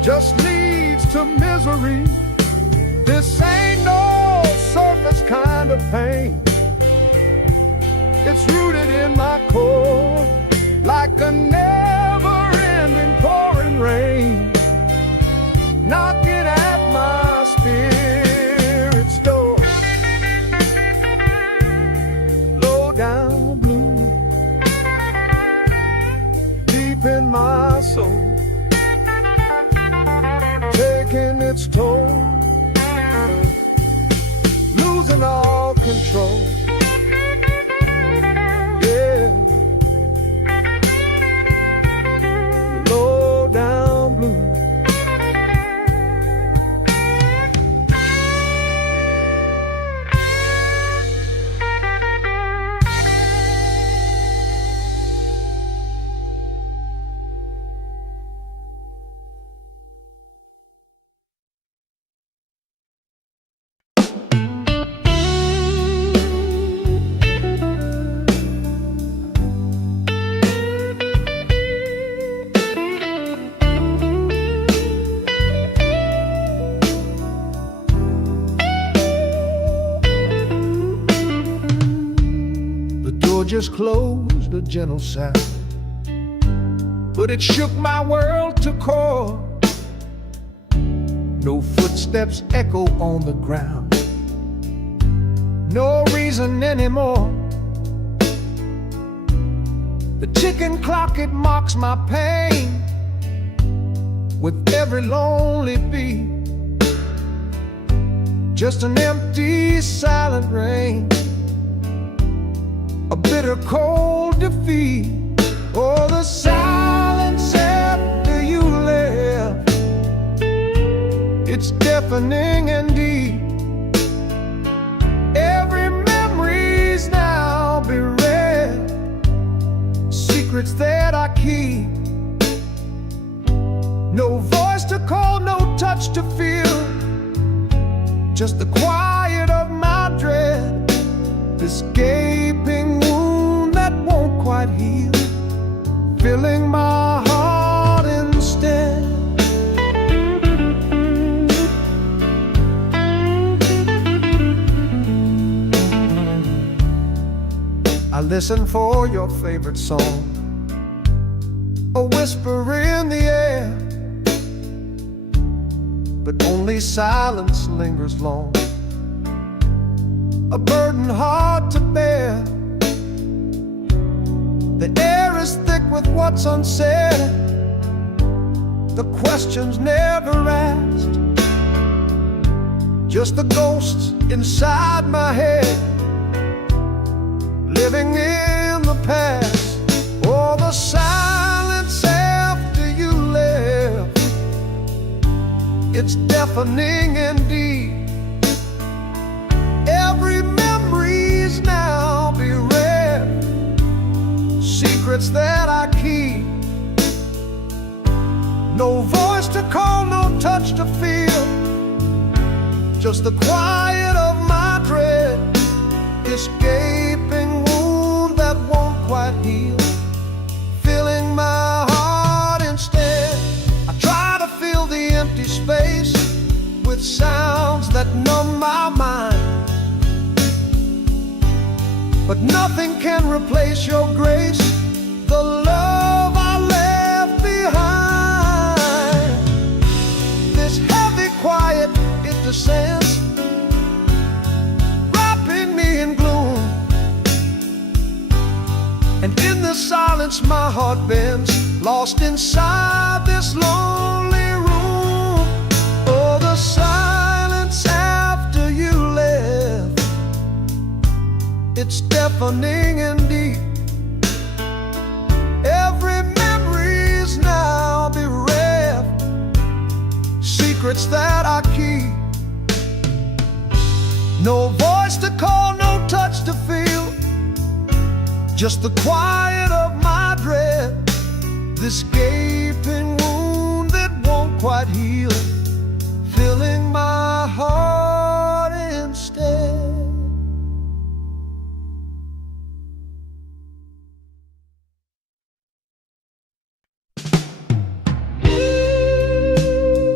just leads to misery. This ain't no surface kind of pain. It's rooted in my core, like a never-ending pouring rain, knocking at my spirit's door. Low down blue, deep in my soul, taking its toll, losing all control. Yeah, low down blue. Just closed, a gentle sound, but it shook my world to core. No footsteps echo on the ground, no reason anymore. The ticking clock, it mocks my pain with every lonely beat. Just an empty, silent rain, a bitter cold defeat. Oh, the silence after you left, it's deafening and deep. Every memory's now bereft, secrets that I keep. No voice to call, no touch to feel, just the quiet of my dread. This gaping wound that won't quite heal, filling my heart instead. I listen for your favorite song, a whisper in the air, but only silence lingers long, a burden hard to bear. The air is thick with what's unsaid, the questions never asked, just the ghosts inside my head, living in the past. Oh, the silence after you left, it's deafening indeed. Every memory's now bereft, secrets that I keep. No voice to call, no touch to feel, just the quiet of my dread. This gaping wound that won't quite heal, filling my heart instead. I try to fill the empty space with sounds that numb my mind, but nothing can replace your grace, the love I left behind. This heavy quiet, it descends, wrapping me in gloom, and in the silence my heart bends, lost inside this lonely room. Oh, the silence after you left, it's deafening and deep. Every memory's now bereft, secrets that I keep. No voice to call, no touch to feel, just the quiet of my dread. This gaping wound that won't quite heal, filling my heart instead.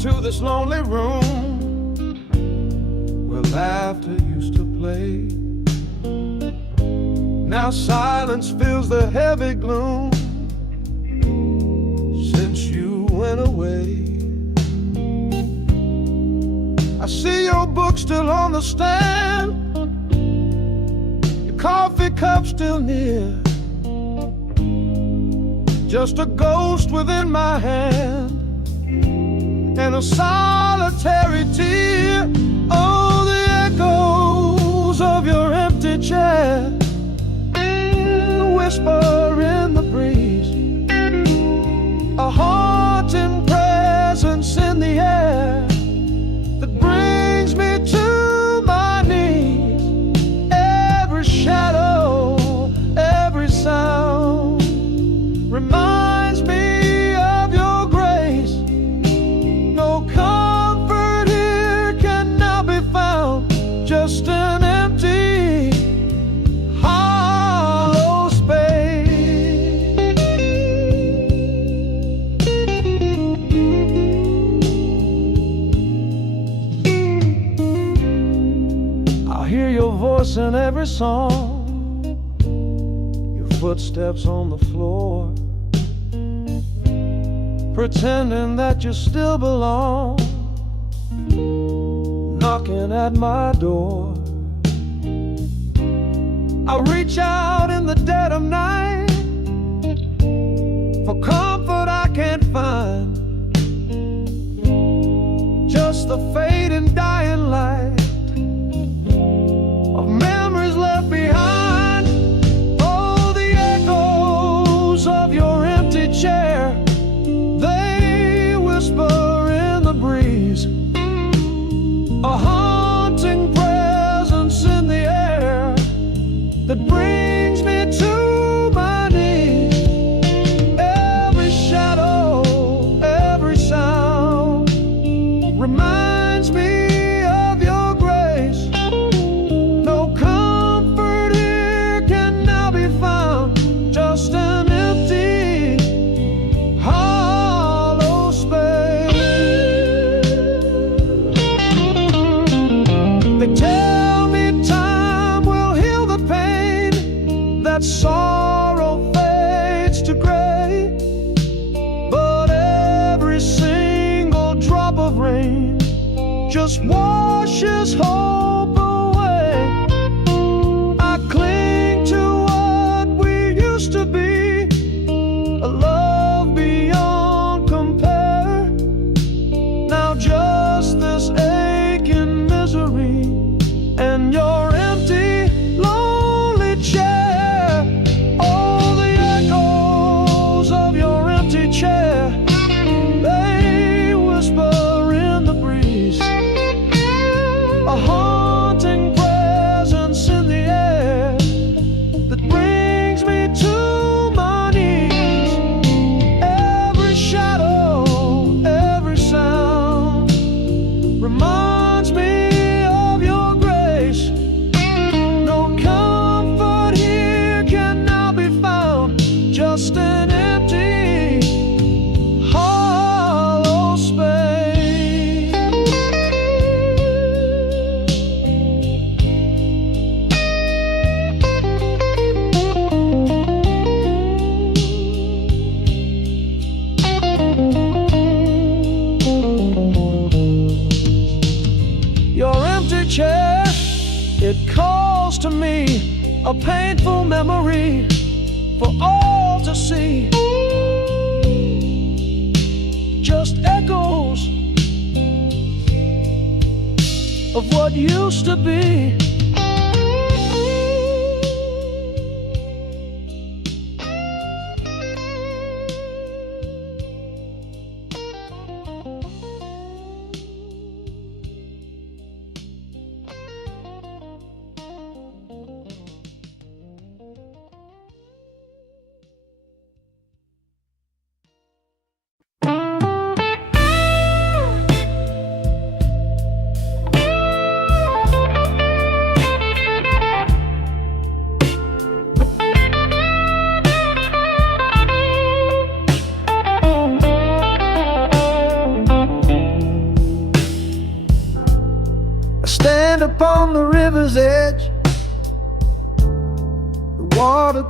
to this lonely room where laughter used to play. Now silence fills the heavy gloom since you went away. I see your book still on the stand, your coffee cup still near, just a ghost within my hand and a solitary tear. Oh, the echoes of your empty chair, the whisper in the breeze, a haunting presence in the air that brings me to my knees. Every shadow, every sound reminds me of your grace. No comfort here can now be found, just an empty, hollow space. I hear your voice in every song, your footsteps on the floor, pretending that you still belong, knocking at my door. I reach out in the dead of night for comfort I can't find, just the fading dying light of memories left behind. Oh, the echoes of your empty chair, they whisper in the breeze, a haunting presence in the air that brings me to my knees. Every shadow, every sound reminds me of your grace. No comfort here can now be found, just an empty, hollow space. They tell me time will heal the pain, that sorrow fades to gray, but every single drop of rain just washes hope away. I cling to what we used to be, a love beyond compare. Now just this aching misery and your empty, lonely chair. Oh, the echoes of your empty chair, they whisper in the breeze, a haunting presence in the air that brings me to my knees. Every shadow, every sound reminds me of your grace. No comfort here can now be found, just an empty, hollow space. Your empty chair, it calls to me, a painful memory for all to see. Just echoes of what used to be.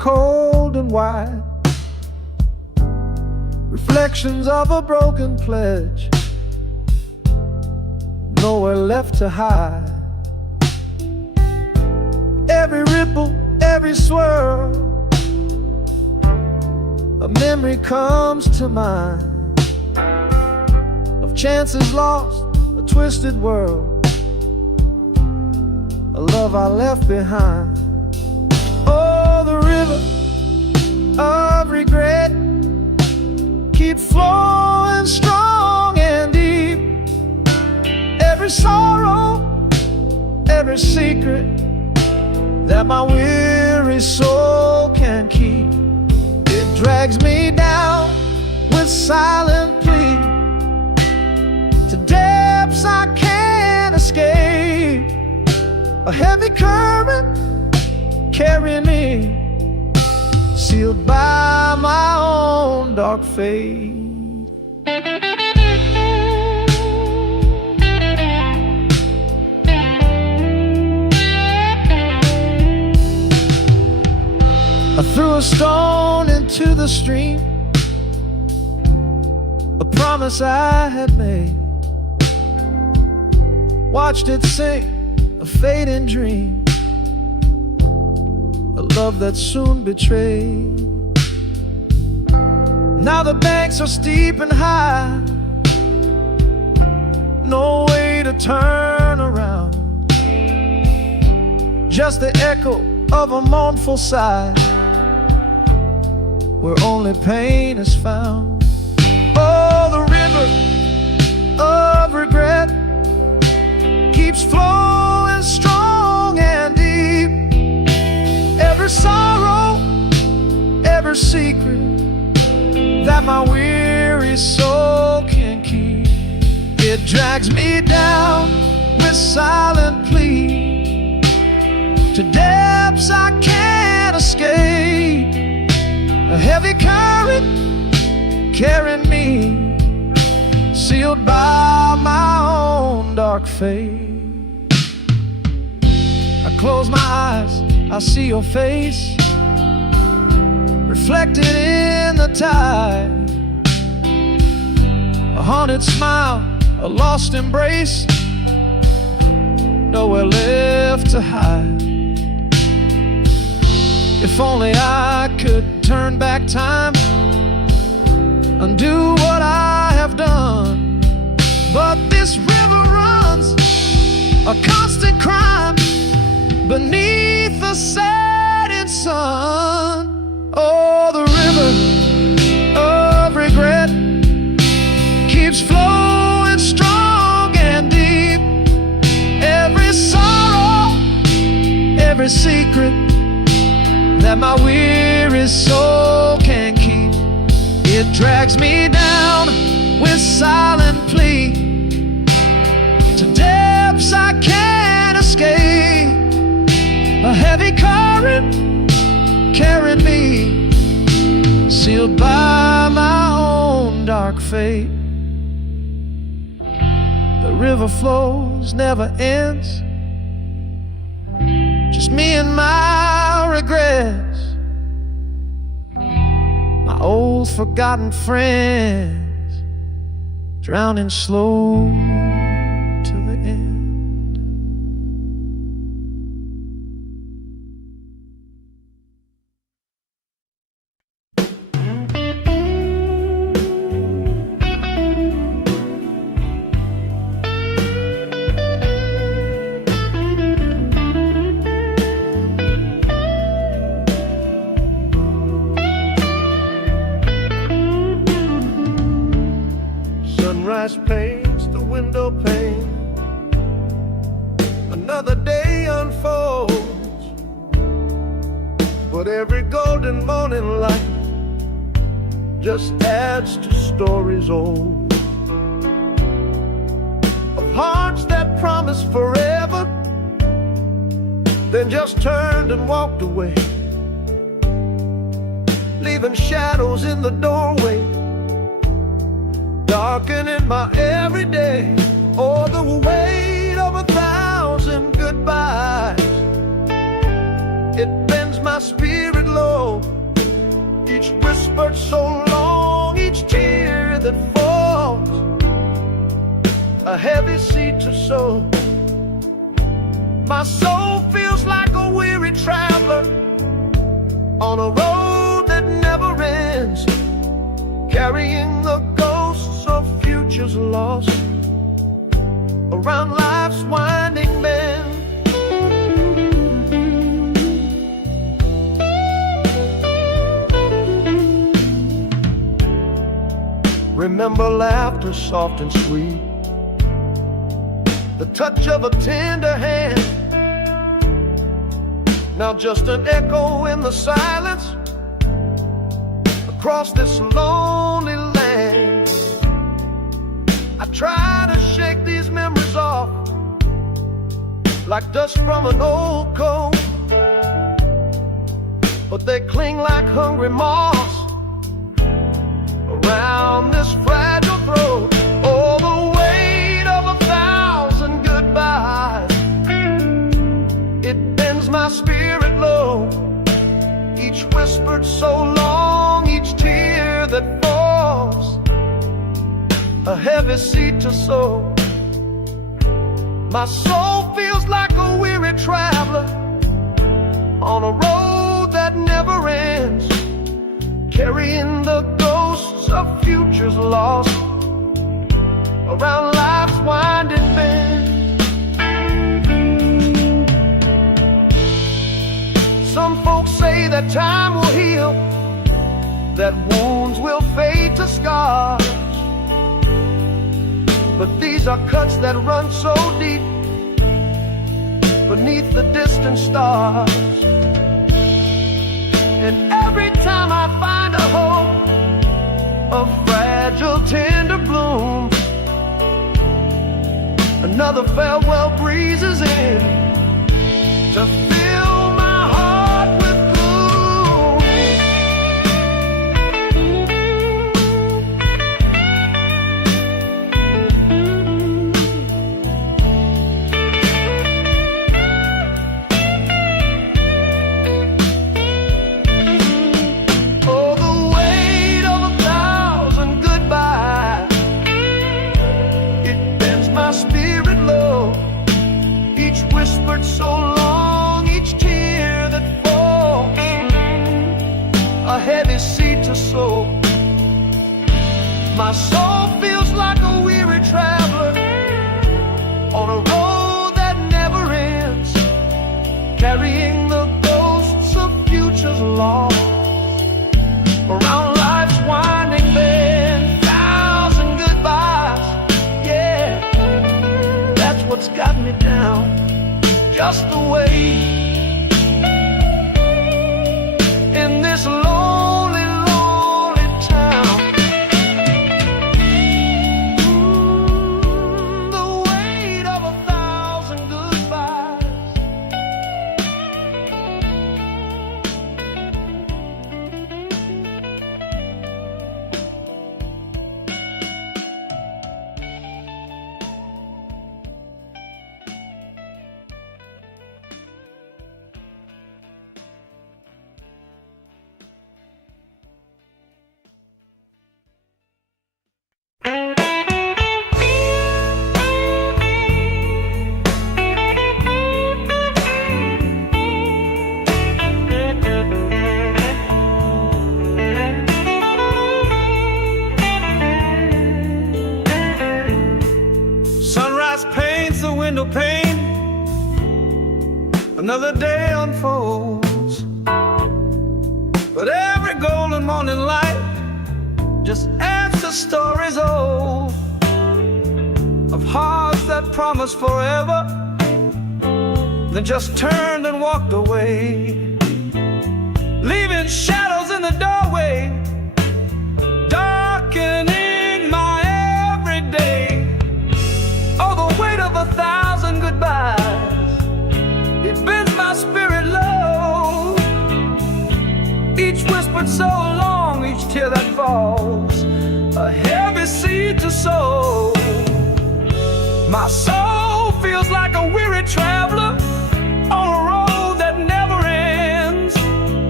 cold and wide, reflections of a broken pledge, nowhere left to hide. Every ripple, every swirl, a memory comes to mind of chances lost, a twisted world, a love I left behind. Oh, the river of regret keeps flowing strong and deep. Every sorrow, every secret that my weary soul can keep, it drags me down with silent plea to depths I can't escape. A heavy current carrying me, sealed by my own dark fate. I threw a stone into the stream, a promise I had made, watched it sink, a fading dream, a love that soon betrayed. Now the banks are steep and high, no way to turn around, just the echo of a mournful sigh, where only pain is found. Oh, the river of regret keeps flowing strong and deep. Every sorrow, every secret that my weary soul can keep, it drags me down with silent plea to depths I can't escape. A heavy current carrying me, sealed by my own dark fate. I close my eyes, I see your face reflected in the tide, a haunted smile, a lost embrace, nowhere left to hide. If only I could turn back time, undo what I have done, but this river runs a constant crime beneath the setting sun. Oh, the river of regret keeps flowing strong and deep. Every sorrow, every secret that my weary soul can keep, it drags me down with silent plea to depths I can't escape. A heavy current carrying me, sealed by my own dark fate. The river flows, never ends, just me and my regrets, my old forgotten friends, drowning slow till the end. Sunrise paints the window pane, another day unfolds, but every golden morning light just adds to stories old, of hearts that promised forever, then just turned and walked away, leaving shadows in the doorway, darkening my everyday. Oh, the weight of 1,000 goodbyes, it bends my spirit low. Each whispered so long, each tear that falls, a heavy seed to sow. My soul feels like a weary traveler on a road that never ends, carrying the ghosts of futures lost around life's winding bend. Remember laughter soft and sweet, the touch of a tender hand. Now just an echo in the silence across this lonely land. I try to shake these memories off like dust from an old coat, but they cling like hungry moths around this fragile throat. Oh, the weight of 1,000 goodbyes, it bends my spirit low. Each whispered so long, each tear that falls, a heavy seed to sow. My soul feels like a weary traveler on a road that never ends, carrying the ghosts of futures lost around life's winding bend. Some folks say that time will heal, that wounds will fade to scars, but these are cuts that run so deep beneath the distant stars. And every time I find a hope, a fragile tender bloom, another farewell breezes in to fill my heart with so long, each tear that falls, a heavy seed to sow. My soul feels like a weary traveler on a road that never ends, carrying the ghosts of futures lost around life's winding bend. 1,000 goodbyes, yeah, that's what's got me down. Just the way in this lonely, lonely town. The weight of 1,000 goodbyes. Window pane, another day unfolds, but every golden morning light just adds to stories old of hearts that promised forever, then just turned and walked away, leaving shadows in the doorway, darkening my everyday. Oh, the weight of 1,000 goodbyes, it bends my spirit low. Each whispered so long, each tear that falls, a heavy seed to sow. My soul feels like a weary traveler on a road that never ends,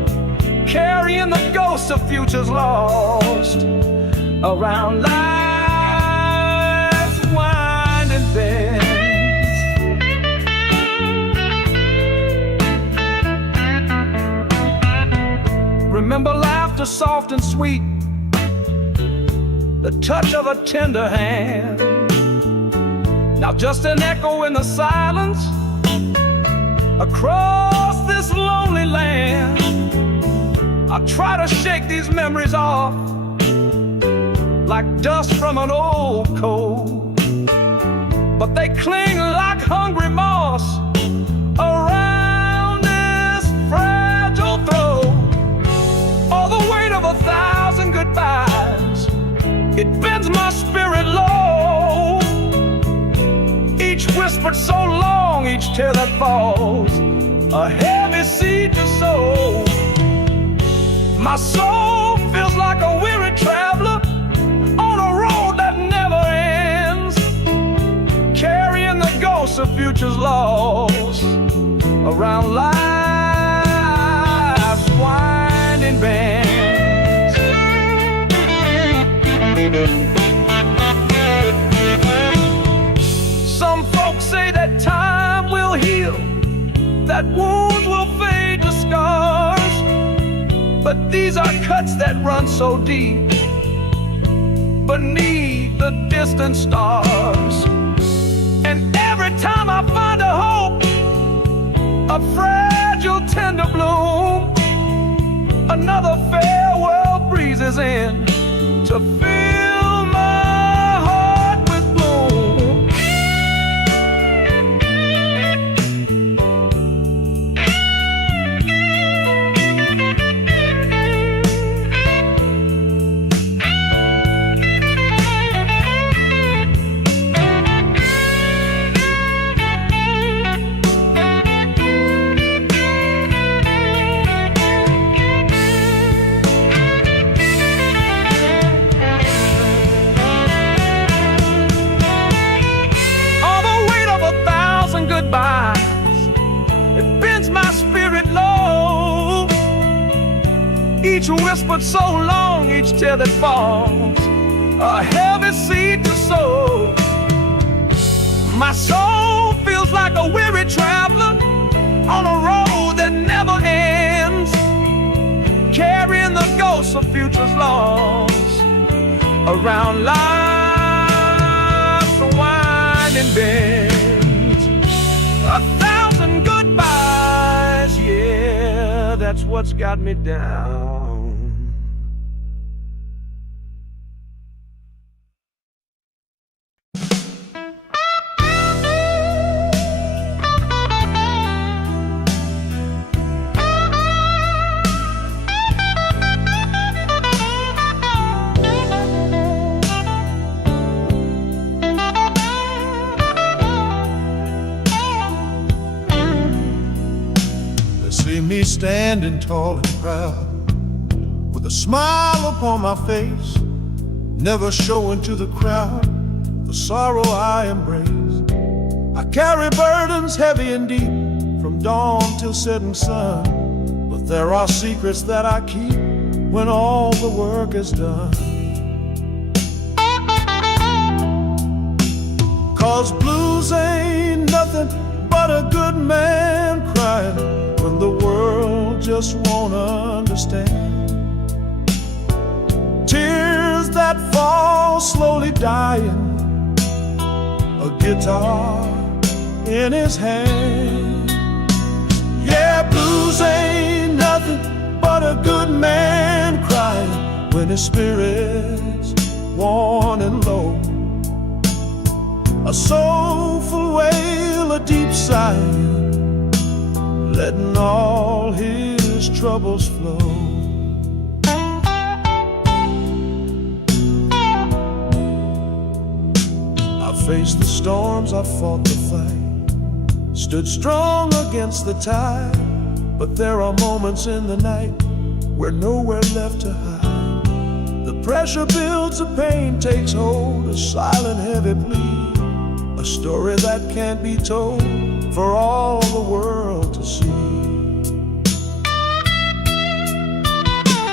carrying the ghosts of futures lost around life's winding bends. Remember laughter soft and sweet, the touch of a tender hand. Now just an echo in the silence across this lonely land. I try to shake these memories off like dust from an old coat, but they cling like hungry moss around this fragile throat. All the weight of 1,000 goodbyes, it bends my spirit low. Each whispered so long, each tear that falls, a heavy seed to sow. My soul feels like a weary traveler on a road that never ends, carrying the ghosts of futures lost around life's winding bends. Some folks say that time will heal, that wounds will fade to scars, but these are cuts that run so deep beneath the distant stars. And every time I find a hope, a fragile tender bloom, another farewell breezes in to fill my heart with gloom. It bends my spirit low. Each whispered so long, each tear that falls, a heavy seed to sow. My soul feels like a weary traveler on a road that never ends, carrying the ghosts of futures lost around life's winding bend. 1,000 goodbyes, yeah, that's what's got me down. Me standing tall and proud, with a smile upon my face, never showing to the crowd the sorrow I embrace. I carry burdens heavy and deep, from dawn till setting sun, but there are secrets that I keep when all the work is done. 'Cause blues ain't nothing but a good man crying when the world just won't understand. Tears that fall slowly dying, a guitar in his hand. Yeah, blues ain't nothing but a good man crying when his spirit's worn and low. A soulful wail, a deep sigh, letting all his troubles flow. I faced the storms, I fought the fight, stood strong against the tide, but there are moments in the night where nowhere left to hide. The pressure builds, the pain takes hold, a silent heavy plea, a story that can't be told for all the world to see.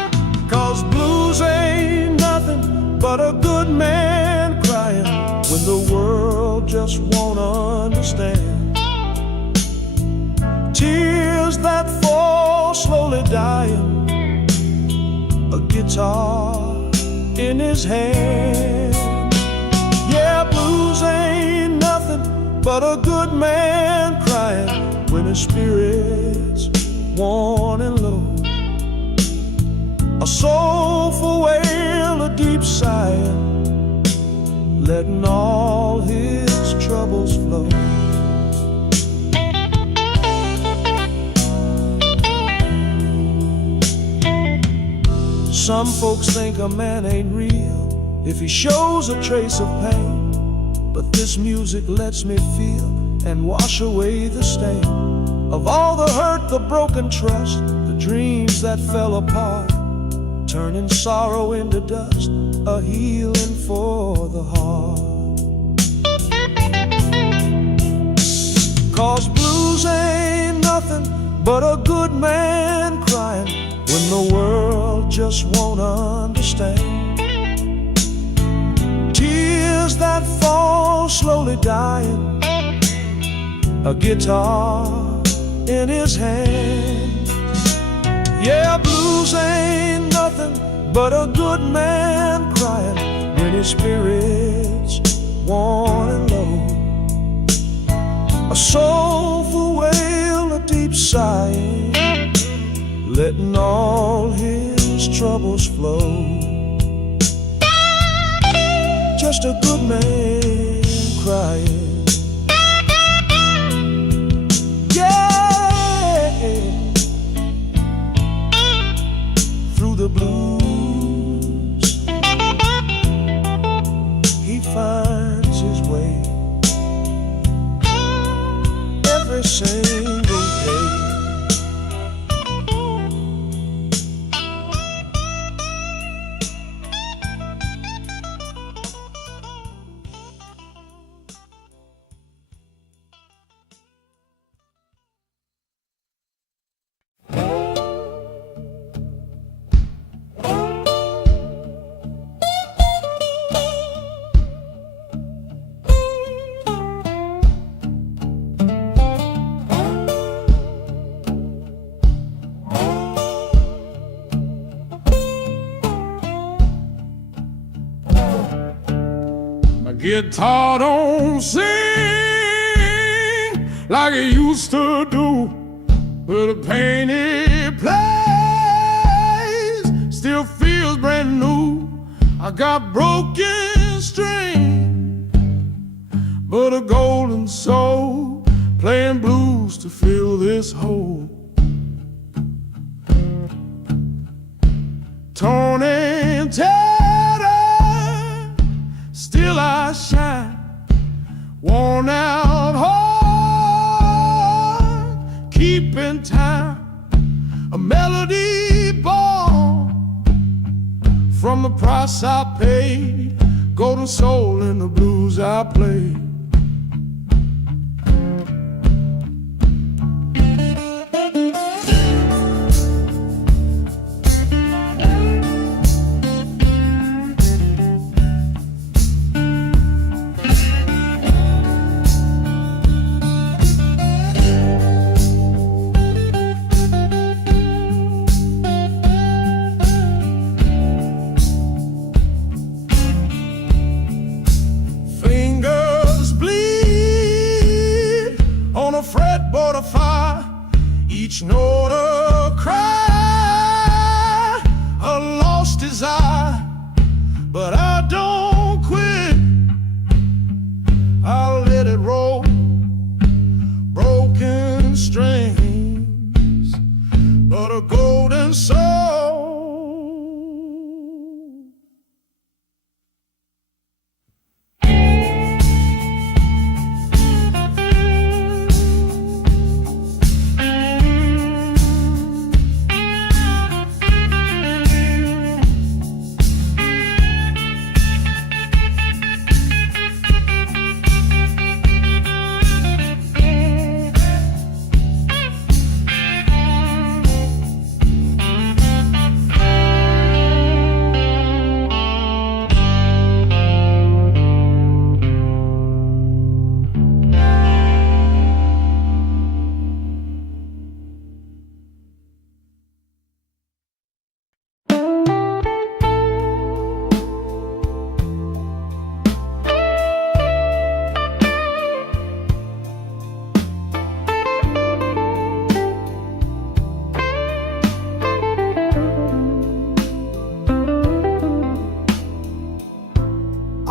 but a good man crying when the world just won't understand. Tears that fall slowly dying, a guitar in his hand. Yeah, blues ain't nothing but a good man crying when his spirit's worn and low. A soulful wail, a deep sigh, letting all his troubles flow. Some folks think a man ain't real if he shows a trace of pain, but this music lets me feel and wash away the stain of all the hurt, the broken trust, the dreams that fell apart, turning sorrow into dust, a healing for the heart. 'Cause blues ain't nothing but a good man crying when the world just won't understand. Tears that fall slowly dying, a guitar in his hand. Yeah, blues ain't nothing but a good man crying when his spirit's worn and low. A soulful wail, a deep sighing, letting all his troubles flow. Just a good man crying. Yeah, through the blues he finds his way every single day. Guitar don't sing like it used to do, but the pain it plays still feels brand new. I got broken strings, but a golden soul playing blues to fill this hole. Torn and tattered, still I shine, worn out heart, keeping time, a melody born from the price I paid, golden soul in the blues I played. Fretboard of fire, each note a cry, a lost desire, but I don't quit. I'll let it roll, broken strings, but a golden soul.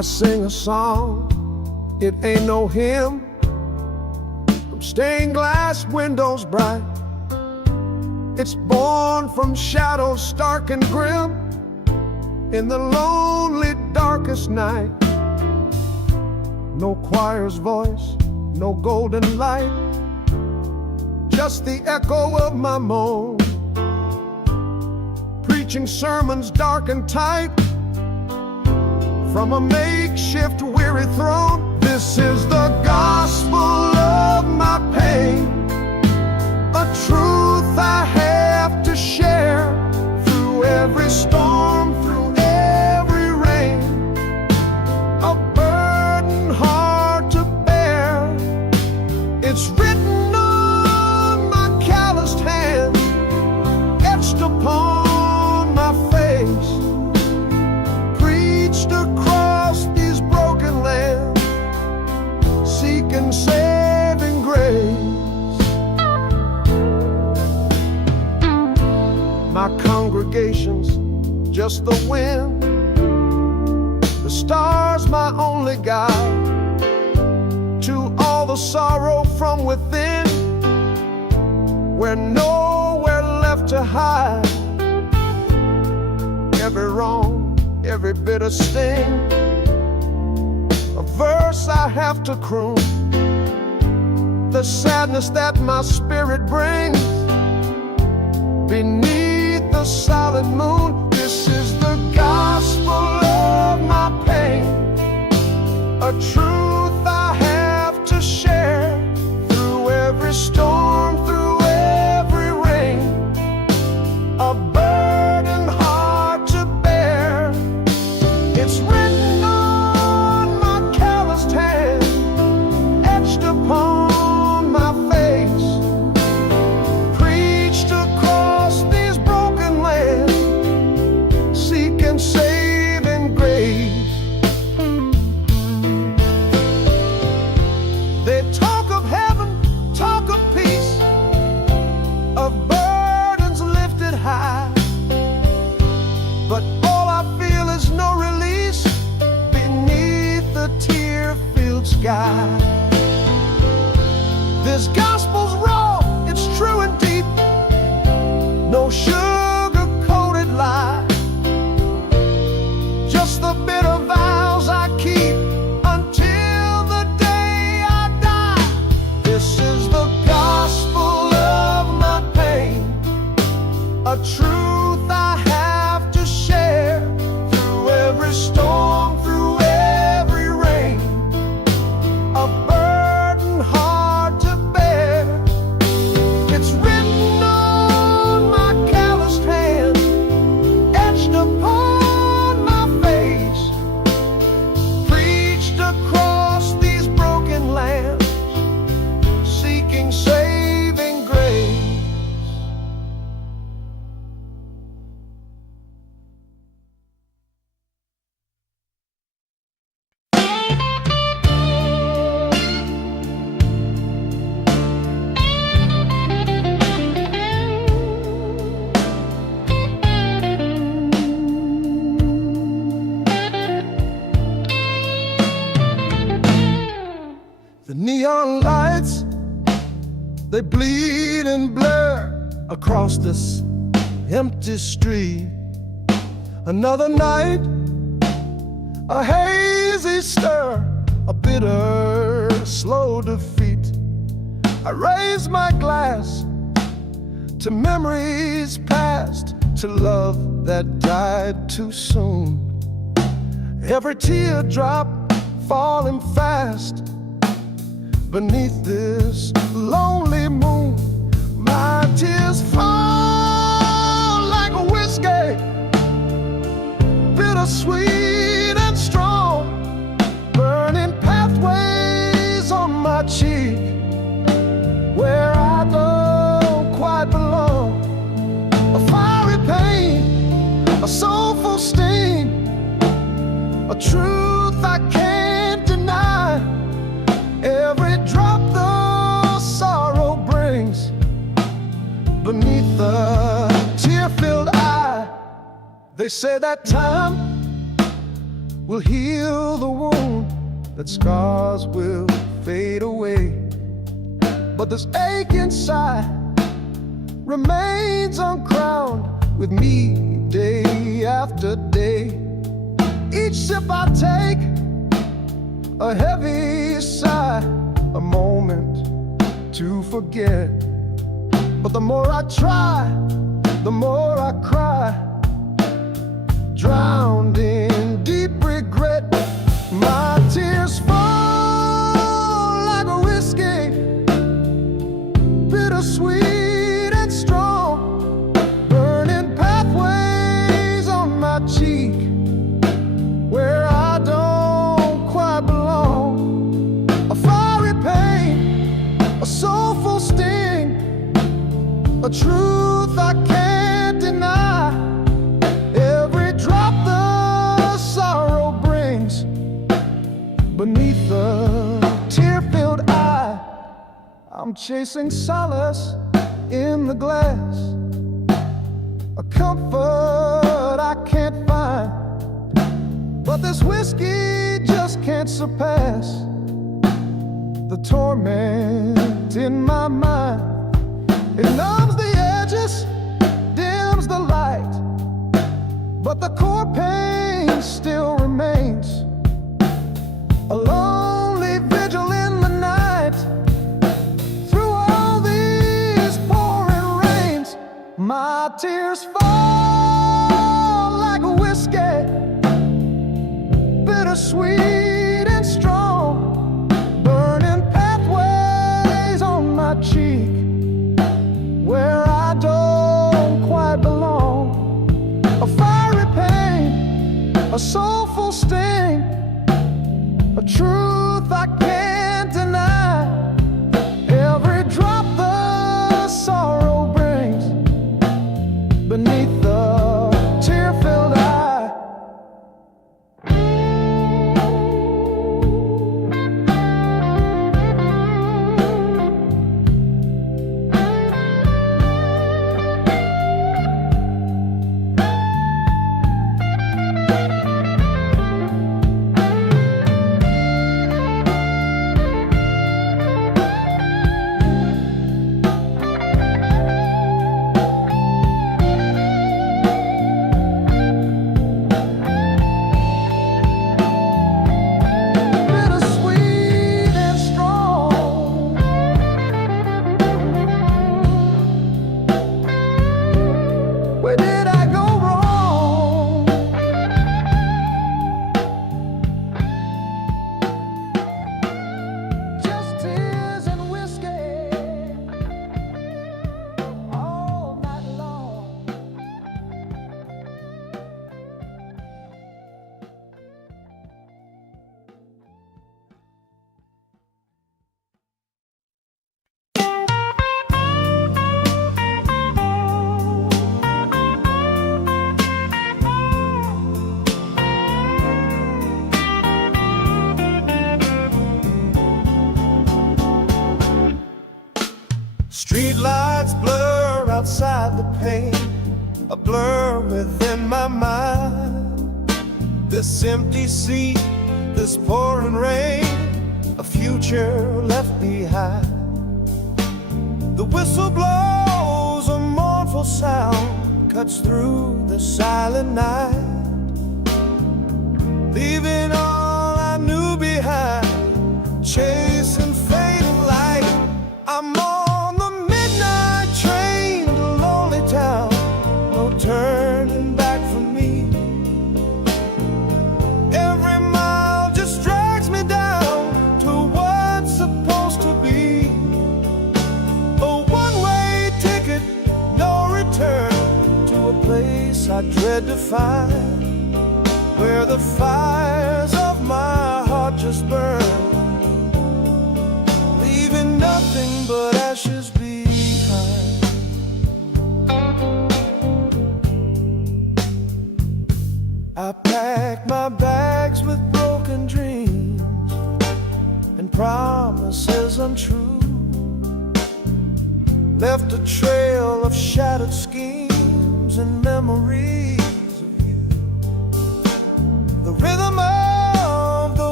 I sing a song, it ain't no hymn, from stained glass windows bright. It's born from shadows stark and grim, in the lonely darkest night. No choir's voice, no golden light, just the echo of my moan, preaching sermons dark and tight from a makeshift weary throne. This is the gospel of my pain, a truth I have to share through every storm, through every rain, a burden hard to bear. It's written on my calloused hand, etched upon my face, preached across these broken lands, seeking saving grace. My congregation's just the wind, the stars my only guide to all the sorrow from within, where nowhere left to hide. Every wrong, every bitter sting, a verse I have to croon, the sadness that my spirit brings beneath the solid moon. This is the gospel of my pain, a truth I have to share through every storm, through every rain, a burden hard to bear. It's written on my calloused hand, etched upon my face, preached across these broken lands, seeking saving grace. They talk of heaven, talk of peace, of burdens lifted high, but all I feel is no release beneath the tear-filled sky. This gospel's raw, it's true and deep, no sugar-coated lie, just the bitter vows I keep until the day I die. This is the gospel of my pain, a truth I have to share through every storm, through every rain, a burden hard to bear. It's written on my calloused hand, etched upon my face, preached across these broken lands, seeking saving grace. The neon lights, they bleed and blur across this empty street. Another night, a hazy stir, a bitter, slow defeat. I raise my glass to memories past, to love that died too soon. Every teardrop falling fast beneath this lonely moon. My tears fall like a whiskey, bittersweet and strong, burning pathways on my cheek where I don't quite belong. A fiery pain, a soulful sting, a truth I can't deny. Every drop the sorrow brings beneath the tear-filled eye. They say that time will heal the wound, that scars will fade away. But this ache inside remains uncrowned with me day after day. Each sip I take, a heavy sigh, a moment to forget. But the more I try, the more I cry, drowned in deep regret. My tears fall like a whiskey, bittersweet and strong, burning pathways on my cheek where I don't quite belong. A fiery pain, a soulful sting, a truth I can't deny. Every drop the sorrow brings beneath the tear-filled eye. I'm chasing solace in the glass, a comfort I can't find. But this whiskey just can't surpass the torment in my mind. It numbs the edges, dims the light, but the core pain still remains. A lonely vigil in the night, through all these pouring rains. My tears fall like a whiskey, bittersweet and strong, burning pathways on my cheek where I don't quite belong. A fiery pain, a soulful sting, a truth I can't deny. Every drop the sorrow brings beneath the tear-filled eye. Street lights blur outside the pane, a blur within my mind. This empty seat, this pouring rain, a future left behind. The whistle blows, a mournful sound cuts through the silent night, leaving all I knew behind, chasing fading light. I'm on the midnight train to lonely town, no turning back for me. Every mile just drags me down to what's supposed to be a one-way ticket, no return, to a place I dread to find, where the fires of my heart just burn, leaving nothing but ashes behind. I packed my bags with broken dreams and promises untrue, left a trail of shattered schemes and memories of you. The rhythm of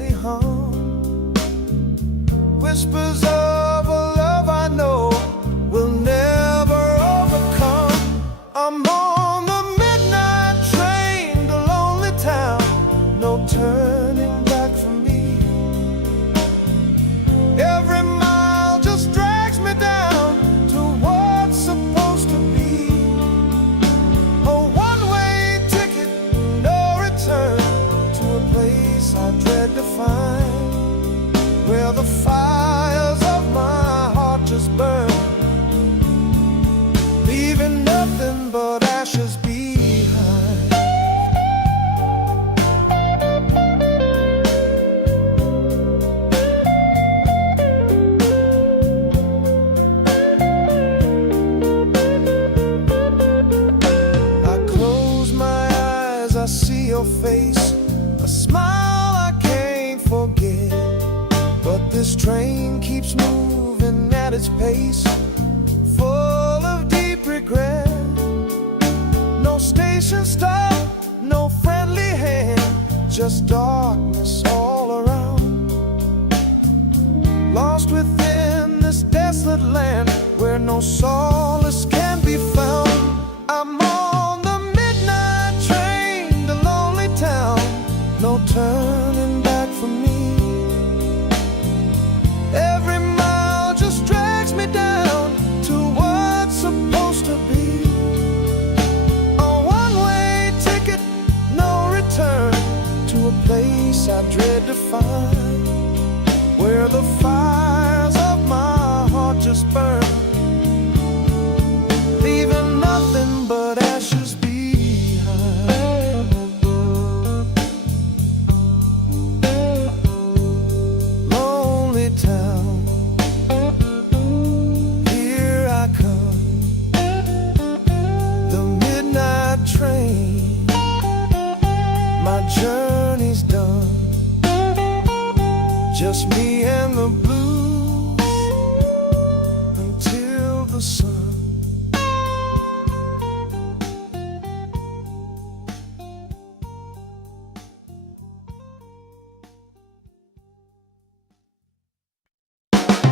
steady hum. Whispers of a love I know will never overcome. I'm on the midnight train to lonely town, no turning back for me. Every mile just drags me down to what's supposed to be. A one-way ticket, no return, to a place I dread to find, where the fires of my heart just burn, leaving nothing but ashes behind. I close my eyes, I see your face, a smile I can't forget. But this train keeps moving at its pace, full of deep regret. No station stop, no friendly hand, just darkness all around. Lost within this desolate land where no solace can be found. I'm on the midnight train to lonely town, no turning back for me. Every mile just drags me down to what's supposed to be. A one-way ticket, no return, to a place I dread to find, where the fires of my heart just burn, leaving nothing but ashes behind. Lonely town, here I come, the midnight train, my journey's done, just me